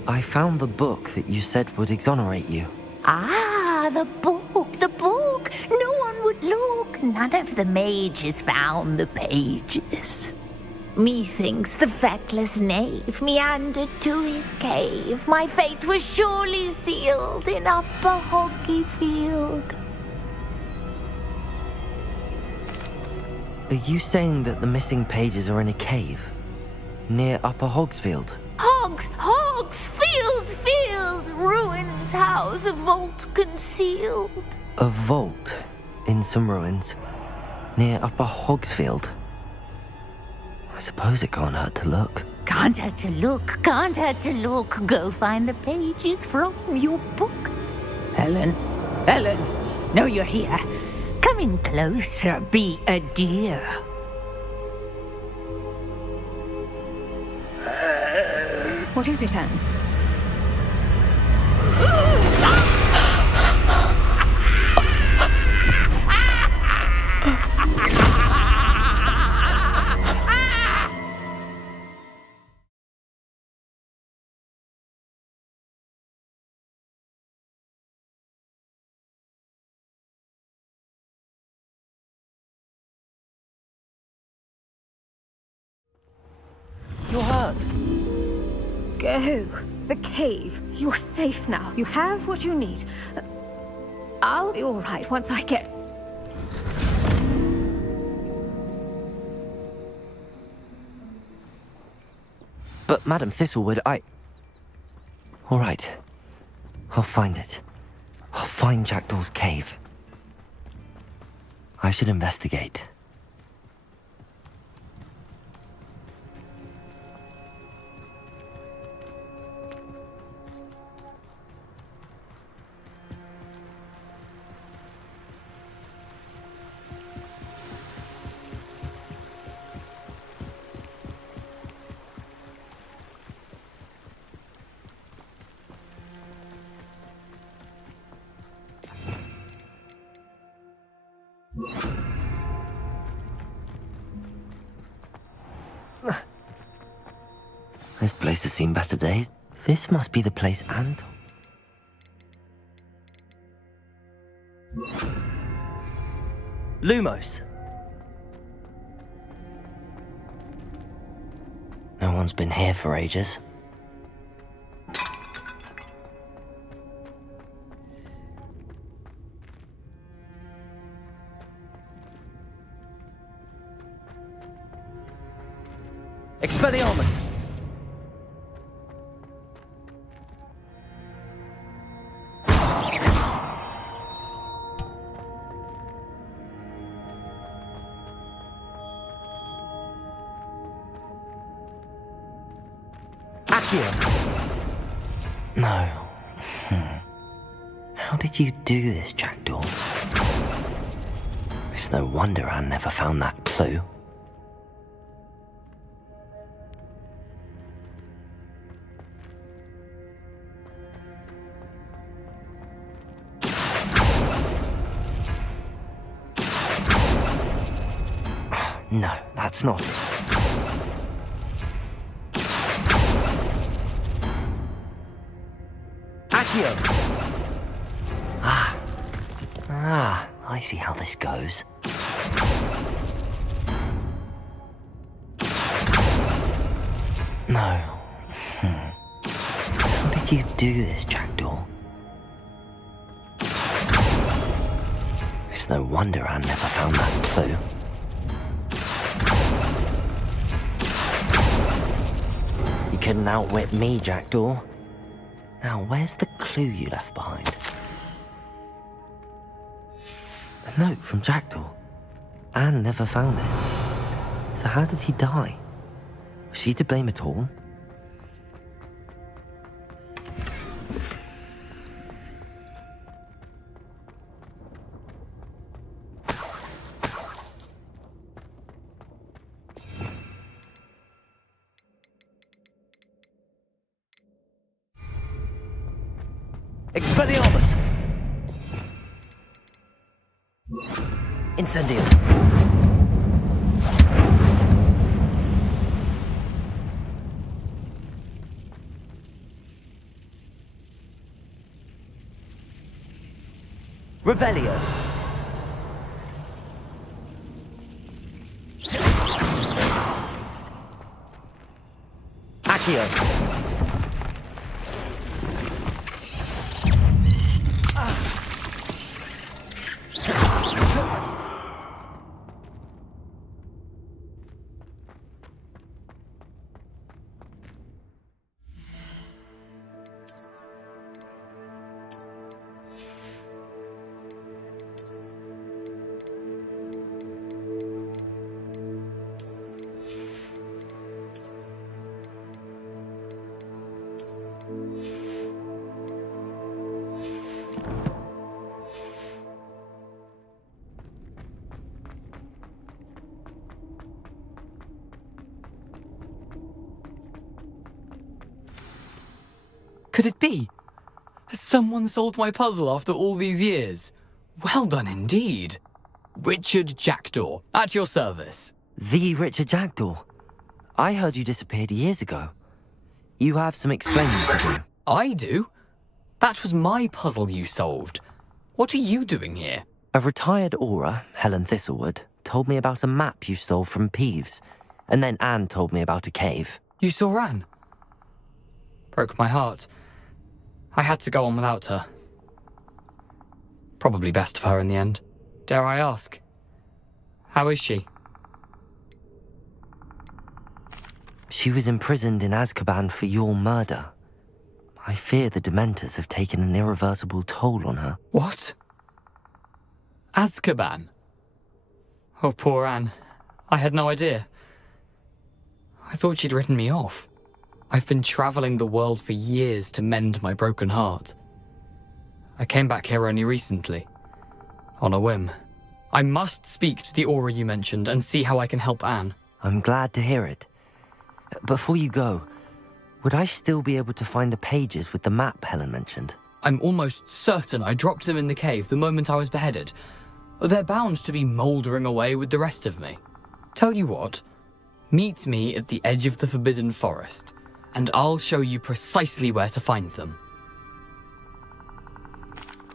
I found the book that you said would exonerate you. Ah, the book, the book. No one would look. None of the mages found the pages. Methinks the feckless knave meandered to his cave. My fate was surely sealed in Upper Hoggyfield. Are you saying that the missing pages are in a cave? Near Upper Hogsfield? Field, ruins house, a vault concealed. A vault in some ruins near Upper Hogsfield? I suppose it can't hurt to look. Can't hurt to look, can't hurt to look. Go find the pages from your book. Ellen, know you're here. Come in closer, be a dear. What is it, Anne? You're hurt. Go. The cave. You're safe now. You have what you need. I'll be all right once I get... But Madam Thistlewood, all right. I'll find it. I'll find Jackdaw's cave. I should investigate. This place has seen better days. This must be the place Anne told. Lumos. No one's been here for ages. Expelliarmus! No. How did you do this, Jackdaw? It's no wonder Anne never found that clue. No, that's not it. I see how this goes. No. How did you do this, Jackdaw? It's no wonder Anne never found that clue. You couldn't outwit me, Jackdaw. Now, where's the clue you left behind? A note from Jackdaw. Anne never found it. So how did he die? Was she to blame at all? Expelliarmus! Incendium! Revelio! Accio! Could it be? Has someone solved my puzzle after all these years? Well done indeed. Richard Jackdaw, at your service. The Richard Jackdaw. I heard you disappeared years ago. You have some explaining to do. I do? That was my puzzle you solved. What are you doing here? A retired Aura, Helen Thistlewood, told me about a map you stole from Peeves, and then Anne told me about a cave. You saw Anne? Broke my heart. I had to go on without her. Probably best for her in the end. Dare I ask? How is she? She was imprisoned in Azkaban for your murder. I fear the Dementors have taken an irreversible toll on her. What? Azkaban? Oh, poor Anne. I had no idea. I thought she'd written me off. I've been traveling the world for years to mend my broken heart. I came back here only recently, on a whim. I must speak to the Aura you mentioned and see how I can help Anne. I'm glad to hear it. Before you go, would I still be able to find the pages with the map Helen mentioned? I'm almost certain I dropped them in the cave the moment I was beheaded. They're bound to be mouldering away with the rest of me. Tell you what, meet me at the edge of the Forbidden Forest. and I'll show you precisely where to find them.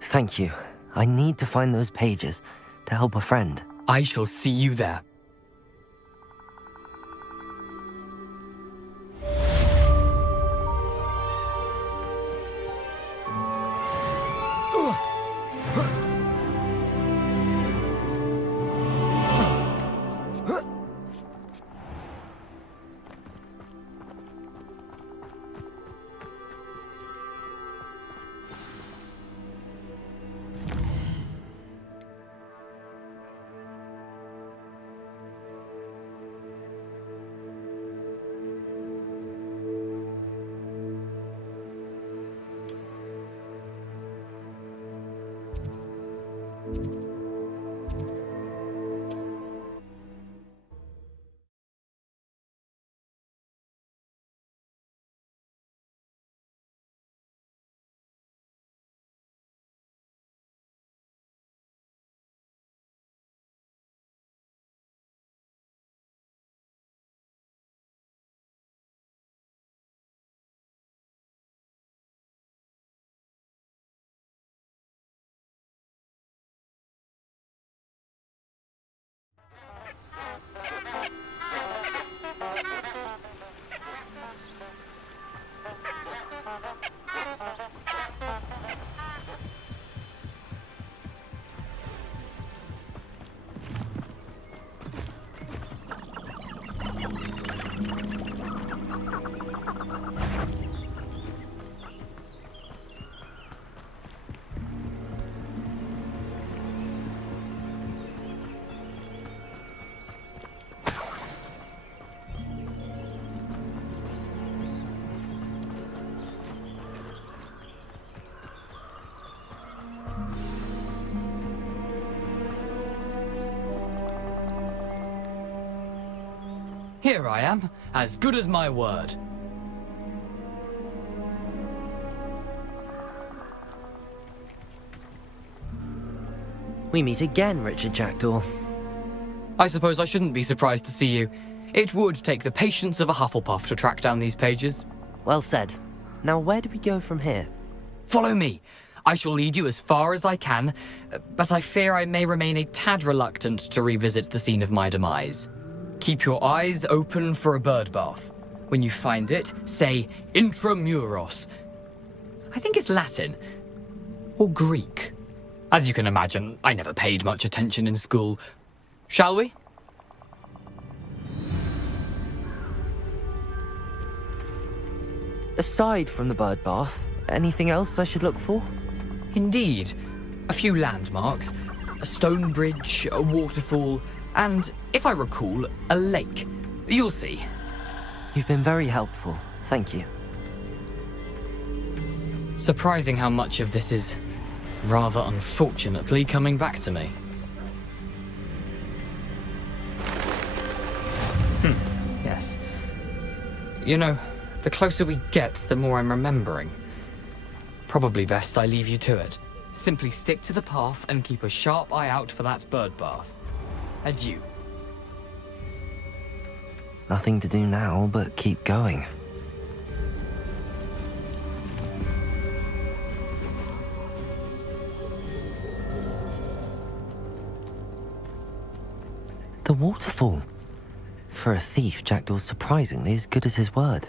Thank you. I need to find those pages to help a friend. I shall see you there. Here I am, as good as my word. We meet again, Richard Jackdaw. I suppose I shouldn't be surprised to see you. It would take the patience of a Hufflepuff to track down these pages. Well said. Now where do we go from here? Follow me. I shall lead you as far as I can, but I fear I may remain a tad reluctant to revisit the scene of my demise. Keep your eyes open for a bird bath. When you find it, say intramuros. I think it's Latin. Or Greek. As you can imagine, I never paid much attention in school. Shall we? Aside from the bird bath, anything else I should look for? Indeed. A few landmarks. A stone bridge, a waterfall, and, if I recall, a lake. You'll see. You've been very helpful. Thank you. Surprising how much of this is, rather unfortunately, coming back to me. Yes. You know, the closer we get, the more I'm remembering. Probably best I leave you to it. Simply stick to the path and keep a sharp eye out for that bird bath. Adieu. Nothing to do now but keep going. The waterfall. For a thief, Jackdaw's surprisingly as good as his word.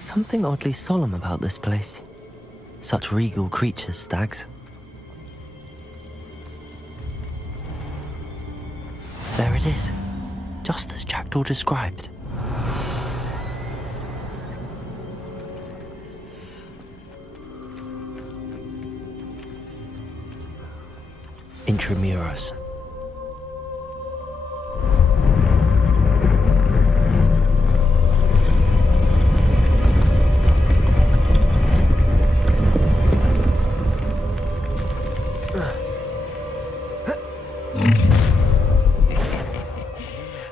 Something oddly solemn about this place. Such regal creatures, stags. There it is, just as Jackdaw described. Intramuros.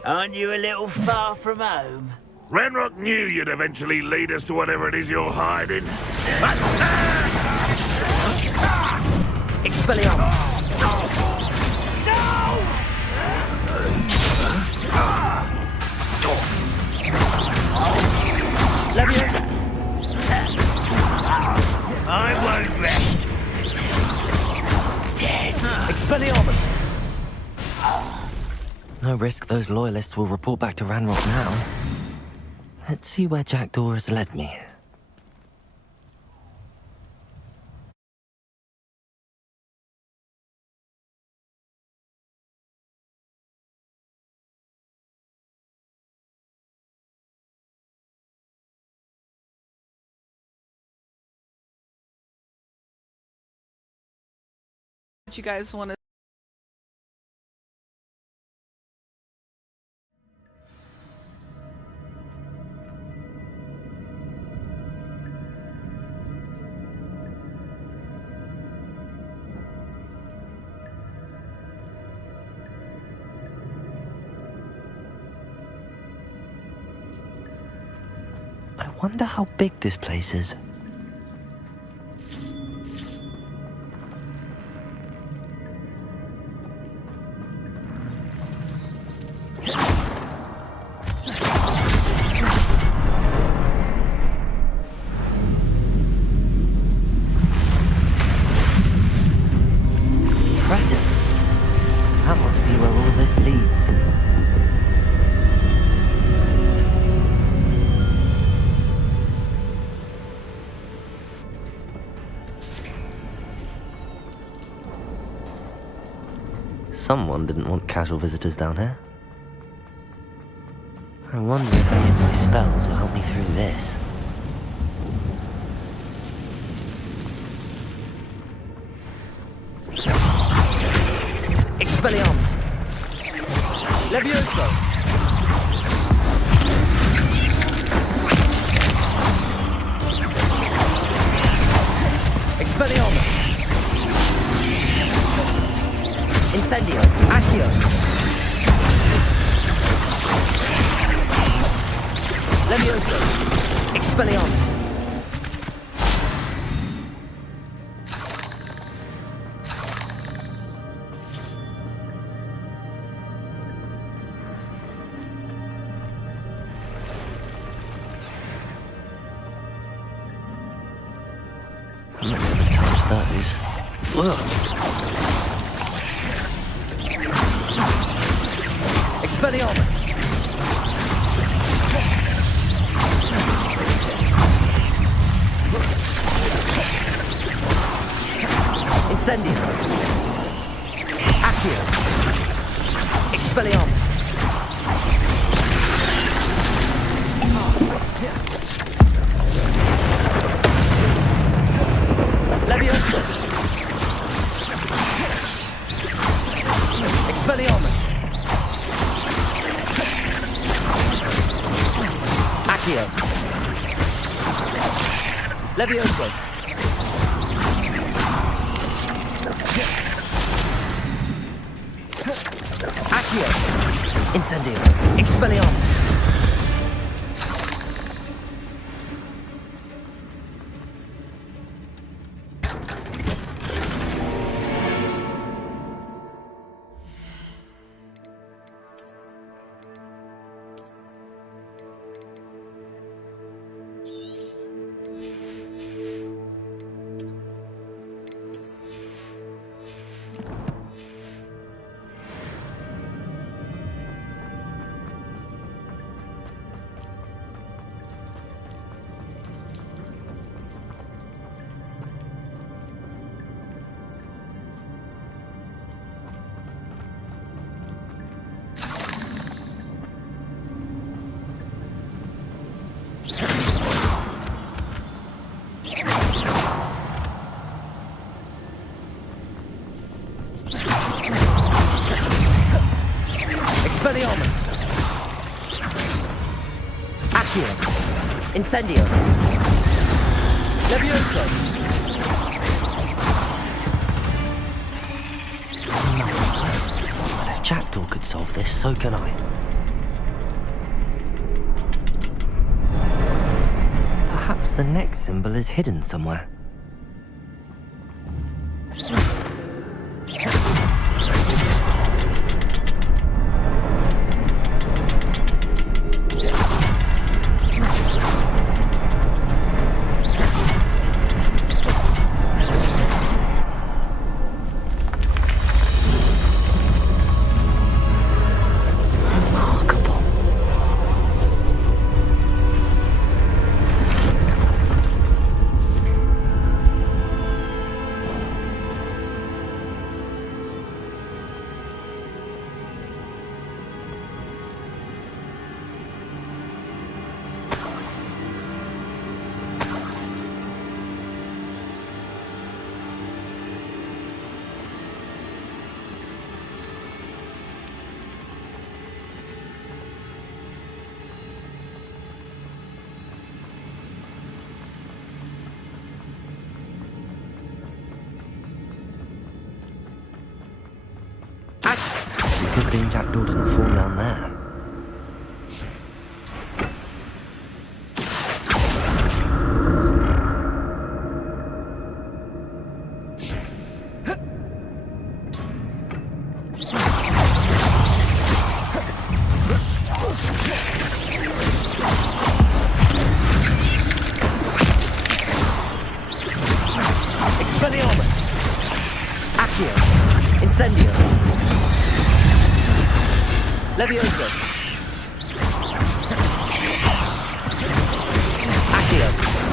Aren't you a little far from home? Renrock knew you'd eventually lead us to whatever it is you're hiding. Expelliarmus! I won't rest until dead. Expelliarmus! No risk those loyalists will report back to Ranrock now. Let's see where Jackdaw has led me. You guys want to? I wonder how big this place is. That must be where all this leads. Someone didn't want casual visitors down here. I wonder if any of my spells will help me through this. Expelliarmus! Levioso! Expelliarmus! Incendio! Accio! Levioso! Expelliarmus! I'm not going to touch those. Ugh. Expelliarmus! Incendio! Accio! Expelliarmus! Levioso! Expelliarmus! Accio! Levioso! Accio! Incendio! Expelliarmus! Expelliarmus! Accio! Incendio! Levioso! But if Jackdaw could solve this, so can I. Perhaps the next symbol is hidden somewhere. It's a good thing Jackdaw didn't fall down there. Expelliarmus! Accio! Incendio! Levioso! Accio!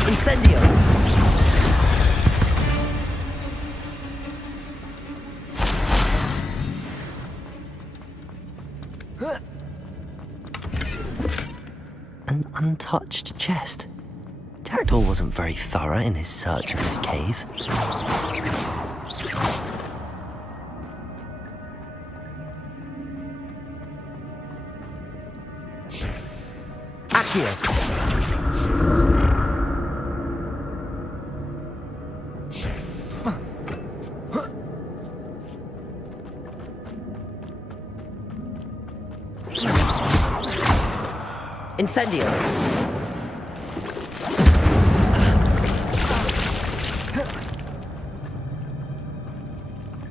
Incendio! An untouched chest. Jackdaw wasn't very thorough in his search of this cave. Accio! Incendio!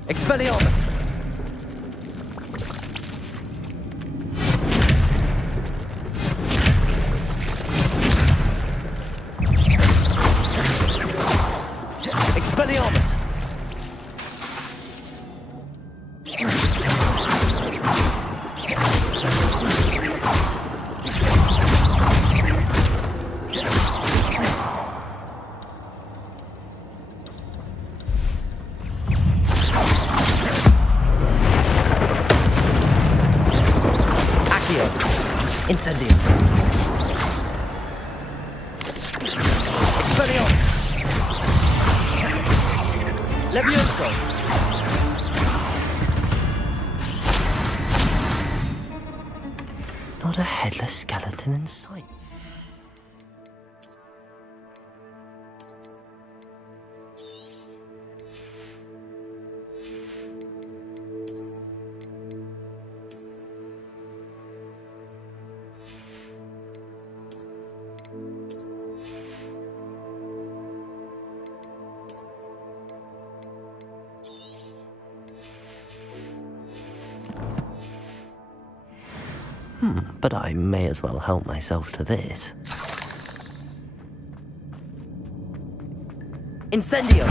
Expelliarmus! Expelliarmus! Incendio! Expelliarmus! Levioso! Not a headless skeleton in sight. But I may as well help myself to this. Incendio!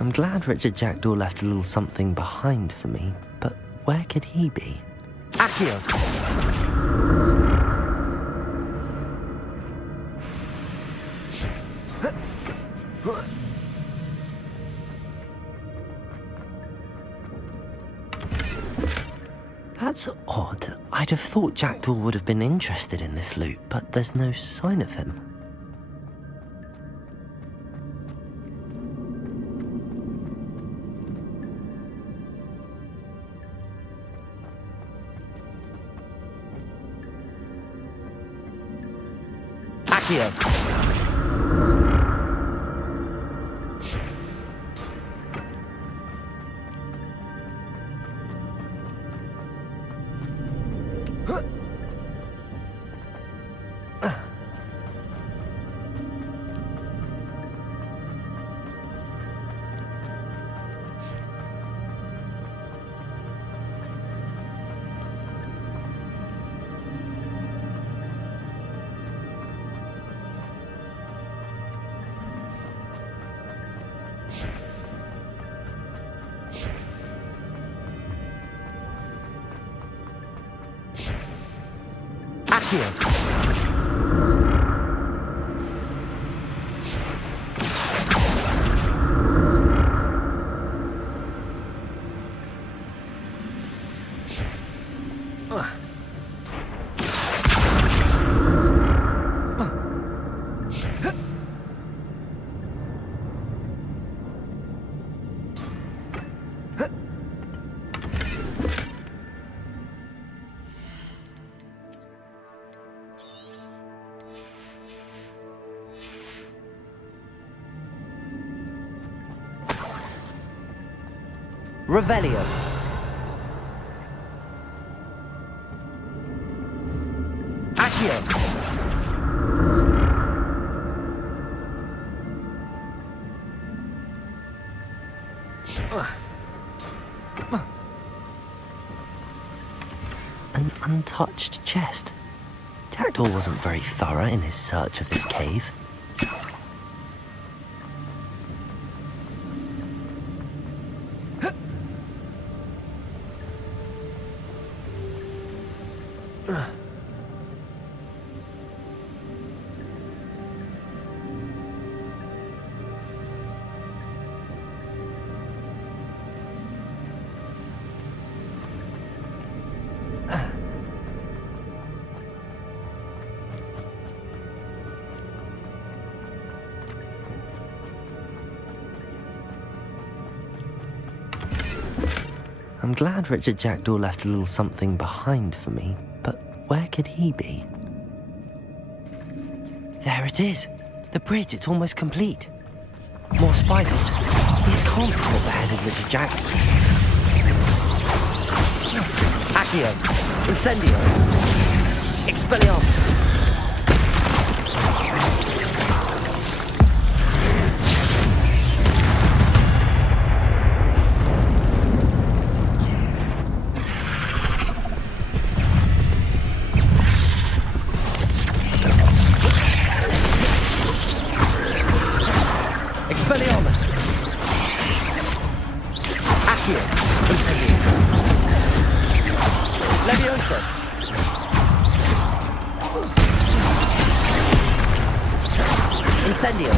I'm glad Richard Jackdaw left a little something behind for me, but where could he be? Accio! That's odd. I'd have thought Jackdaw would have been interested in this loot, but there's no sign of him. Accio. Revelio. Accio. An untouched chest. Jackdaw wasn't very thorough in his search of this cave. I'm glad Richard Jackdaw left a little something behind for me, but where could he be? There it is! The bridge, it's almost complete. More spiders. These can't be what beheaded Richard Jackdaw. Accio! Incendio! Expelliarmus! Expelliarmus! Accio! Incendio! Levioso! Incendio!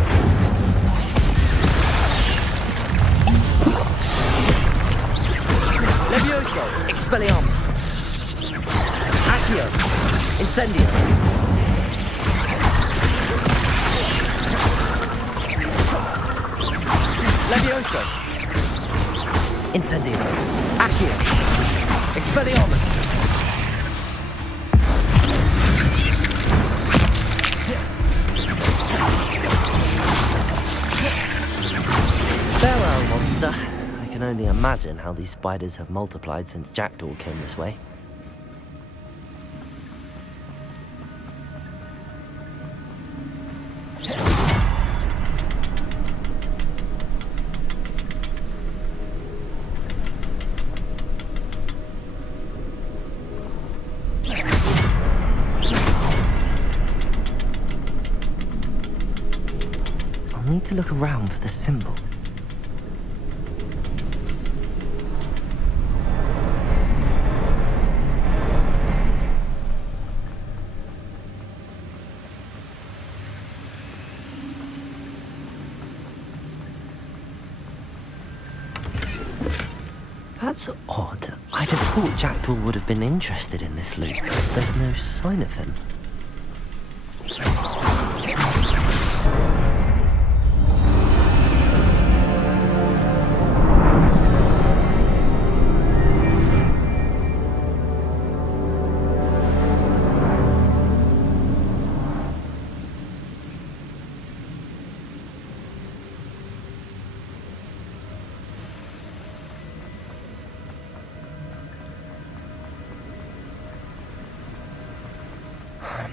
Levioso! Expelliarmus! Accio! Incendio! Levioso! Incendio! Accio! Expelliarmus! Farewell, monster. I can only imagine how these spiders have multiplied since Jackdaw came this way. I'll need to look around for the symbol. That's odd. I'd have thought Jackdaw would have been interested in this loot, but there's no sign of him.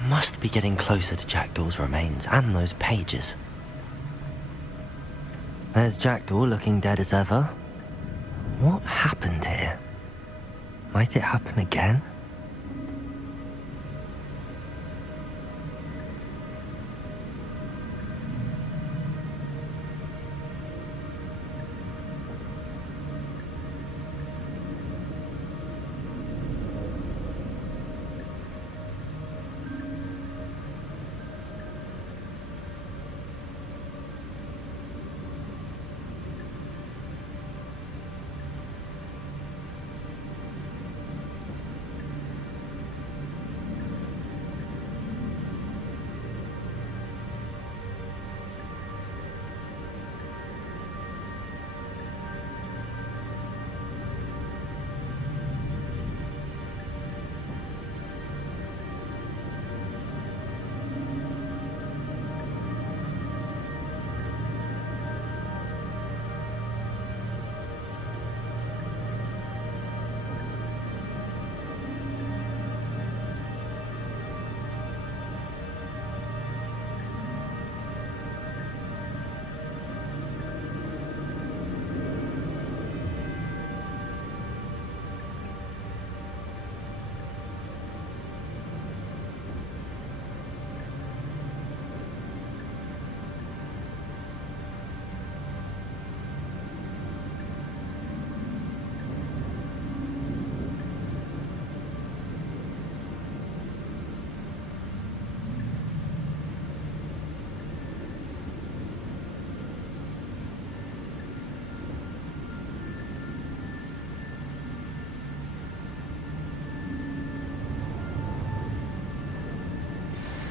Must be getting closer to Jackdaw's remains and those pages. There's Jackdaw looking dead as ever. What happened here? Might it happen again?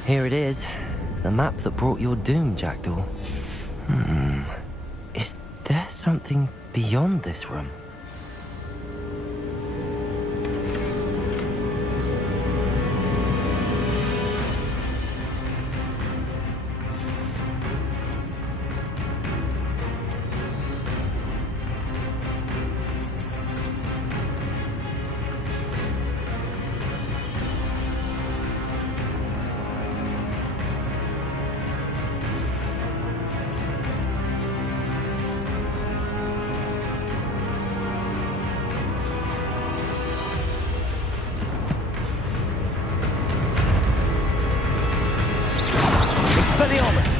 Here it is. The map that brought your doom, Jackdaw. Is there something beyond this room? Expelliarmus!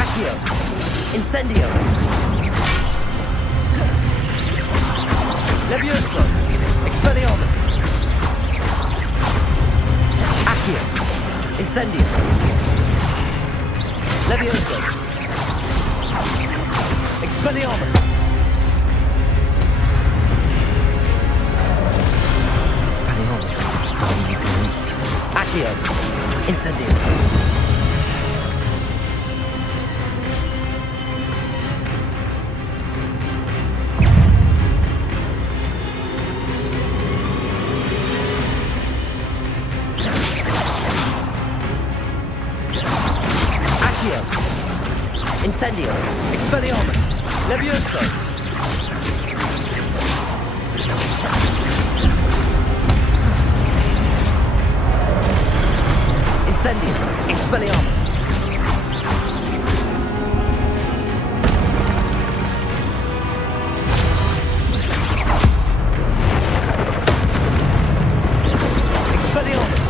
Accio! Incendio! Levioso! Expelliarmus! Accio! Incendio! Levioso! Expelliarmus! Expelliarmus with so many brutes. Accio! Incendio! Accio! Incendio! Expelliarmus! Levioso! Incendio! Expelliarmus! Expelliarmus!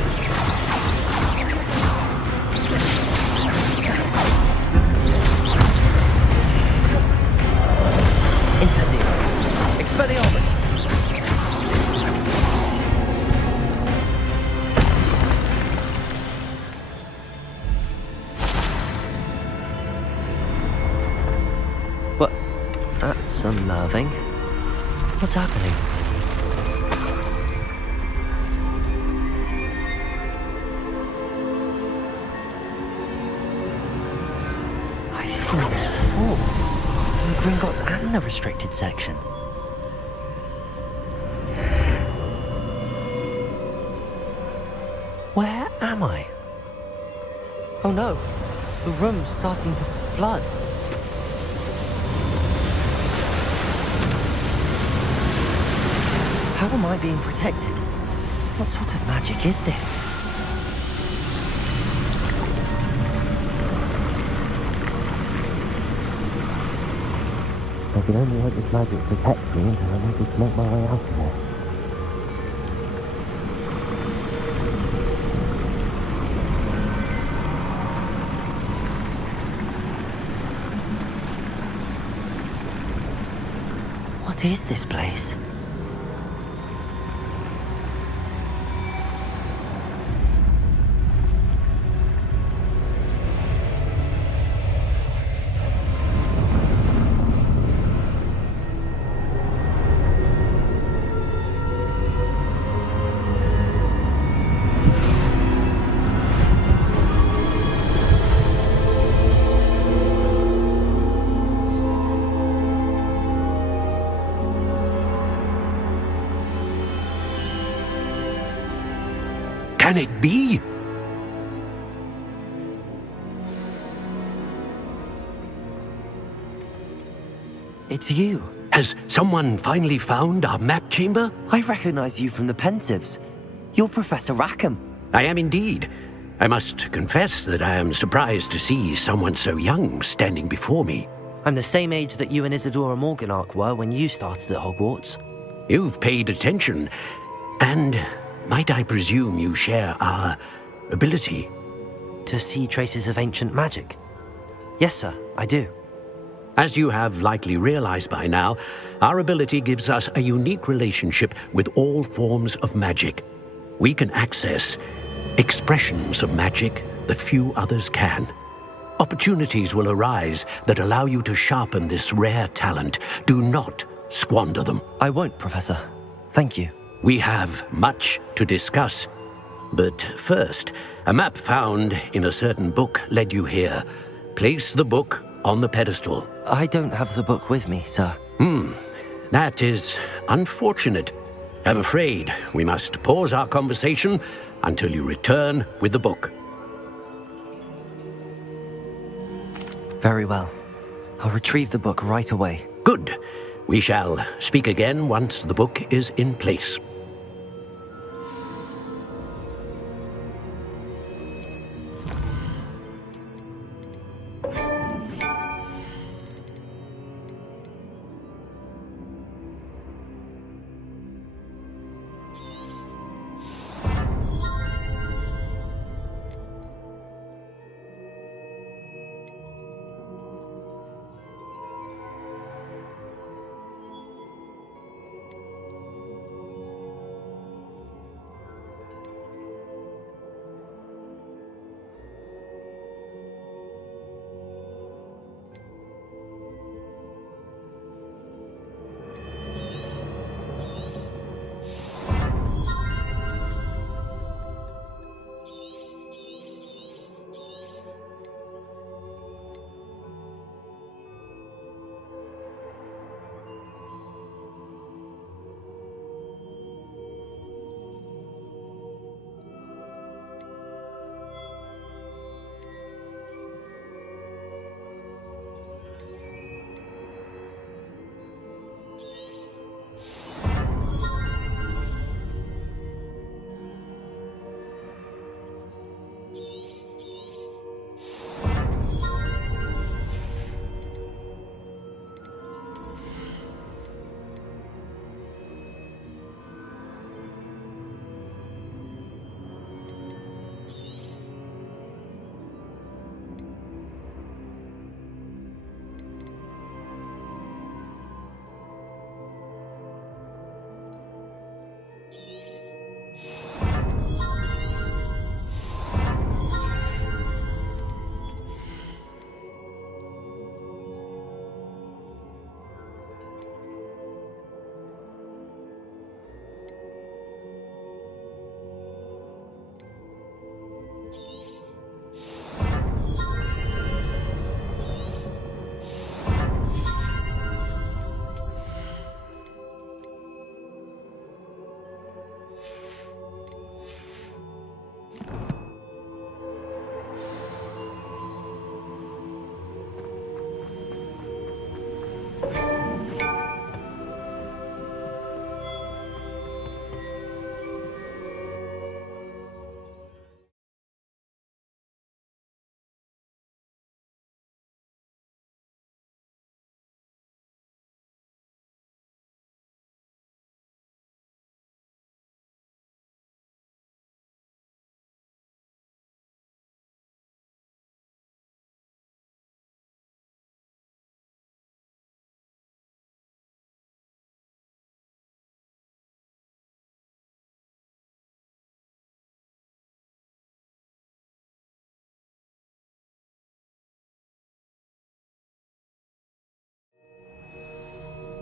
Incendio! Expelliarmus! What? That's unnerving. What's happening? I've seen this before. In the Gringotts and the restricted section. Where am I? Oh no, the room's starting to flood. How am I being protected? What sort of magic is this? I can only hope this magic protects me until I'm able to make my way out of here. What is this place? Can it be? It's you. Has someone finally found our map chamber? I recognize you from the Pensives. You're Professor Rackham. I am indeed. I must confess that I am surprised to see someone so young standing before me. I'm the same age that you and Isadora Morganach were when you started at Hogwarts. You've paid attention, and might I presume you share our ability? To see traces of ancient magic? Yes, sir, I do. As you have likely realized by now, our ability gives us a unique relationship with all forms of magic. We can access expressions of magic that few others can. Opportunities will arise that allow you to sharpen this rare talent. Do not squander them. I won't, Professor. Thank you. We have much to discuss. But first, a map found in a certain book led you here. Place the book on the pedestal. I don't have the book with me, sir. That is unfortunate. I'm afraid we must pause our conversation until you return with the book. Very well. I'll retrieve the book right away. Good. We shall speak again once the book is in place.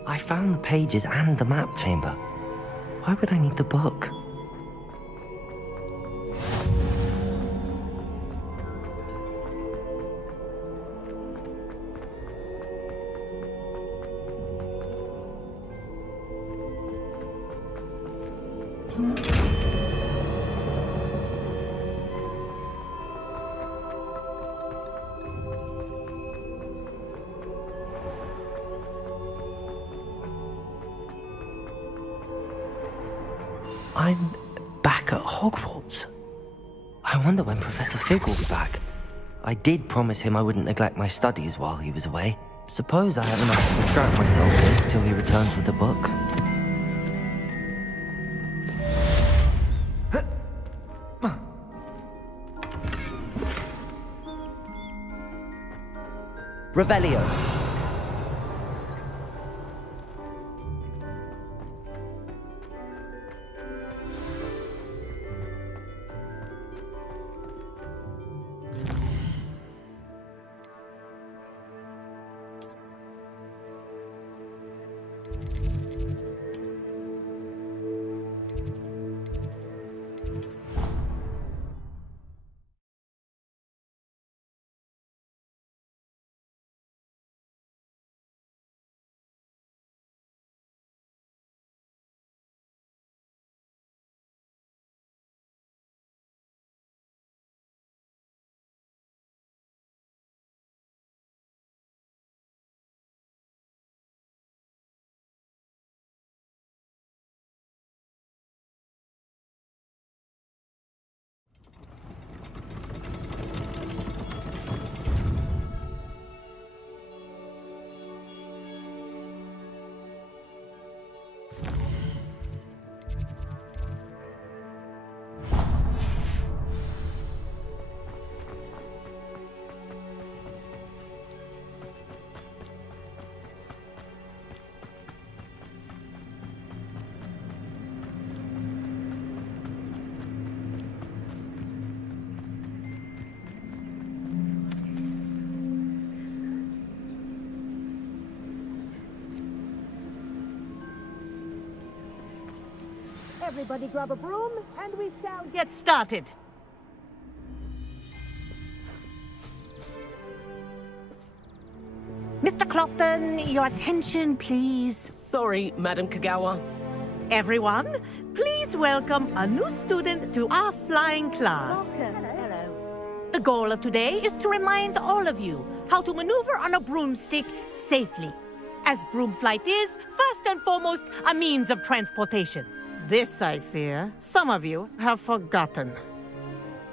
I found the pages and the map chamber. Why would I need the book? I'm back at Hogwarts. I wonder when Professor Fig will be back. I did promise him I wouldn't neglect my studies while he was away. Suppose I have enough to distract myself with till he returns with the book. Revelio. Everybody grab a broom, and we shall get started. Mr. Clopton, your attention, please. Sorry, Madam Kagawa. Everyone, please welcome a new student to our flying class. Hello. The goal of today is to remind all of you how to maneuver on a broomstick safely, as broom flight is, first and foremost, a means of transportation. This, I fear, some of you have forgotten.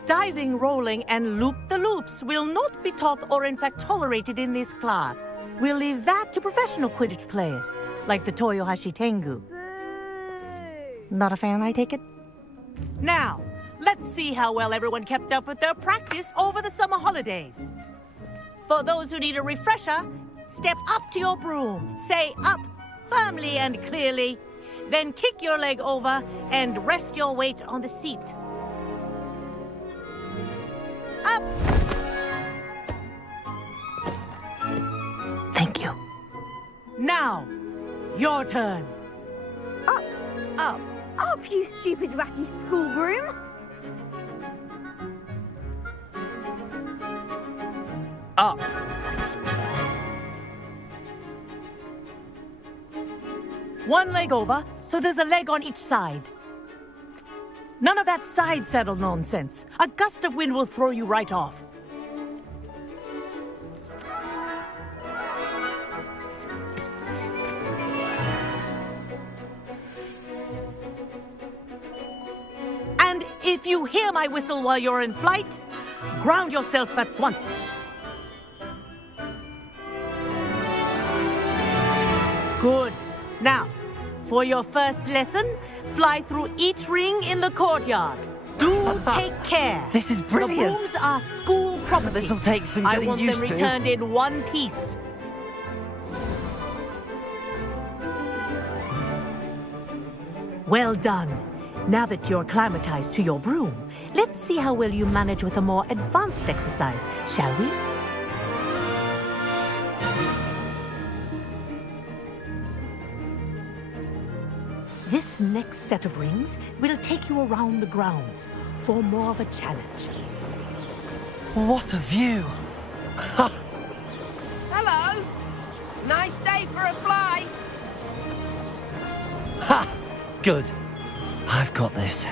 Diving, rolling, and loop-the-loops will not be taught or in fact tolerated in this class. We'll leave that to professional Quidditch players, like the Toyohashi Tengu. Not a fan, I take it? Now, let's see how well everyone kept up with their practice over the summer holidays. For those who need a refresher, step up to your broom, say up firmly and clearly, then kick your leg over and rest your weight on the seat. Up! Thank you. Now, your turn. Up, up, up, you stupid ratty school broom! Up. One leg over, so there's a leg on each side. None of that side saddle nonsense. A gust of wind will throw you right off. And if you hear my whistle while you're in flight, ground yourself at once. Good. Now, for your first lesson, fly through each ring in the courtyard. Do take care. This is brilliant. The brooms are school property. This'll take some I getting want used them to. returned in one piece. Well done. Now that you're acclimatized to your broom, let's see how well you manage with a more advanced exercise, shall we? This next set of rings will take you around the grounds for more of a challenge. What a view! Hello! Nice day for a flight! Ha! Good. I've got this.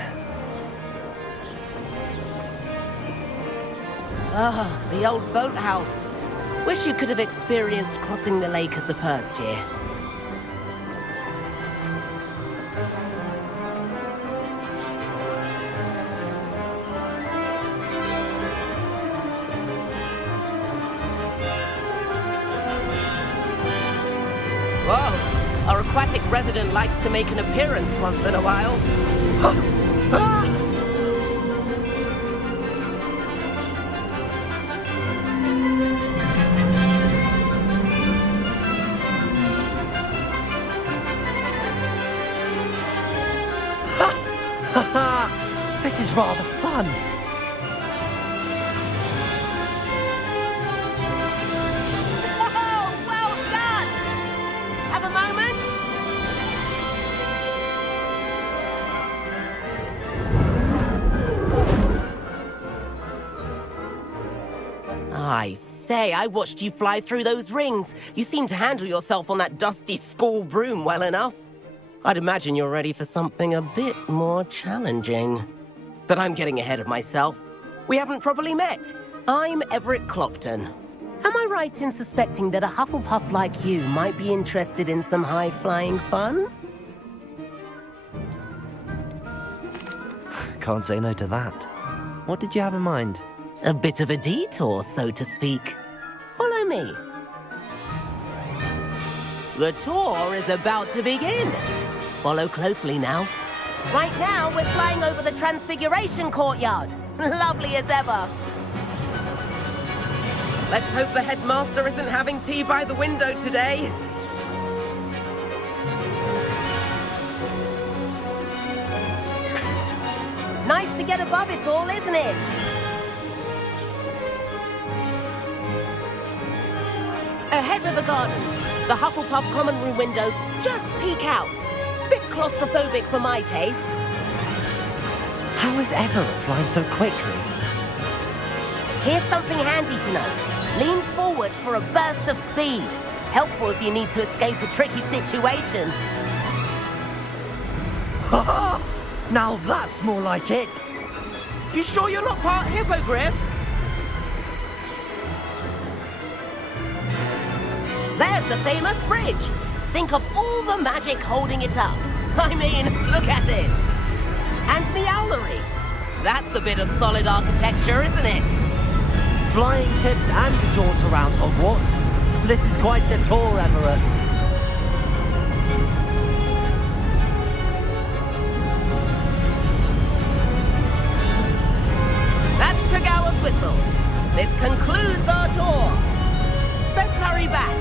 Ah, the old boathouse. Wish you could have experienced crossing the lake as a first year. Whoa, our aquatic resident likes to make an appearance once in a while. This is rather fun. Oh, well done! Have a moment? I say, I watched you fly through those rings. You seem to handle yourself on that dusty school broom well enough. I'd imagine you're ready for something a bit more challenging. But I'm getting ahead of myself. We haven't properly met. I'm Everett Clopton. Am I right in suspecting that a Hufflepuff like you might be interested in some high-flying fun? Can't say no to that. What did you have in mind? A bit of a detour, so to speak. Follow me. The tour is about to begin. Follow closely now. Right now, we're flying over the Transfiguration Courtyard. Lovely as ever. Let's hope the headmaster isn't having tea by the window today. Nice to get above it all, isn't it? Ahead of the gardens, the Hufflepuff common room windows just peek out. Bit claustrophobic for my taste. How is Everett flying so quickly? Here's something handy to know. Lean forward for a burst of speed. Helpful if you need to escape a tricky situation. Ha! Now that's more like it. You sure you're not part hippogriff? There's the famous bridge. Think of all the magic holding it up. I mean, look at it. And the owlery. That's a bit of solid architecture, isn't it? Flying tips and a jaunt around Hogwarts. This is quite the tour, Everett. That's Kagawa's whistle. This concludes our tour. Best hurry back.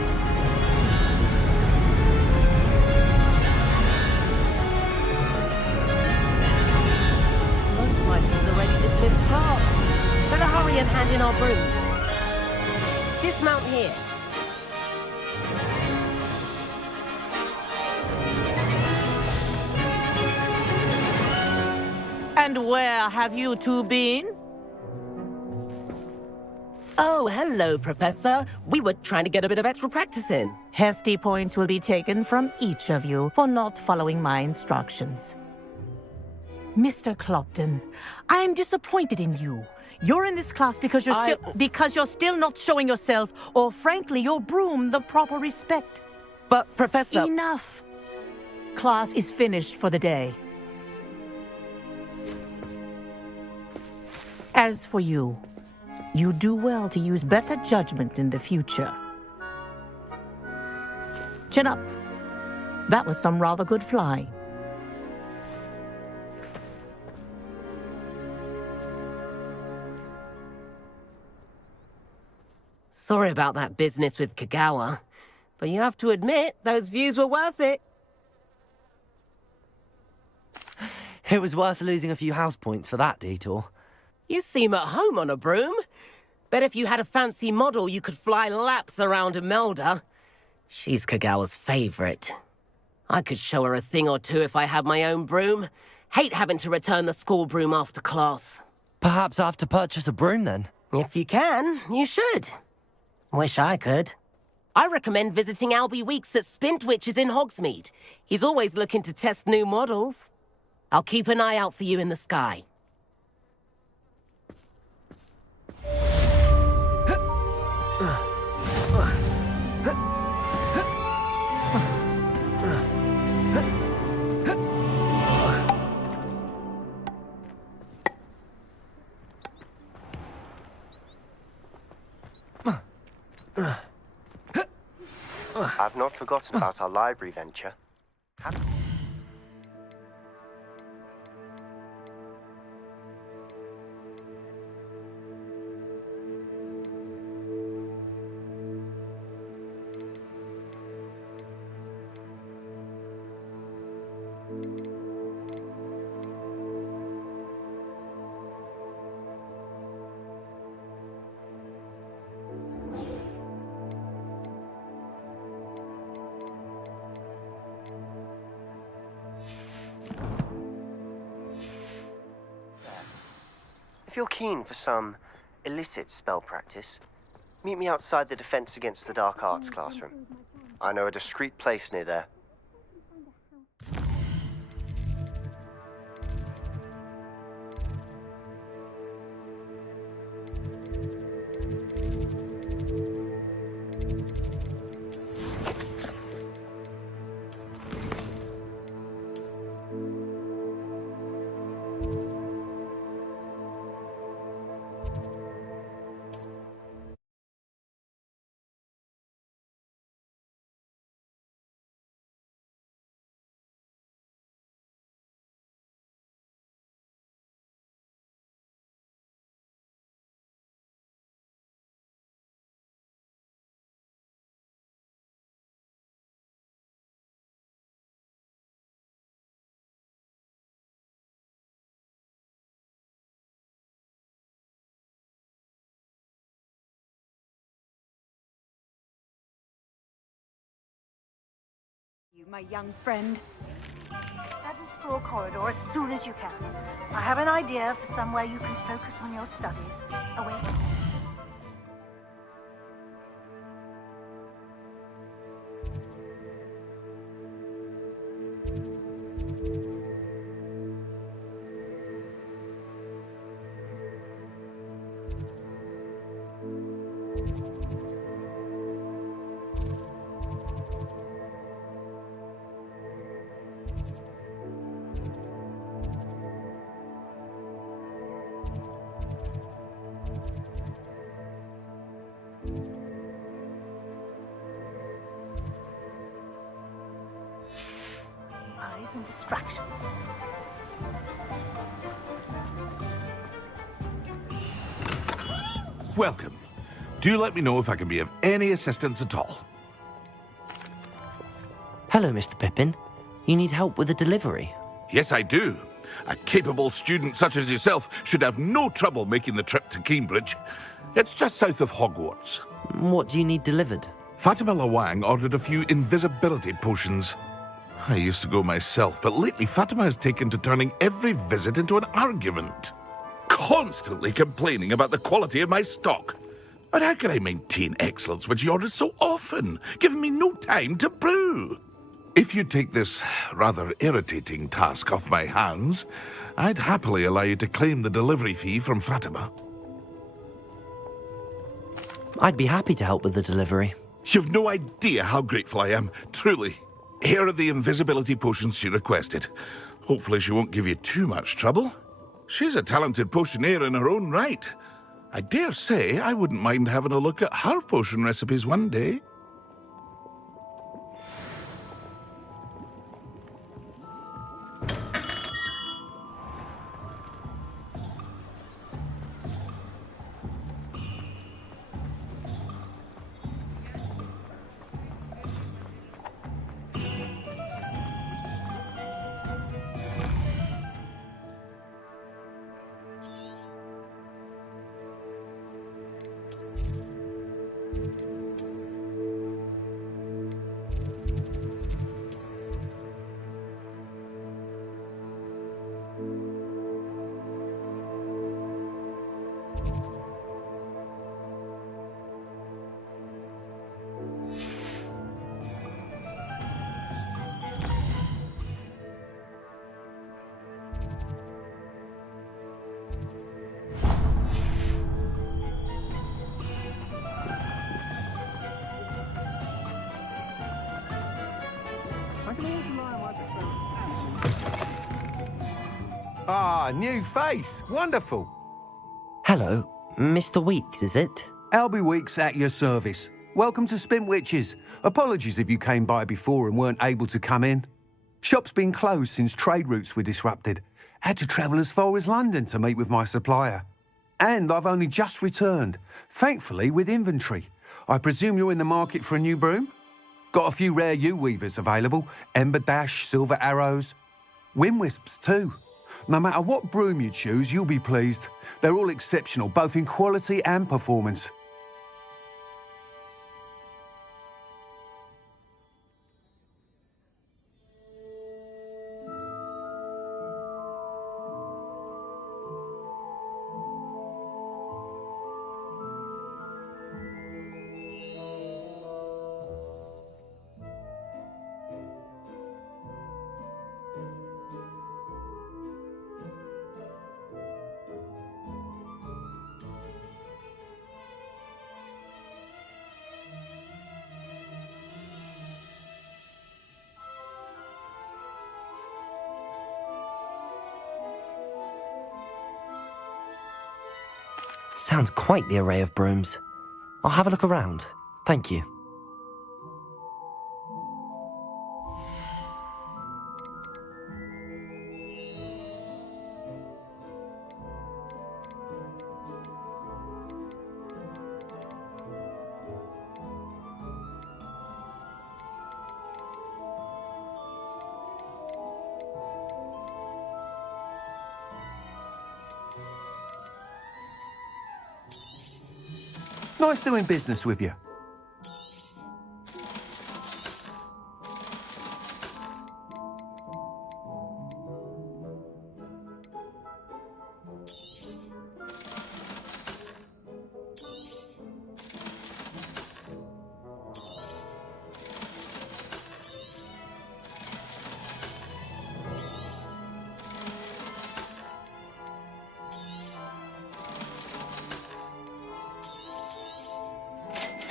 Better hurry and hand in our brooms. Dismount here. And where have you two been? Oh, hello, Professor. We were trying to get a bit of extra practice in. Hefty points will be taken from each of you for not following my instructions. Mr. Clopton, I'm disappointed in you. You're in this class because you're still not showing yourself, or frankly, your broom the proper respect. But, Professor... Enough. Class is finished for the day. As for you, you do well to use better judgment in the future. Chin up. That was some rather good flying. Sorry about that business with Kagawa, but you have to admit, those views were worth it. It was worth losing a few house points for that detour. You seem at home on a broom. Bet if you had a fancy model, you could fly laps around Imelda. She's Kagawa's favorite. I could show her a thing or two if I had my own broom. Hate having to return the school broom after class. Perhaps I have to purchase a broom then. If you can, you should. Wish I could. I recommend visiting Albie Weeks at Spintwitches in Hogsmeade. He's always looking to test new models. I'll keep an eye out for you in the sky. I've not forgotten about our library venture. If you're keen for some illicit spell practice, meet me outside the Defense Against the Dark Arts classroom. I know a discreet place near there. You, my young friend. Head for the corridor as soon as you can. I have an idea for somewhere you can focus on your studies. Away. And distractions. Welcome. Do let me know if I can be of any assistance at all. Hello, Mr. Pippin. You need help with a delivery? Yes, I do. A capable student such as yourself should have no trouble making the trip to Cambridge. It's just south of Hogwarts. What do you need delivered? Fatima Lawang ordered a few invisibility potions. I used to go myself, but lately Fatima has taken to turning every visit into an argument. Constantly complaining about the quality of my stock. But how can I maintain excellence when she orders so often, giving me no time to brew? If you take this rather irritating task off my hands, I'd happily allow you to claim the delivery fee from Fatima. I'd be happy to help with the delivery. You've no idea how grateful I am, truly. Here are the invisibility potions she requested. Hopefully she won't give you too much trouble. She's a talented potioneer in her own right. I dare say I wouldn't mind having a look at her potion recipes one day. Ah, new face. Wonderful. Hello, Mr. Weeks, is it? Albie Weeks at your service. Welcome to Spintwitches. Apologies if you came by before and weren't able to come in. Shop's been closed since trade routes were disrupted. Had to travel as far as London to meet with my supplier. And I've only just returned, thankfully with inventory. I presume you're in the market for a new broom? Got a few rare U-weavers available. Ember Dash, Silver Arrows. Wind Wisps too. No matter what broom you choose, you'll be pleased. They're all exceptional, both in quality and performance. Sounds quite the array of brooms. I'll have a look around. Thank you. Nice doing business with you.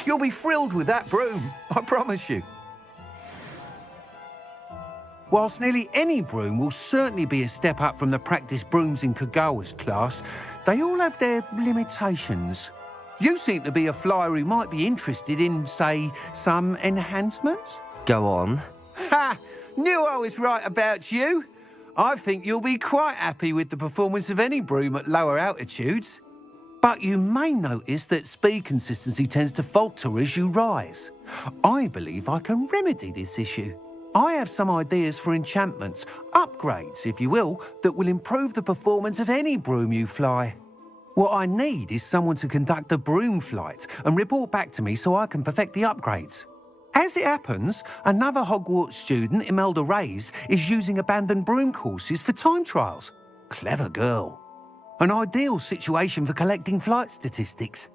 You'll be thrilled with that broom, I promise you. Whilst nearly any broom will certainly be a step up from the practice brooms in Kagawa's class, they all have their limitations. You seem to be a flyer who might be interested in, say, some enhancements? Go on. Ha! Knew I was right about you. I think you'll be quite happy with the performance of any broom at lower altitudes. But you may notice that speed consistency tends to falter as you rise. I believe I can remedy this issue. I have some ideas for enchantments, upgrades, if you will, that will improve the performance of any broom you fly. What I need is someone to conduct a broom flight and report back to me so I can perfect the upgrades. As it happens, another Hogwarts student, Imelda Reyes, is using abandoned broom courses for time trials. Clever girl. An ideal situation for collecting flight statistics.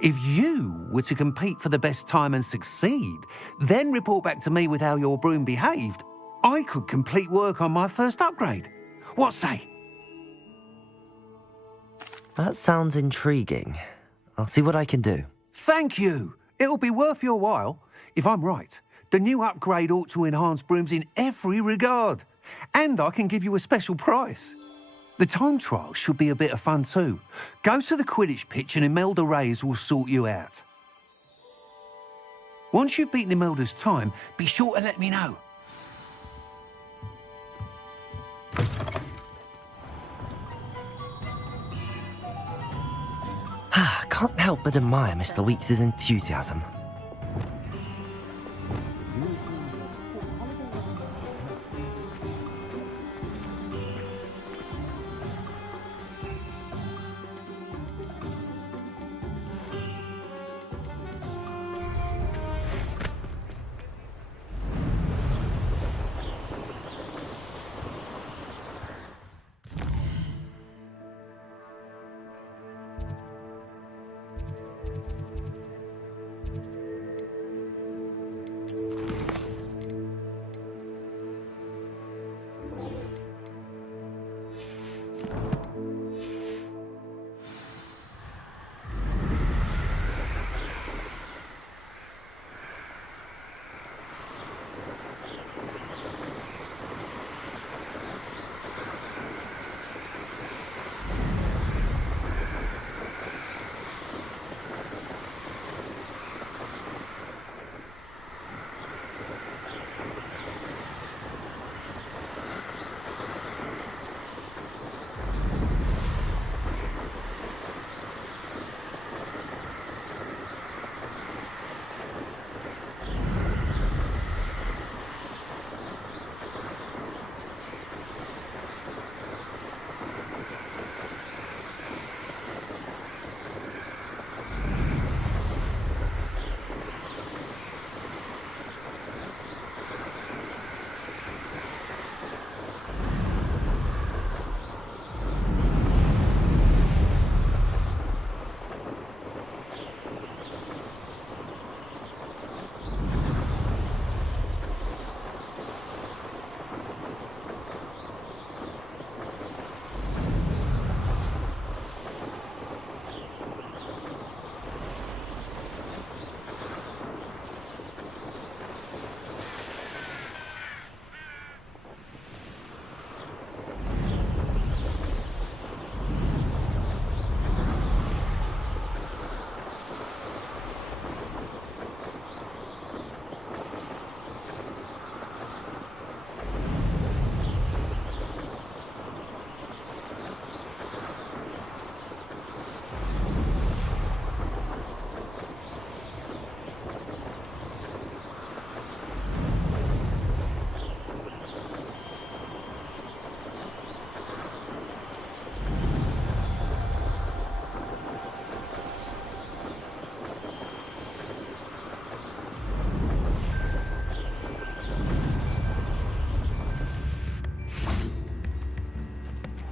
If you were to compete for the best time and succeed, then report back to me with how your broom behaved, I could complete work on my first upgrade. What say? That sounds intriguing. I'll see what I can do. Thank you. It'll be worth your while. If I'm right, the new upgrade ought to enhance brooms in every regard. And I can give you a special price. The time trial should be a bit of fun too. Go to the Quidditch pitch and Imelda Reyes will sort you out. Once you've beaten Imelda's time, be sure to let me know. Can't help but admire Mr. Weeks' enthusiasm.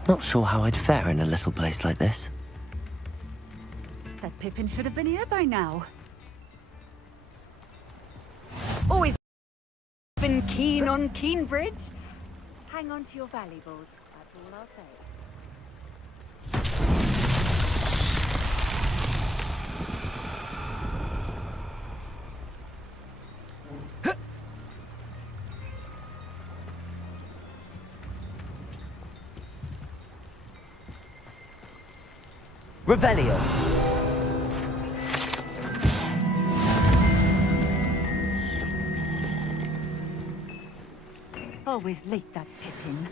Not sure how I'd fare in a little place like this. That Pippin should have been here by now. Always been keen on Keenbridge. Hang on to your valuables, that's all I'll say. Revelio. Always late, that Pippin.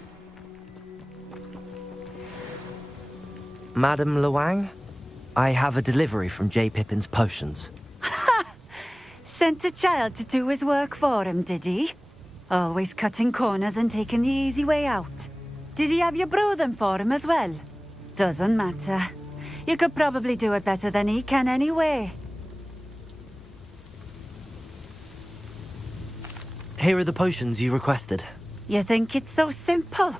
Madam Luang, I have a delivery from J. Pippin's potions. Sent a child to do his work for him, did he? Always cutting corners and taking the easy way out. Did he have you brew them for him as well? Doesn't matter. You could probably do it better than he can anyway. Here are the potions you requested. You think it's so simple?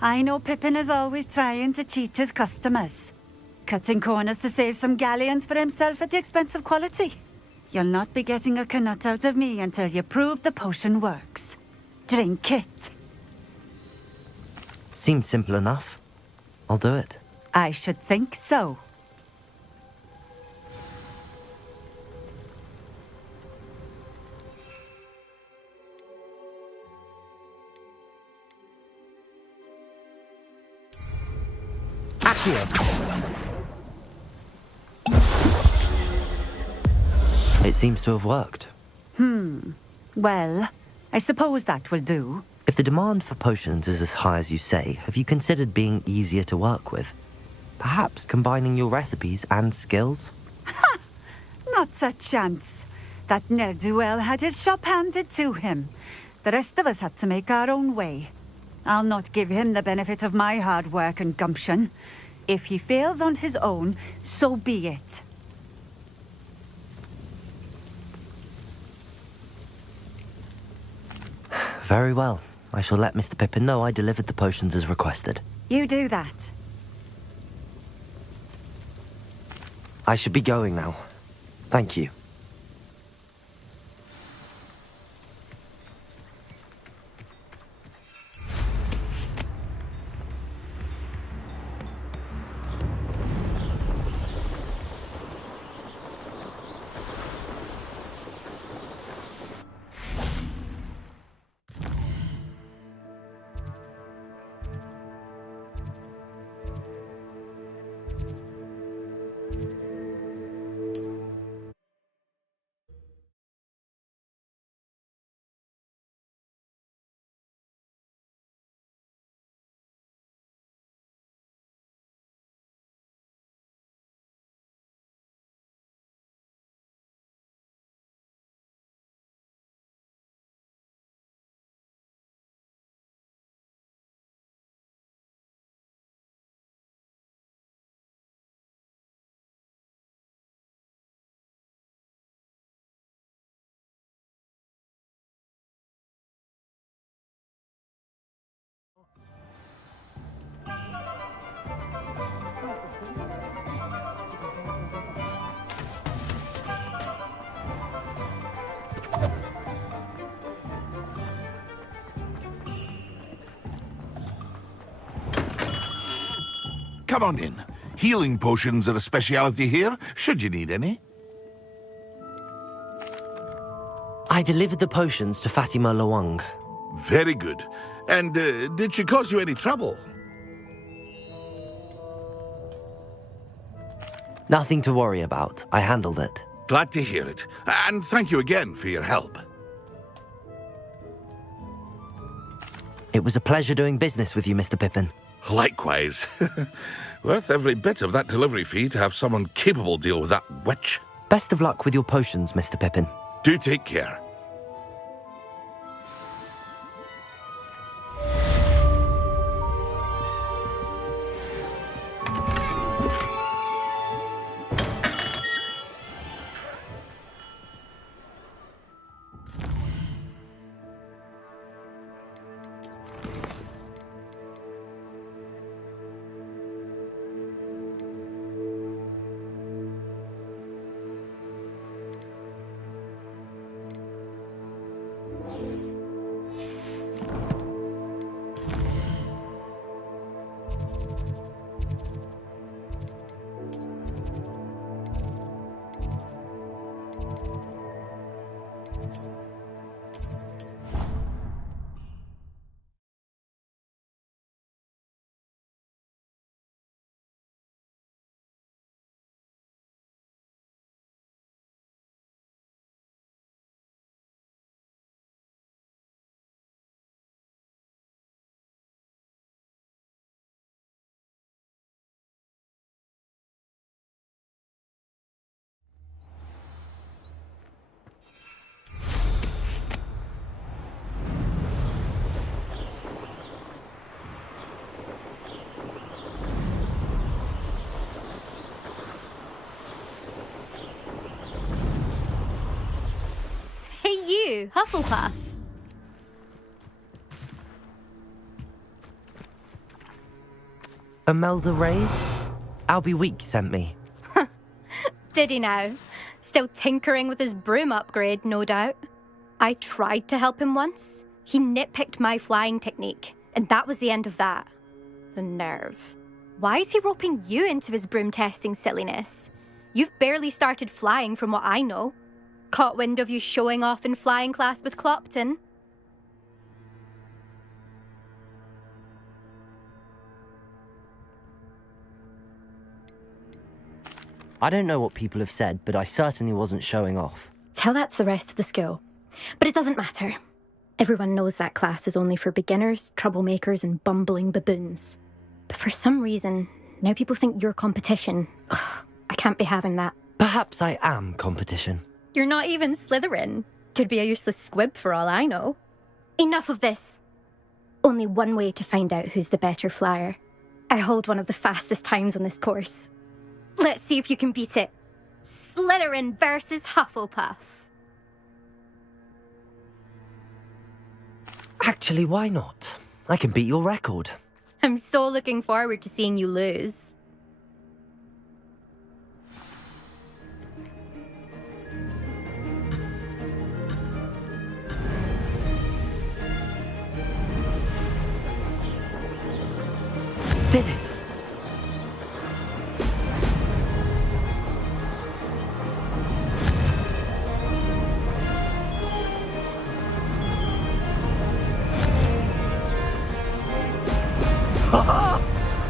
I know Pippin is always trying to cheat his customers. Cutting corners to save some galleons for himself at the expense of quality. You'll not be getting a canut out of me until you prove the potion works. Drink it. Seems simple enough. I'll do it. I should think so. It seems to have worked. Well, I suppose that will do. If the demand for potions is as high as you say, have you considered being easier to work with? Perhaps combining your recipes and skills? Not a chance. That ne'er-do-well had his shop handed to him. The rest of us had to make our own way. I'll not give him the benefit of my hard work and gumption. If he fails on his own, so be it. Very well. I shall let Mr. Pippin know I delivered the potions as requested. You do that. I should be going now. Thank you. Come on in. Healing potions are a speciality here, should you need any. I delivered the potions to Fatima Luang. Very good. And did she cause you any trouble? Nothing to worry about. I handled it. Glad to hear it. And thank you again for your help. It was a pleasure doing business with you, Mr. Pippin. Likewise. Worth every bit of that delivery fee to have someone capable deal with that witch. Best of luck with your potions, Mr. Pippin. Do take care. Hey you, Hufflepuff. Imelda Reyes? Albie Week sent me. Did he now? Still tinkering with his broom upgrade, no doubt. I tried to help him once. He nitpicked my flying technique, and that was the end of that. The nerve. Why is he roping you into his broom testing silliness? You've barely started flying from what I know. Caught wind of you showing off in flying class with Clopton. I don't know what people have said, but I certainly wasn't showing off. Tell that to the rest of the school. But it doesn't matter. Everyone knows that class is only for beginners, troublemakers, and bumbling baboons. But for some reason, now people think you're competition. Ugh, I can't be having that. Perhaps I am competition. You're not even Slytherin. Could be a useless squib for all I know. Enough of this. Only one way to find out who's the better flyer. I hold one of the fastest times on this course. Let's see if you can beat it. Slytherin versus Hufflepuff. Actually, why not? I can beat your record. I'm so looking forward to seeing you lose. Did it?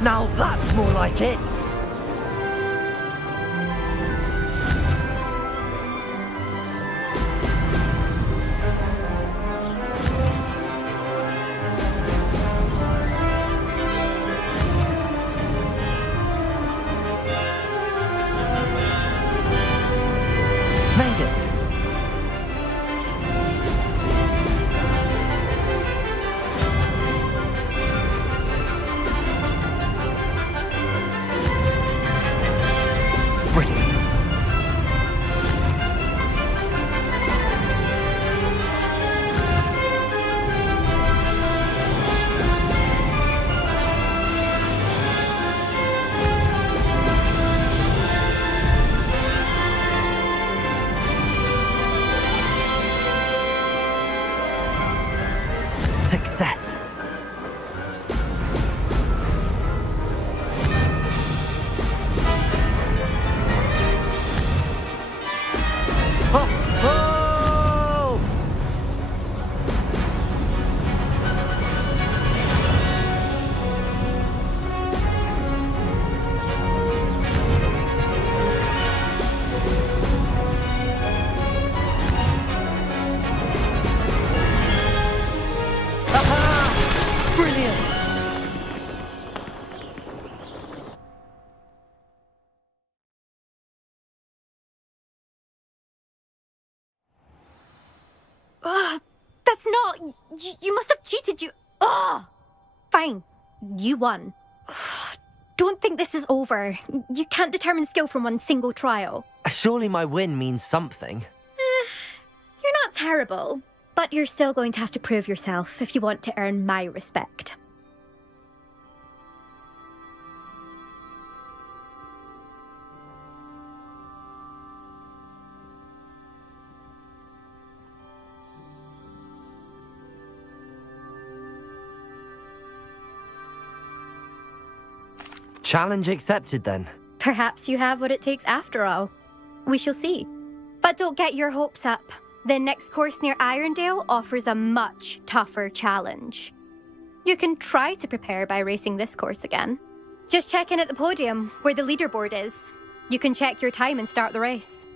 Now that's more like it! Made it! Brilliant. Success. Oh! Oh! Aha! Brilliant! Ugh, that's not... You must have cheated, you... Ugh! Fine. You won. Ugh, don't think this is over. You can't determine skill from one single trial. Surely my win means something. You're not terrible, but you're still going to have to prove yourself if you want to earn my respect. Challenge accepted then. Perhaps you have what it takes after all. We shall see. But don't get your hopes up. The next course near Irondale offers a much tougher challenge. You can try to prepare by racing this course again. Just check in at the podium, where the leaderboard is. You can check your time and start the race.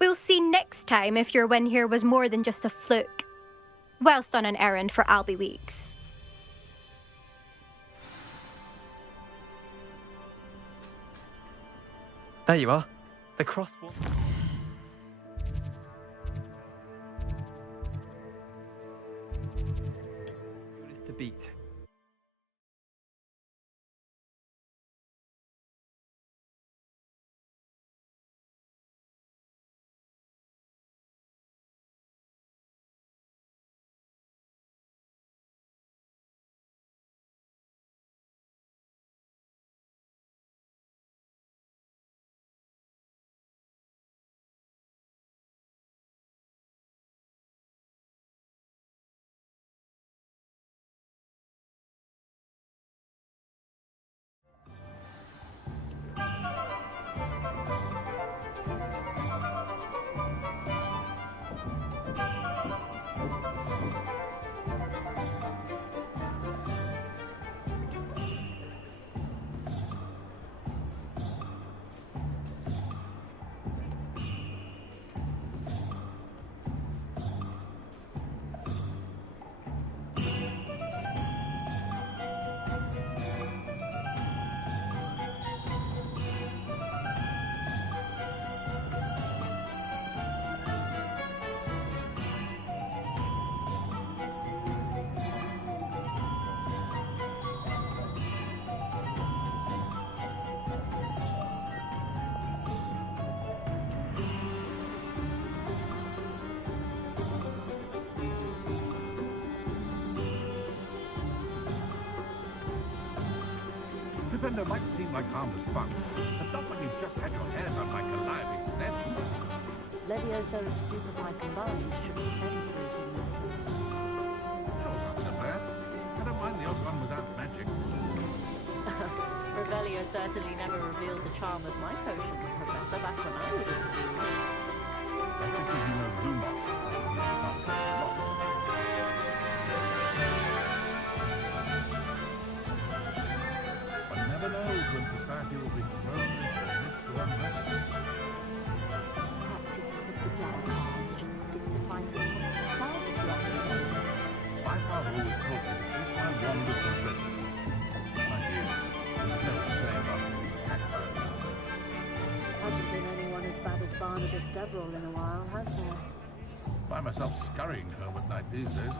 We'll see next time if your win here was more than just a fluke. Whilst on an errand for Albie Weeks. There you are. The crosswalk. To beat. Defender might seem like harmless fun, but not when you've just had your hands on my calliope snare. Leviosa's stupefied combined should be penetrating. Sure, not so bad. I don't mind the odd one without magic. Revelio certainly never revealed the charm of my potions, Professor, back when I was at school. That should give you no room off. One never knows when society will be thrown into the midst of unrest. My father always taught me to keep my wanders and riddles. My dear, there's no say about these cats. Hasn't been anyone as bad as Barnabas Deverell in a while, has there? Find myself scurrying home at night these days.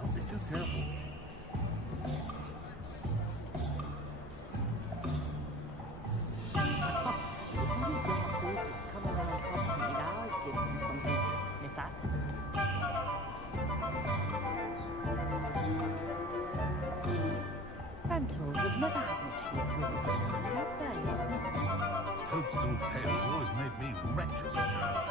Can't be too careful. Centaurs have never had much luck with us, have they? Toadstool tales always made me wretched as a child.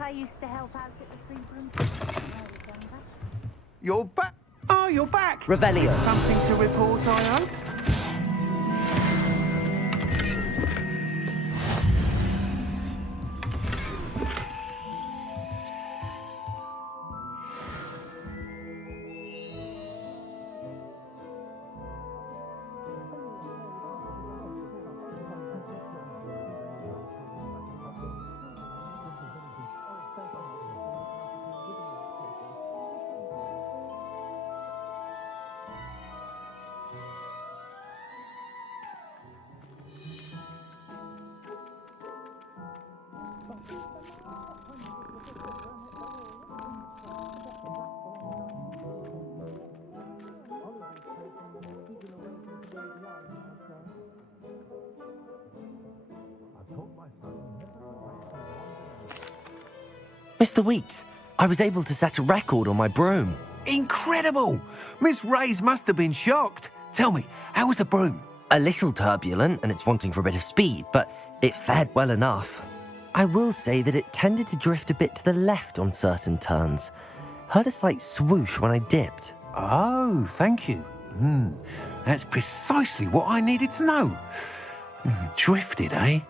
I used to help out at the free broom when I was younger. You're back. Oh, you're back. Revelio. Something to report, I hope? Mr. Weeks, I was able to set a record on my broom. Incredible! Miss Reyes must have been shocked. Tell me, how was the broom? A little turbulent and it's wanting for a bit of speed, but it fared well enough. I will say that it tended to drift a bit to the left on certain turns. Heard a slight swoosh when I dipped. Oh, thank you. That's precisely what I needed to know. Drifted, eh?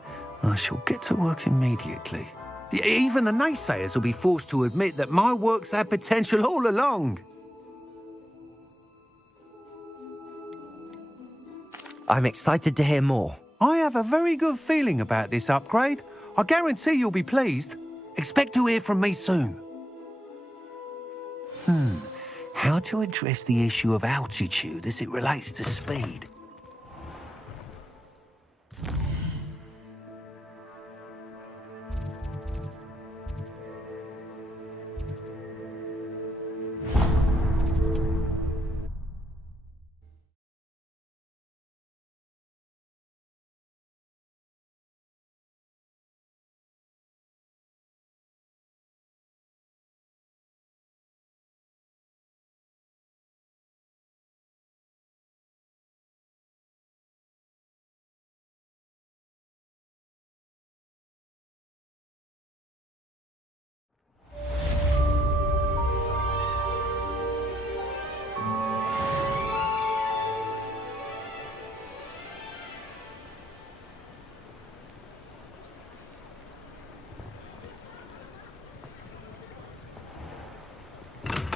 I shall get to work immediately. Even the naysayers will be forced to admit that my work's had potential all along. I'm excited to hear more. I have a very good feeling about this upgrade. I guarantee you'll be pleased. Expect to hear from me soon. How to address the issue of altitude as it relates to speed?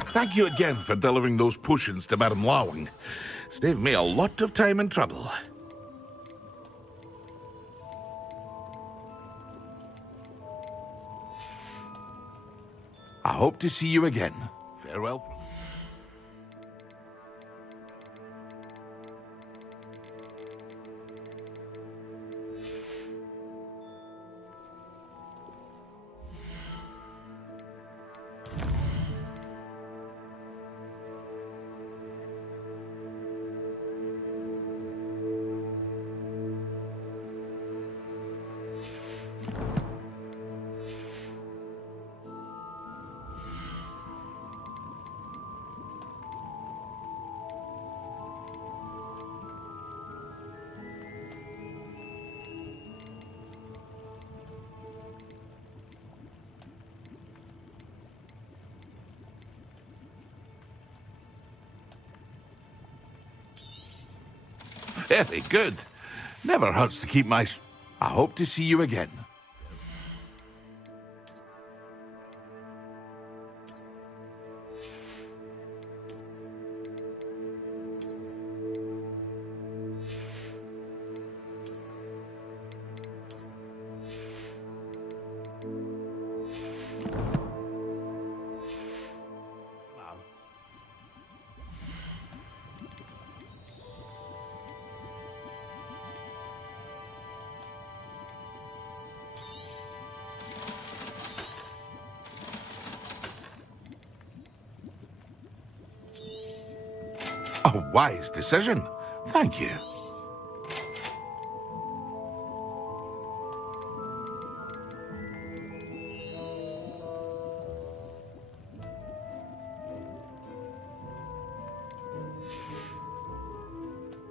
Thank you again for delivering those potions to Madame Lawing. Saved me a lot of time and trouble. I hope to see you again. Farewell. Very good. Never hurts to keep my... I hope to see you again. A wise decision. Thank you.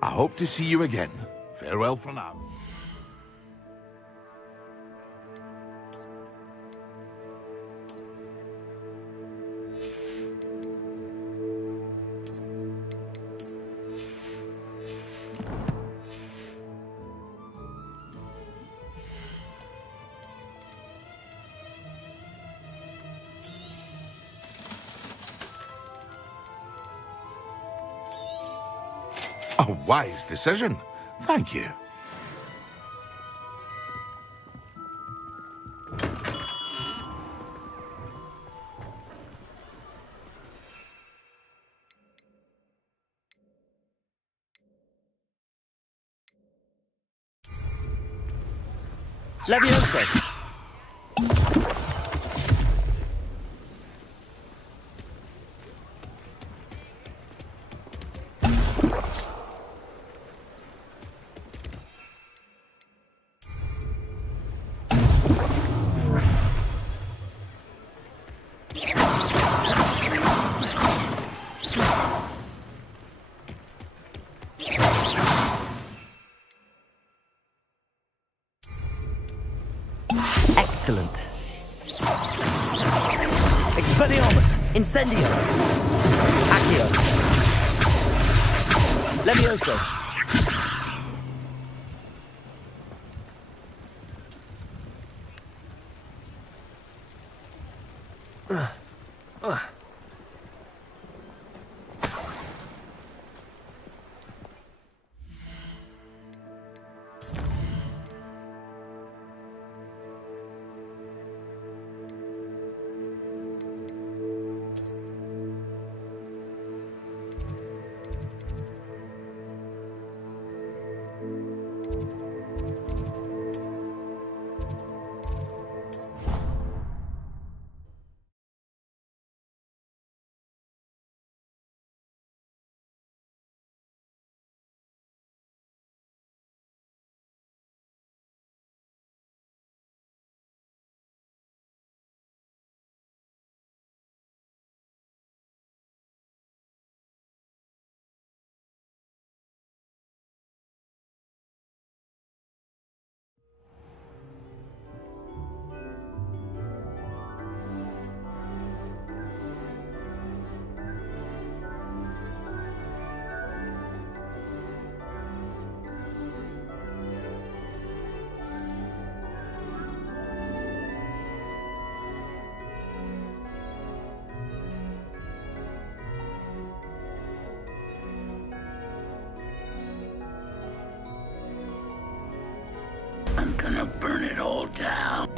I hope to see you again. Farewell for now. A wise decision. Thank you. Leviosa! Excellent. Expelliarmus! Incendio! Accio! Levioso! I'm gonna burn it all down.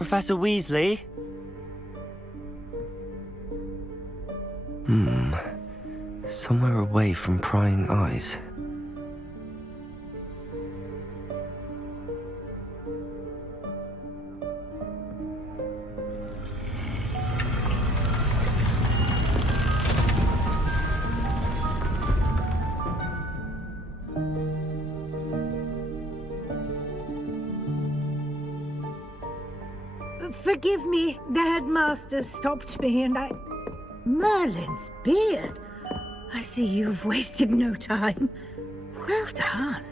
Professor Weasley? Somewhere away from prying eyes. Forgive me, the headmaster stopped me and I... Merlin's beard. I see you've wasted no time. Well done.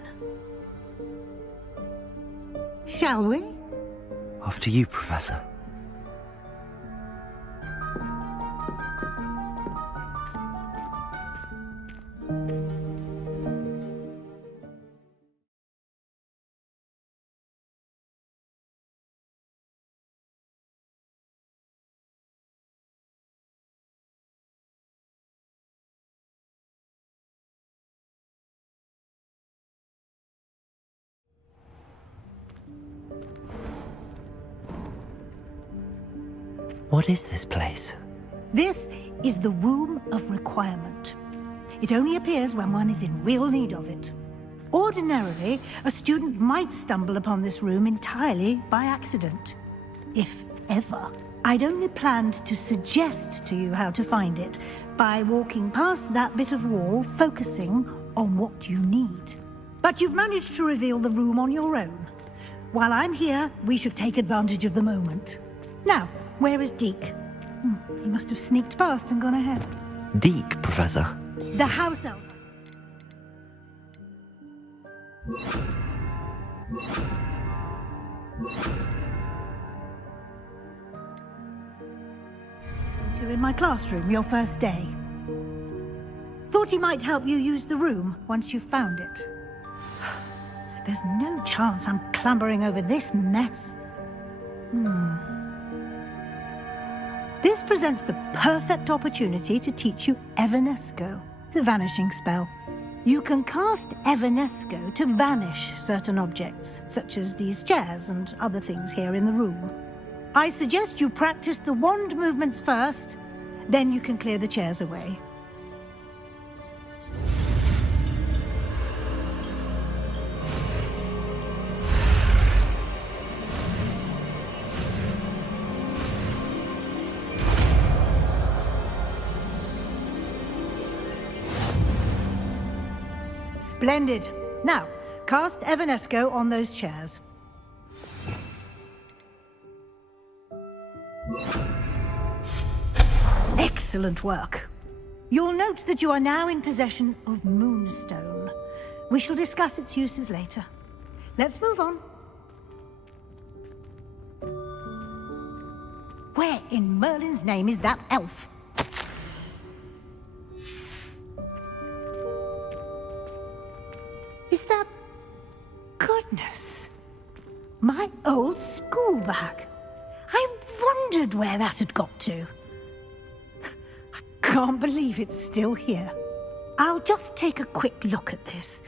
Shall we? After you, Professor. What is this place? This is the Room of Requirement. It only appears when one is in real need of it. Ordinarily, a student might stumble upon this room entirely by accident. If ever. I'd only planned to suggest to you how to find it by walking past that bit of wall, focusing on what you need. But you've managed to reveal the room on your own. While I'm here, we should take advantage of the moment. Now, where is Deke? He must have sneaked past and gone ahead. Deke, Professor. The house elf. You in my classroom your first day. Thought he might help you use the room once you've found it. There's no chance I'm clambering over this mess. This presents the perfect opportunity to teach you Evanesco, the vanishing spell. You can cast Evanesco to vanish certain objects, such as these chairs and other things here in the room. I suggest you practice the wand movements first, then you can clear the chairs away. Splendid. Now, cast Evanesco on those chairs. Excellent work. You'll note that you are now in possession of Moonstone. We shall discuss its uses later. Let's move on. Where in Merlin's name is that elf? Is that... Goodness. My old school bag. I wondered where that had got to. I can't believe it's still here. I'll just take a quick look at this.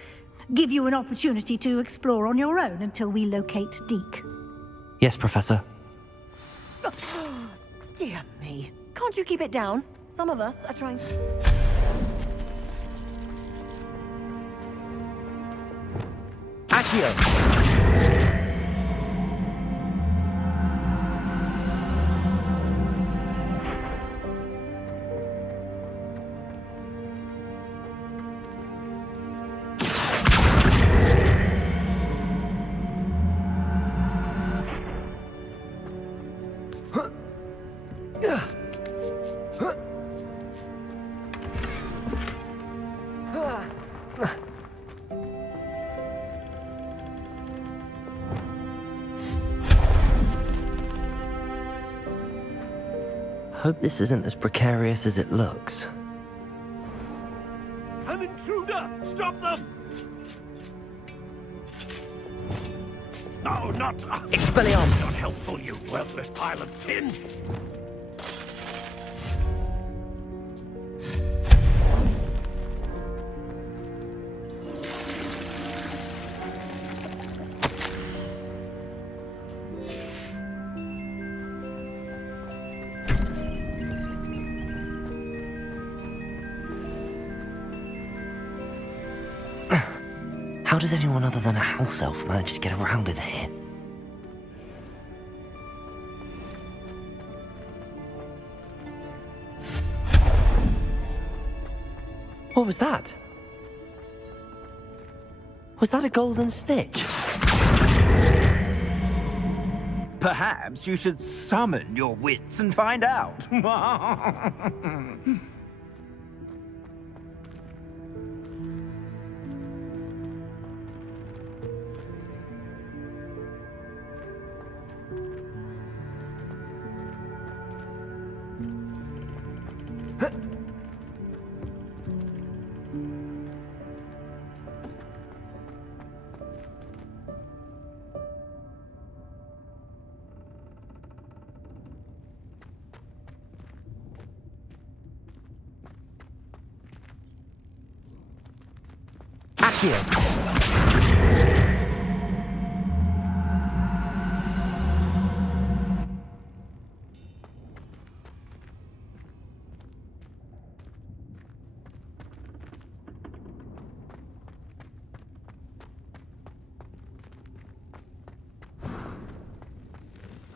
Give you an opportunity to explore on your own until we locate Deke. Yes, Professor. Dear me. Can't you keep it down? Some of us are trying... Accio! Hope this isn't as precarious as it looks. An intruder! Stop them! No, not... Expelliarmus! Not helpful, you worthless pile of tin! How does anyone other than a house elf manage to get around in here? What was that? Was that a golden stitch? Perhaps you should summon your wits and find out.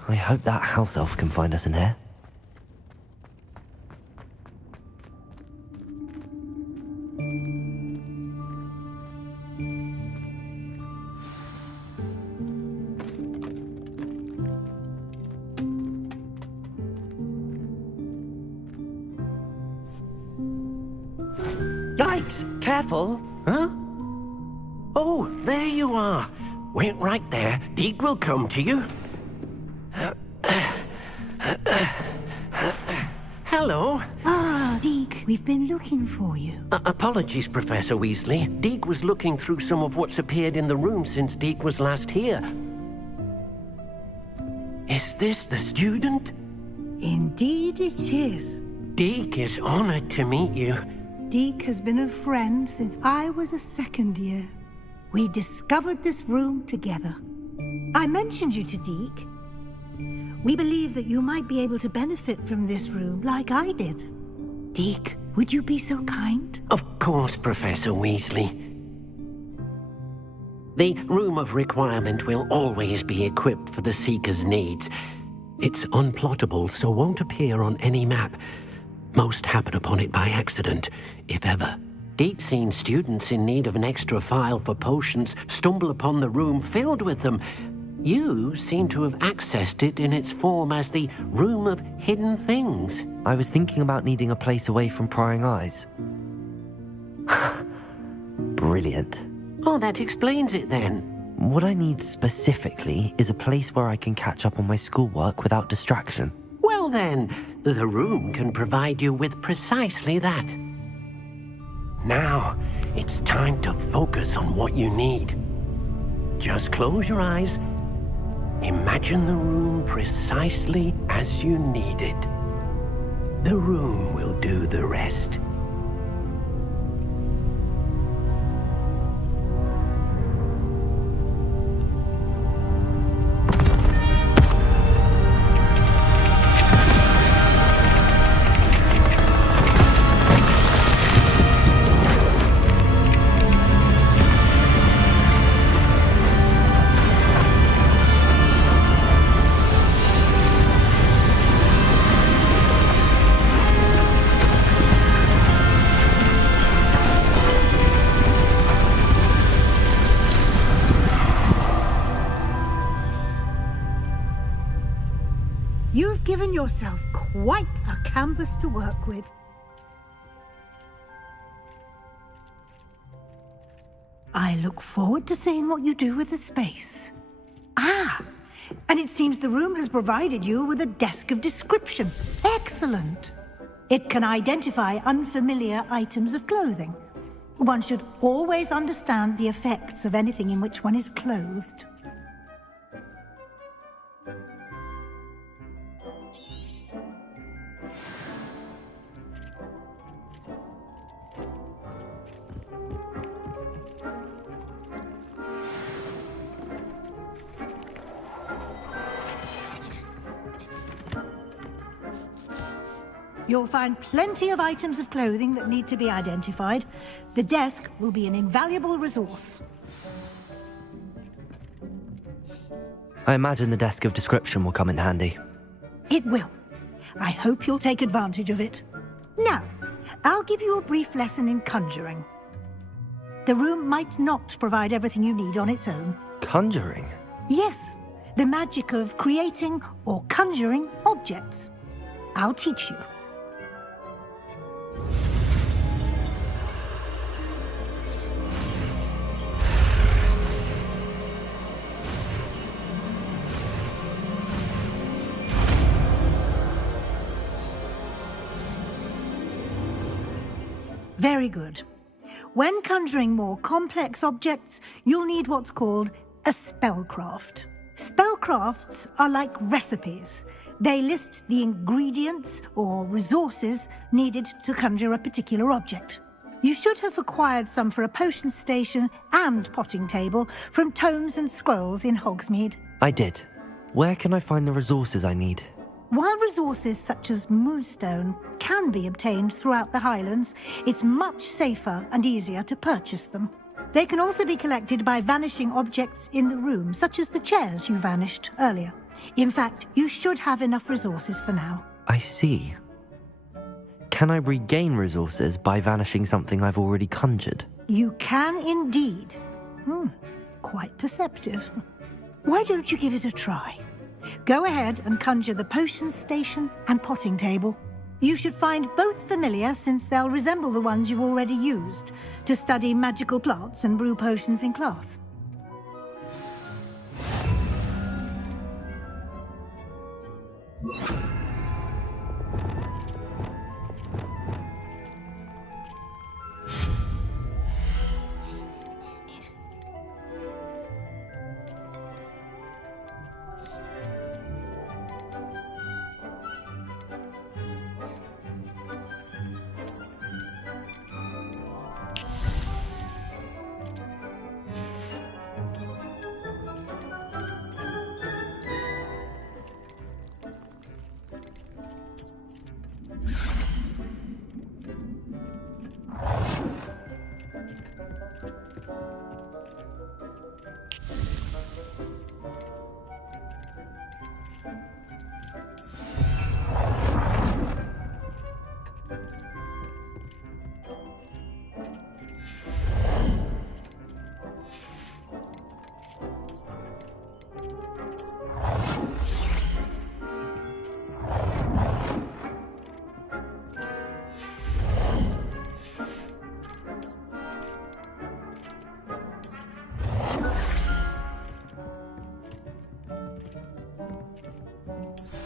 I hope that house elf can find us in here. Yikes! Careful! Huh? Oh, there you are. Wait right there. Deke will come to you. Hello. Ah, Deke, we've been looking for you. Apologies, Professor Weasley. Deke was looking through some of what's appeared in the room since Deke was last here. Is this the student? Indeed it is. Deke is honored to meet you. Deke has been a friend since I was a second year. We discovered this room together. I mentioned you to Deke. We believe that you might be able to benefit from this room like I did. Deke, would you be so kind? Of course, Professor Weasley. The Room of Requirement will always be equipped for the Seeker's needs. It's unplottable, so won't appear on any map. Most happen upon it by accident, if ever. Deke's seen students in need of an extra file for potions stumble upon the room filled with them. You seem to have accessed it in its form as the Room of Hidden Things. I was thinking about needing a place away from prying eyes. Brilliant. Oh, that explains it then. What I need specifically is a place where I can catch up on my schoolwork without distraction. Well then, the room can provide you with precisely that. Now, it's time to focus on what you need. Just close your eyes. Imagine the room precisely as you need it. The room will do the rest. You've given yourself quite a canvas to work with. I look forward to seeing what you do with the space. Ah, and it seems the room has provided you with a desk of description. Excellent. It can identify unfamiliar items of clothing. One should always understand the effects of anything in which one is clothed. You'll find plenty of items of clothing that need to be identified. The desk will be an invaluable resource. I imagine the desk of description will come in handy. It will. I hope you'll take advantage of it. Now, I'll give you a brief lesson in conjuring. The room might not provide everything you need on its own. Conjuring? Yes, the magic of creating or conjuring objects. I'll teach you. Very good. When conjuring more complex objects, you'll need what's called a spellcraft. Spellcrafts are like recipes. They list the ingredients or resources needed to conjure a particular object. You should have acquired some for a potion station and potting table from tomes and scrolls in Hogsmeade. I did. Where can I find the resources I need? While resources such as moonstone can be obtained throughout the Highlands, it's much safer and easier to purchase them. They can also be collected by vanishing objects in the room, such as the chairs you vanished earlier. In fact, you should have enough resources for now. I see. Can I regain resources by vanishing something I've already conjured? You can indeed. Quite perceptive. Why don't you give it a try? Go ahead and conjure the potion station and potting table. You should find both familiar, since they'll resemble the ones you've already used to study magical plants and brew potions in class.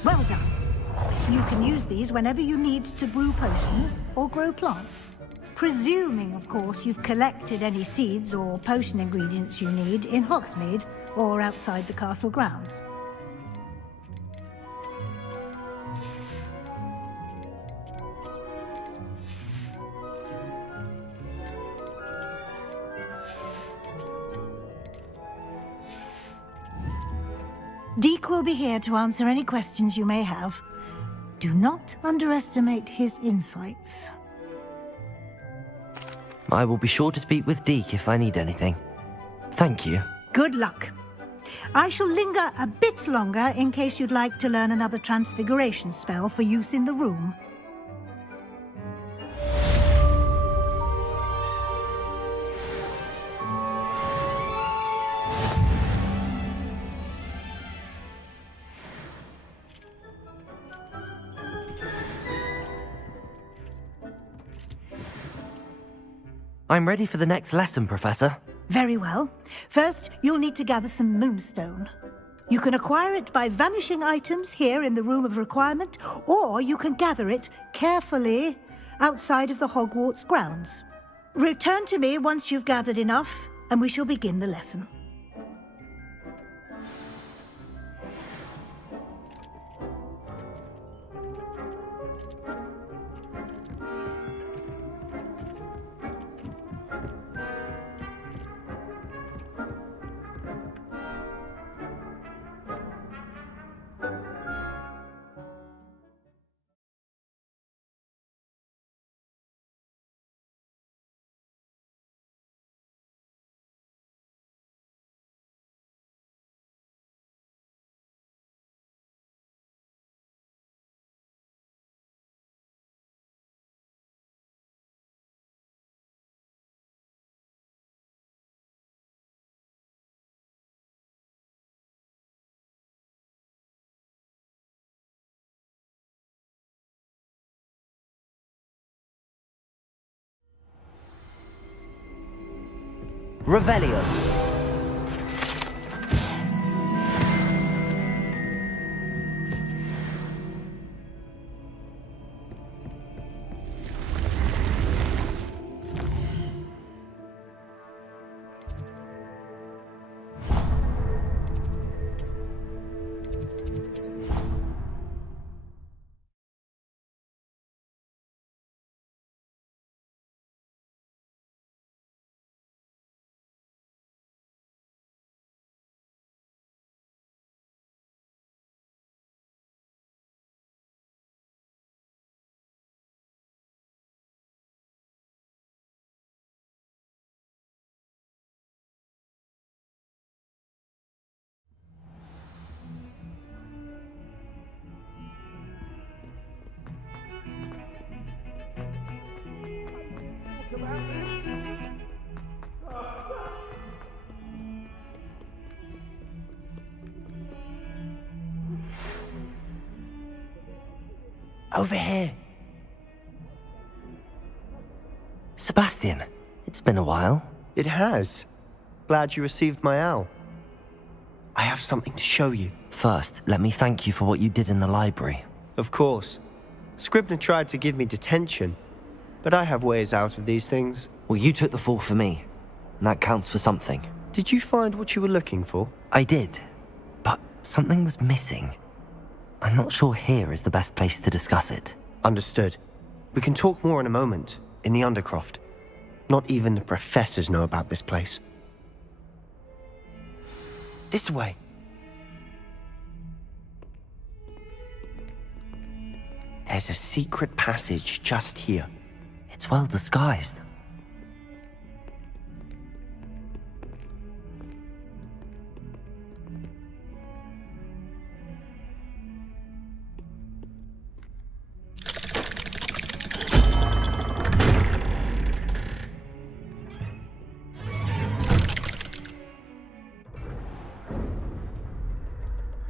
Well done. You can use these whenever you need to brew potions or grow plants. Presuming, of course, you've collected any seeds or potion ingredients you need in Hogsmeade or outside the castle grounds. Deke will be here to answer any questions you may have. Do not underestimate his insights. I will be sure to speak with Deke if I need anything. Thank you. Good luck. I shall linger a bit longer in case you'd like to learn another transfiguration spell for use in the room. I'm ready for the next lesson, Professor. Very well. First, you'll need to gather some moonstone. You can acquire it by vanishing items here in the Room of Requirement, or you can gather it carefully outside of the Hogwarts grounds. Return to me once you've gathered enough, and we shall begin the lesson. Revelio. Over here. Sebastian, it's been a while. It has. Glad you received my owl. I have something to show you. First, let me thank you for what you did in the library. Of course. Scribner tried to give me detention, but I have ways out of these things. Well, you took the fall for me, and that counts for something. Did you find what you were looking for? I did, but something was missing. I'm not sure here is the best place to discuss it. Understood. We can talk more in a moment, in the Undercroft. Not even the professors know about this place. This way. There's a secret passage just here. It's well disguised.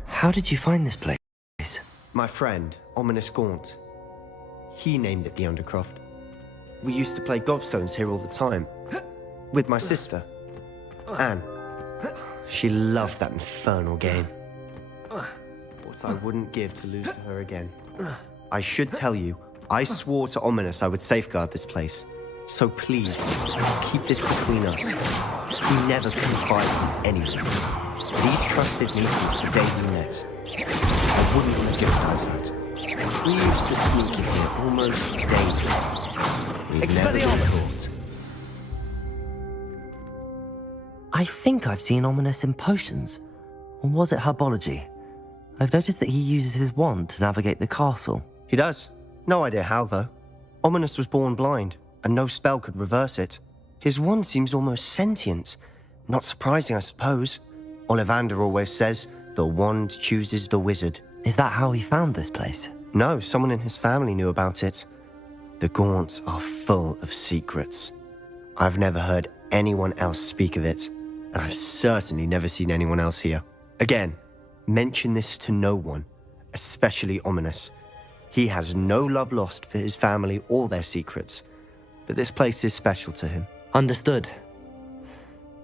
How did you find this place? My friend, Ominous Gaunt. He named it the Undercroft. We used to play gobstones here all the time. With my sister, Anne. She loved that infernal game. What I wouldn't give to lose to her again. I should tell you, I swore to Ominous I would safeguard this place. So please, keep this between us. We never confide in anyone. He's trusted me since the day we met. I wouldn't want to jeopardize that. We used to sneak in here almost daily. We've never been caught. I think I've seen Ominous in potions. Or was it herbology? I've noticed that he uses his wand to navigate the castle. He does. No idea how, though. Ominous was born blind, and no spell could reverse it. His wand seems almost sentient. Not surprising, I suppose. Ollivander always says, the wand chooses the wizard. Is that how he found this place? No, someone in his family knew about it. The Gaunts are full of secrets. I've never heard anyone else speak of it, and I've certainly never seen anyone else here. Again, mention this to no one, especially Ominous. He has no love lost for his family or their secrets, but this place is special to him. Understood.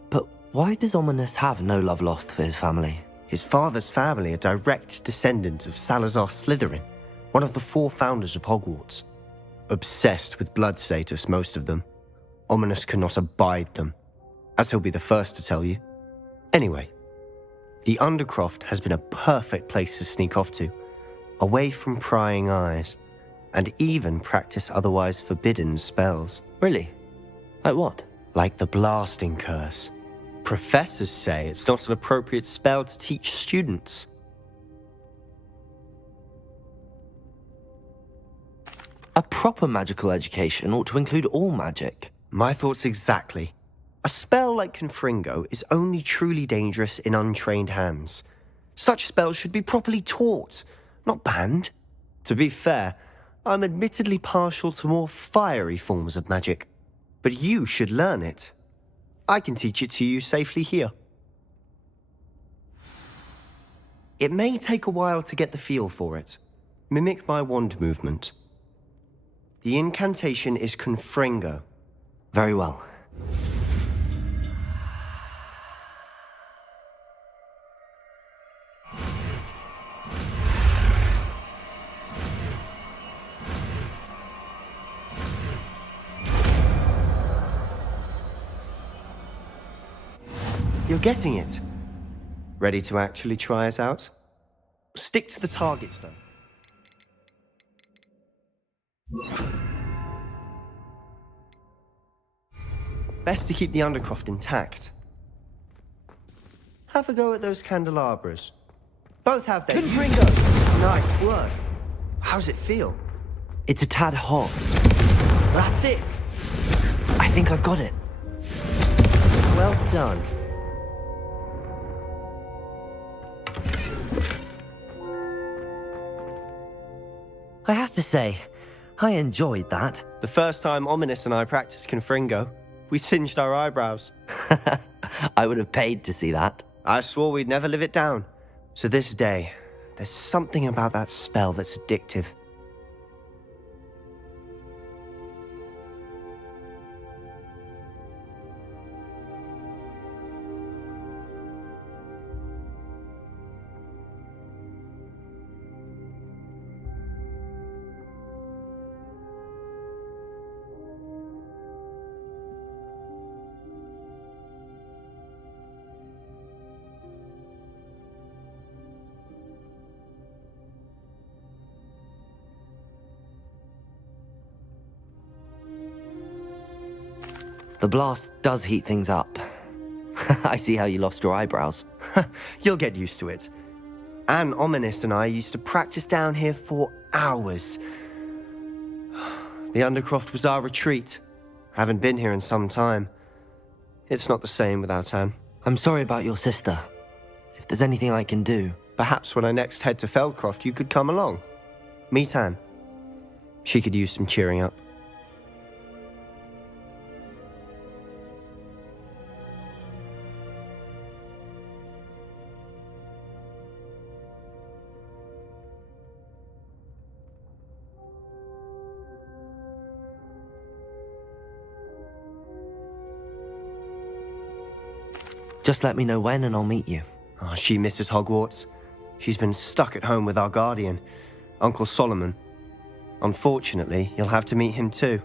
But why does Ominous have no love lost for his family? His father's family are direct descendants of Salazar Slytherin, one of the 4 founders of Hogwarts. Obsessed with blood status, most of them. Ominous cannot abide them, as he'll be the first to tell you. Anyway, the Undercroft has been a perfect place to sneak off to, away from prying eyes, and even practice otherwise forbidden spells. Really? Like what? Like the Blasting Curse. Professors say it's not an appropriate spell to teach students. A proper magical education ought to include all magic. My thoughts exactly. A spell like Confringo is only truly dangerous in untrained hands. Such spells should be properly taught, not banned. To be fair, I'm admittedly partial to more fiery forms of magic. But you should learn it. I can teach it to you safely here. It may take a while to get the feel for it. Mimic my wand movement. The incantation is Confringo. Very well. You're getting it. Ready to actually try it out? Stick to the targets, though. Best to keep the Undercroft intact. Have a go at those candelabras. Both have their... Confringos! Nice work. How's it feel? It's a tad hot. That's it. I think I've got it. Well done. I have to say, I enjoyed that. The first time Ominous and I practiced Confringo, we singed our eyebrows. I would have paid to see that. I swore we'd never live it down. So this day, there's something about that spell that's addictive. The blast does heat things up. I see how you lost your eyebrows. You'll get used to it. Anne, Ominous and I used to practice down here for hours. The Undercroft was our retreat. Haven't been here in some time. It's not the same without Anne. I'm sorry about your sister. If there's anything I can do... Perhaps when I next head to Feldcroft, you could come along. Meet Anne. She could use some cheering up. Just let me know when and I'll meet you. Oh, she misses Hogwarts. She's been stuck at home with our guardian, Uncle Solomon. Unfortunately, you'll have to meet him too.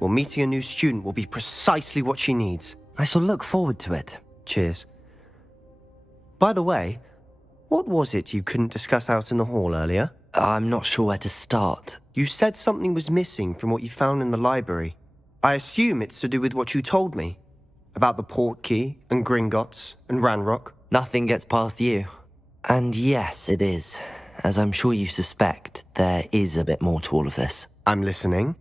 Well, meeting a new student will be precisely what she needs. I shall look forward to it. Cheers. By the way, what was it you couldn't discuss out in the hall earlier? I'm not sure where to start. You said something was missing from what you found in the library. I assume it's to do with what you told me. About the Portkey, and Gringotts, and Ranrock. Nothing gets past you. And yes, it is. As I'm sure you suspect, there is a bit more to all of this. I'm listening.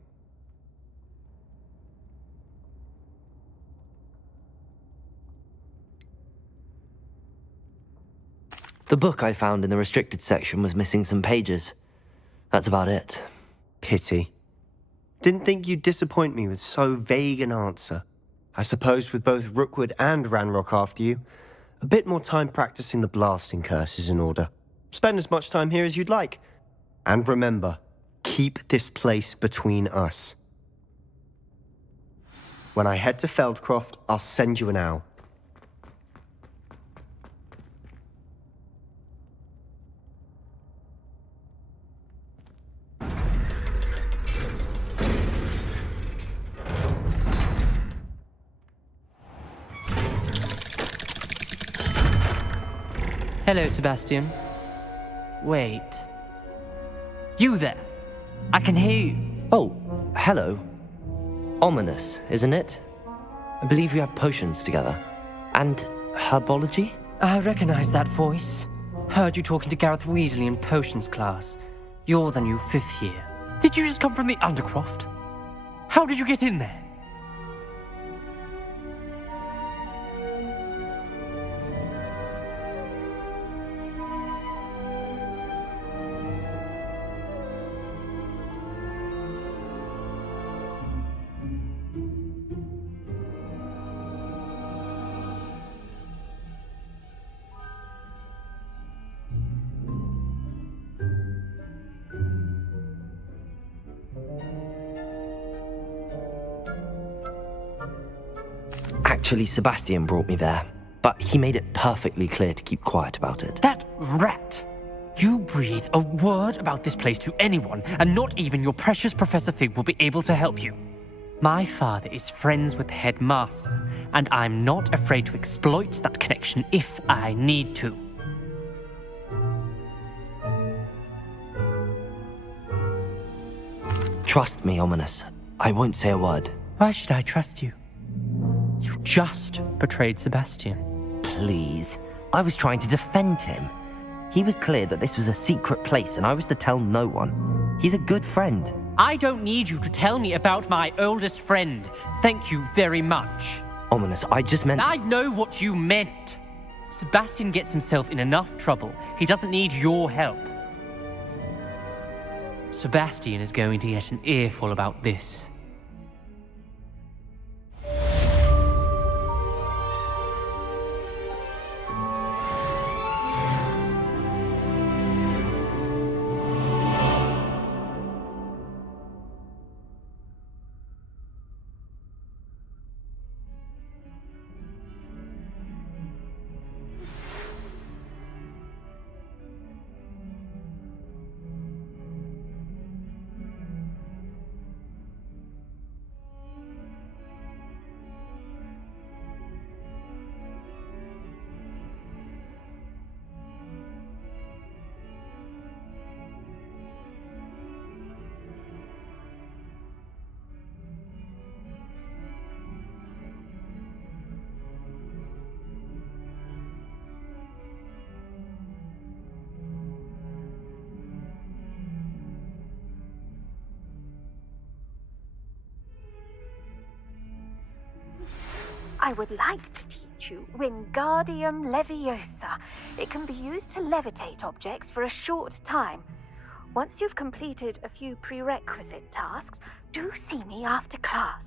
The book I found in the restricted section was missing some pages. That's about it. Pity. Didn't think you'd disappoint me with so vague an answer. I suppose with both Rookwood and Ranrock after you, a bit more time practicing the blasting curse is in order. Spend as much time here as you'd like. And remember, keep this place between us. When I head to Feldcroft, I'll send you an owl. Hello, Sebastian. Wait. You there? I can hear you. Oh, hello. Ominous, isn't it? I believe we have potions together. And herbology? I recognize that voice. Heard you talking to Gareth Weasley in potions class. You're the new 5th year. Did you just come from the Undercroft? How did you get in there? Actually, Sebastian brought me there, but he made it perfectly clear to keep quiet about it. That rat! You breathe a word about this place to anyone, and not even your precious Professor Fig will be able to help you. My father is friends with the headmaster, and I'm not afraid to exploit that connection if I need to. Trust me, Ominous. I won't say a word. Why should I trust you? You just betrayed Sebastian. Please. I was trying to defend him. He was clear that this was a secret place and I was to tell no one. He's a good friend. I don't need you to tell me about my oldest friend. Thank you very much. Ominous, I just meant... I know what you meant. Sebastian gets himself in enough trouble. He doesn't need your help. Sebastian is going to get an earful about this. I would like to teach you Wingardium Leviosa. It can be used to levitate objects for a short time. Once you've completed a few prerequisite tasks, do see me after class.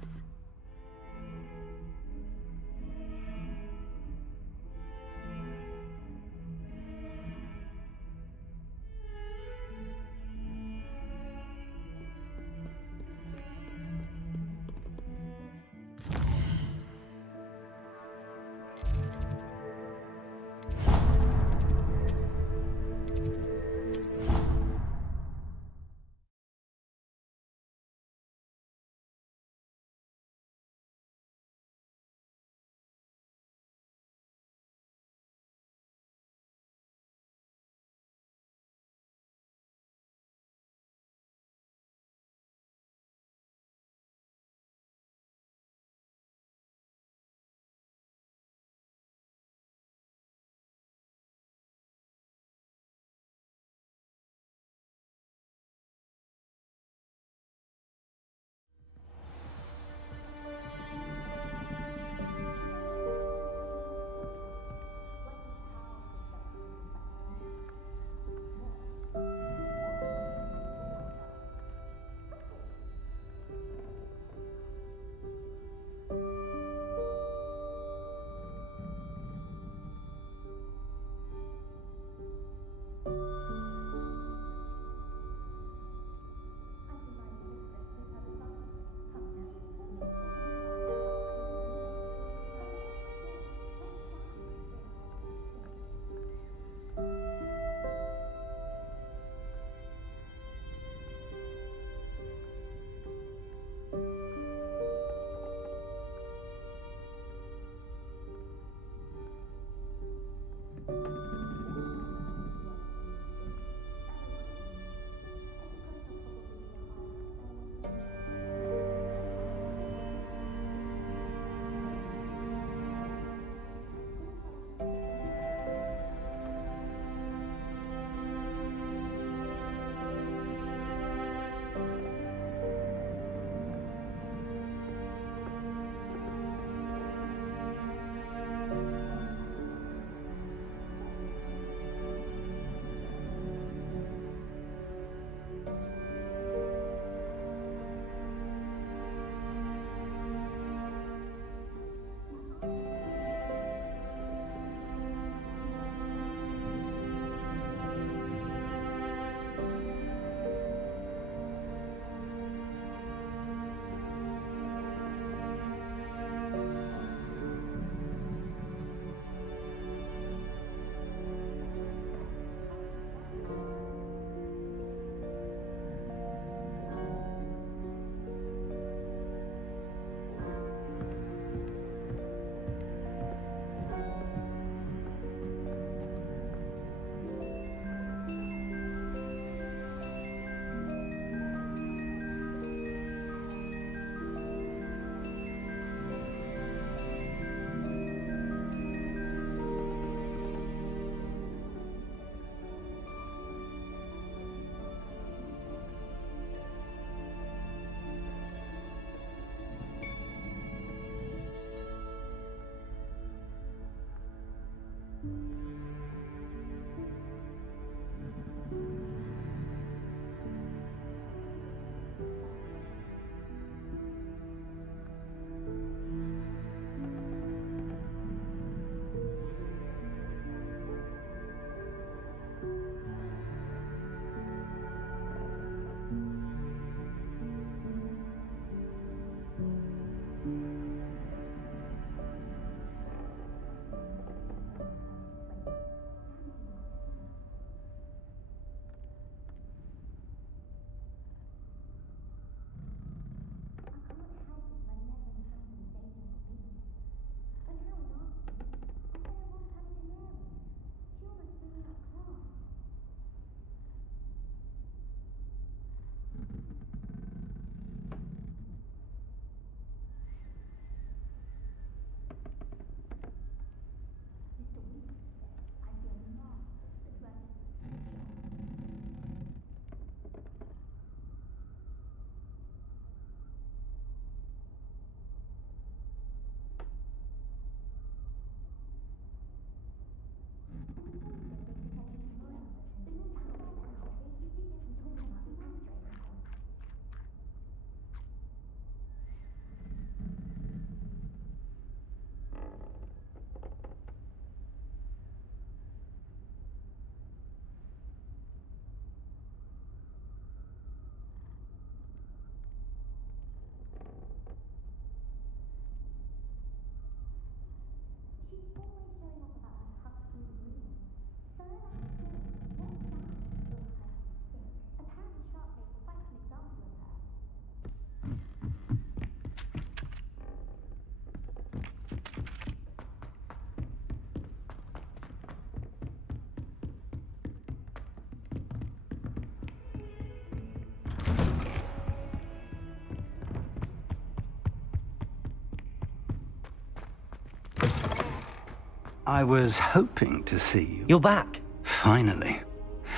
I was hoping to see you. You're back. Finally.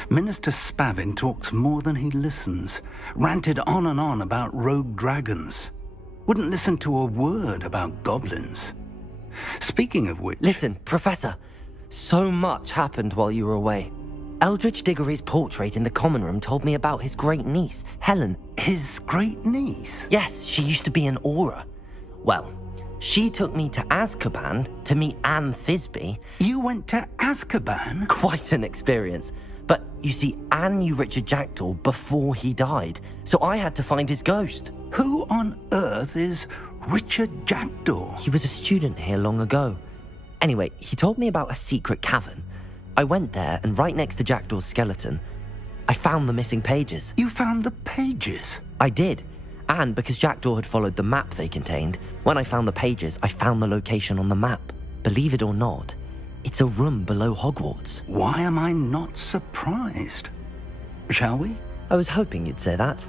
Minister Spavin talks more than he listens. Ranted on and on about rogue dragons. Wouldn't listen to a word about goblins. Speaking of which... Listen, Professor. So much happened while you were away. Eldridge Diggory's portrait in the common room told me about his great niece, Helen. His great niece? Yes, she used to be an Auror. Well, she took me to Azkaban to meet Anne Thisbe. You went to Azkaban? Quite an experience. But you see, Anne knew Richard Jackdaw before he died, so I had to find his ghost. Who on earth is Richard Jackdaw? He was a student here long ago. Anyway, he told me about a secret cavern. I went there, and right next to Jackdaw's skeleton, I found the missing pages. You found the pages? I did. And because Jackdaw had followed the map they contained, when I found the pages, I found the location on the map. Believe it or not, it's a room below Hogwarts. Why am I not surprised? Shall we? I was hoping you'd say that.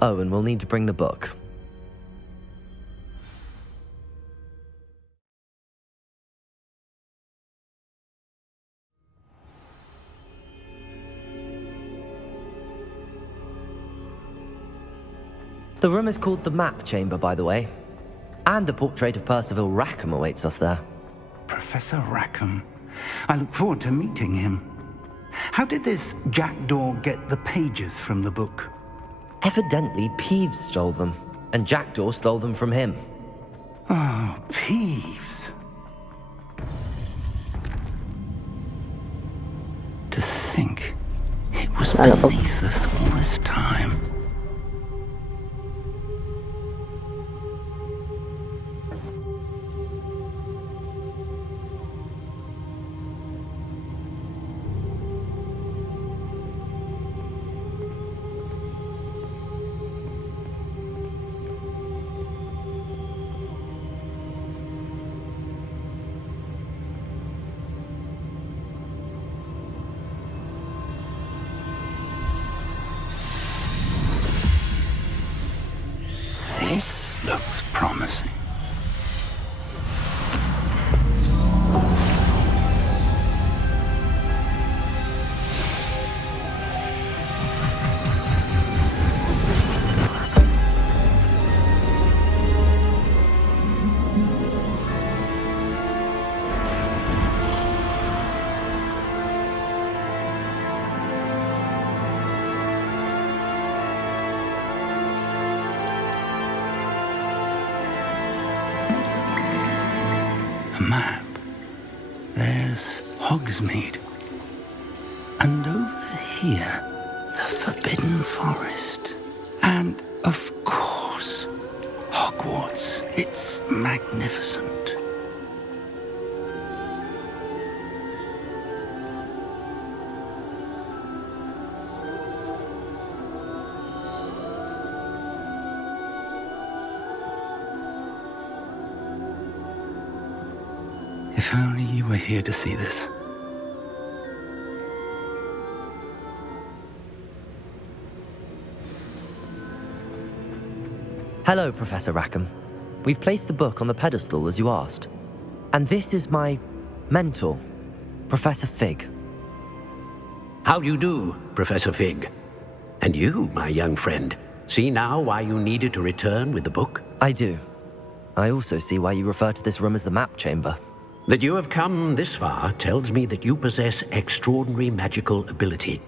Oh, and we'll need to bring the book. The room is called the Map Chamber, by the way. And a portrait of Percival Rackham awaits us there. Professor Rackham. I look forward to meeting him. How did this Jackdaw get the pages from the book? Evidently, Peeves stole them, and Jackdaw stole them from him. Oh, Peeves. To think it was beneath us all this time. This looks promising. Map. There's Hogsmeade. And over here, the Forbidden Forest. And, of course, Hogwarts. It's magnificent. If only you were here to see this. Hello, Professor Rackham. We've placed the book on the pedestal as you asked. And this is my mentor, Professor Fig. How do you do, Professor Fig? And you, my young friend, see now why you needed to return with the book? I do. I also see why you refer to this room as the Map Chamber. That you have come this far tells me that you possess extraordinary magical ability,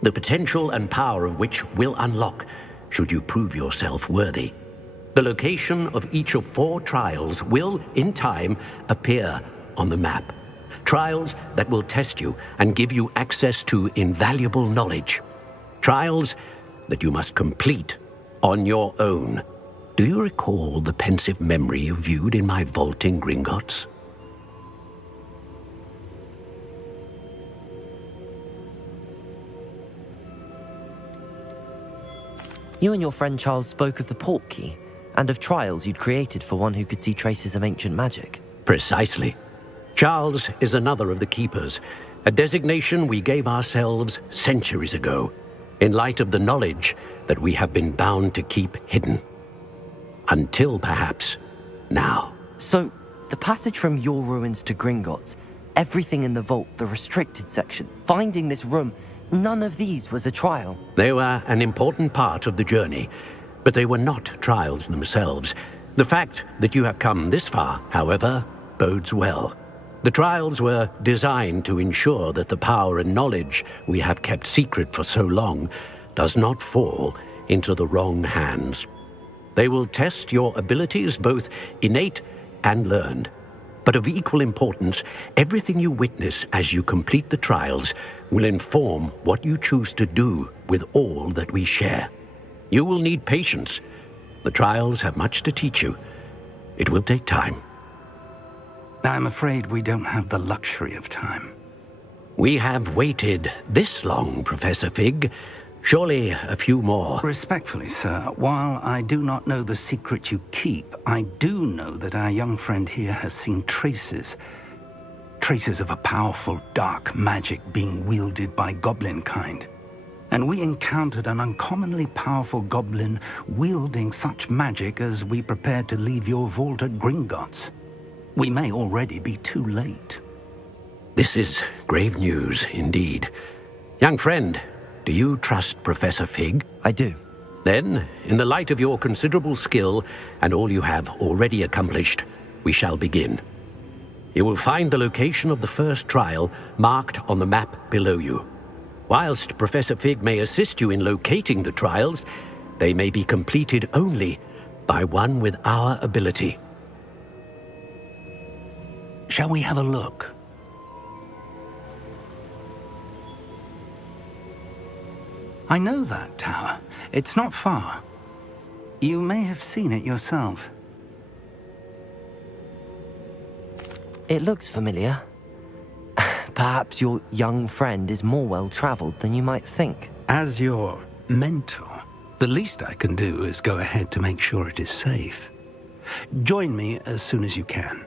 the potential and power of which will unlock should you prove yourself worthy. The location of each of 4 trials will, in time, appear on the map. Trials that will test you and give you access to invaluable knowledge. Trials that you must complete on your own. Do you recall the pensive memory you viewed in my vault in Gringotts? You and your friend Charles spoke of the Portkey, and of trials you'd created for one who could see traces of ancient magic. Precisely. Charles is another of the Keepers, a designation we gave ourselves centuries ago, in light of the knowledge that we have been bound to keep hidden. Until, perhaps, now. So, The passage from your ruins to Gringotts, everything in the vault, the restricted section, finding this room, none of these was a trial. They were an important part of the journey, but they were not trials themselves. The fact that you have come this far, however, bodes well. The trials were designed to ensure that the power and knowledge we have kept secret for so long does not fall into the wrong hands. They will test your abilities, both innate and learned. But of equal importance, everything you witness as you complete the trials will inform what you choose to do with all that we share. You will need patience. The trials have much to teach you. It will take time. I'm afraid we don't have the luxury of time. We have waited this long, Professor Fig. Surely a few more. Respectfully, sir, while I do not know the secret you keep, I do know that our young friend here has seen traces of a powerful dark magic being wielded by goblin kind. And we encountered an uncommonly powerful goblin wielding such magic as we prepared to leave your vault at Gringotts. We may already be too late. This is grave news indeed. Young friend, do you trust Professor Fig? I do. Then, in the light of your considerable skill and all you have already accomplished, we shall begin. You will find the location of the first trial marked on the map below you. Whilst Professor Fig may assist you in locating the trials, they may be completed only by one with our ability. Shall we have a look? I know that tower. It's not far. You may have seen it yourself. It looks familiar. Perhaps your young friend is more well-traveled than you might think. As your mentor, the least I can do is go ahead to make sure it is safe. Join me as soon as you can.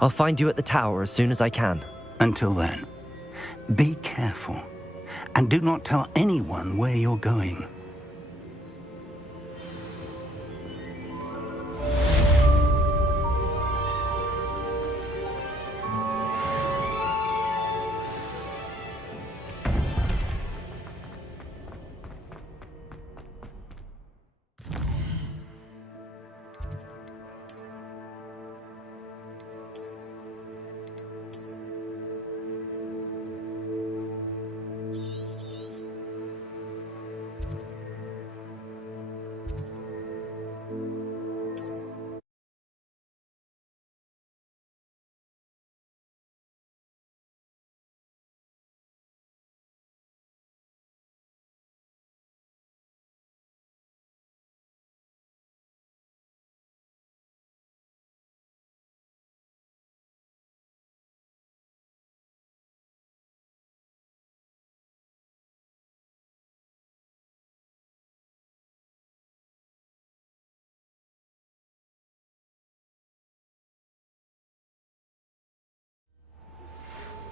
I'll find you at the tower as soon as I can. Until then, be careful, and do not tell anyone where you're going.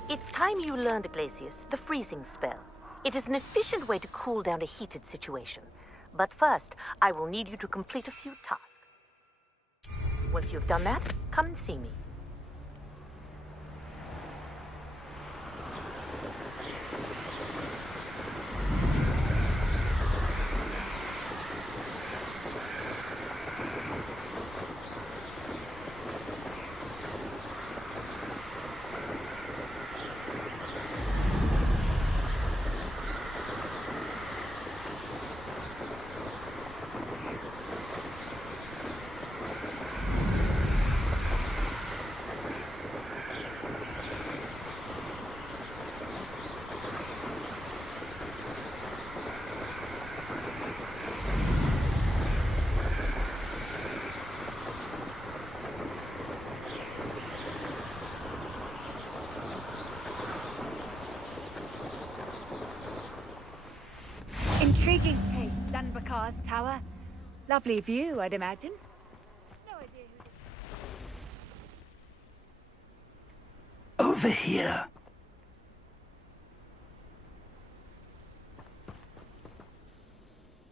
It's time you learned, Glacius, the freezing spell. It is an efficient way to cool down a heated situation. But first, I will need you to complete a few tasks. Once you've done that, come and see me. Intriguing place, Dunbakar's tower. Lovely view, I'd imagine. Over here.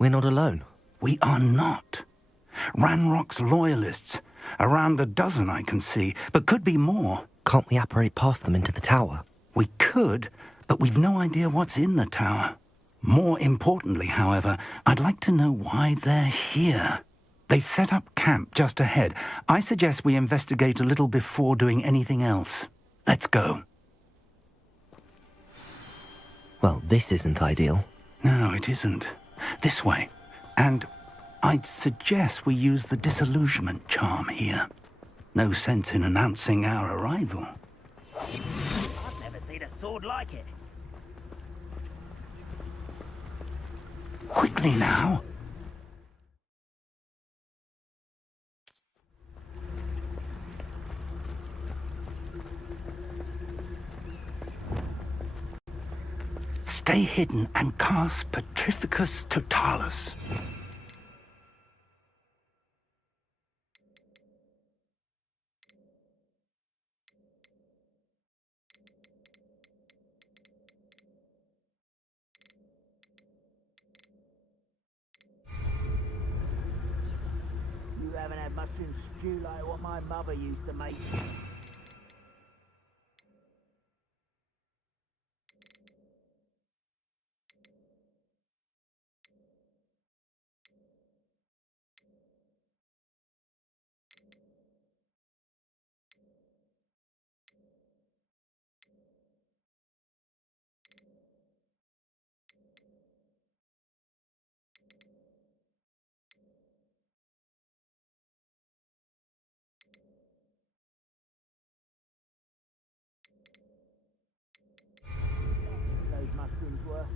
we're not alone. We are not. Ranrock's loyalists. Around a dozen I can see, but could be more. Can't we apparate past them into the tower? We could, but we've no idea what's in the tower. More importantly, however, I'd like to know why they're here. They've set up camp just ahead. I suggest we investigate a little before doing anything else. Let's go. Well, this isn't ideal. No, it isn't. This way. And I'd suggest we use the disillusionment charm here. No sense in announcing our arrival. I've never seen a sword like it. Quickly now. Stay hidden and cast Petrificus Totalis. You haven't had mushroom stew like what my mother used to make. Those mushrooms were.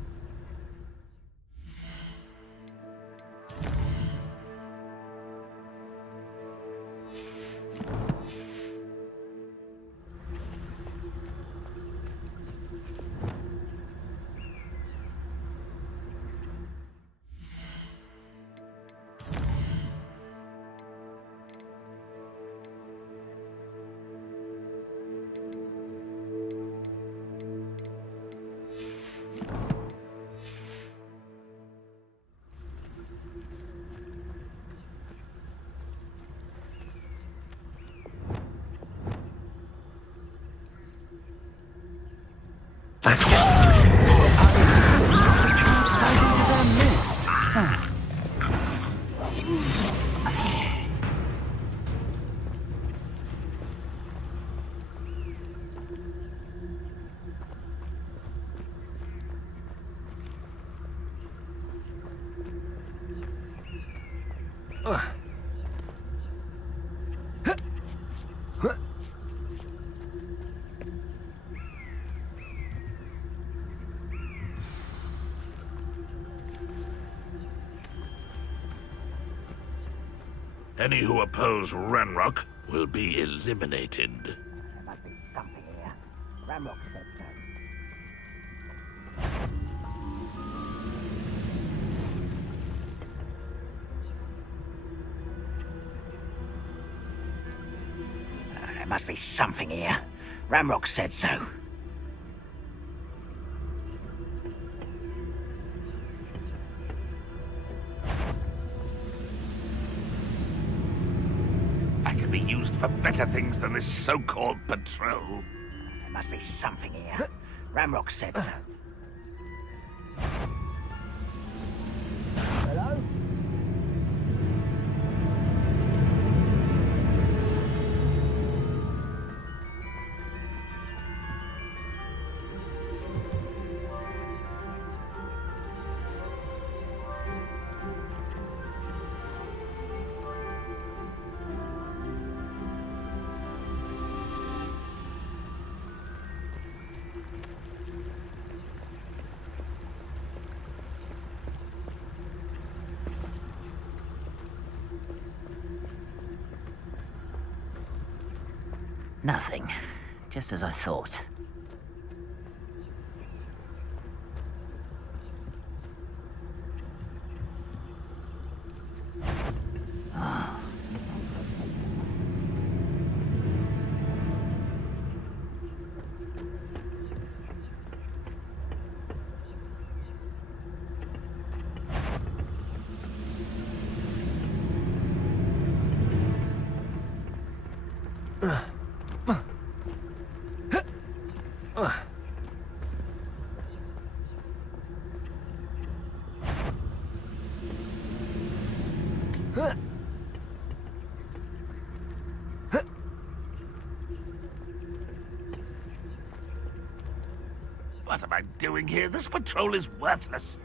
Any who oppose Ranrock will be eliminated. There must be something here. Ramrock said so. There must be something here. Ramrock said so. I can be used for better things than this so-called patrol. There must be something here. Ramrock said so. Hello? Nothing. Just as I thought. What am I doing here? This patrol is worthless.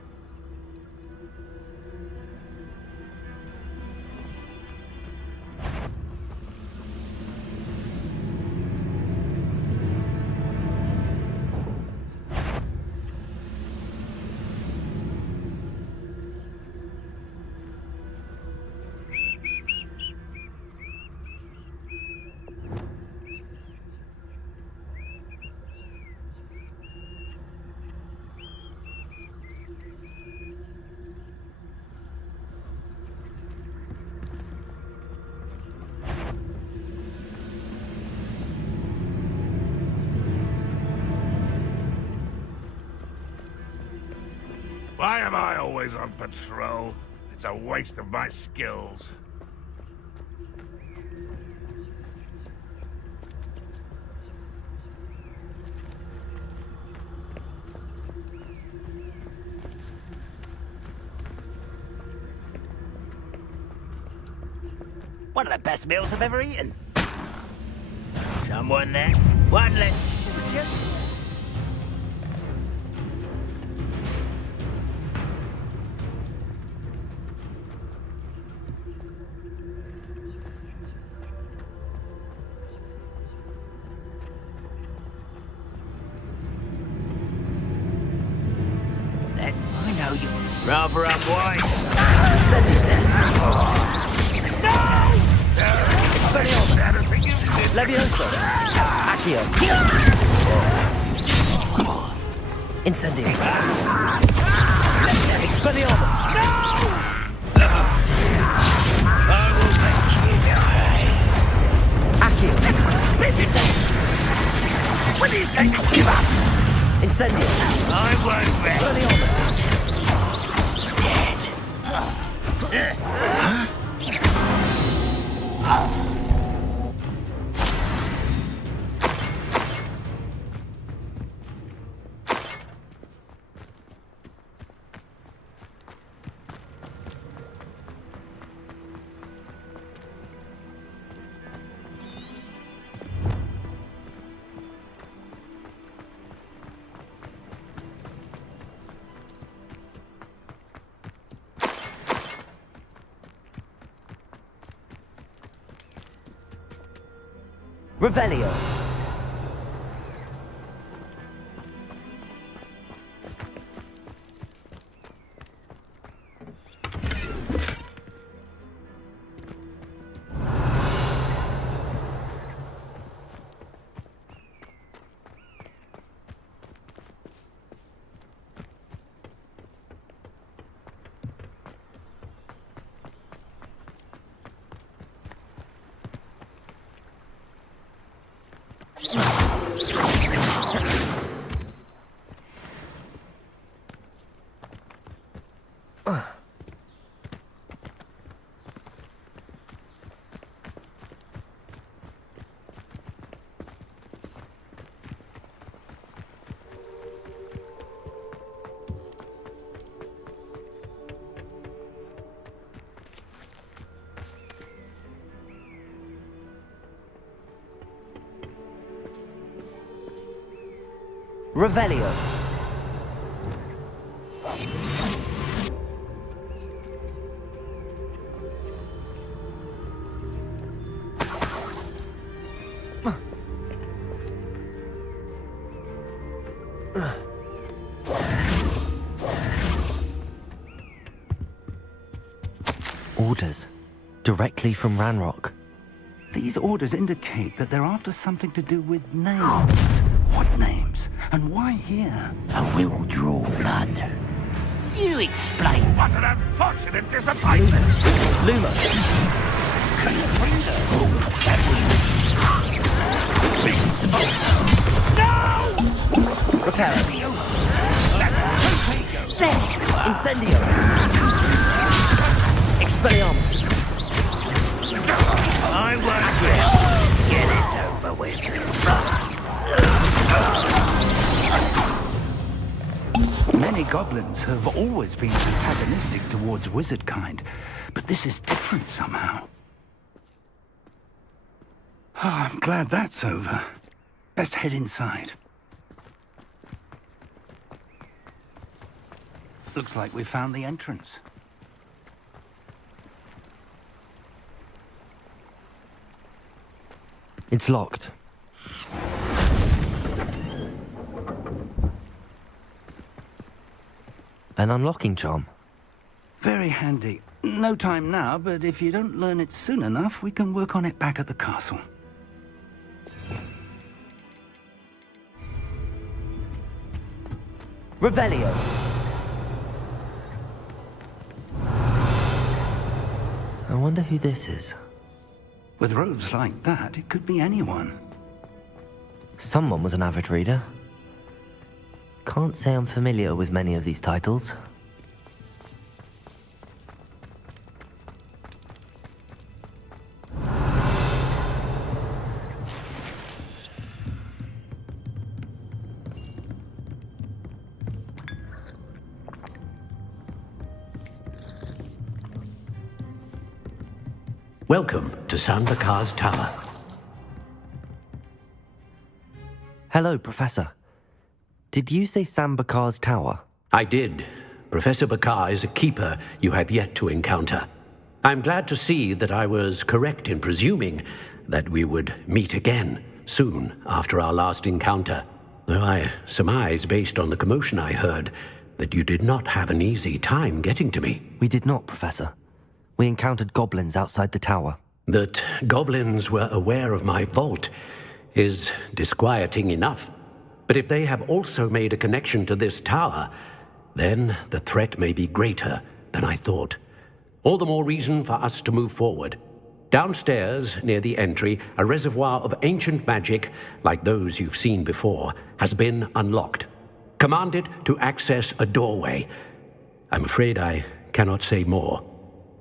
Why am I always on patrol? It's a waste of my skills. One of the best meals I've ever eaten. Someone there? One less. I know you. Rather unwise. Expelliarmus! Levioso! Accio! Incendio! Expelliarmus! Accio! When are you going to give up? Incendio! I won't rest. Expelliarmus! Revelio. Revelio. Orders. Directly from Ranrock. These orders indicate that they're after something to do with names. What names? And why here? I will draw blood. You explain. What an unfortunate disappointment! Luma. Reparo. Incendio. Expelliarmus. I won't rest. Get this over with. Many goblins have always been antagonistic towards wizard kind, but this is different somehow. Oh, I'm glad that's over. Best head inside. Looks like we found the entrance. It's locked. An unlocking charm. Very handy. No time now, but if you don't learn it soon enough, we can work on it back at the castle. Revelio. I wonder who this is. With robes like that, it could be anyone. Someone was an avid reader. Can't say I'm familiar with many of these titles. Welcome to Sanbakar's Tower. Hello, Professor. Did you say Sambakar's Tower? I did. Professor Bakar is a keeper you have yet to encounter. I'm glad to see that I was correct in presuming that we would meet again soon after our last encounter. Though I surmise, based on the commotion I heard, that you did not have an easy time getting to me. We did not, Professor. We encountered goblins outside the tower. That goblins were aware of my vault is disquieting enough. But if they have also made a connection to this tower, then the threat may be greater than I thought. All the more reason for us to move forward. Downstairs, near the entry, a reservoir of ancient magic, like those you've seen before, has been unlocked. Command it to access a doorway. I'm afraid I cannot say more.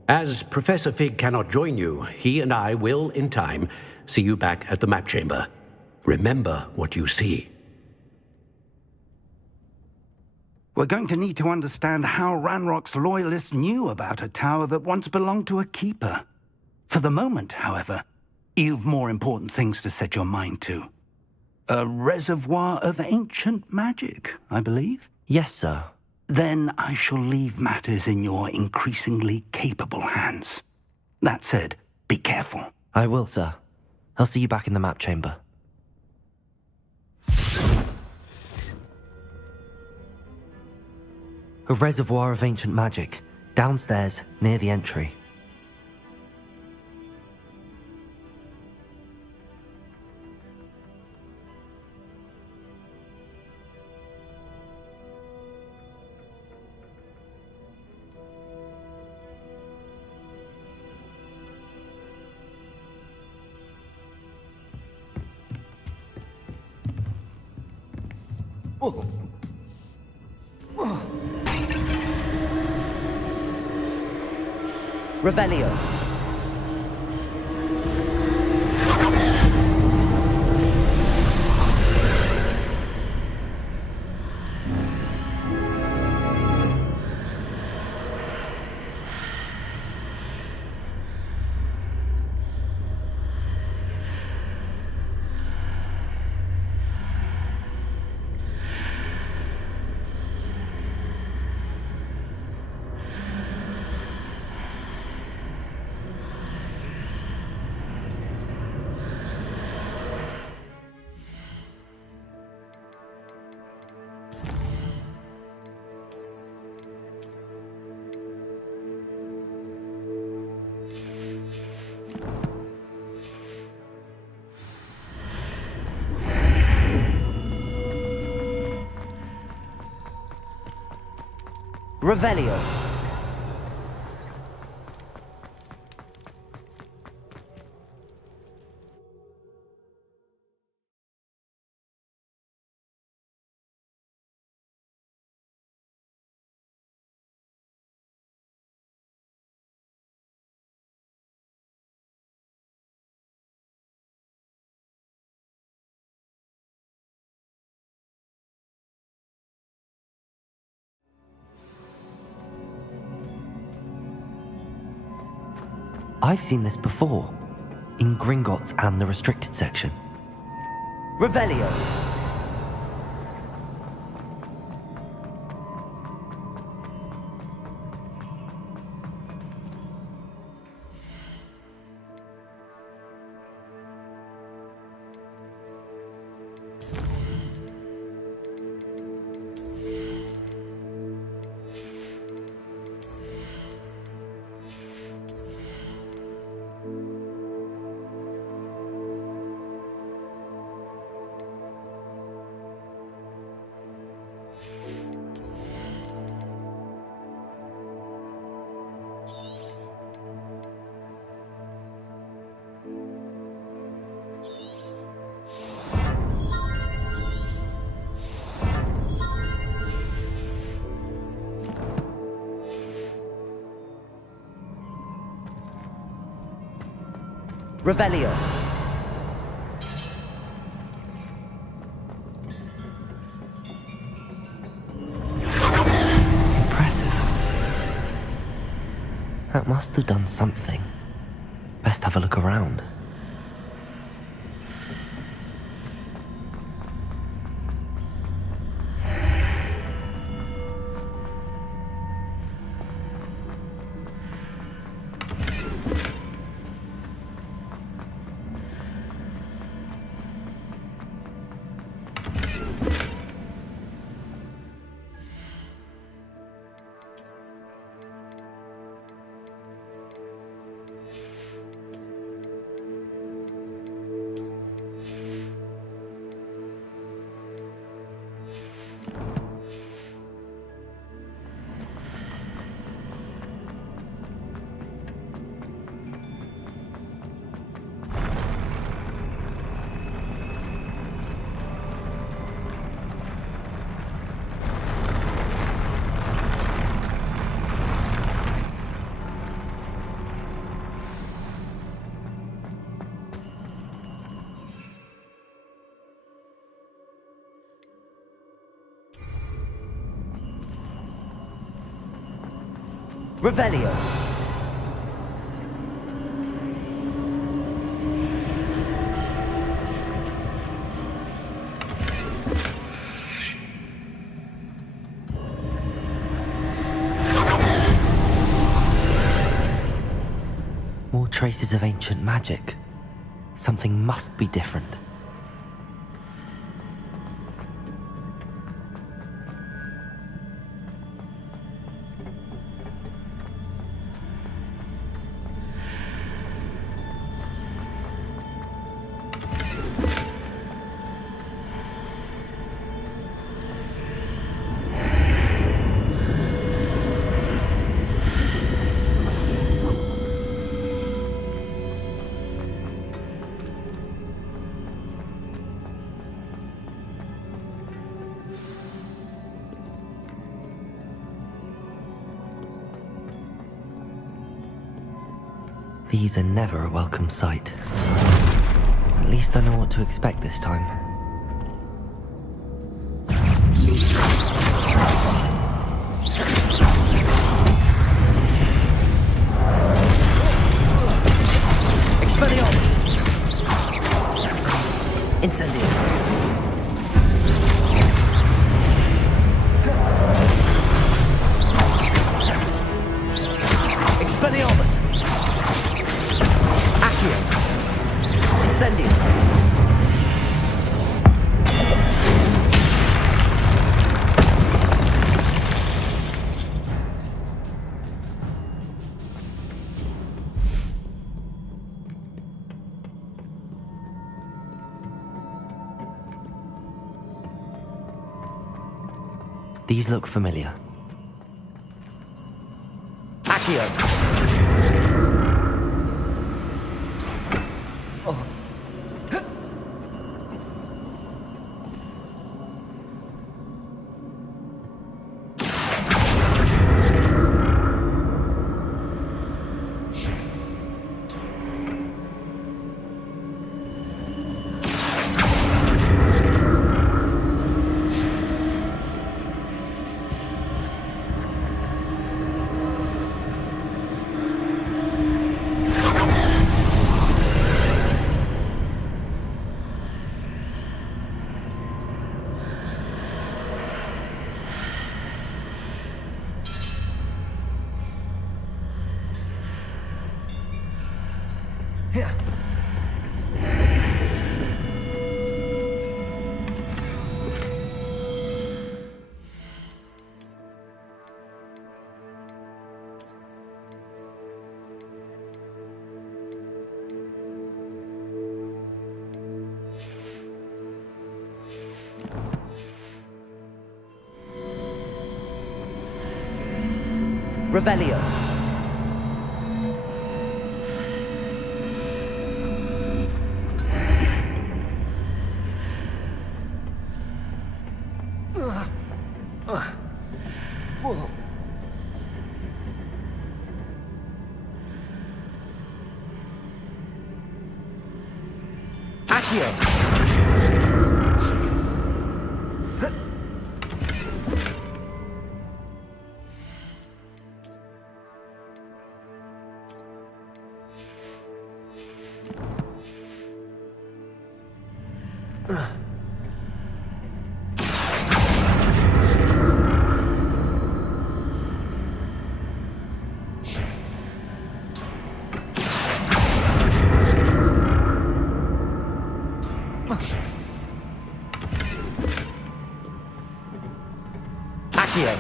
As Professor Fig cannot join you, he and I will, in time, see you back at the map chamber. Remember what you see. We're going to need to understand how Ranrock's loyalists knew about a tower that once belonged to a keeper. For the moment, however, you've more important things to set your mind to. A reservoir of ancient magic, I believe? Yes, sir. Then I shall leave matters in your increasingly capable hands. That said, be careful. I will, sir. I'll see you back in the map chamber. A reservoir of ancient magic, downstairs, near the entry. Revelio. Revelio. I've seen this before, in Gringotts and the restricted section. Revelio. Revelio. Impressive. That must have done something. Best have a look around. Revelio. More traces of ancient magic. Something must be different. These are never a welcome sight. At least I know what to expect this time. Expelliarmus. Incendio. Expelliarmus. Accio. Incendio. These look familiar. Accio. Revelio. Accio.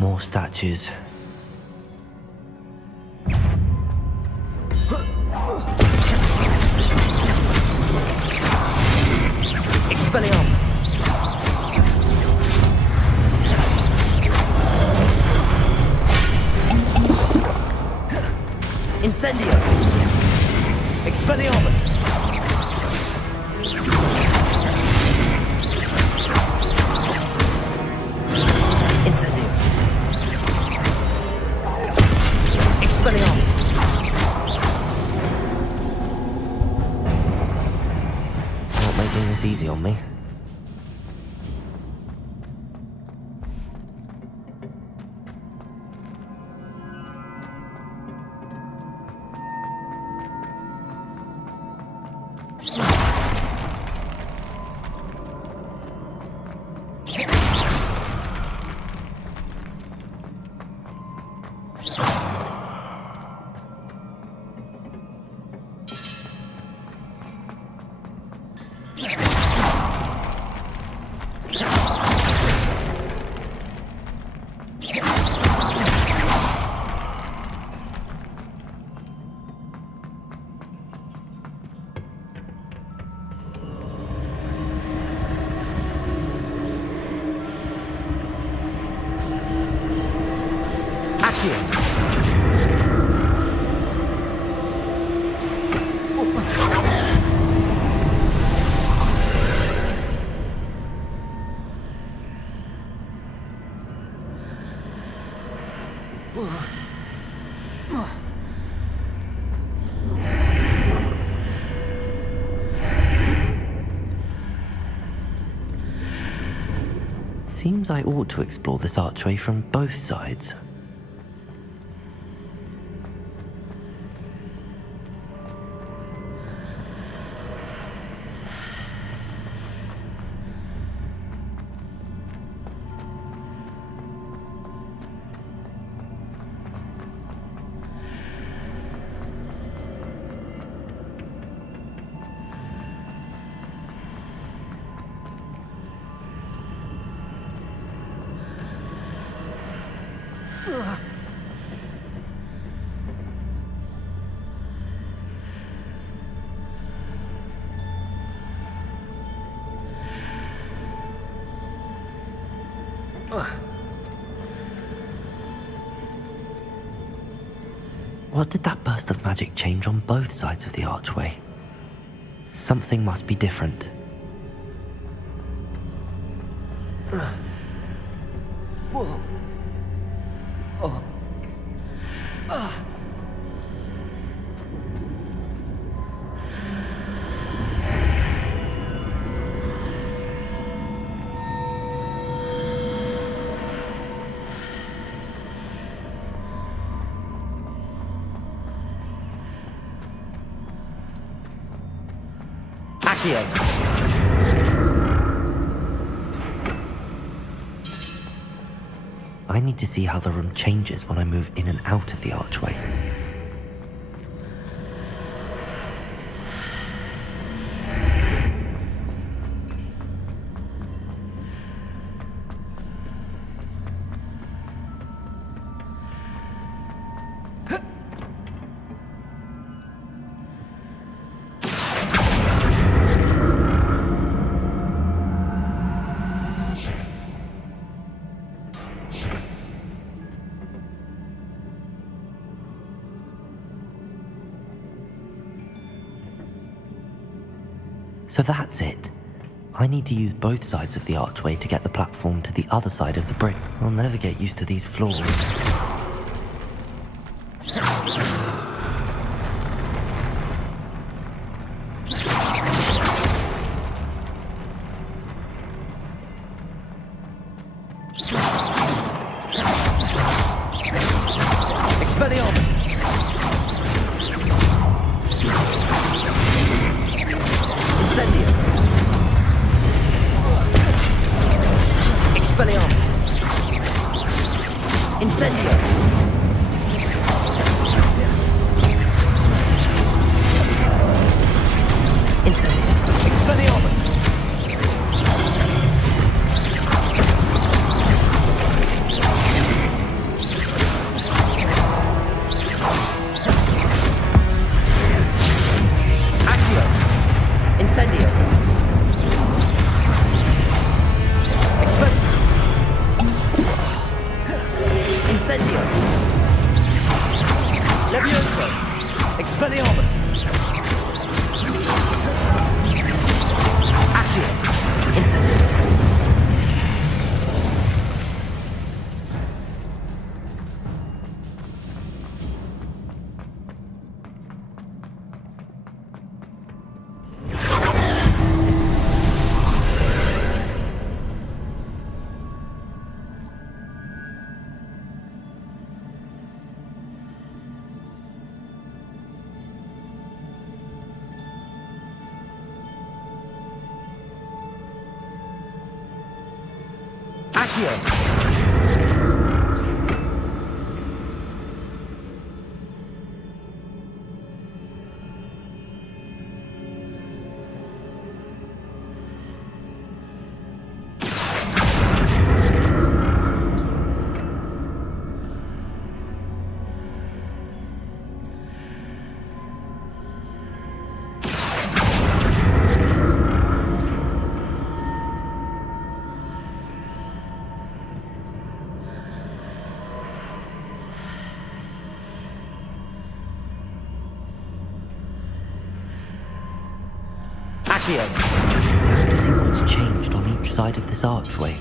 More statues. Expelliarmus. Incendio. Expelliarmus. Incendio. Expelliarmus. Not making this easy on me. Seems I ought to explore this archway from both sides. What did that burst of magic change on both sides of the archway? Something must be different. Whoa. Oh. Accio. I need to see how the room changes when I move in and out of the archway. So that's it. I need to use both sides of the archway to get the platform to the other side of the bridge. I'll never get used to these floors. Expelliarmus! Incendio! Expelliarmus! Incendio! Incendio! Expelliarmus! Accio! Incendio! Incendio! Levioso! Expelliarmus! Accio! Incendio! Now to see what's changed on each side of this archway.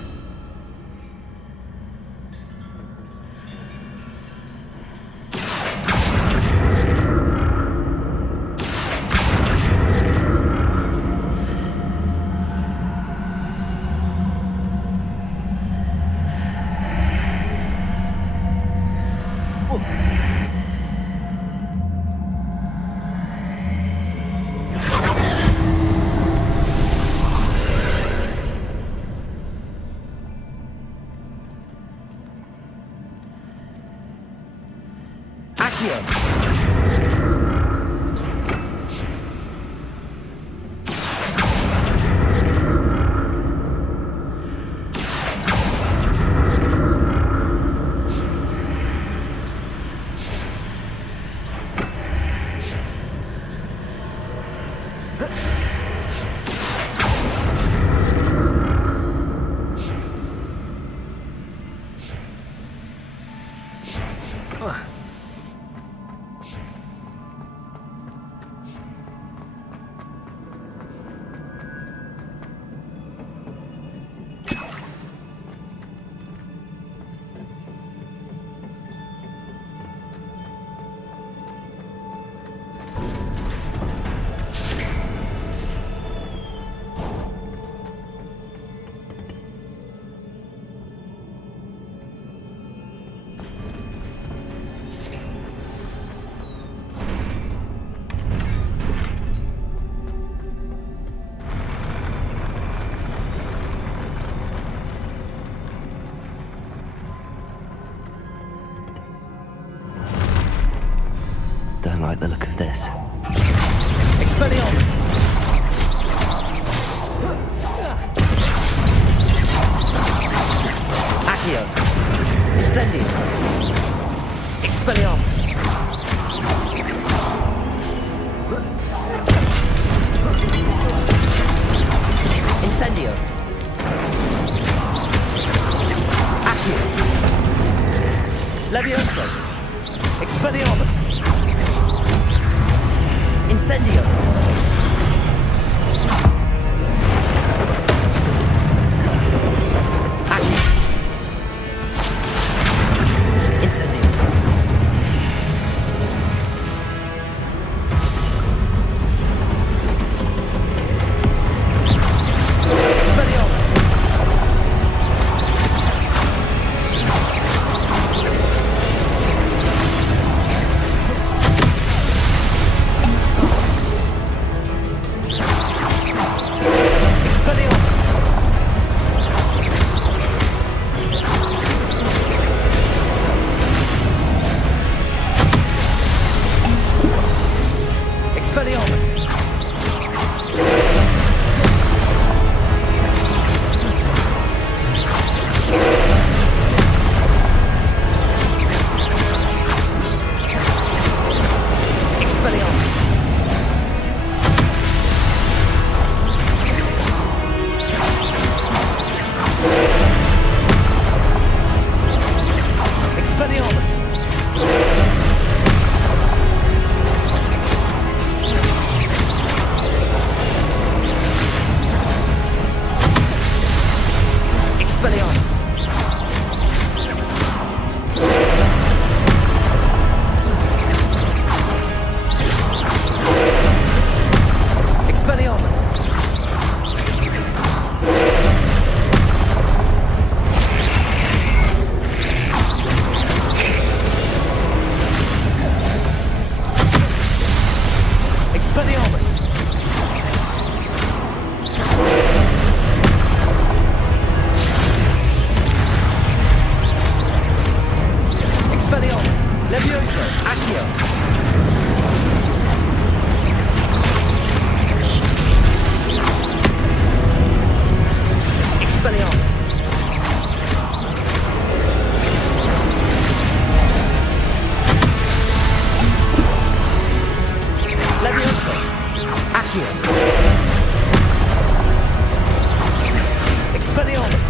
like the look of this. Expelliarmus! Accio! Incendio! Expelliarmus! Incendio! Accio! Levioso! Expelliarmus! Incendio! Accio! Incendio! Expelliarmus! Expelliarmus! Expelliarmus! Expelliarmus! Expelliarmus! Expelliarmus! Expelliarmus! Expelliarmus! Expelliarmus! Levioso! Accio! Expelliarmus! Levioso! Accio! Expelliarmus!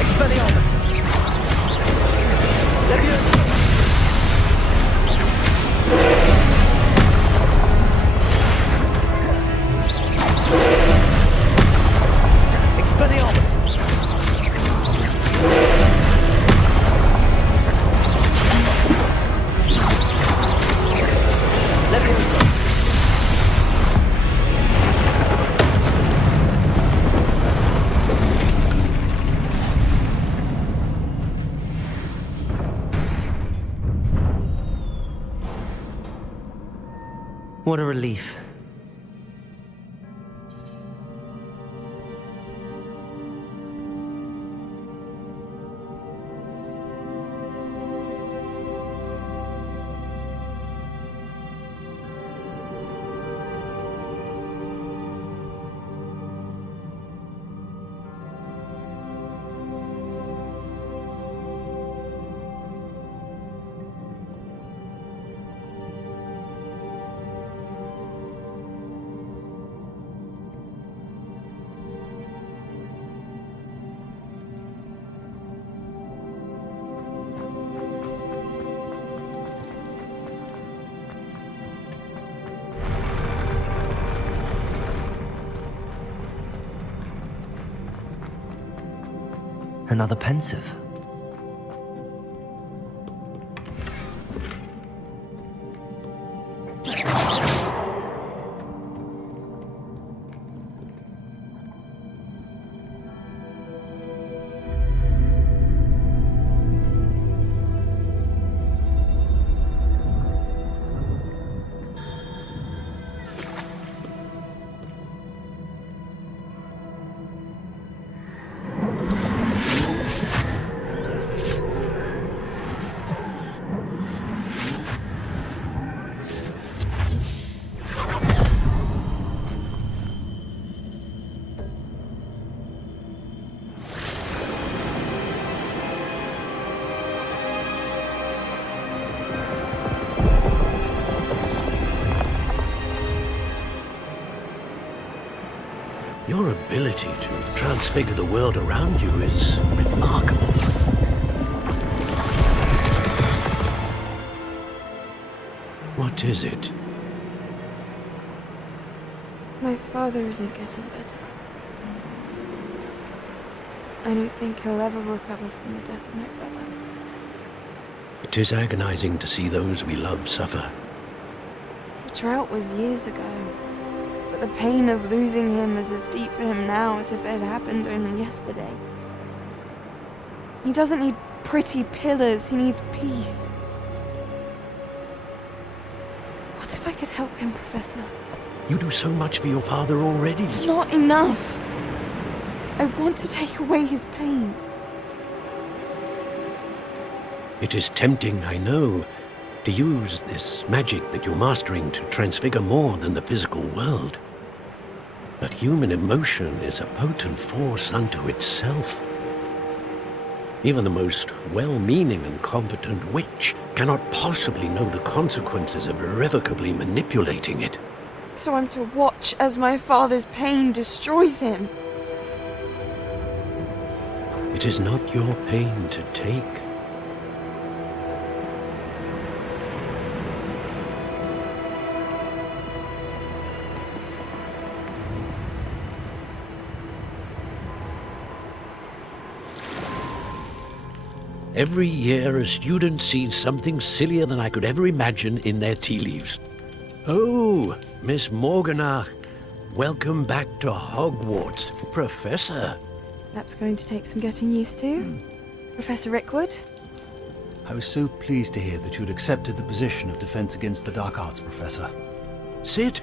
Expelliarmus! Levioso! Expelliarmus! Levioso! What a relief. Another pensive. Your ability to transfigure the world around you is remarkable. What is it? My father isn't getting better. I don't think he'll ever recover from the death of my brother. It is agonizing to see those we love suffer. The drought was years ago, but the pain of losing him is as deep for him now as if it had happened only yesterday. He doesn't need pretty pillars, he needs peace. What if I could help him, Professor? You do so much for your father already. It's not enough. I want to take away his pain. It is tempting, I know, to use this magic that you're mastering to transfigure more than the physical world. But human emotion is a potent force unto itself. Even the most well-meaning and competent witch cannot possibly know the consequences of irrevocably manipulating it. So I'm to watch as my father's pain destroys him. It is not your pain to take. Every year, a student sees something sillier than I could ever imagine in their tea leaves. Oh, Miss Morganach, welcome back to Hogwarts, Professor. That's going to take some getting used to. Professor Rickwood? I was so pleased to hear that you'd accepted the position of Defense Against the Dark Arts, Professor. Sit,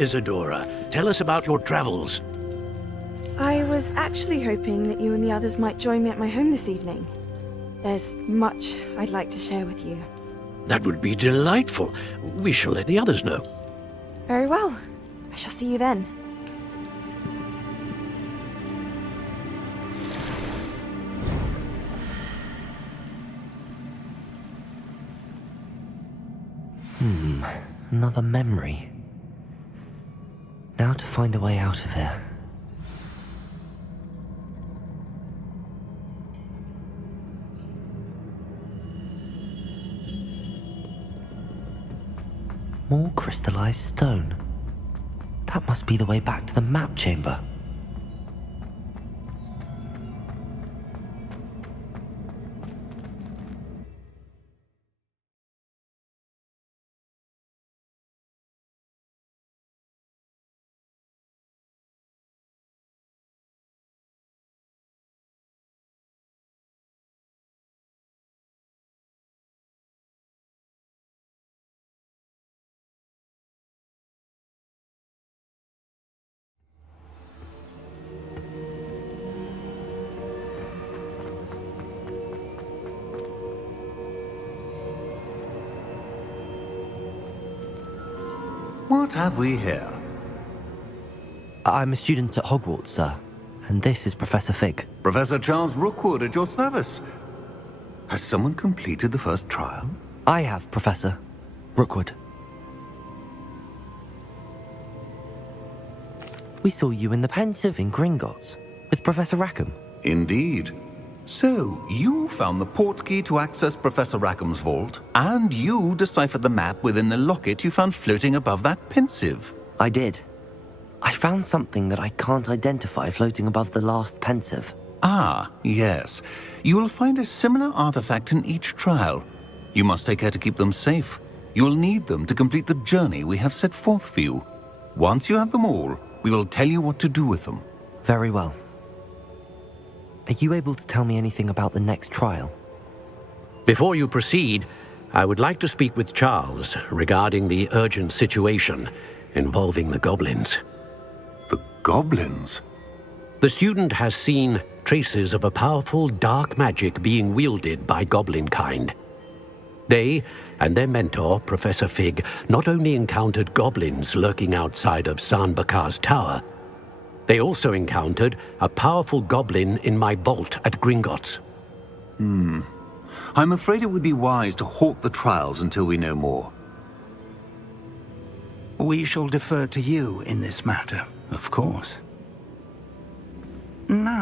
Isadora. Tell us about your travels. I was actually hoping that you and the others might join me at my home this evening. There's much I'd like to share with you. That would be delightful. We shall let the others know. Very well. I shall see you then. Another memory. Now to find a way out of here. More crystallized stone. That must be the way back to the map chamber. What have we here? I'm a student at Hogwarts, sir. And this is Professor Fig. Professor Charles Rookwood at your service. Has someone completed the first trial? I have, Professor Rookwood. We saw you in the Pensive in Gringotts with Professor Rackham. Indeed. So, you found the portkey to access Professor Rackham's vault, and you deciphered the map within the locket you found floating above that Pensive. I did. I found something that I can't identify floating above the last Pensive. Ah, yes. You will find a similar artifact in each trial. You must take care to keep them safe. You will need them to complete the journey we have set forth for you. Once you have them all, we will tell you what to do with them. Very well. Are you able to tell me anything about the next trial? Before you proceed, I would like to speak with Charles regarding the urgent situation involving the goblins. The goblins? The student has seen traces of a powerful dark magic being wielded by goblin kind. They and their mentor, Professor Fig, not only encountered goblins lurking outside of Sanbakar's tower, they also encountered a powerful goblin in my vault at Gringotts. I'm afraid it would be wise to halt the trials until we know more. We shall defer to you in this matter, of course.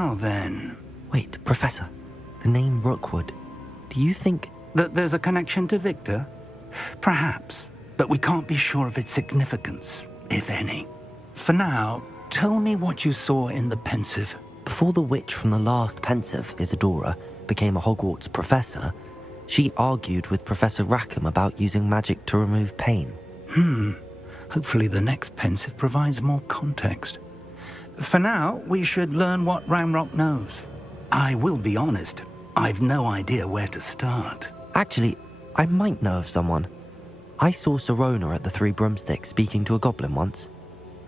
Now then... Wait, Professor. The name Rookwood. Do you think... That there's a connection to Victor? Perhaps, but we can't be sure of its significance, if any. For now, tell me what you saw in the Pensive. Before the witch from the last Pensive, Isadora, became a Hogwarts professor, she argued with Professor Rackham about using magic to remove pain. Hopefully the next Pensive provides more context. For now, we should learn what Ramrock knows. I will be honest, I've no idea where to start. Actually, I might know of someone. I saw Sirona at the Three Broomsticks speaking to a goblin once.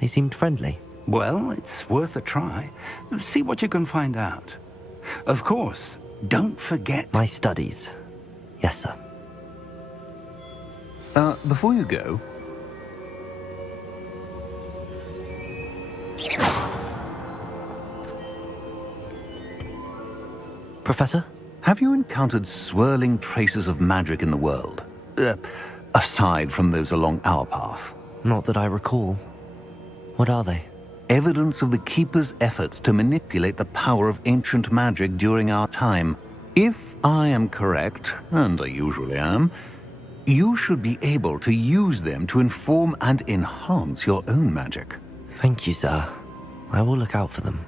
They seemed friendly. Well, it's worth a try. See what you can find out. Of course, don't forget... My studies. Yes, sir. Before you go... Professor? Have you encountered swirling traces of magic in the world? Aside from those along our path? Not that I recall. What are they? Evidence of the Keeper's efforts to manipulate the power of ancient magic during our time. If I am correct, and I usually am, you should be able to use them to inform and enhance your own magic. Thank you, sir. I will look out for them.